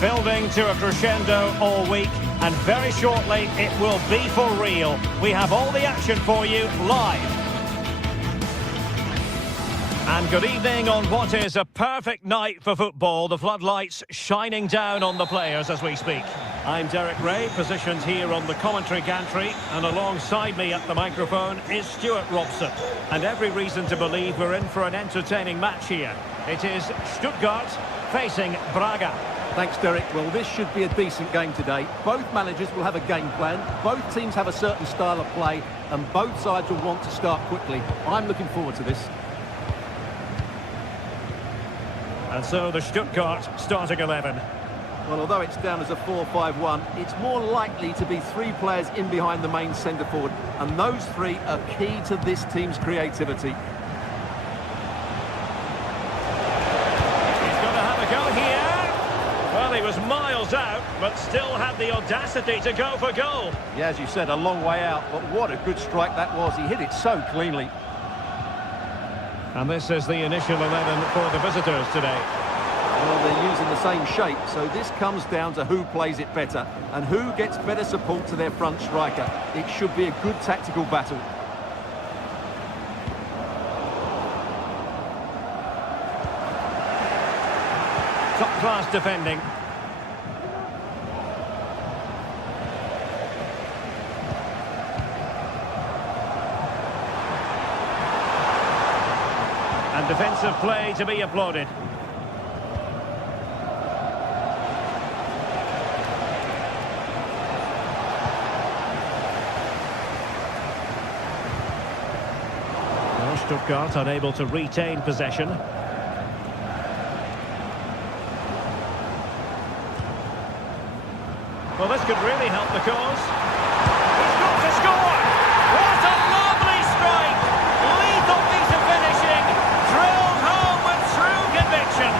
Building to a crescendo all week, and very shortly it will be for real. We have all the action for you live. And good evening on what is a perfect night for football. The floodlights shining down on the players as we speak. I'm Derek Ray, positioned here on the commentary gantry, and alongside me at the microphone is Stuart Robson. And every reason to believe we're in for an entertaining match here. It is Stuttgart facing Braga. Thanks, Derek. Well, this should be a decent game today. Both managers will have a game plan. Both teams have a certain style of play, and both sides will want to start quickly. I'm looking forward to this. And so the Stuttgart starting 11. Well, although it's down as a 4-5-1, it's more likely to be three players in behind the main centre forward, and those three are key to this team's creativity. He's going to have a go here. Well, he was miles out, but still had the audacity to go for goal. Yeah, as you said, a long way out, but what a good strike that was. He hit it so cleanly. And this is the initial 11 for the visitors today. Well, they're using the same shape, so this comes down to who plays it better and who gets better support to their front striker. It should be a good tactical battle. Top-class defending. And defensive play to be applauded. Well, Stuttgart unable to retain possession. Well, this could really help the cause. He's got to score! What a lovely strike! Lethal piece of finishing! Drilled home with true conviction.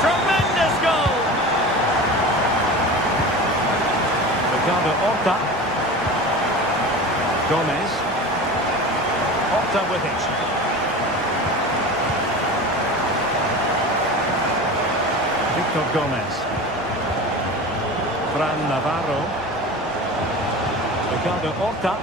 Tremendous goal! Ricardo Horta. Gomez. Horta with it. Victor Gomez. Fran Navarro. Ricardo Horta.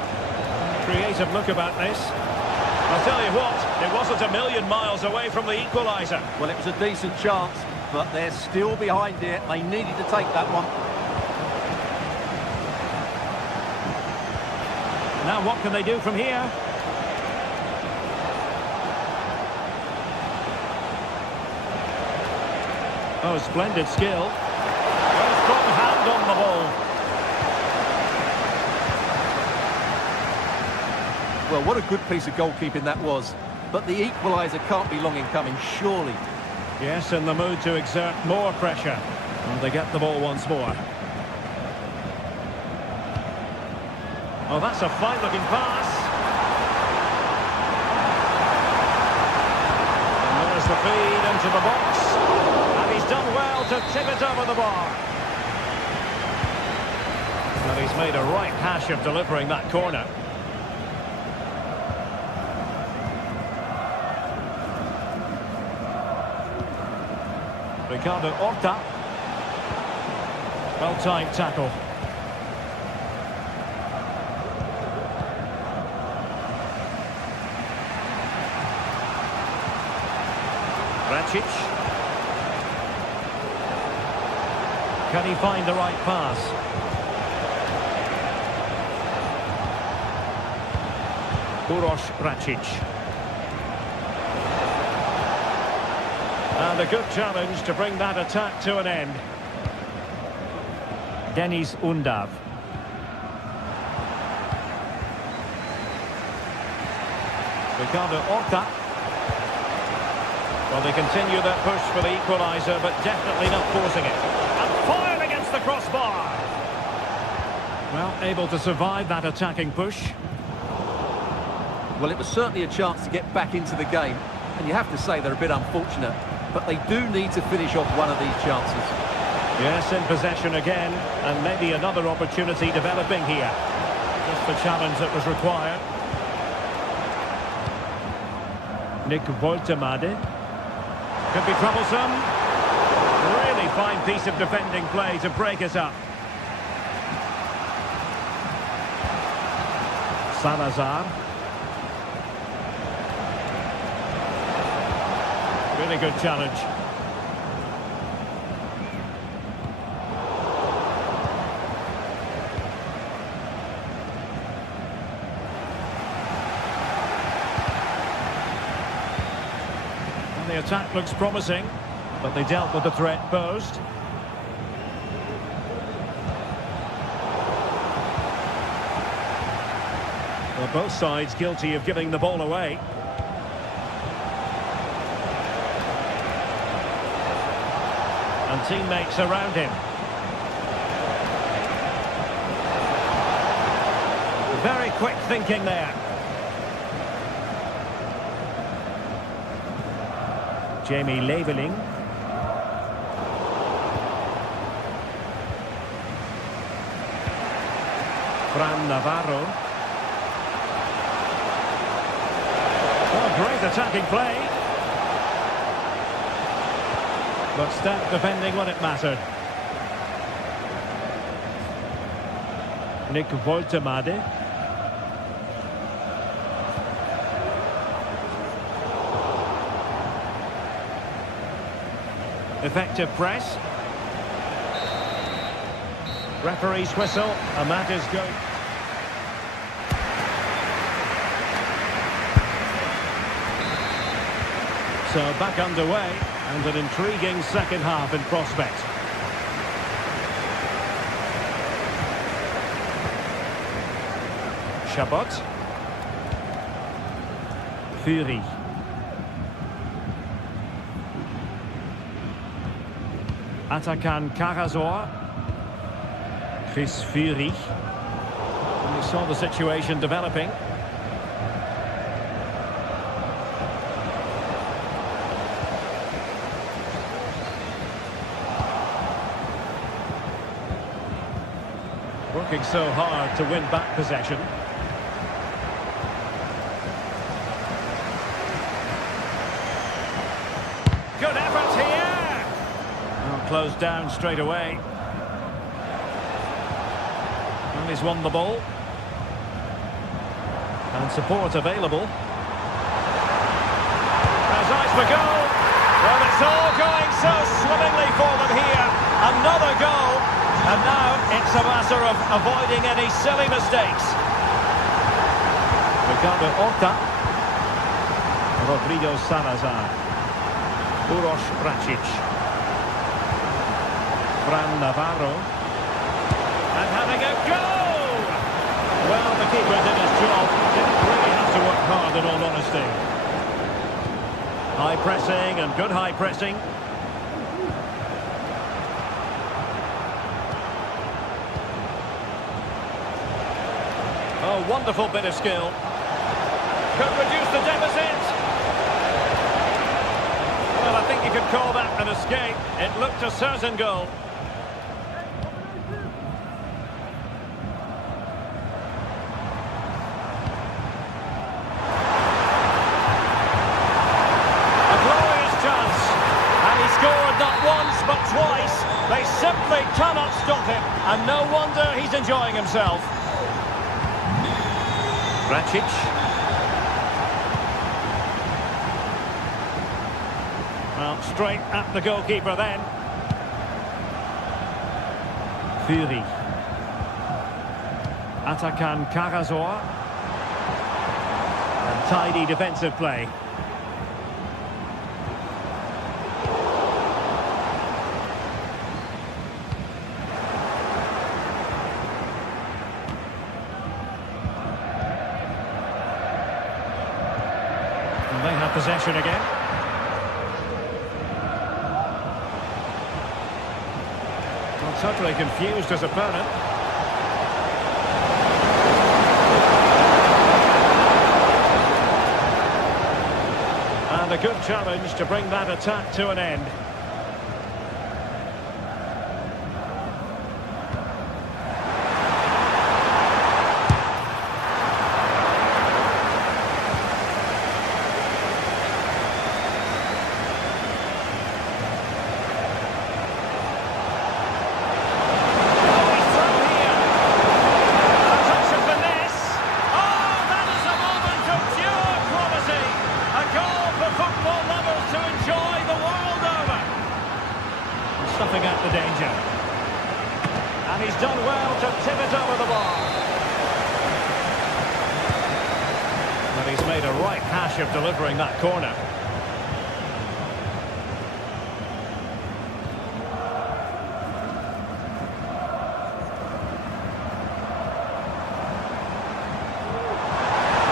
Creative look about this. I'll tell you what, it wasn't a million miles away from the equaliser. Well, it was a decent chance, but they're still behind here. They needed to take that one. Now what can they do from here? Oh, splendid skill. Well, strong hand on the ball. Well, what a good piece of goalkeeping that was. But the equaliser can't be long in coming, surely. Yes, in the mood to exert more pressure. And they get the ball once more. Oh, that's a fine-looking pass. And there's the feed into the box. And he's done well to tip it over the bar. And he's made a right hash of delivering that corner. Ricardo Horta. Well-timed tackle. Racic. Can he find the right pass? Uroš Racic. And a good challenge to bring that attack to an end. Denis Undav. Ricardo Horta. Well, they continue their push for the equaliser, but definitely not forcing it. And fired against the crossbar. Well, able to survive that attacking push. Well, it was certainly a chance to get back into the game. And you have to say they're a bit unfortunate. But they do need to finish off one of these chances. Yes, in possession again. And maybe another opportunity developing here. Just the challenge that was required. Nick Woltemade. Could be troublesome. Really fine piece of defending play to break us up. Salazar. Really good challenge. And the attack looks promising, but they dealt with the threat posed. Well, both sides guilty of giving the ball away. And teammates around him. Very quick thinking there. Jamie Leveling. Fran Navarro. Oh, great attacking play. But stout defending when it mattered. Nick Woltemade. Effective press. Referee's whistle, and that is good. So back underway, and an intriguing second half in prospect. Chabot. Fury. Atakan Karazor. Chris Fury. And we saw the situation developing. Working so hard to win back possession. Good effort here! Oh, closed down straight away. And he's won the ball. And support available. There's eyes for goal. Well, it's all going so swimmingly for them here. Another goal. And now it's a matter of avoiding any silly mistakes. Ricardo Horta. Rodrigo Salazar. Uroš Račić. Fran Navarro. And having a go! Well, the keeper did his job. Didn't really have to work hard, in all honesty. High pressing and good high pressing. Oh, wonderful bit of skill. Could reduce the deficit. Well, I think you could call that an escape. It looked a certain goal. A glorious chance. And he scored not once, but twice. They simply cannot stop him. And no wonder he's enjoying himself. Račić. Well, straight at the goalkeeper then. Fury. Atakan Karazor. And tidy defensive play. They have possession again. Well, totally confused his opponent. And a good challenge to bring that attack to an end. Football lovers to enjoy snuffing out the danger. And he's done well to tip it over the bar. And he's made a right hash of delivering that corner.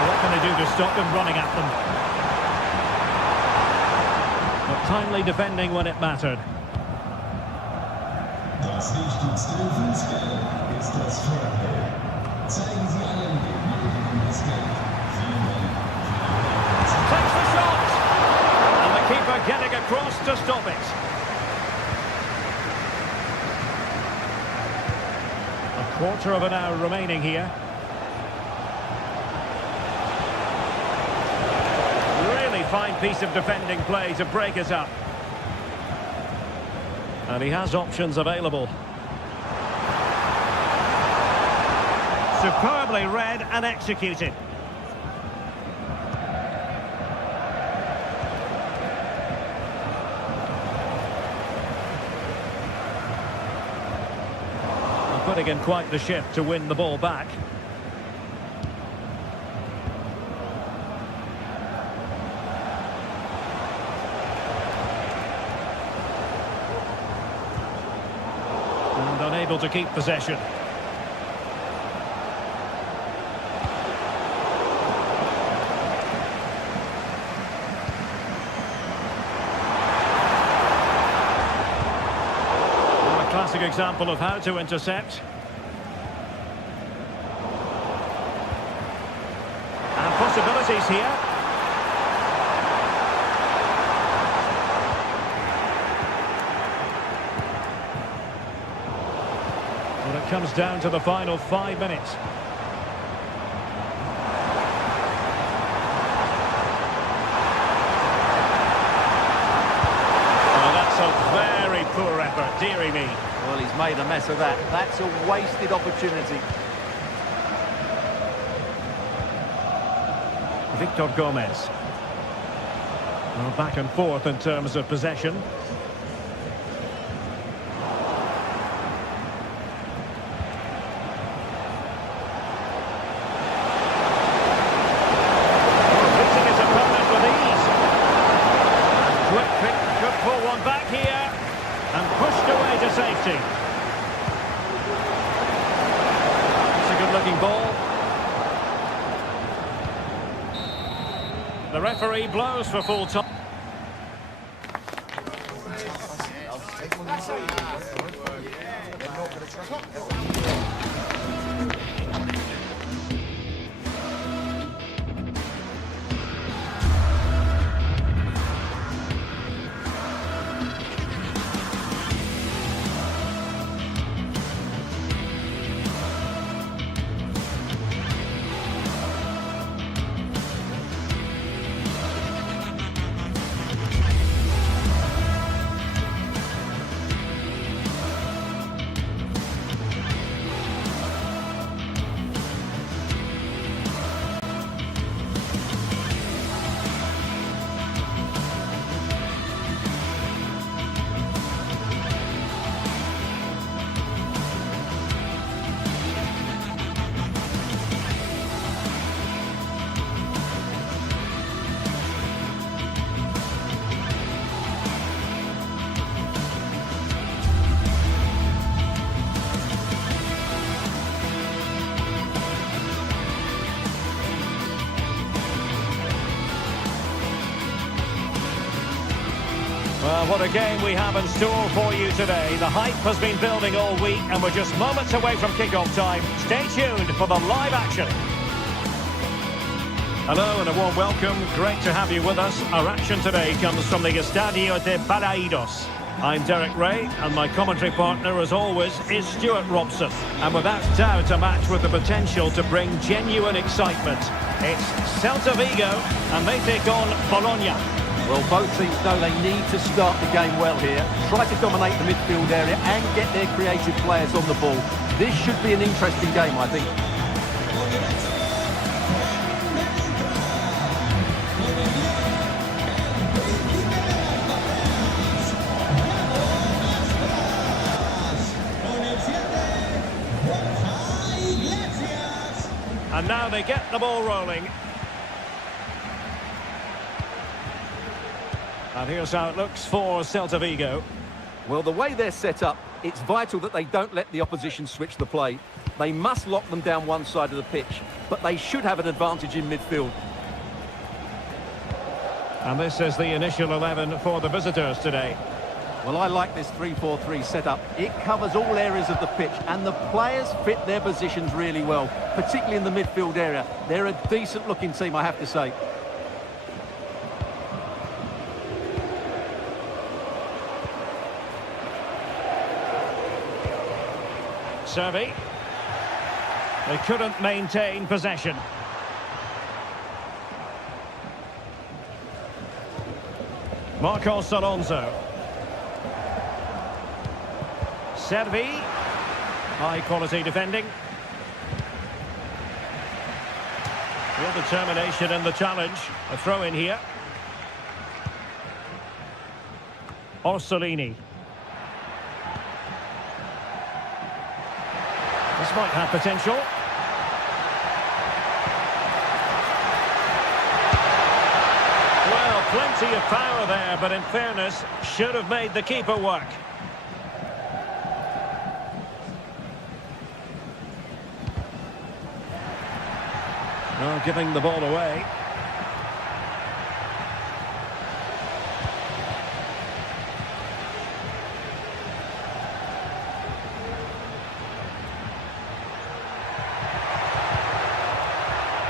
What can they do to stop him running at them? But timely defending when it mattered. Das Wichtigste im Fußball ist das Fairplay. Zeigen Sie allen den Mögen das Geld. Takes the shot! And the keeper getting across to stop it. A quarter of an hour remaining here. Really fine piece of defending play to break it up. And he has options available. Superbly read and executed. And putting in quite the shift to win the ball back. Unable to keep possession. A classic example of how to intercept. And possibilities here. Well, it comes down to the final 5 minutes. Oh, that's a very poor effort, dearie me. Well, he's made a mess of that. That's a wasted opportunity. Victor Gomez. Well, back and forth in terms of possession. Back here and pushed away to safety. It's a good looking ball. The referee blows for full time. Well, what a game we have in store for you today. The hype has been building all week and we're just moments away from kick-off time. Stay tuned for the live action. Hello and a warm welcome. Great to have you with us. Our action today comes from the Estadio de Balaidos. I'm Derek Ray and my commentary partner, as always, is Stuart Robson. And without doubt, a match with the potential to bring genuine excitement. It's Celta Vigo and they take on Bologna. Well, both teams know they need to start the game well here, try to dominate the midfield area and get their creative players on the ball. This should be an interesting game, I think. And now they get the ball rolling. And here's how it looks for Celta Vigo. Well, the way they're set up, it's vital that they don't let the opposition switch the play. They must lock them down one side of the pitch, but they should have an advantage in midfield. And this is the initial 11 for the visitors today. Well, I like this 3-4-3 setup. It covers all areas of the pitch, and the players fit their positions really well, particularly in the midfield area. They're a decent-looking team, I have to say. Servi. They couldn't maintain possession. Marcos Alonso. Servi. High quality defending. Real determination in the challenge. A throw in here. Orsolini. This might have potential. Well, plenty of power there, but in fairness, should have made the keeper work. Oh, giving the ball away.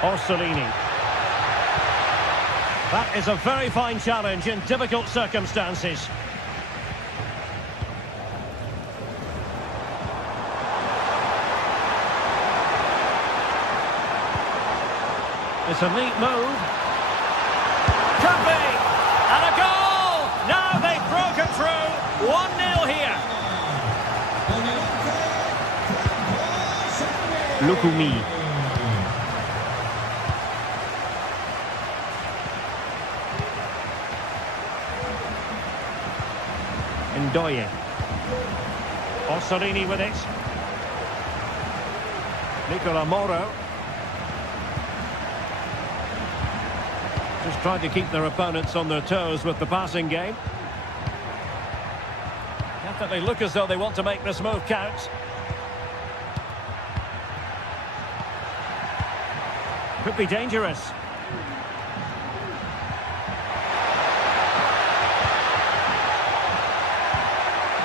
Orsolini. That is a very fine challenge in difficult circumstances. It's a neat move. Could be! And a goal! Now they've broken through. 1-0 here. Lukumi. Ndoye. Orsolini with it. Nicola Moro. Just trying to keep their opponents on their toes with the passing game. Definitely look as though they want to make this move count. Could be dangerous.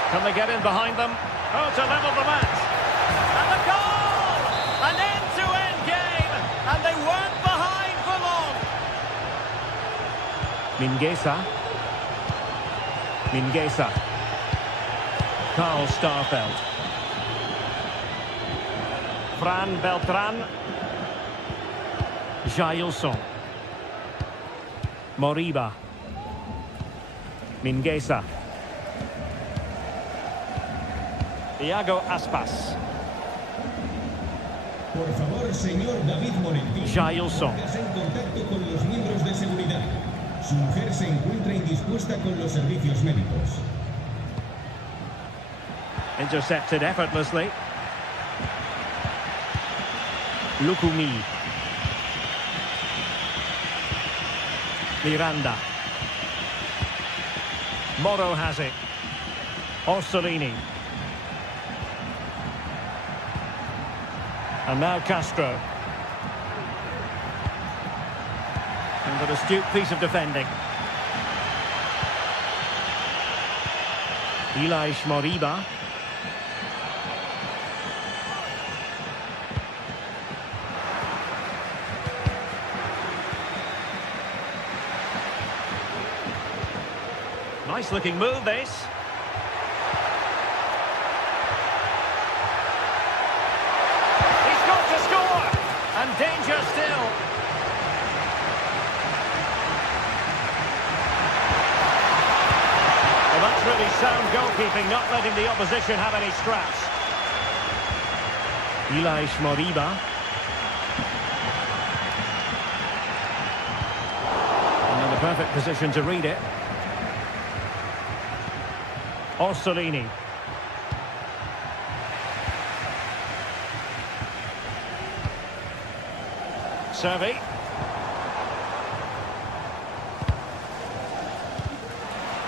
Can they get in behind them? Oh, to level the match. And the goal! An end-to-end game, and they weren't behind for long. Mingueza. Carl Starfelt. Fran Beltran. Jailson. Moriba. Mingueza. Iago Aspas. Por favor, señor David Moretti. Jailson. Póngase en contacto con los miembros de seguridad. Su mujer se encuentra indispuesta con los servicios médicos. Intercepted effortlessly. Lukumi. Miranda. Moro has it. Orsolini. And now Castro. And an astute piece of defending. Elias Moriba. Nice looking move, this. He's got to score! And danger still. Well, that's really sound goalkeeping, not letting the opposition have any scraps. Elias Moriba. And in the perfect position to read it. Orsolini. Servi.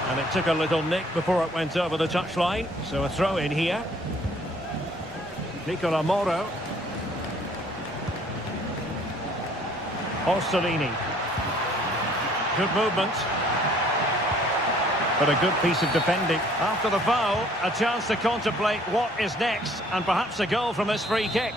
And it took a little nick before it went over the touchline. So a throw in here. Nicola Moro. Orsolini. Good movement. But a good piece of defending. After the foul, a chance to contemplate what is next, and perhaps a goal from this free kick.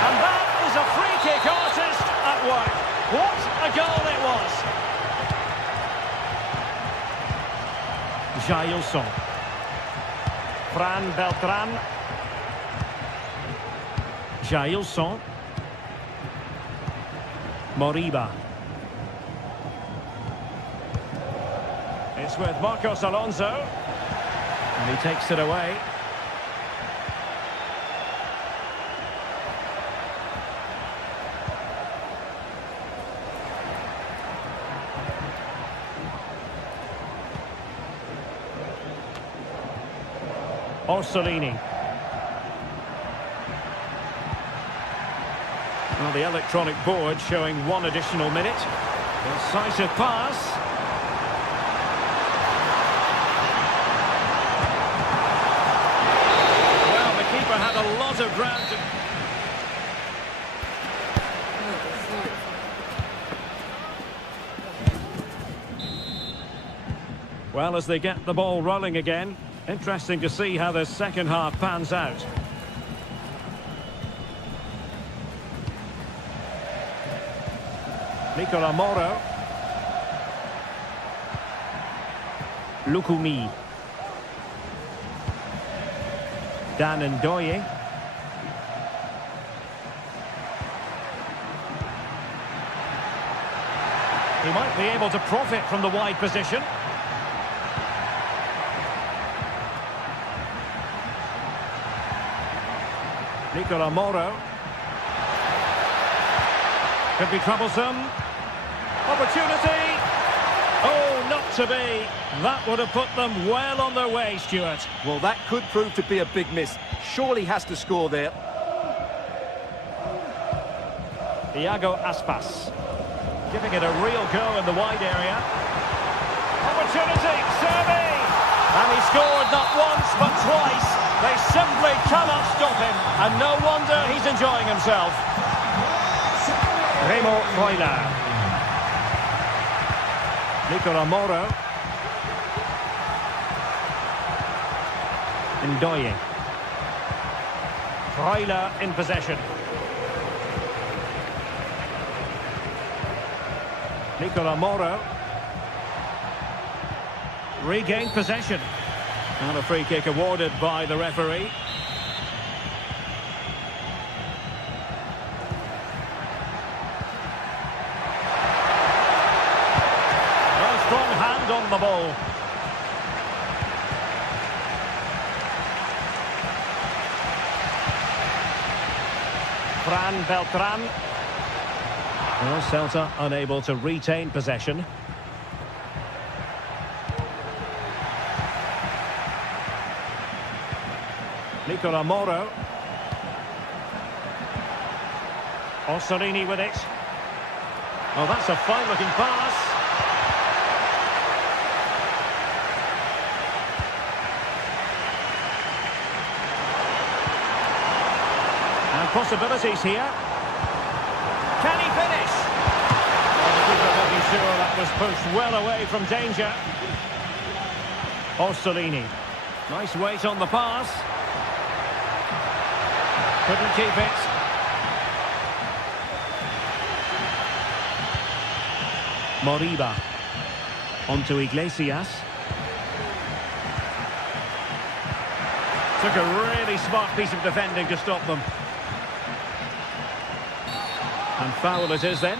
And that is a free kick artist at work. What a goal it was. Jailson. Fran Beltran. Jailson. Moriba. It's with Marcos Alonso. And he takes it away. Orsolini. Well, the electronic board showing one additional minute. Decisive pass. Well, the keeper had a lot of ground to... Well, as they get the ball rolling again, interesting to see how the second half pans out. Nicola Moro. Lukumi. Dan Ndoye. He might be able to profit from the wide position. Nicola Moro. Could be troublesome. Opportunity. Oh, not to be. That would have put them well on their way, Stuart. Well, that could prove to be a big miss. Surely has to score there. Iago Aspas. Giving it a real go in the wide area. Opportunity. Servi. And he scored not once, but twice. They simply cannot stop him. And no wonder he's enjoying himself. Remo Freuler. Nicola Moro. Ndoye. Freuler in possession. Nicola Moro. Regained possession. And a free kick awarded by the referee. A strong hand on the ball. Fran Beltran. Well, Celta unable to retain possession. Nicola Moro. Orsolini with it. Oh, that's a fine-looking pass. And possibilities here. Can he finish? Well, the keeper making sure that was pushed well away from danger. Orsolini. Nice weight on the pass. Couldn't keep it. Moriba. Onto Iglesias. Took a really smart piece of defending to stop them. And foul it is then.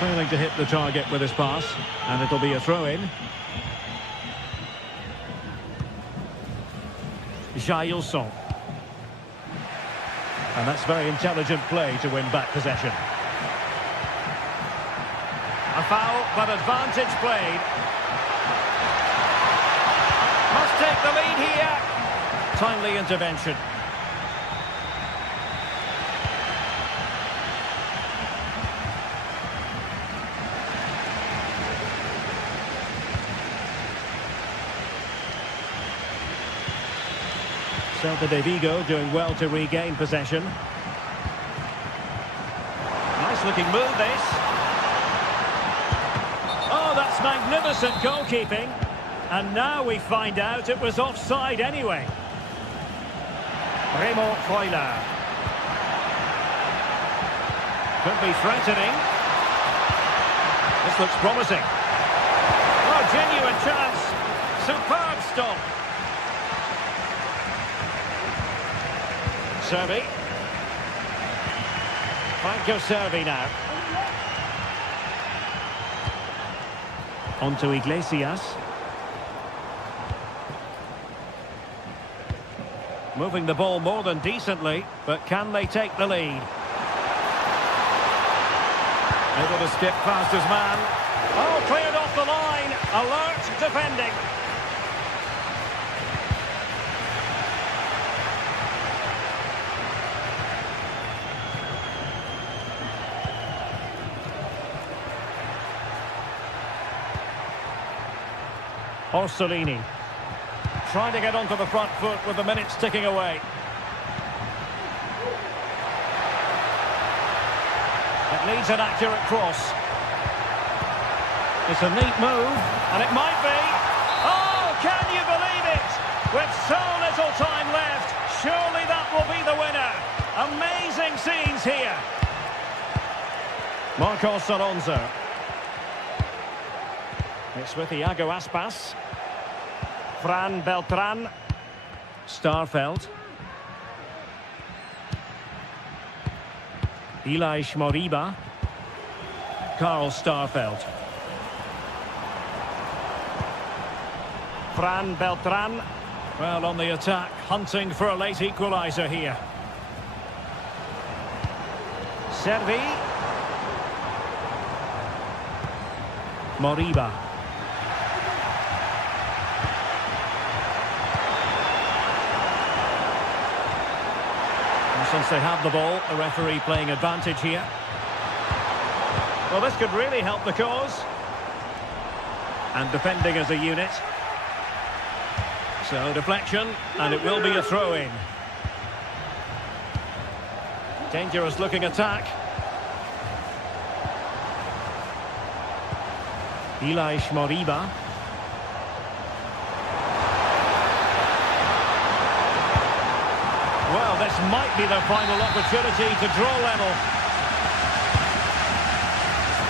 Failing to hit the target with his pass, and it'll be a throw-in. Jailson. And that's very intelligent play to win back possession. A foul, but advantage played. Must take the lead here. Timely intervention. Celta de Vigo doing well to regain possession. Nice looking move this. Oh, that's magnificent goalkeeping. And now we find out it was offside anyway. Remo Freuler. Could be threatening. This looks promising. Oh, genuine chance. Superb stop. Servi. Franco Servi now. On to Iglesias. Moving the ball more than decently, but can they take the lead? Able to skip past his man. Oh, cleared off the line. Alert defending. Orsolini trying to get onto the front foot with the minutes ticking away. It needs an accurate cross. It's a neat move, and it might be. Oh, can you believe it? With so little time left, surely that will be the winner. Amazing scenes here. Marcos Alonso. It's with Iago Aspas. Fran Beltran. Starfelt. Elias Moriba. Karl Starfelt. Fran Beltran. Well, on the attack, hunting for a late equaliser here. Servi. Moriba. Since they have the ball, the referee playing advantage here. Well, this could really help the cause. And defending as a unit. So, deflection, and it will be a throw-in. Dangerous looking attack. Elias Moriba. Well, this might be their final opportunity to draw level.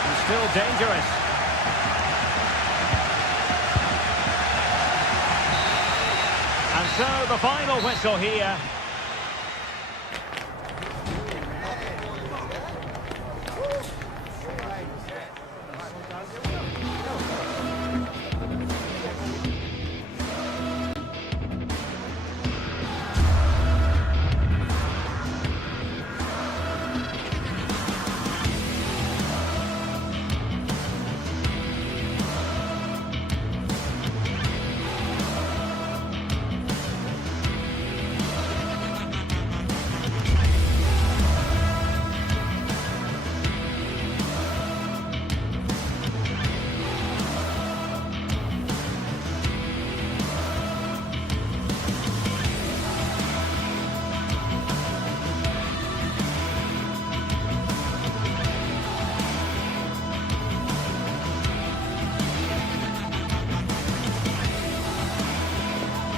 And still dangerous. And so the final whistle here.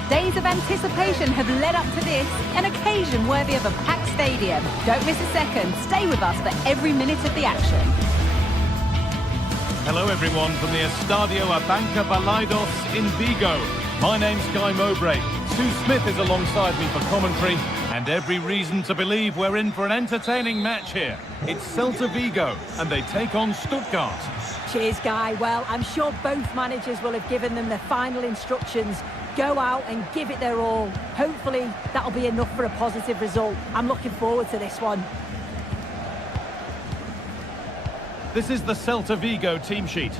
Days of anticipation have led up to this, an occasion worthy of a packed stadium. Don't miss a second. Stay with us for every minute of the action. Hello everyone from the Estadio Abanca Balaidos in Vigo. My name's Guy Mowbray. Sue Smith is alongside me for commentary. And every reason to believe we're in for an entertaining match here. It's Celta Vigo, and they take on Stuttgart. Cheers, Guy. Well, I'm sure both managers will have given them the final instructions. Go out and give it their all. Hopefully, that'll be enough for a positive result. I'm looking forward to this one. This is the Celta Vigo team sheet.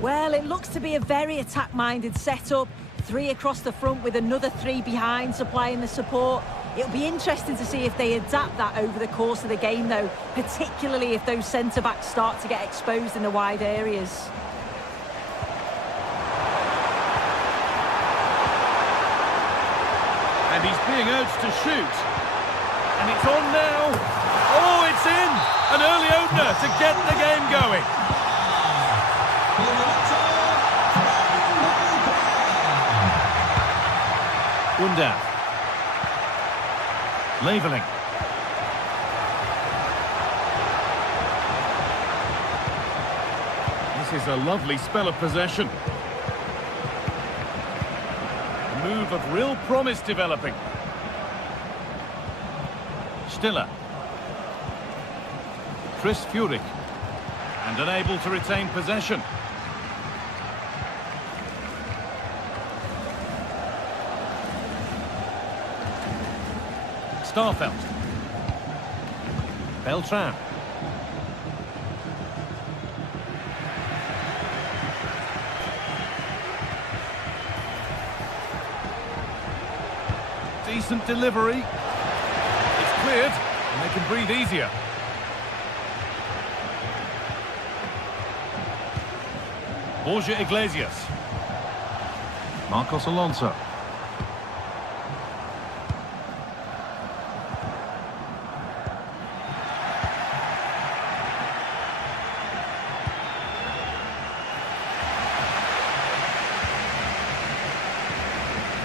Well, it looks to be a very attack-minded setup. 3 across the front with another 3 behind supplying the support. It'll be interesting to see if they adapt that over the course of the game, though, particularly if those centre-backs start to get exposed in the wide areas. And he's being urged to shoot. And it's on now. Oh, it's in! An early opener to get the game going. Undaf. Leveling. This is a lovely spell of possession. A move of real promise developing. Stiller. Chris Furyk. And unable to retain possession. Starfelt. Beltran. Decent delivery. It's cleared, and they can breathe easier. Borja Iglesias. Marcos Alonso.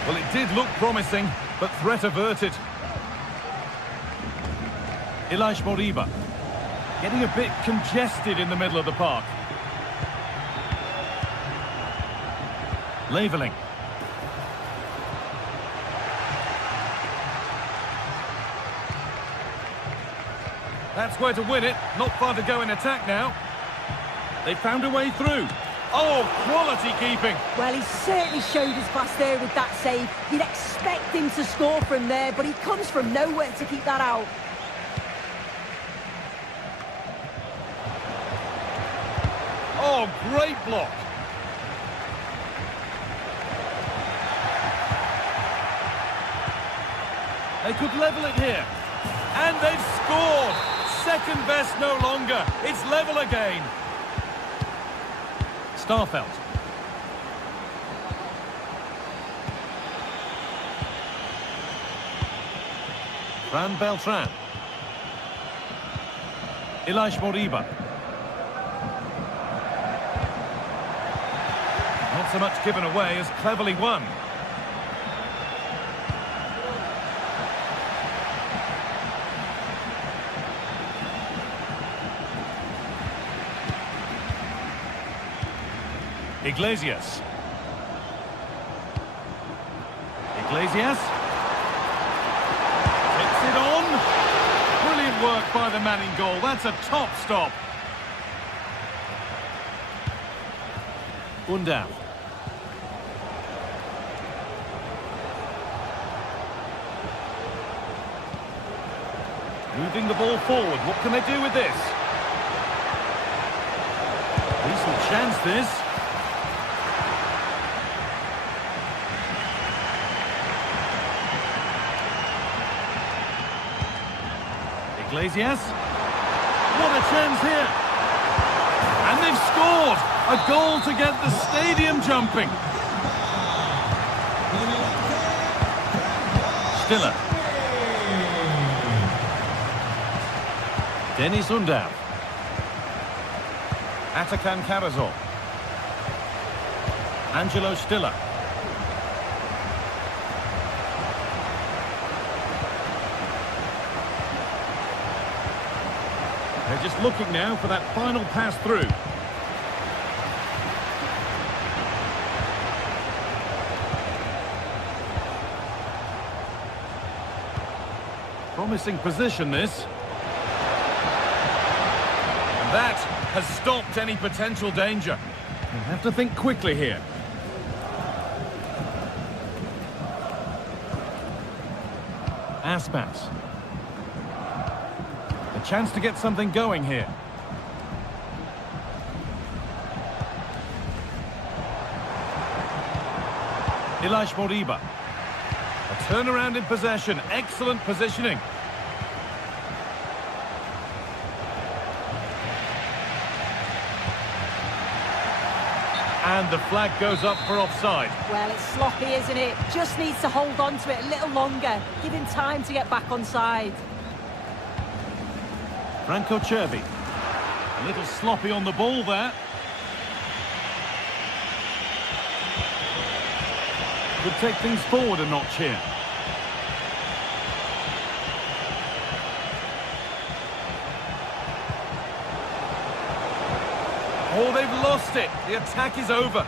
Well, it did look promising, but threat averted. Elias Moriba. Getting a bit congested in the middle of the park. Leveling. That's where to win it. Not far to go in attack now. They found a way through. Oh, quality keeping. Well, he certainly showed his class there with that save. You'd expect him to score from there, but he comes from nowhere to keep that out. Oh, great block. They could level it here. And they've scored. Second best no longer. It's level again. Starfelt. Fran Beltran. Elias Moriba. Not so much given away as cleverly won. Iglesias. Iglesias. Takes it on. Brilliant work by the man in goal. That's a top stop. Undaf. Moving the ball forward. What can they do with this? Decent chance this. Iglesias. What a chance here. And they've scored. A goal to get the stadium jumping. Stiller. Denis Undaf. Atakan Karazor. Angelo Stiller. They're just looking now for that final pass through. Promising position, this. And that has stopped any potential danger. You have to think quickly here. Aspas. A chance to get something going here. Ilaix Moriba. A turnaround in possession. Excellent positioning. And the flag goes up for offside. Well, it's sloppy, isn't it? Just needs to hold on to it a little longer. Give him time to get back on side. Franco Cervi. A little sloppy on the ball there. Could take things forward a notch here. Oh, they've lost it. The attack is over.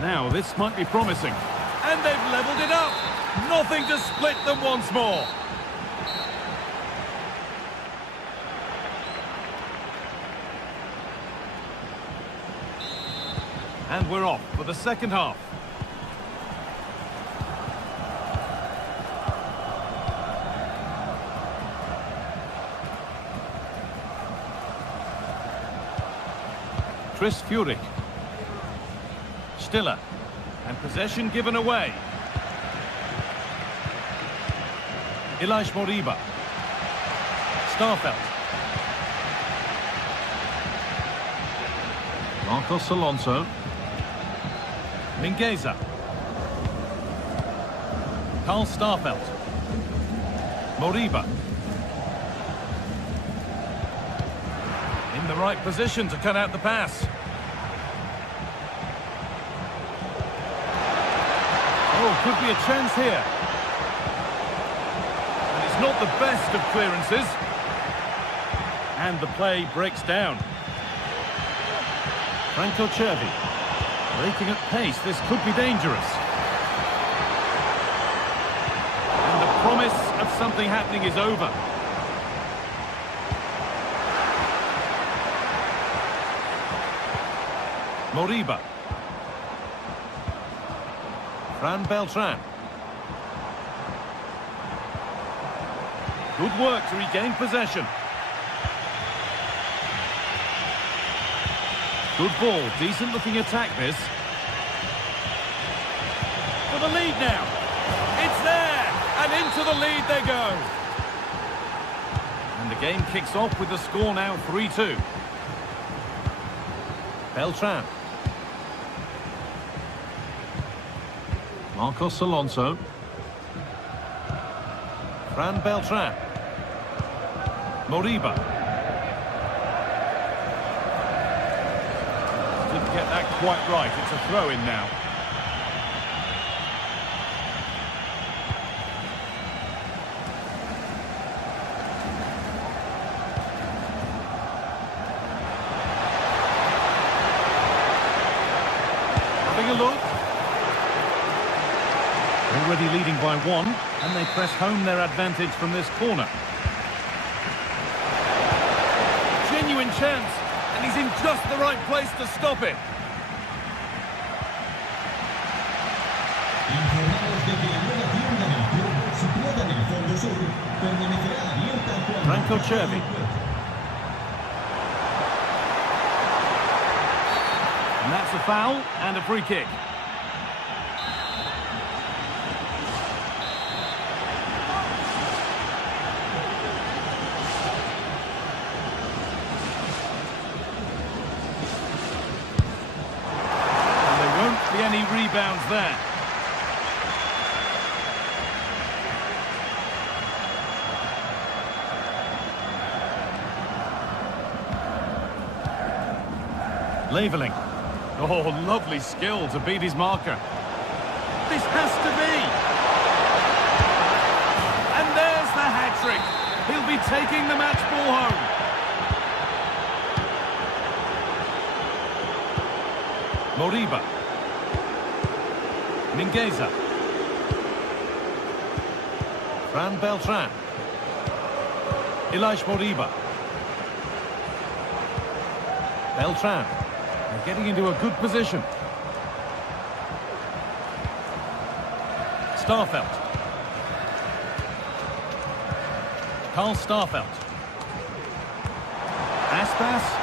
Now, this might be promising. And they've levelled it up. Nothing to split them once more. And we're off for the second half. Chris Furyk. Stiller. And possession given away. Ilaix Moriba. Starfelt. Marcos Alonso. Mingueza. Karl Starfelt. Moriba. In the right position to cut out the pass. Oh, could be a chance here. And it's not the best of clearances. And the play breaks down. Franco Cervi. Breaking at pace, this could be dangerous. And the promise of something happening is over. Moriba. Fran Beltran. Good work to regain possession. Good ball, decent looking attack this. For the lead now. It's there, and into the lead they go. And the game kicks off with the score now 3-2. Beltran. Marcos Alonso. Fran Beltran. Moriba. Didn't get that quite right. It's a throw-in now. Having a look. Already leading by one, and they press home their advantage from this corner. Genuine chance, and he's in just the right place to stop it. Franco Cervi. And that's a foul and a free kick. Any rebounds there. Leveling. Oh, lovely skill to beat his marker. This has to be. And there's the hat-trick. He'll be taking the match ball home. Moriba. Mingueza. Fran Beltran. Ilaix Moriba. Beltran. They're getting into a good position. Starfelt. Carl Starfelt. Aspas.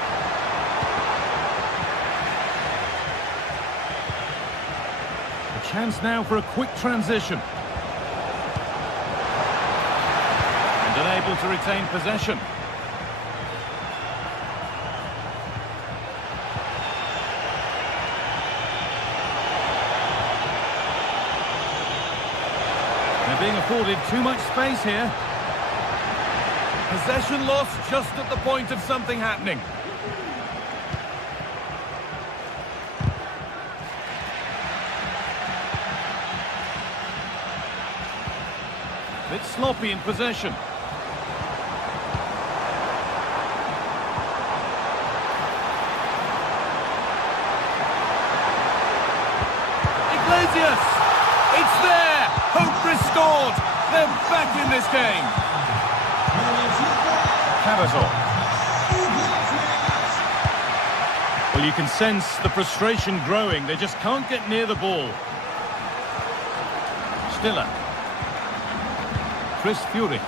A chance now for a quick transition. And unable to retain possession. They're being afforded too much space here. Possession lost just at the point of something happening. Bit sloppy in possession. Iglesias! It's there! Hope restored! They're back in this game! Well, you can sense the frustration growing. They just can't get near the ball. Stiller. Chris Fury.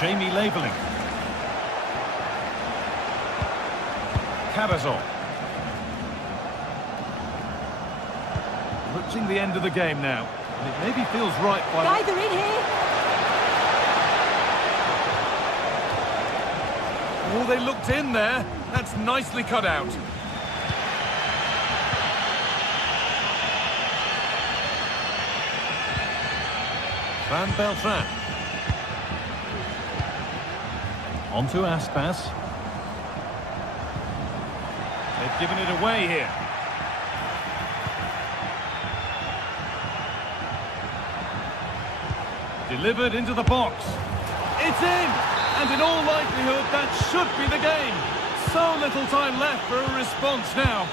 Jamie Laveling. Cavazor. Reaching the end of the game now. And it maybe feels right by... Guys are in here. Oh, they looked in there. That's nicely cut out. Van Beltran. On to Aspas. They've given it away here. Delivered into the box. It's in! And in all likelihood, that should be the game. So little time left for a response now.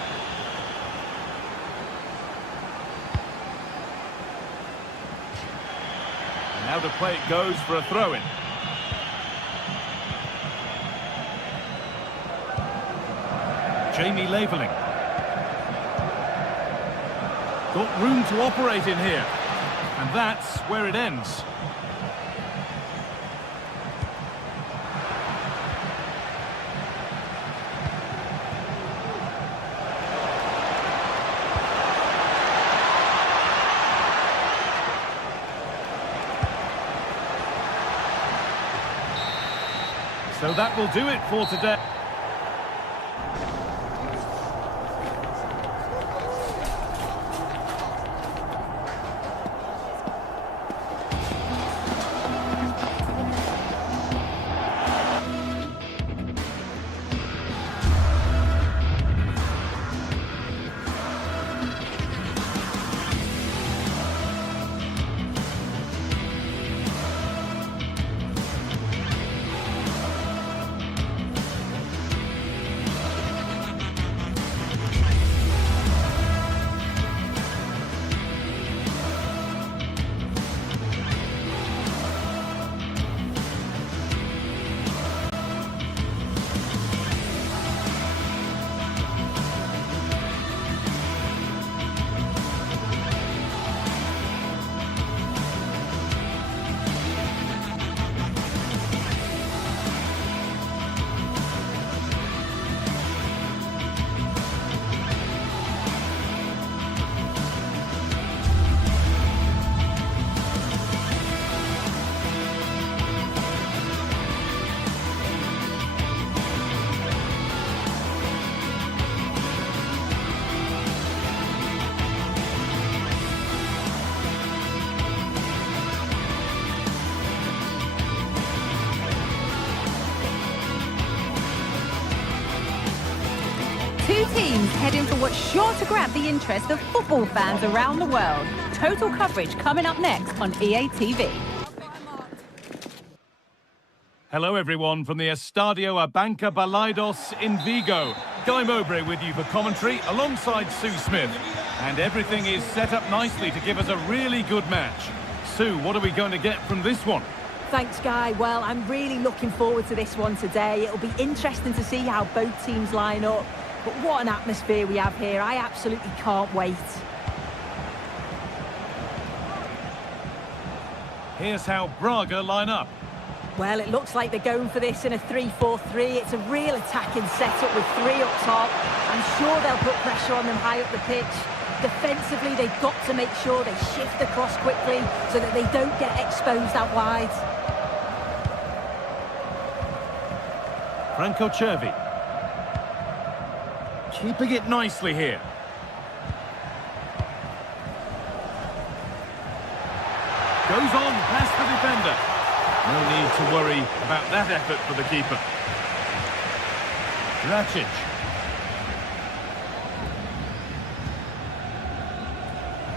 And now the play it goes for a throw-in. Jamie Laveling. Got room to operate in here. And that's where it ends. So that will do it for today. Two teams heading for what's sure to grab the interest of football fans around the world. Total coverage coming up next on EA TV. Hello everyone from the Estadio Abanca Balaidos in Vigo. Guy Mowbray with you for commentary alongside Sue Smith. And everything is set up nicely to give us a really good match. Sue, what are we going to get from this one? Thanks, Guy. Well, I'm really looking forward to this one today. It'll be interesting to see how both teams line up. But what an atmosphere we have here. I absolutely can't wait. Here's how Braga line up. Well, it looks like they're going for this in a 3-4-3. It's a real attacking setup with three up top. I'm sure they'll put pressure on them high up the pitch. Defensively, they've got to make sure they shift across quickly so that they don't get exposed out wide. Franco Cervi. Keeping it nicely here. Goes on past the defender. No need to worry about that effort for the keeper. Racic.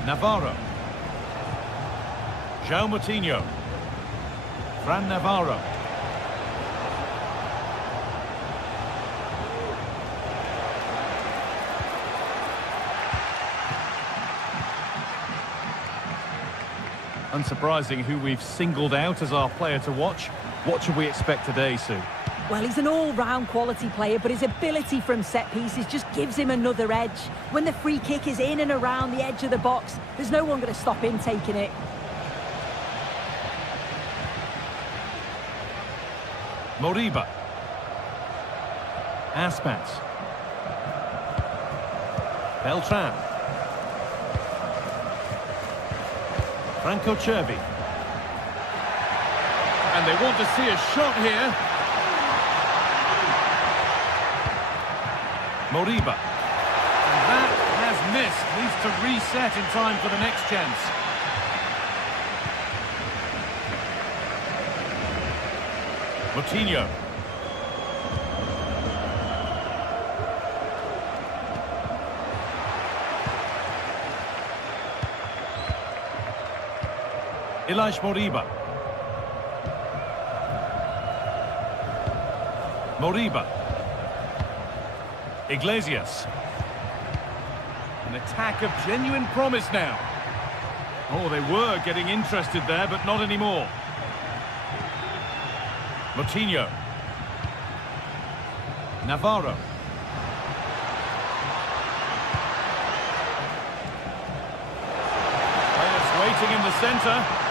Navarro. João Moutinho. Fran Navarro. Unsurprising who we've singled out as our player to watch. What should we expect today, Sue? Well, he's an all-round quality player, but his ability from set pieces just gives him another edge. When the free kick is in and around the edge of the box, there's no one going to stop him taking it. Moriba. Aspas. Beltran. Franco Cervi. And they want to see a shot here. Moriba. And that has missed. Needs to reset in time for the next chance. Moutinho. Ilaix Moriba. Moriba. Iglesias. An attack of genuine promise now. Oh, they were getting interested there, but not anymore. Moutinho. Navarro. Players waiting in the centre.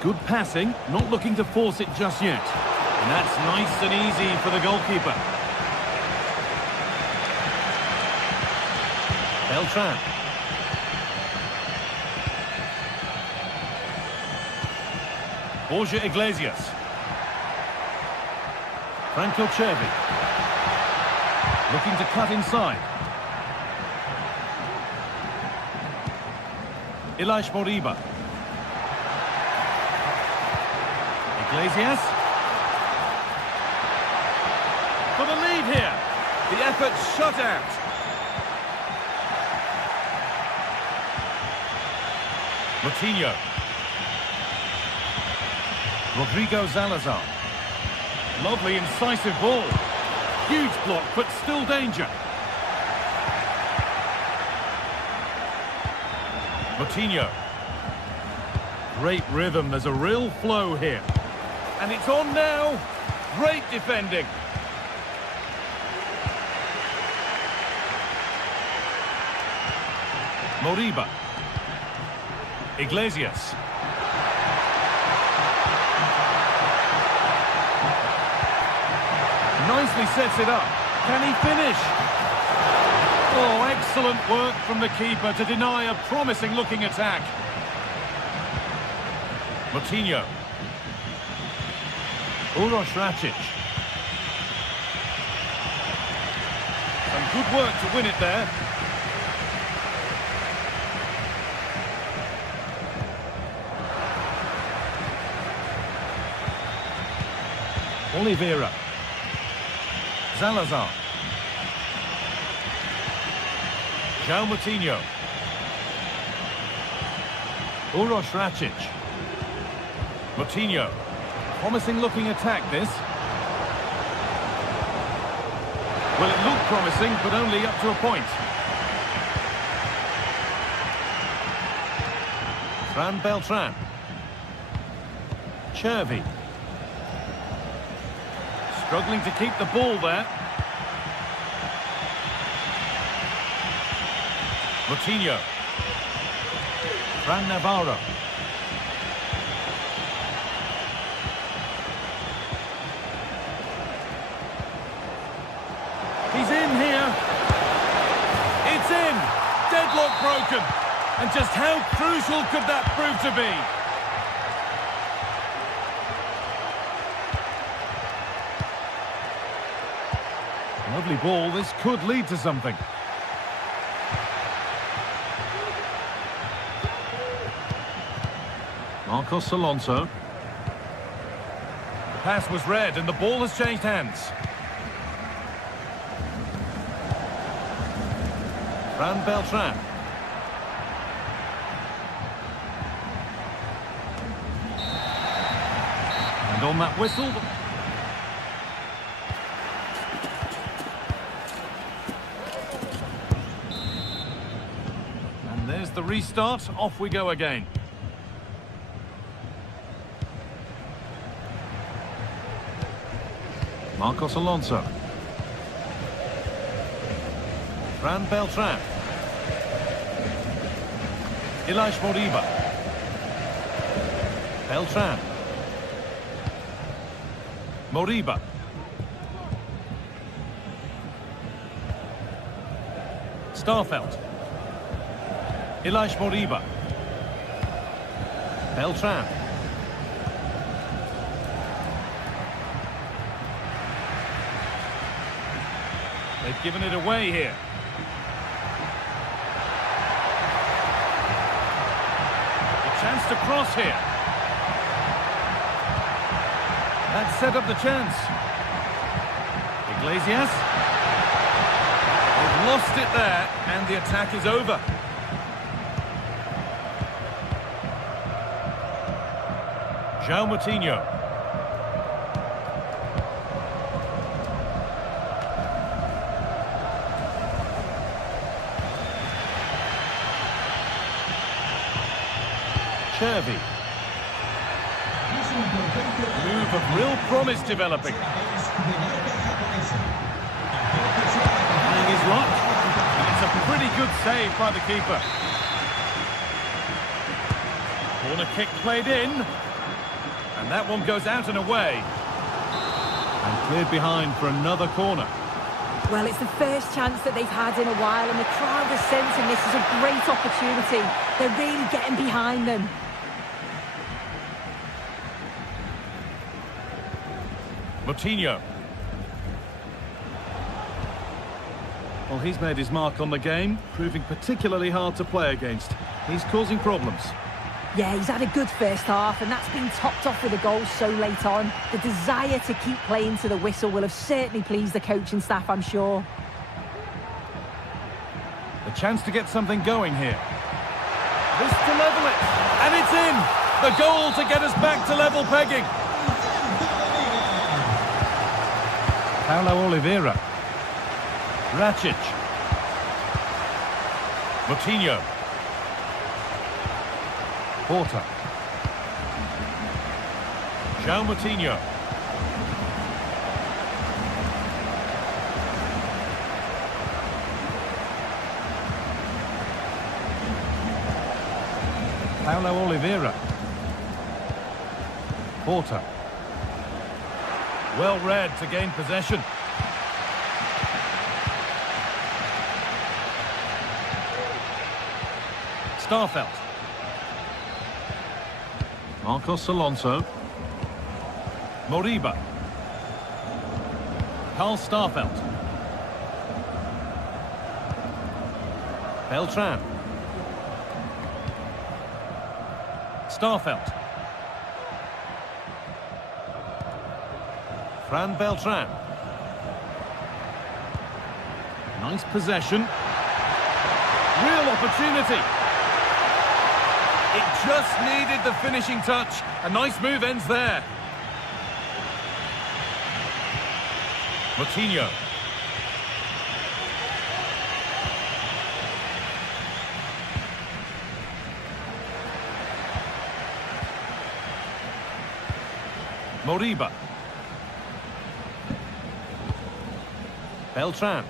Good passing, not looking to force it just yet. And that's nice and easy for the goalkeeper. Beltran. Borja Iglesias. Franco Cervi. Looking to cut inside. Ilaix Moriba. Iglesias. For the lead here. The effort shut out. Moutinho. Rodrigo Salazar. Lovely incisive ball. Huge block, but still danger. Moutinho. Great rhythm, there's a real flow here. And it's on now. Great defending. Moriba. Iglesias. Nicely sets it up. Can he finish? Oh, excellent work from the keeper to deny a promising-looking attack. Moutinho. Uroš Racic. Some good work to win it there. Oliveira. Salazar. João Moutinho. Uroš Racic. Moutinho. Promising looking attack, this. Well, it looked promising, but only up to a point. Fran Beltran. Chervi. Struggling to keep the ball there. Moutinho. Fran Navarro. He's in here. It's in. Deadlock broken. And just how crucial could that prove to be? Lovely ball. This could lead to something. Marcos Alonso. The pass was read and the ball has changed hands. Fran Beltran. And on that whistle... And there's the restart. Off we go again. Marcos Alonso. Fran Beltran. Ilaix Moriba. Beltran. Moriba. Starfelt. Ilaix Moriba. Beltran. They've given it away here. A chance to cross here. That set up the chance. Iglesias. They've lost it there, and the attack is over. João Moutinho. Chervi. Move of real promise developing. Playing his luck. And it's a pretty good save by the keeper. Corner kick played in. And that one goes out and away. And cleared behind for another corner. Well, it's the first chance that they've had in a while, and the crowd are sensing this is a great opportunity. They're really getting behind them. Moutinho. Well, he's made his mark on the game, proving particularly hard to play against. He's causing problems. Yeah, he's had a good first half, and that's been topped off with a goal so late on. The desire to keep playing to the whistle will have certainly pleased the coaching staff, I'm sure. The chance to get something going here. This to level it, and it's in! The goal to get us back to level pegging. Paulo Oliveira. Rakic. Moutinho. Porta. João Moutinho. Paulo Oliveira. Porta. Well read to gain possession. Starfelt. Marcos Alonso. Moriba. Carl Starfelt. Beltran. Starfelt. Fran Beltran. Nice possession. Real opportunity. It just needed the finishing touch. A nice move ends there. Moutinho. Moriba. Beltran.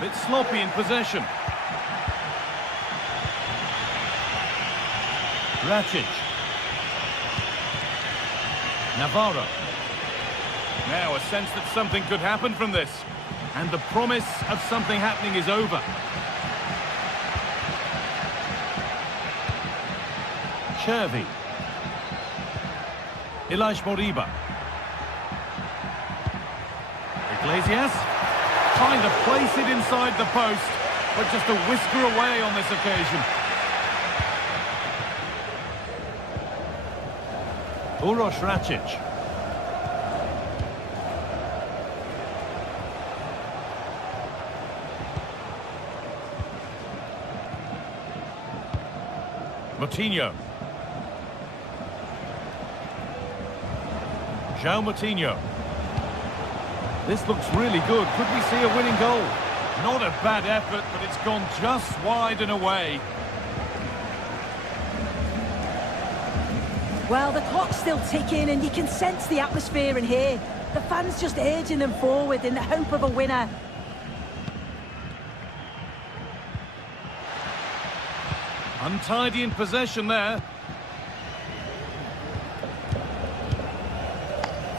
Bit sloppy in possession. Rakic. Navarro. Now a sense that something could happen from this. And the promise of something happening is over. Chervi. Ilaix Moriba. Iglesias. Trying to place it inside the post, but just a whisker away on this occasion. Uroš Rakic. Moutinho. João Moutinho. This looks really good. Could we see a winning goal? Not a bad effort, but it's gone just wide and away. Well, the clock's still ticking and you can sense the atmosphere in here. The fans just urging them forward in the hope of a winner. Untidy in possession there.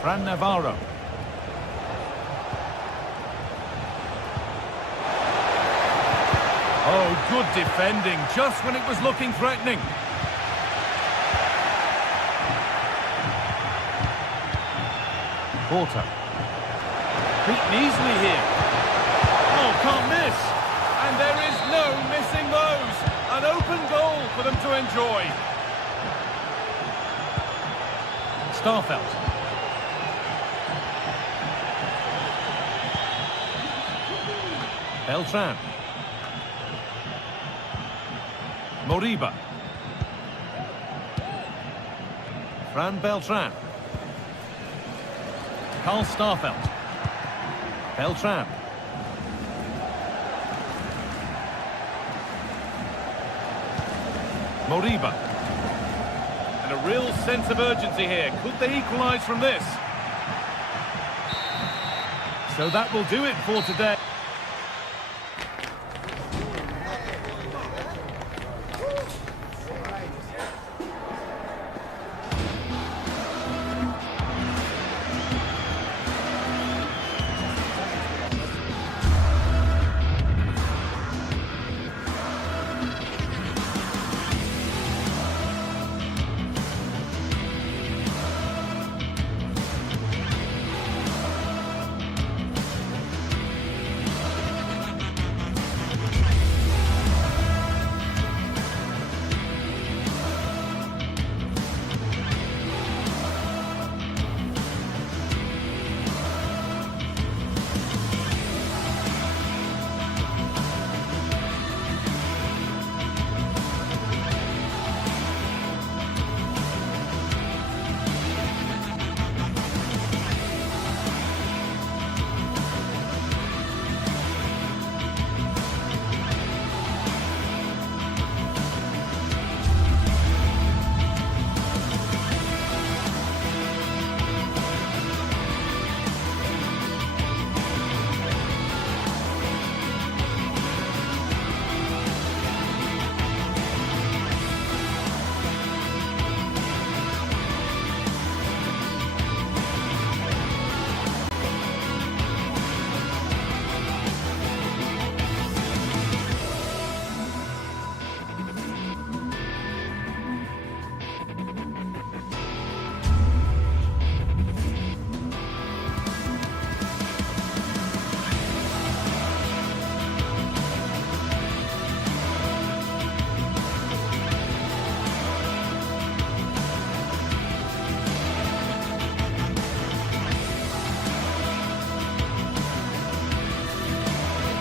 Fran Navarro. Oh, good defending, just when it was looking threatening. Porter. Beaten easily here. Oh, can't miss. And there is no missing those. An open goal for them to enjoy. Starfelt. Beltran. Moriba. Fran Beltran. Carl Starfelt. Beltran. Moriba. And a real sense of urgency here. Could they equalise from this? So that will do it for today.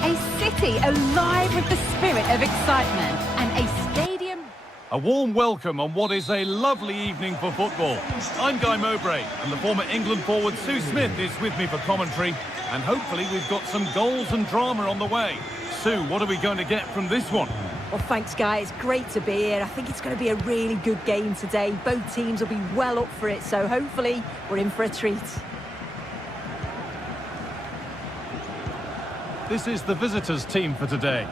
A city alive with the spirit of excitement and a stadium A warm welcome on what is a lovely evening for football. I'm Guy Mowbray, and the former England forward Sue Smith is with me for commentary. And hopefully we've got some goals and drama on the way. Sue, what are we going to get from this one? Well, thanks, Guy. It's great to be here. I think it's going to be a really good game today. Both teams will be well up for it, so hopefully we're in for a treat. This is the visitors' team for today.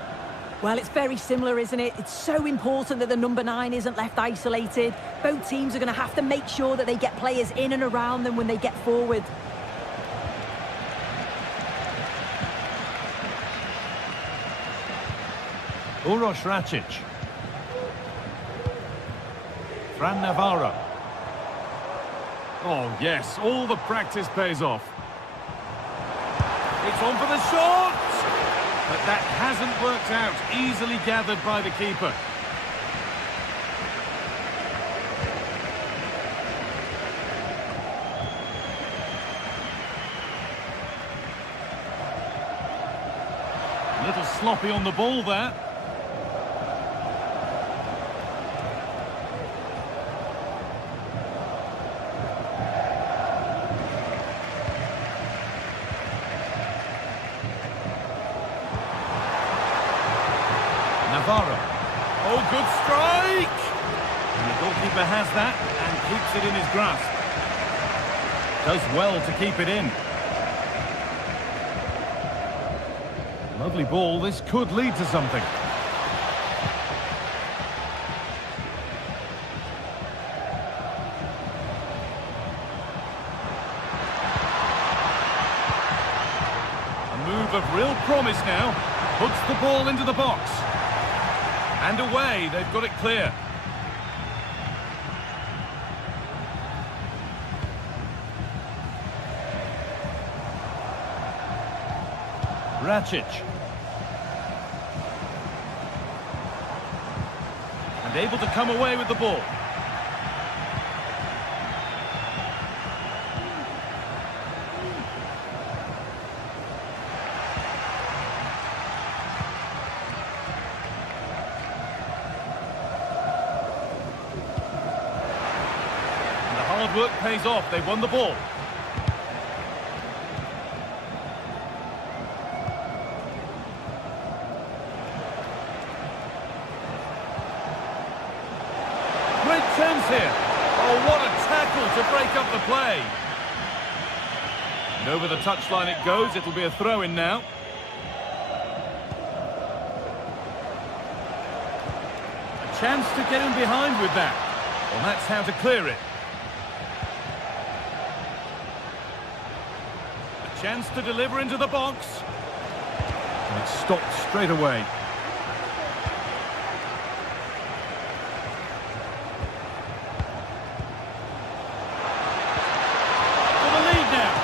Well, it's very similar, isn't it? It's so important that the number 9 isn't left isolated. Both teams are going to have to make sure that they get players in and around them when they get forward. Uroš Račić. Fran Navarro. Oh, yes, all the practice pays off. It's on for the shot! But that hasn't worked out. Easily gathered by the keeper. A little sloppy on the ball there. Navarro. Oh, good strike! And the goalkeeper has that and keeps it in his grasp. Does well to keep it in. Lovely ball. This could lead to something. A move of real promise now. Puts the ball into the box. And away, they've got it clear. Račić. And able to come away with the ball. Hard work pays off. They've won the ball. Great chance here. Oh, what a tackle to break up the play. And over the touchline it goes. It'll be a throw-in now. A chance to get in behind with that. Well, that's how to clear it. Chance to deliver into the box. And it's stopped straight away. For the lead now.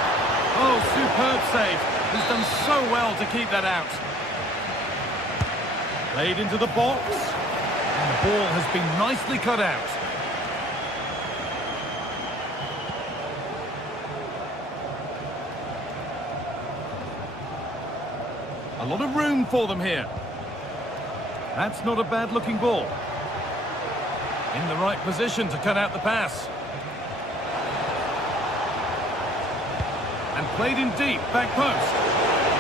Oh, superb save. He's done so well to keep that out. Played into the box. And the ball has been nicely cut out. A lot of room for them here. That's not a bad-looking ball. In the right position to cut out the pass. And played in deep, back post.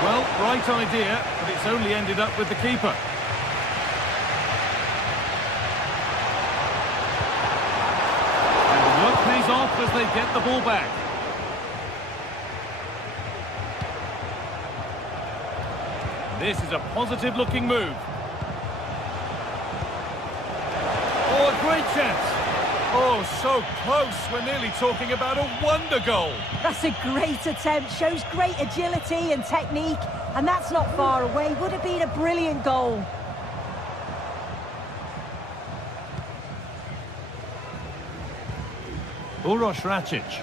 Well, right idea, but it's only ended up with the keeper. And the work pays off as they get the ball back. This is a positive-looking move. Oh, a great chance. Oh, so close. We're nearly talking about a wonder goal. That's a great attempt. Shows great agility and technique. And that's not far away. Would have been a brilliant goal. Uroš Račić.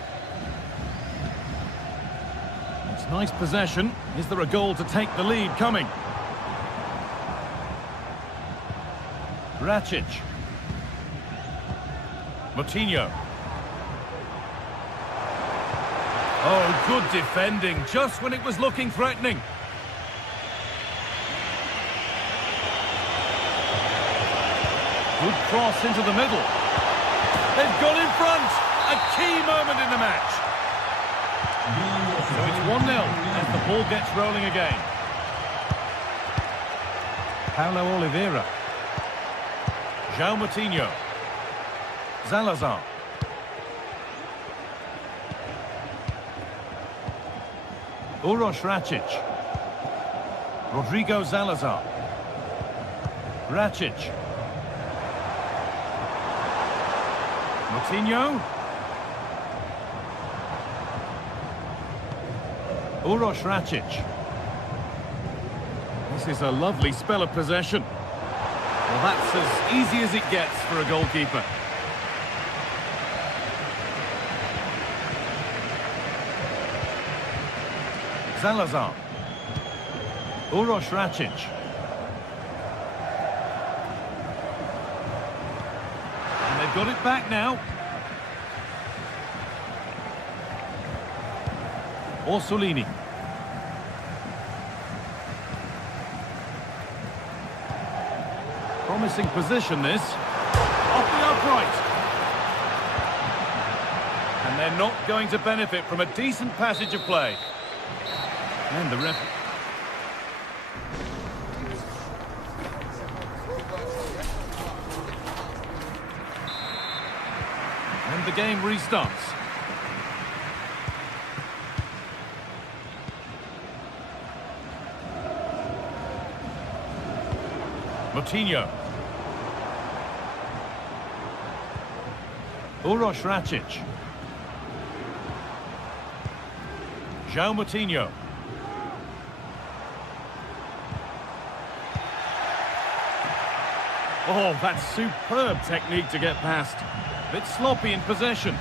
Nice possession. Is there a goal to take the lead coming? Račić. Moutinho. Oh, good defending, just when it was looking threatening. Good cross into the middle. They've got in front. A key moment in the match. So it's 1-0 as the ball gets rolling again. Paulo Oliveira. João Moutinho. Salazar. Uroš Račić. Rodrigo Salazar. Račić. Moutinho. Uroš Račić. This is a lovely spell of possession. Well, that's as easy as it gets for a goalkeeper. Salazar. Uroš Račić. And they've got it back now. Orsolini. Promising position this. Off the upright. And they're not going to benefit from a decent passage of play. And the ref. And the game restarts. Moutinho. Uroš Račić. João Moutinho. Oh, that's superb technique to get past. A bit sloppy in possession.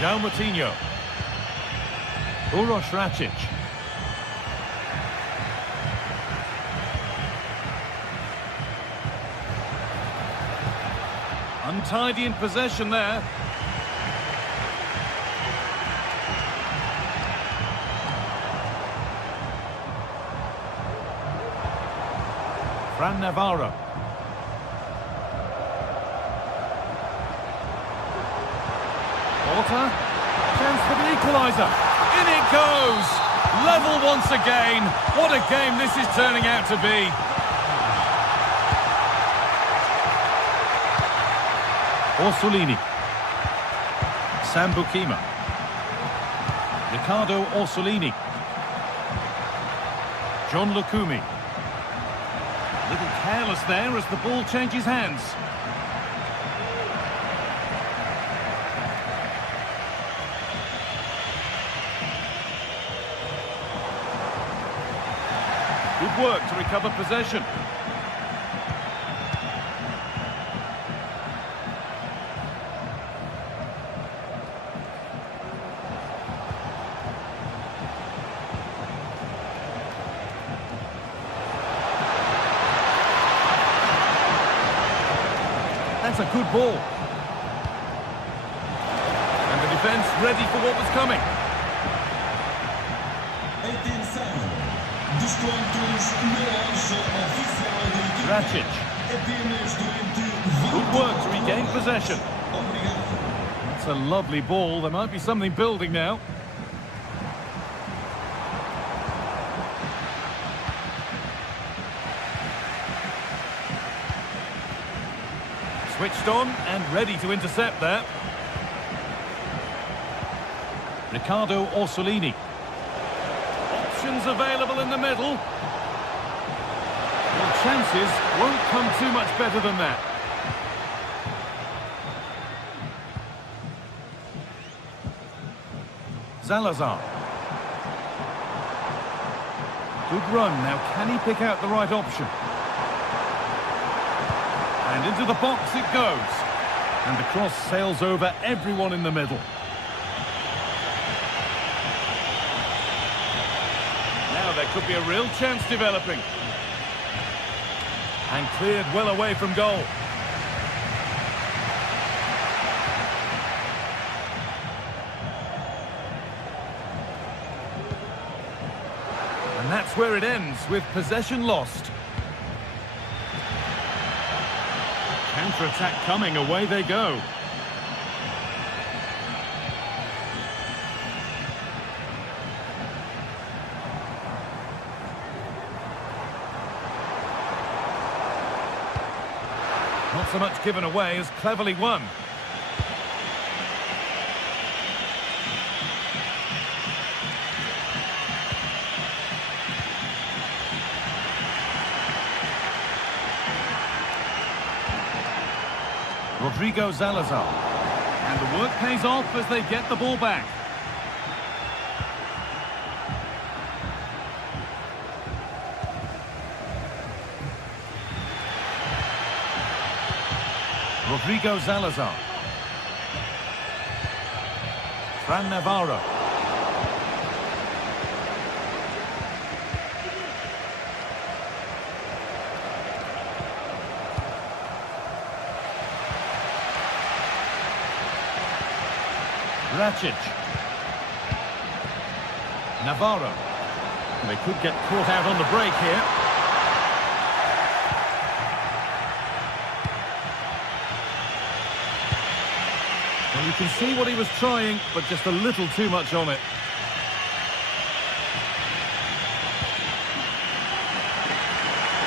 João Moutinho. Uroš Račić. Untidy in possession there. Fran Navarro. Porter. Chance for the equaliser. In it goes. Level once again. What a game this is turning out to be. Orsolini. Sambukima. Ricardo Orsolini. John Lukumi. A little careless there as the ball changes hands. Good work to recover possession. That's a good ball. And the defence ready for what was coming. Račić. Good work to regain possession. That's a lovely ball. There might be something building now. Switched on and ready to intercept there. Ricardo Orsolini. Options available in the middle. Well, chances won't come too much better than that. Salazar. Good run. Now, can he pick out the right option? And into the box it goes. And the cross sails over everyone in the middle. Now there could be a real chance developing. And cleared well away from goal. where it ends, with possession lost. Counter-attack coming, away they go. Not so much given away as cleverly won. Rodrigo Salazar. And the work pays off as they get the ball back. Rodrigo Salazar. Fran Navarro. Rakic. Navarro. They could get caught out on the break here. Well, you can see what he was trying, but just a little too much on it.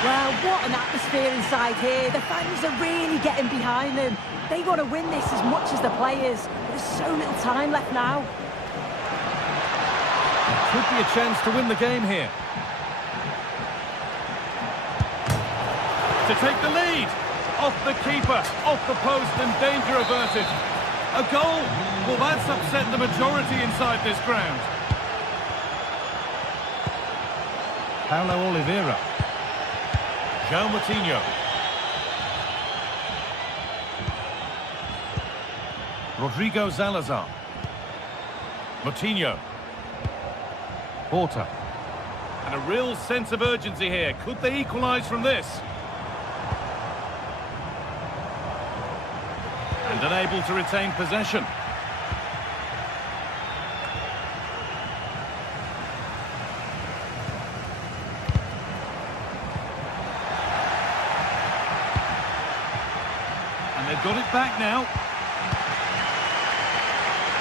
Well, what an atmosphere inside here. The fans are really getting behind them. They want to win this as much as the players. There's so little time left now. Could be a chance to win the game here. To take the lead. Off the keeper, off the post, and danger averted. A goal. Well, that's upset the majority inside this ground. Paulo Oliveira. João Moutinho. Rodrigo Salazar. Moutinho. Porter. And a real sense of urgency here. Could they equalise from this? And unable to retain possession. And they've got it back now.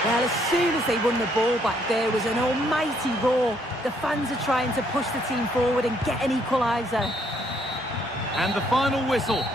Well, as soon as they won the ball back, there was an almighty roar. The fans are trying to push the team forward and get an equaliser. And the final whistle.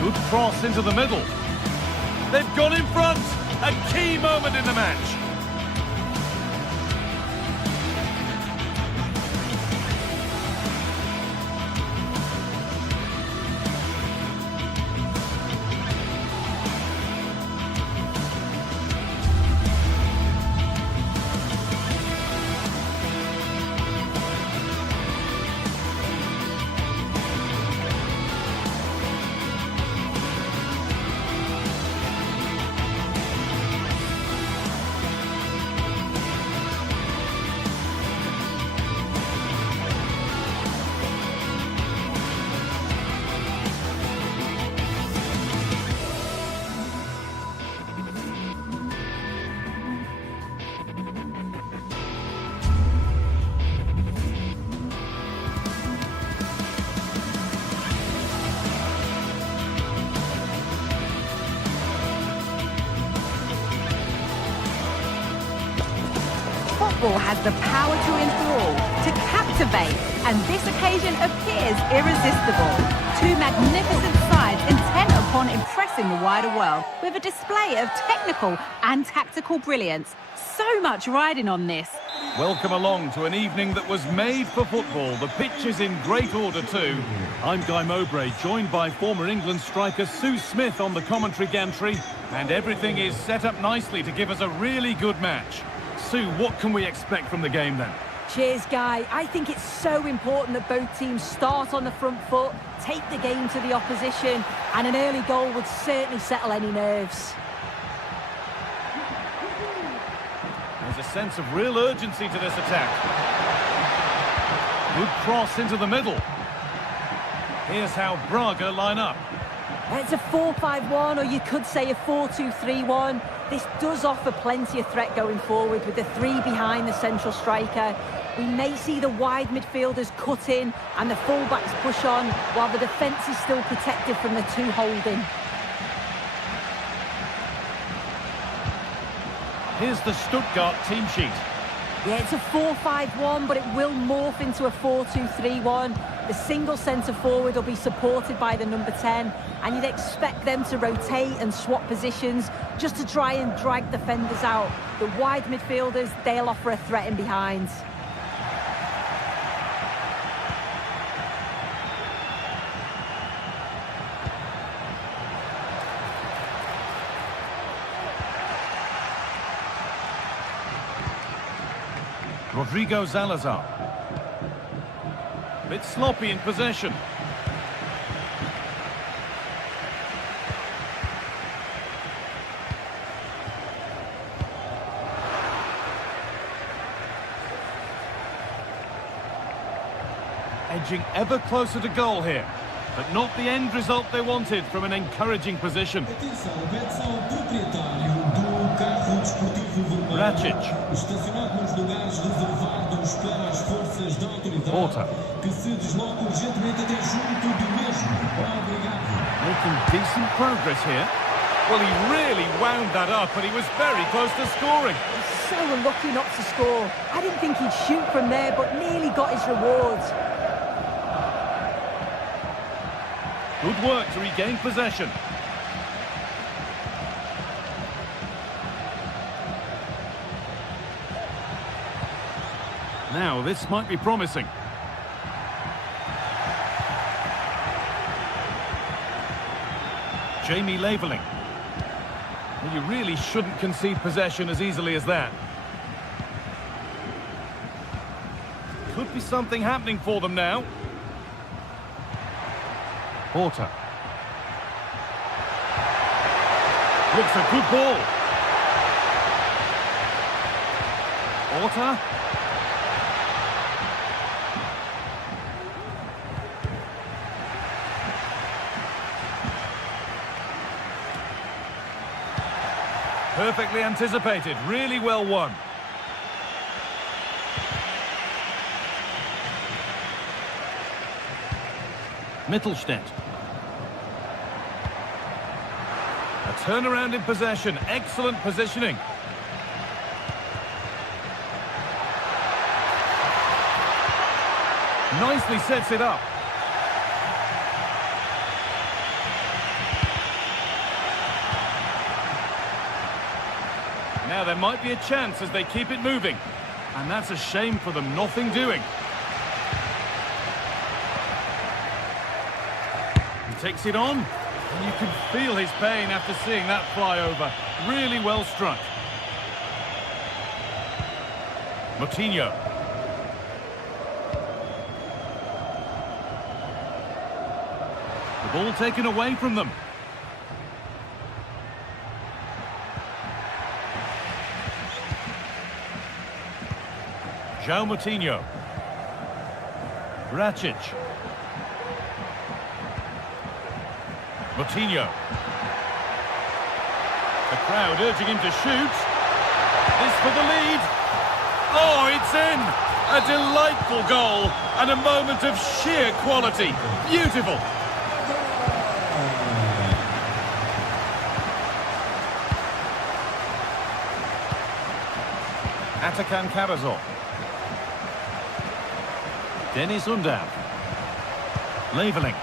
Good cross into the middle. They've gone in front. A key moment in the match. Football has the power to enthrall, to captivate, and this occasion appears irresistible. Two magnificent sides intent upon impressing the wider world with a display of technical and tactical brilliance. So much riding on this. Welcome along to an evening that was made for football. The pitch is in great order too. I'm Guy Mowbray, joined by former England striker Sue Smith on the commentary gantry, and everything is set up nicely to give us a really good match. Sue, what can we expect from the game then? Cheers, Guy. I think it's so important that both teams start on the front foot, take the game to the opposition, and an early goal would certainly settle any nerves. There's a sense of real urgency to this attack. Good cross into the middle. Here's how Braga line up. It's a 4-5-1, or you could say a 4-2-3-1. This does offer plenty of threat going forward with the three behind the central striker. We may see the wide midfielders cut in and the full-backs push on, while the defence is still protected from the two holding. Here's the Stuttgart team sheet. Yeah, it's a 4-5-1, but it will morph into a 4-2-3-1. The single centre-forward will be supported by the number 10, and you'd expect them to rotate and swap positions just to try and drag defenders out. The wide midfielders, they'll offer a threat in behind. Rodrigo Salazar. Bit sloppy in possession. Edging ever closer to goal here, but not the end result they wanted from an encouraging position. Atenção, pede-se ao proprietário do carro desportivo vermelho Rakic. estacionado nos lugares reservados para as forças da autoridade Porta. que se deslocam urgentemente até junto do mesmo. Obrigado. Making decent progress here. Well, he really wound that up, and he was very close to scoring. He's so unlucky not to score. I didn't think he'd shoot from there, but nearly got his reward. Good work to regain possession. Now, this might be promising. Jamie Laveling. Well, you really shouldn't concede possession as easily as that. Could be something happening for them now. Porter. Looks a good ball. Porter. Perfectly anticipated, really well won. Mittelstädt. A turnaround in possession, excellent positioning. Nicely sets it up. Now there might be a chance as they keep it moving. And that's a shame for them, nothing doing. He takes it on, and you can feel his pain after seeing that fly over. Really well struck. Moutinho. The ball taken away from them. João Moutinho. Rakic. Moutinho. The crowd urging him to shoot. This for the lead. Oh, it's in! A delightful goal and a moment of sheer quality. Beautiful. Atakan Karazor. Dennis Undav. Laveling.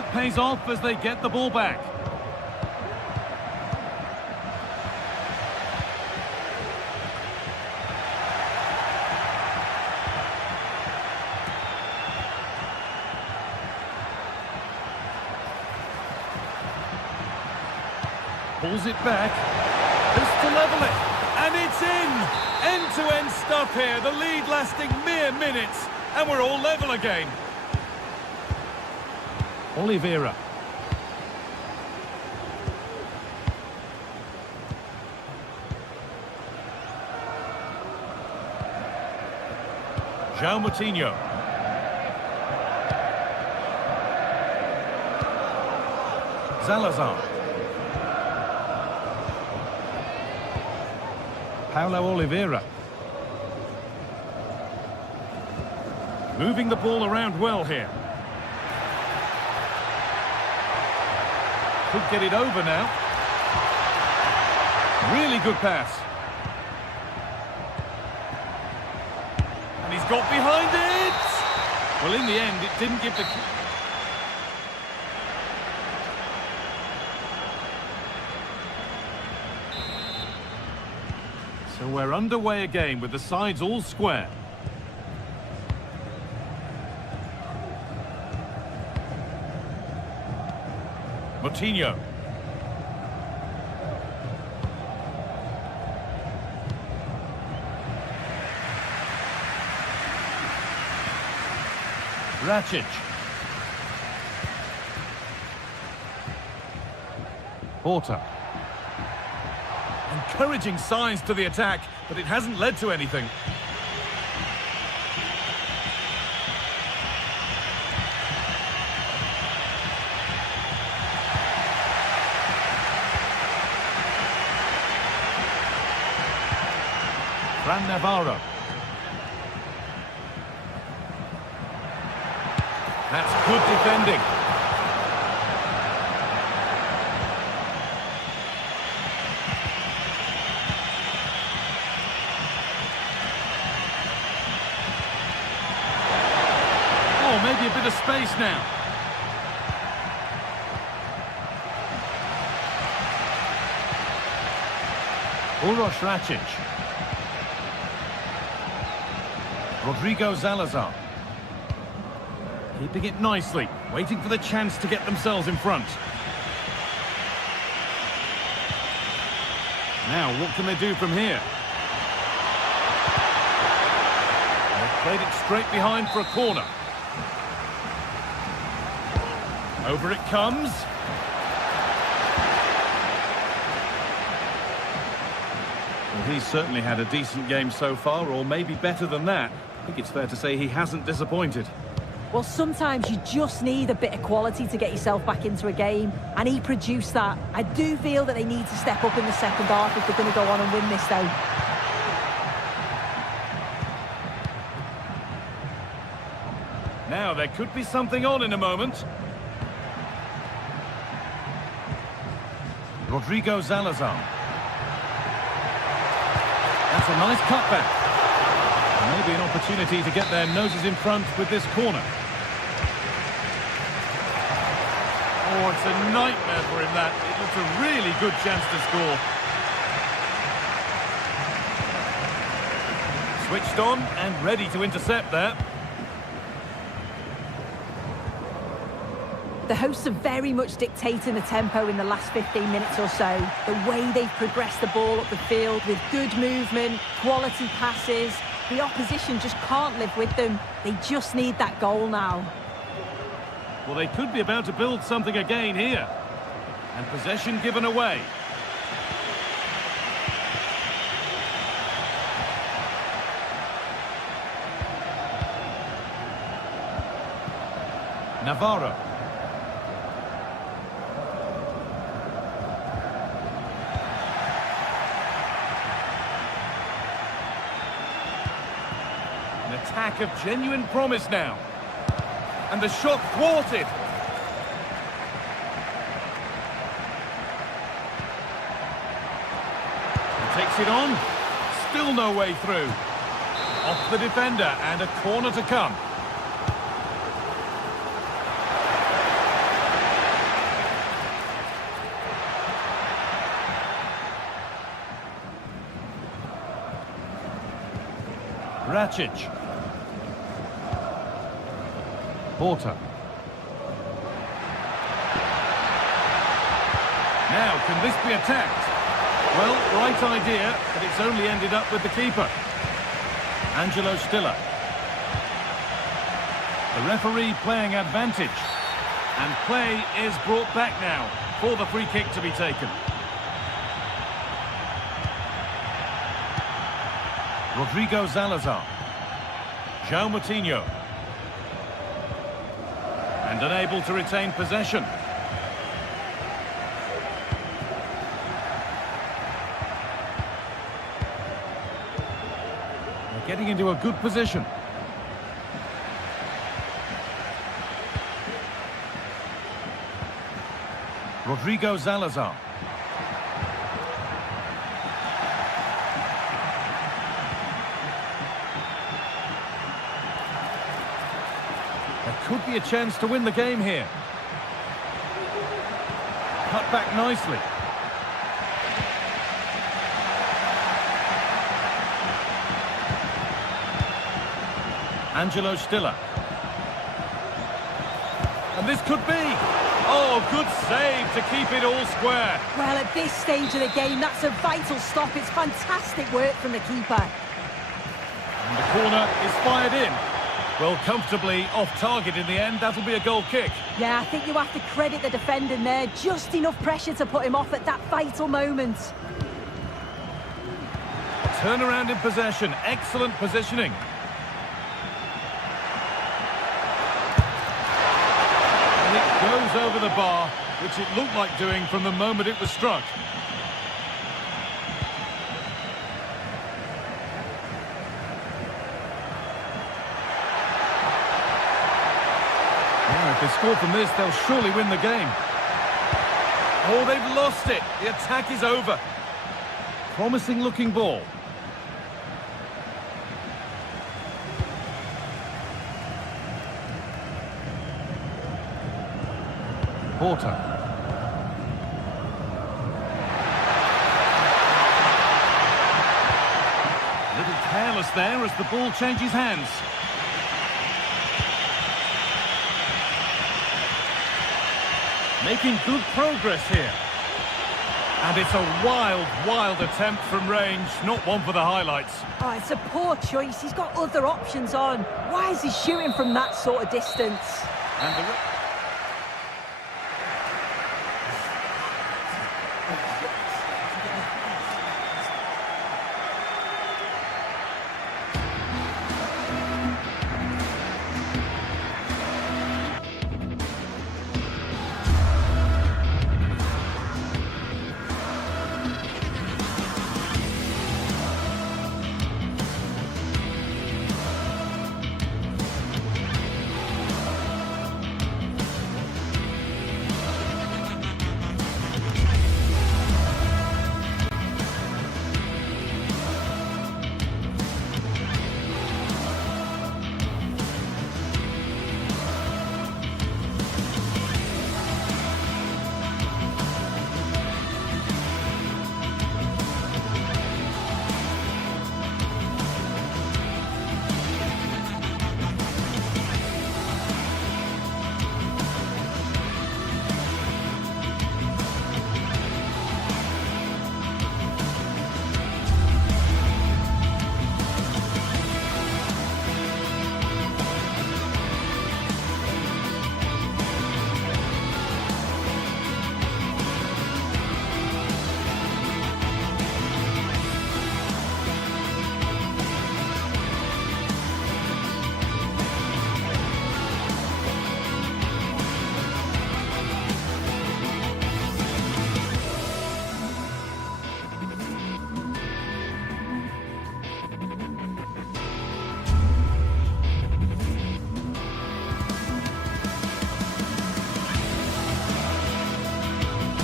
work pays off as they get the ball back. Pulls it back. Just to level it. And it's in! End-to-end stuff here. The lead lasting mere minutes. And we're all level again. Oliveira. João Moutinho. Salazar. Paulo Oliveira. Moving the ball around well here. Could get it over now. Really good pass. And he's got behind it! Well, in the end, it didn't give the... So we're underway again with the sides all square. Moutinho. Rakic. Porter. Encouraging signs to the attack, but it hasn't led to anything. Fran Navarro. That's good defending. Oh, maybe a bit of space now. Uroš Rakic. Rodrigo Salazar. Keeping it nicely, waiting for the chance to get themselves in front. Now, what can they do from here? They've played it straight behind for a corner. Over it comes. Well, he's certainly had a decent game so far, or maybe better than that. I think it's fair to say he hasn't disappointed. Well, sometimes you just need a bit of quality to get yourself back into a game, and he produced that. I do feel that they need to step up in the second half if they're going to go on and win this, though. Now, there could be something on in a moment. Rodrigo Salazar. That's a nice cutback. Maybe an opportunity to get their noses in front with this corner. Oh, it's a nightmare for him, that. It looks a really good chance to score. Switched on and ready to intercept there. The hosts are very much dictating the tempo in the last 15 minutes or so. The way they've progressed the ball up the field with good movement, quality passes. The opposition just can't live with them. They just need that goal now. Well, they could be about to build something again here. And possession given away. Navarro. An attack of genuine promise now. And the shot thwarted. He takes it on. Still no way through. Off the defender and a corner to come. Racic. Porter. Now, can this be attacked? Well, right idea, but it's only ended up with the keeper. Angelo Stiller. The referee playing advantage. And play is brought back now for the free kick to be taken. Rodrigo Salazar. João Moutinho. And unable to retain possession. They're getting into a good position. Rodrigo Salazar. There could be a chance to win the game here. Cut back nicely. Angelo Stiller. And this could be... Oh, good save to keep it all square. Well, at this stage of the game, that's a vital stop. It's fantastic work from the keeper. And the corner is fired in. Well, comfortably off target in the end. That'll be a goal kick. Yeah, I think you have to credit the defending there. Just enough pressure to put him off at that vital moment. Turnaround in possession. Excellent positioning. And it goes over the bar, which it looked like doing from the moment it was struck. If they score from this, they'll surely win the game. Oh, they've lost it. The attack is over. Promising looking ball. Porter. A little careless there as the ball changes hands. Making good progress here. And it's a wild, wild attempt from range, not one for the highlights. Oh, it's a poor choice. He's got other options on. Why is he shooting from that sort of distance? And the...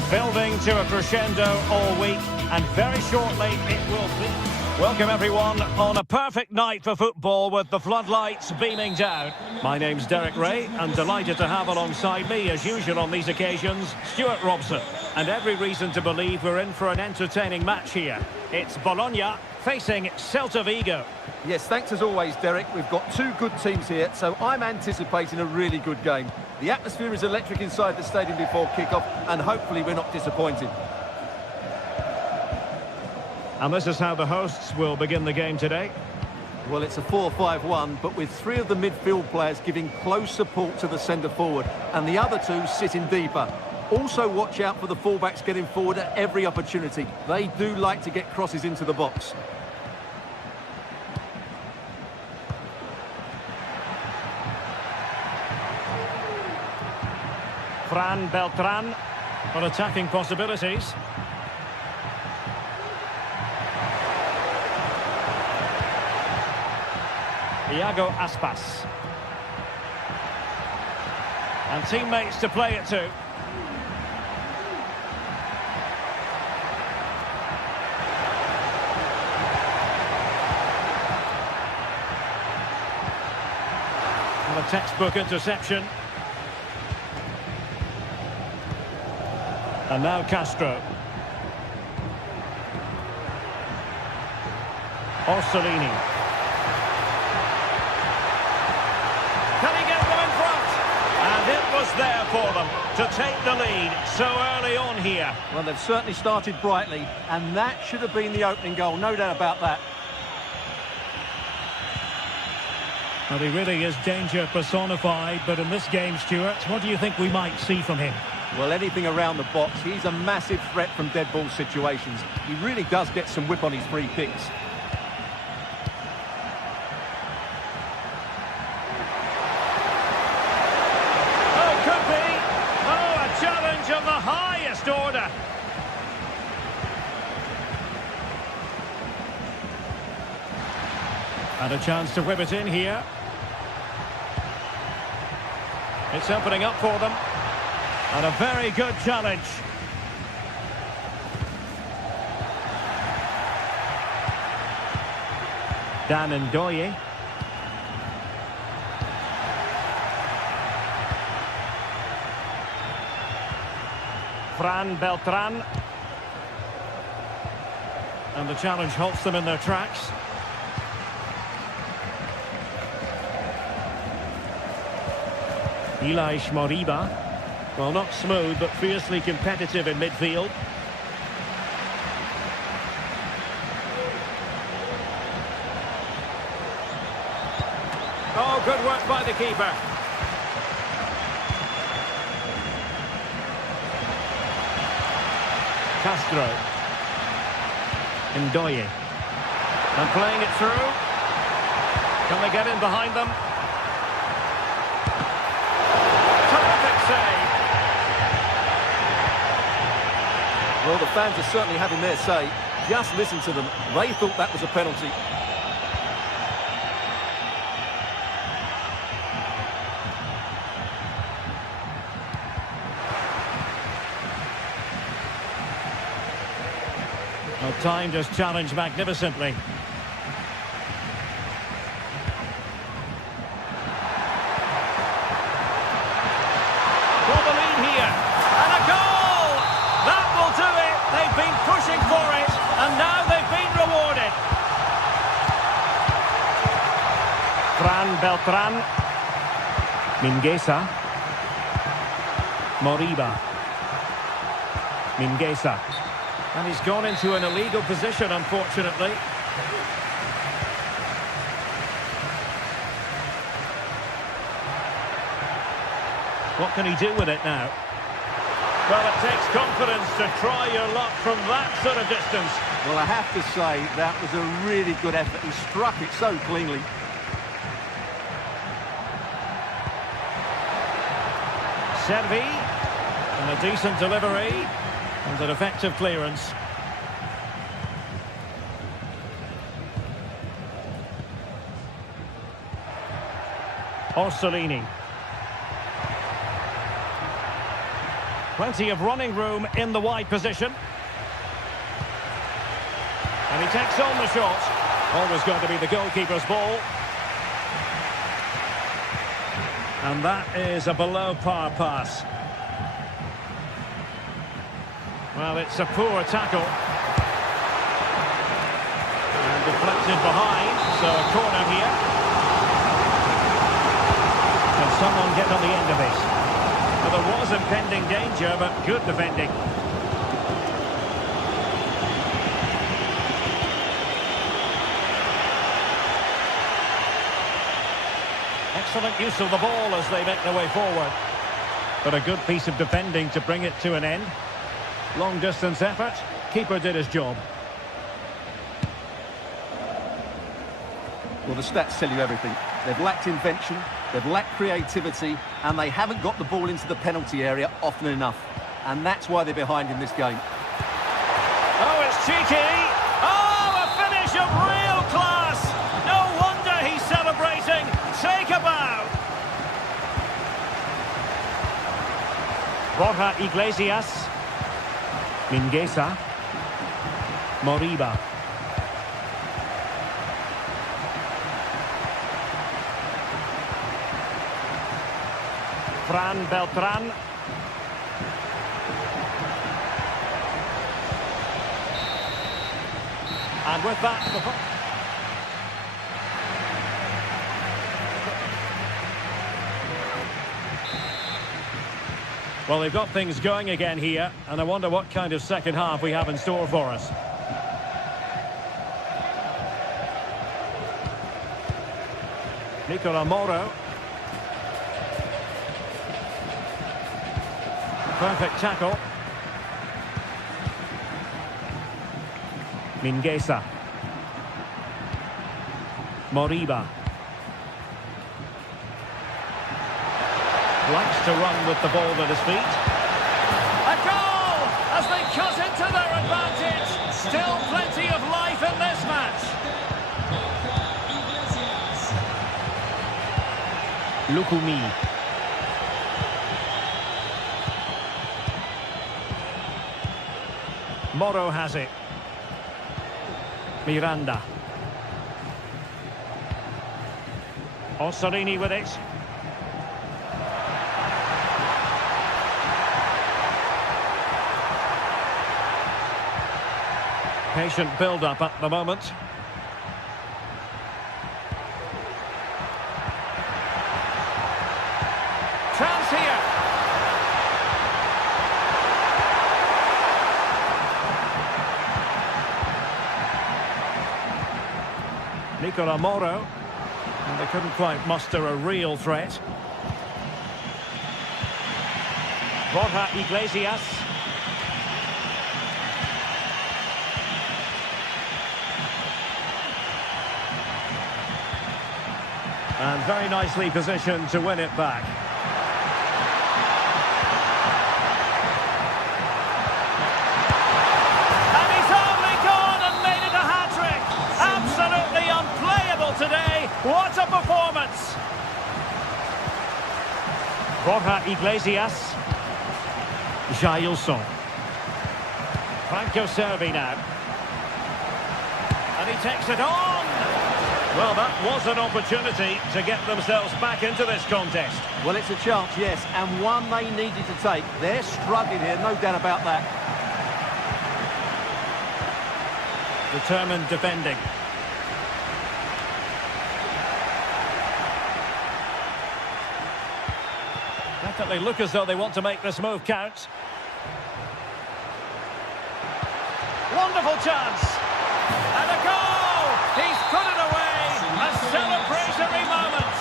Building to a crescendo all week, and very shortly it will be. Welcome everyone on a perfect night for football with the floodlights beaming down. My name's Derek Ray, and delighted to have alongside me, as usual on these occasions, Stuart Robson. And every reason to believe we're in for an entertaining match here. It's Bologna facing Celta Vigo. Yes, thanks as always, Derek. We've got two good teams here, so I'm anticipating a really good game. The atmosphere is electric inside the stadium before kick-off, and hopefully we're not disappointed. And this is how the hosts will begin the game today. Well, it's a 4-5-1, but with three of the midfield players giving close support to the centre-forward, and the other two sitting deeper. Also watch out for the fullbacks getting forward at every opportunity. They do like to get crosses into the box. Fran Beltran for attacking possibilities. Iago Aspas. And teammates to play it to. And a textbook interception. And now Castro. Orsolini. Can he get them in front? And it was there for them to take the lead so early on here. Well, they've certainly started brightly, and that should have been the opening goal, no doubt about that. Well, he really is danger personified, but in this game, Stuart, what do you think we might see from him? Well, anything around the box. He's a massive threat from dead ball situations. He really does get some whip on his free kicks. Oh, could be. Oh, a challenge of the highest order. And a chance to whip it in here. It's opening up for them. And a very good challenge. Dan Ndoye. Fran Beltran. And the challenge halts them in their tracks. Ilaix Moriba. Well, not smooth, but fiercely competitive in midfield. Oh, good work by the keeper. Castro. Ndoye. And playing it through. Can they get in behind them? Terrific save. Well, the fans are certainly having their say. Just listen to them. They thought that was a penalty. Well, time just challenged magnificently. For the lead here. And a goal! That will do it. They've been pushing for it, and now they've been rewarded. Fran Beltran. Mingueza. Moriba. Mingueza. And he's gone into an illegal position, unfortunately. What can he do with it now? Well, it takes confidence to try your luck from that sort of distance. Well, I have to say, that was a really good effort. He struck it so cleanly. Servi. And a decent delivery. And an effective clearance. Orsolini. Plenty of running room in the wide position. And he takes on the shot. Always going to be the goalkeeper's ball. And that is a below par pass. Well, it's a poor tackle. And deflected behind, so a corner here. Can someone get on the end of it? Well, there was impending danger, but good defending. Excellent use of the ball as they make their way forward. But a good piece of defending to bring it to an end. Long distance effort. Keeper did his job. Well, the stats tell you everything. They've lacked invention, they've lacked creativity, and they haven't got the ball into the penalty area often enough. And that's why they're behind in this game. Oh, it's cheeky! Oh, a finish of real class! No wonder he's celebrating! Take a bow! Borja Iglesias. Mingueza. Moriba. Fran Beltran. And with that, well, they've got things going again here, and I wonder what kind of second half we have in store for us. Nicola Moro. Perfect tackle. Mingueza. Moriba. Likes to run with the ball at his feet. A goal as they cut into their advantage. Still plenty of life in this match. Lukumi. Moro has it. Miranda. Ossorini with it. Patient build-up at the moment. Chance here. Nicola Moro. And they couldn't quite muster a real threat. Borja Iglesias. And very nicely positioned to win it back. And he's only gone and made it a hat-trick. Absolutely unplayable today. What a performance. Borja Iglesias. Jailson. Franco Servi now. And he takes it on. Well, that was an opportunity to get themselves back into this contest. Well, it's a chance, yes, and one they needed to take. They're struggling here, no doubt about that. Determined defending. Definitely look as though they want to make this move count. Wonderful chance. And a goal! He's put it away. A celebratory moment.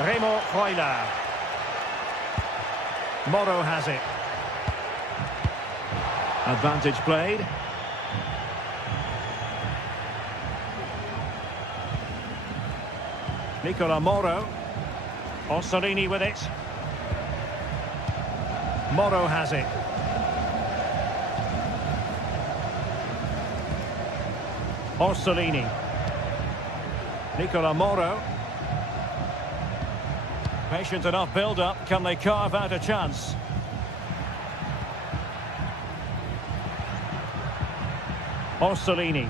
Remo Freuler. Moro has it. Advantage played. Nicola Moro. Ossorini with it. Moro has it. Orsolini. Nicola Moro. Patient enough build-up. Can they carve out a chance? Orsolini.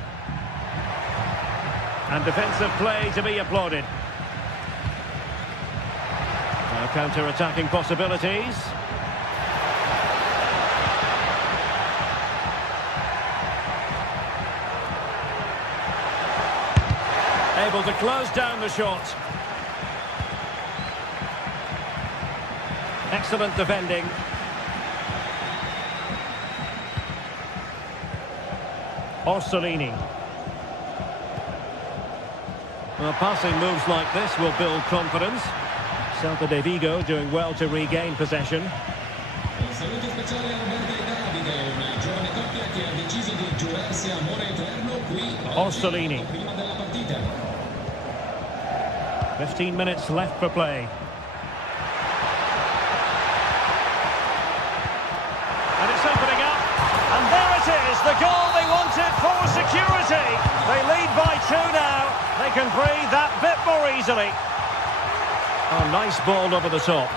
And defensive play to be applauded. Now counter-attacking possibilities. Able to close down the shot. Excellent defending. Orsolini. Well, passing moves like this will build confidence. Celta de Vigo doing well to regain possession. Un saluto speciale a Roberto e Davide, una giovane coppia che ha deciso di giurarsi amore eterno qui Orsolini. prima della partita. 15 minutes left for play. And it's opening up. And there it is, the goal they wanted for security. They lead by 2 now. They can breathe that bit more easily. Oh, nice ball over the top.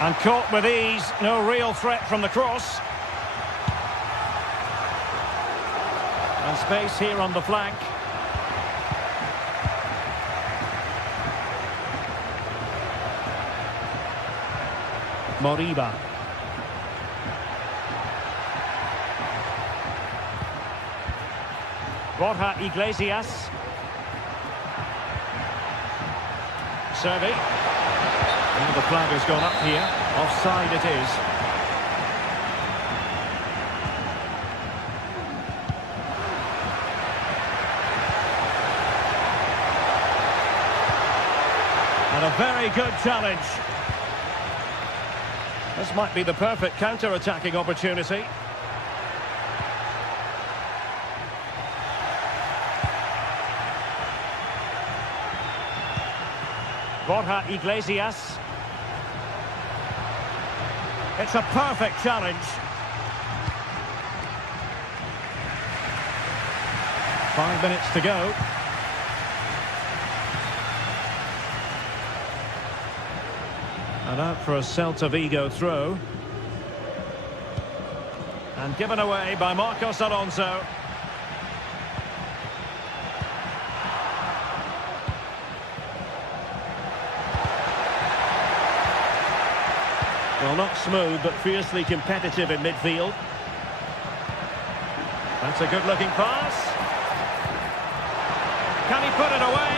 And caught with ease, no real threat from the cross. And space here on the flank. Moriba. Borja Iglesias. Servi. And the flag has gone up here. Offside it is. And a very good challenge. This might be the perfect counter-attacking opportunity. Borja Iglesias. It's a perfect challenge. Five minutes to go. And out for a Celta Vigo throw. And given away by Marcos Alonso. Well, not smooth, but fiercely competitive in midfield. That's a good-looking pass. Can he put it away?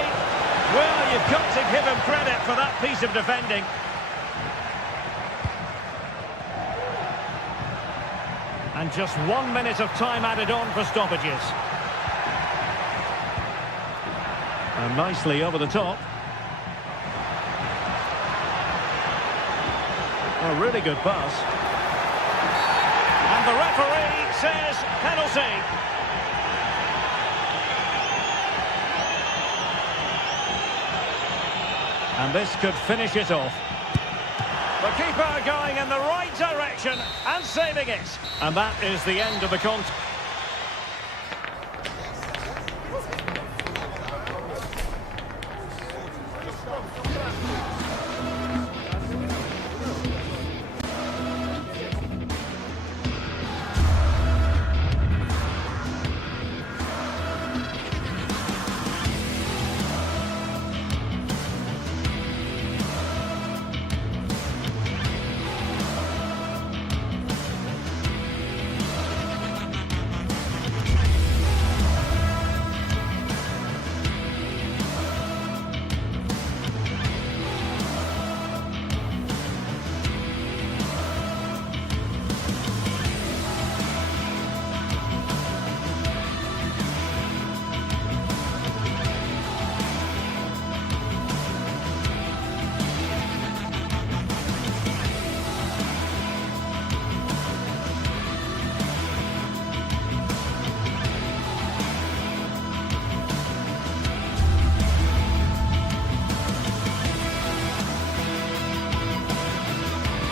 Well, you've got to give him credit for that piece of defending. And just 1 minute of time added on for stoppages. And nicely over the top. A really good pass. And the referee says penalty. And this could finish it off. The keeper going in the right direction and saving it. And that is the end of the contest.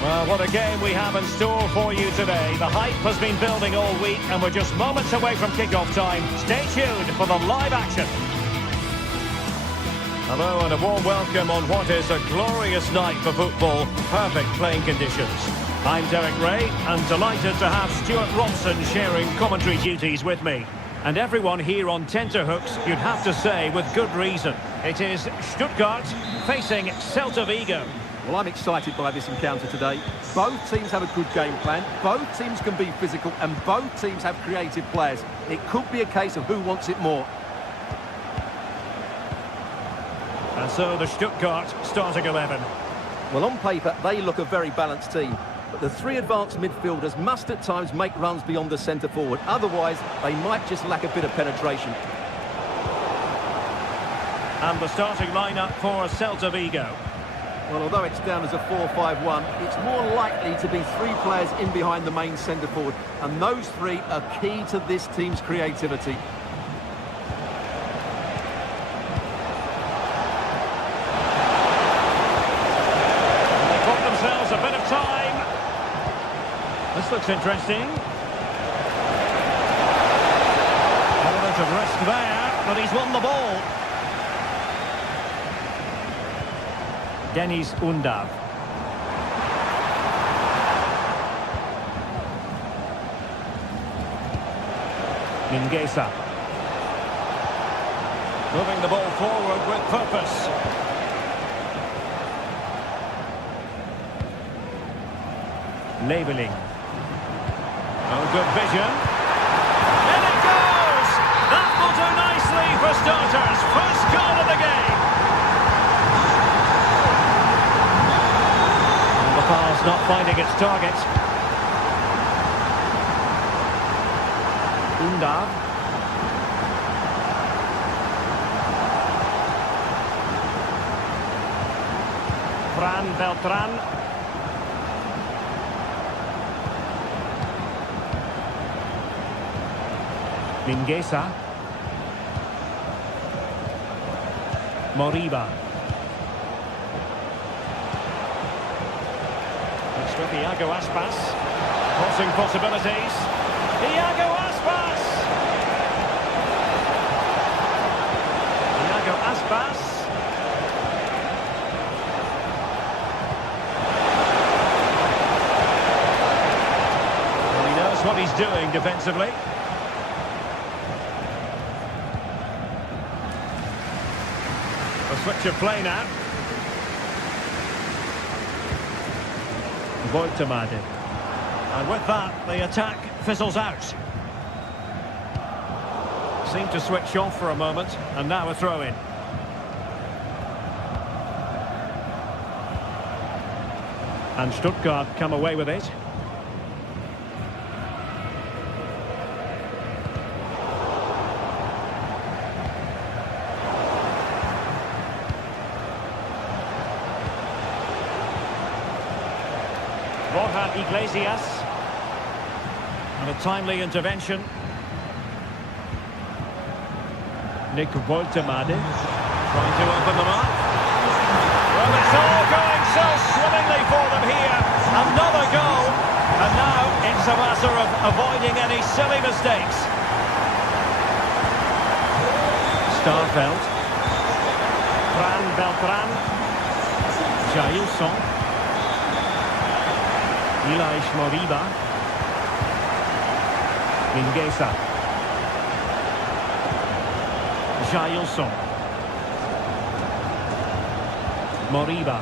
Well, what a game we have in store for you today. The hype has been building all week and we're just moments away from kick-off time. Stay tuned for the live action. Hello and a warm welcome on what is a glorious night for football. Perfect playing conditions. I'm Derek Ray and delighted to have Stuart Robson sharing commentary duties with me. And everyone here on tenterhooks, you'd have to say with good reason. It is Stuttgart facing Celta Vigo. Well, I'm excited by this encounter today. Both teams have a good game plan, both teams can be physical, and both teams have creative players. It could be a case of who wants it more. And so the Stuttgart starting 11. Well, on paper, they look a very balanced team. But the three advanced midfielders must at times make runs beyond the centre-forward. Otherwise, they might just lack a bit of penetration. And the starting lineup for Celta Vigo. Well, although it's down as a 4-5-1, it's more likely to be three players in behind the main centre-forward. And those three are key to this team's creativity. A bit of time. This looks interesting. Element of risk there, but he's won the ball. Deniz Undav. Mingueza. Moving the ball forward with purpose. Labeling. Oh, good vision. And it goes! That will do nicely for starters. First goal of the game. And the pass not finding its target. Undav. Fran Beltran. Mingueza. Moriba. It's with Iago Aspas. Crossing possibilities. Iago Aspas! Iago Aspas. Well, he knows what he's doing defensively. A switch of play now. Voltemade. And with that, the attack fizzles out. Seemed to switch off for a moment, and now a throw-in. And Stuttgart come away with it. Borja Iglesias. And a timely intervention. Nick Voltemade trying to open them up. Well, it's all going so swimmingly for them here. Another goal. And now it's a matter of avoiding any silly mistakes. Starveld. Fran Beltran. Jailson. Ilaix Moriba. Mingueza. Jailson. Moriba.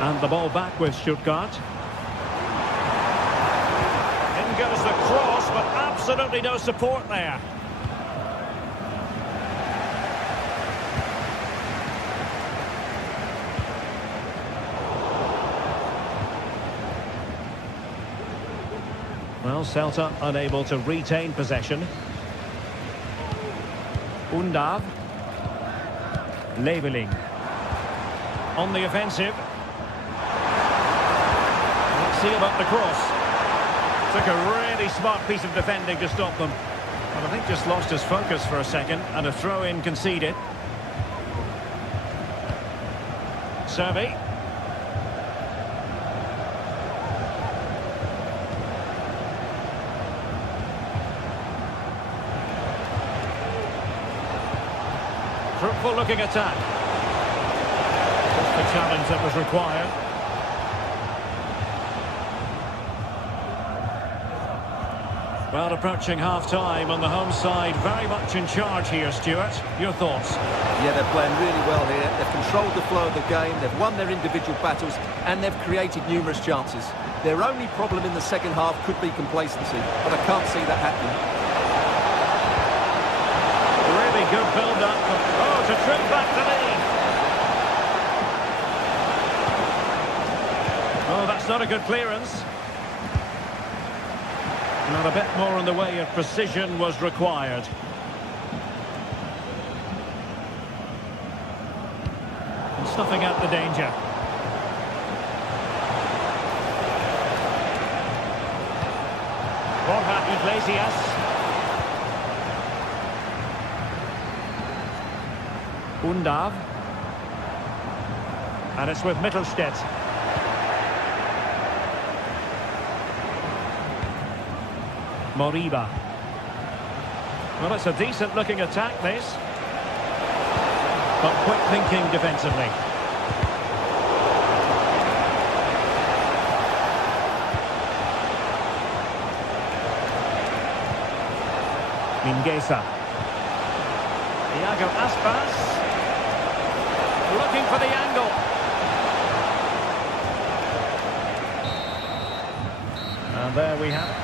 And the ball back with Stuttgart. In goes the cross, but absolutely no support there. Well, Celta unable to retain possession. Undav. Labeling. On the offensive. Let's see about the cross. Took a really smart piece of defending to stop them. But I think just lost his focus for a second, and a throw-in conceded. Servi. Fruitful looking attack. Just the challenge that was required. Well, approaching half-time on the home side, very much in charge here, Stuart. Your thoughts? Yeah, they're playing really well here. They've controlled the flow of the game, they've won their individual battles, and they've created numerous chances. Their only problem in the second half could be complacency, but I can't see that happening. Really Good build-up. Oh, to trim back the lead. Oh, that's not a good clearance. Not a bit more in the way of precision was required. And snuffing out the danger. Borja Iglesias. Undav. And it's with Mittelstädt. Moriba. Well, it's a decent-looking attack, this. But quick thinking defensively. Mingueza. Iago Aspas. Looking for the angle. And there we have it.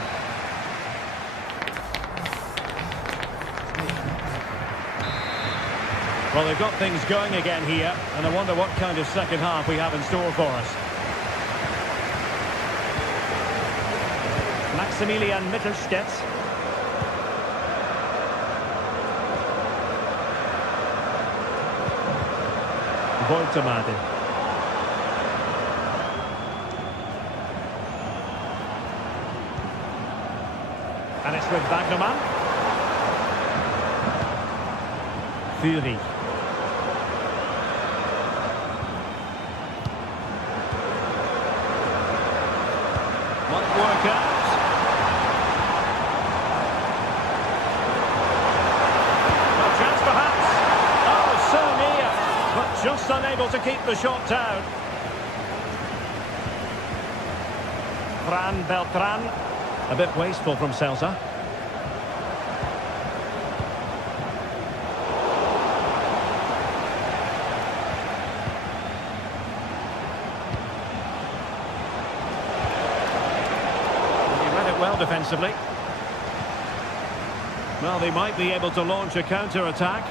Well, they've got things going again here, and I wonder what kind of second half we have in store for us. Maximilian Mittelstädt. Woltemade. And it's with Wagnerman. Fury. Won't work out. A chance perhaps. Oh, so near. But just unable to keep the shot down. Fran Beltran. A bit wasteful from Celta. He read it well defensively. Well, they might be able to launch a counter-attack.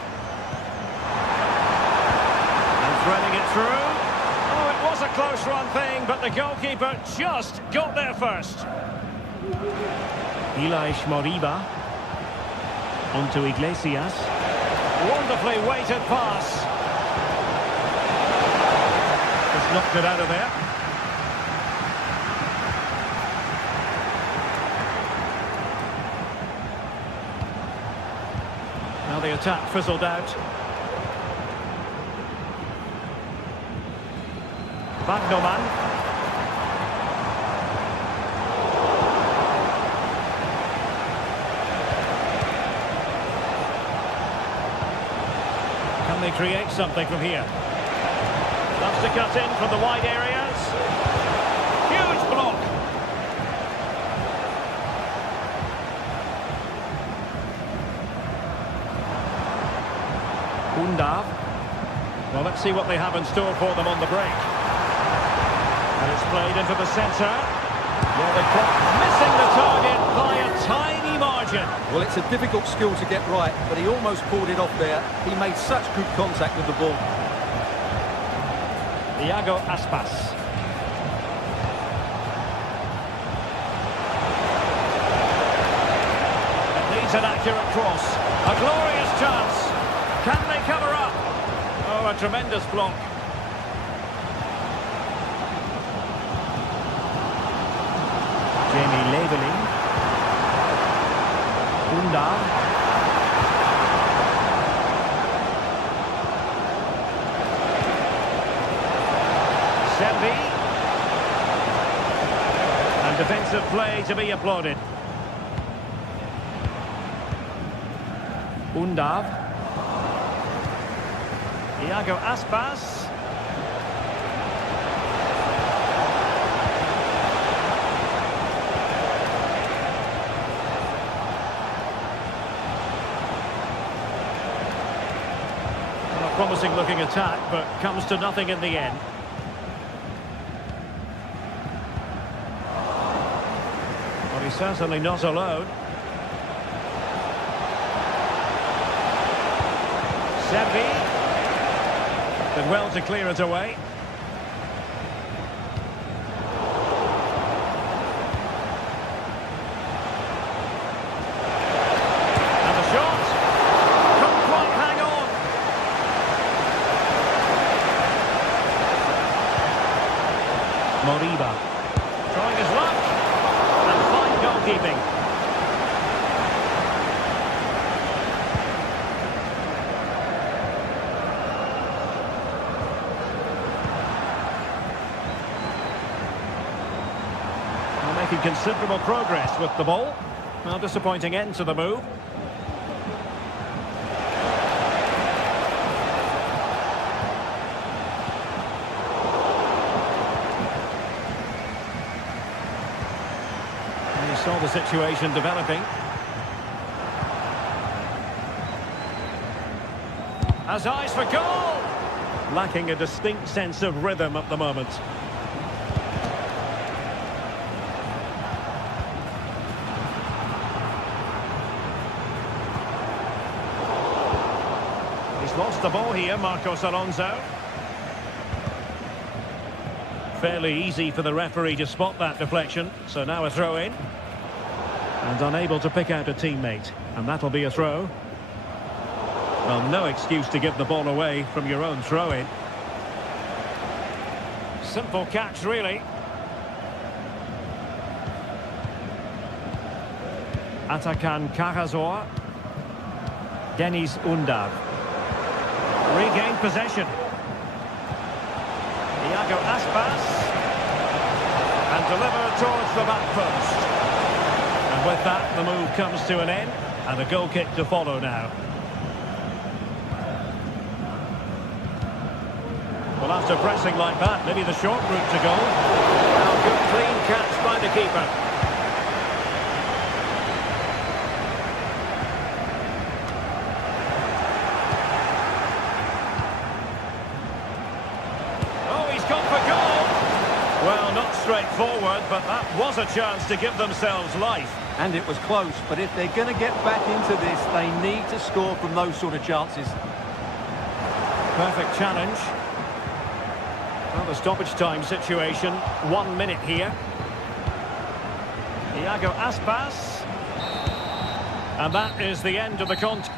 Threading it through. Oh, it was a close run thing, but the goalkeeper just got there first. Ilaix Moriba. Onto Iglesias. Wonderfully weighted pass. Just knocked it out of there. Now the attack fizzled out. Wagnerman. Can they create something from here? Loves to cut in from the wide areas. Huge block. Undav. Well, let's see what they have in store for them on the break. And it's played into the centre. Well, the clock missing the target by a tiny margin. Well, it's a difficult skill to get right, but he almost pulled it off there. He made such good contact with the ball. Iago Aspas. It needs an accurate cross. A glorious chance. Can they cover up? Oh, a tremendous block. Jamie Leveling. Undav. Servi. And defensive play to be applauded. Undav. Iago Aspas. Promising looking attack, but comes to nothing in the end. Well, he's certainly not alone. Servi. Did well to clear it away. And the shot. Couldn't quite hang on. Moriba. Trying his luck. And fine goalkeeping. Making considerable progress with the ball. Well, disappointing end to the move. And he saw the situation developing. Has eyes for goal! Lacking a distinct sense of rhythm at the moment. Lost the ball here, Marcos Alonso. Fairly easy for the referee to spot that deflection, so now a throw-in. And unable to pick out a teammate, and that'll be a throw. Well, no excuse to give the ball away from your own throw-in. Simple catch, really. Atakan Karazor. Deniz Undav. Regained possession. Iago Aspas. And delivered towards the back post. And with that, the move comes to an end. And a goal kick to follow now. Well, after pressing like that, maybe the short route to goal. Now, good clean catch by the keeper. Well, not straightforward, but that was a chance to give themselves life. And it was close, but if they're going to get back into this, they need to score from those sort of chances. Perfect challenge. Well, the stoppage time situation, 1 minute here. Iago Aspas. And that is the end of the contest.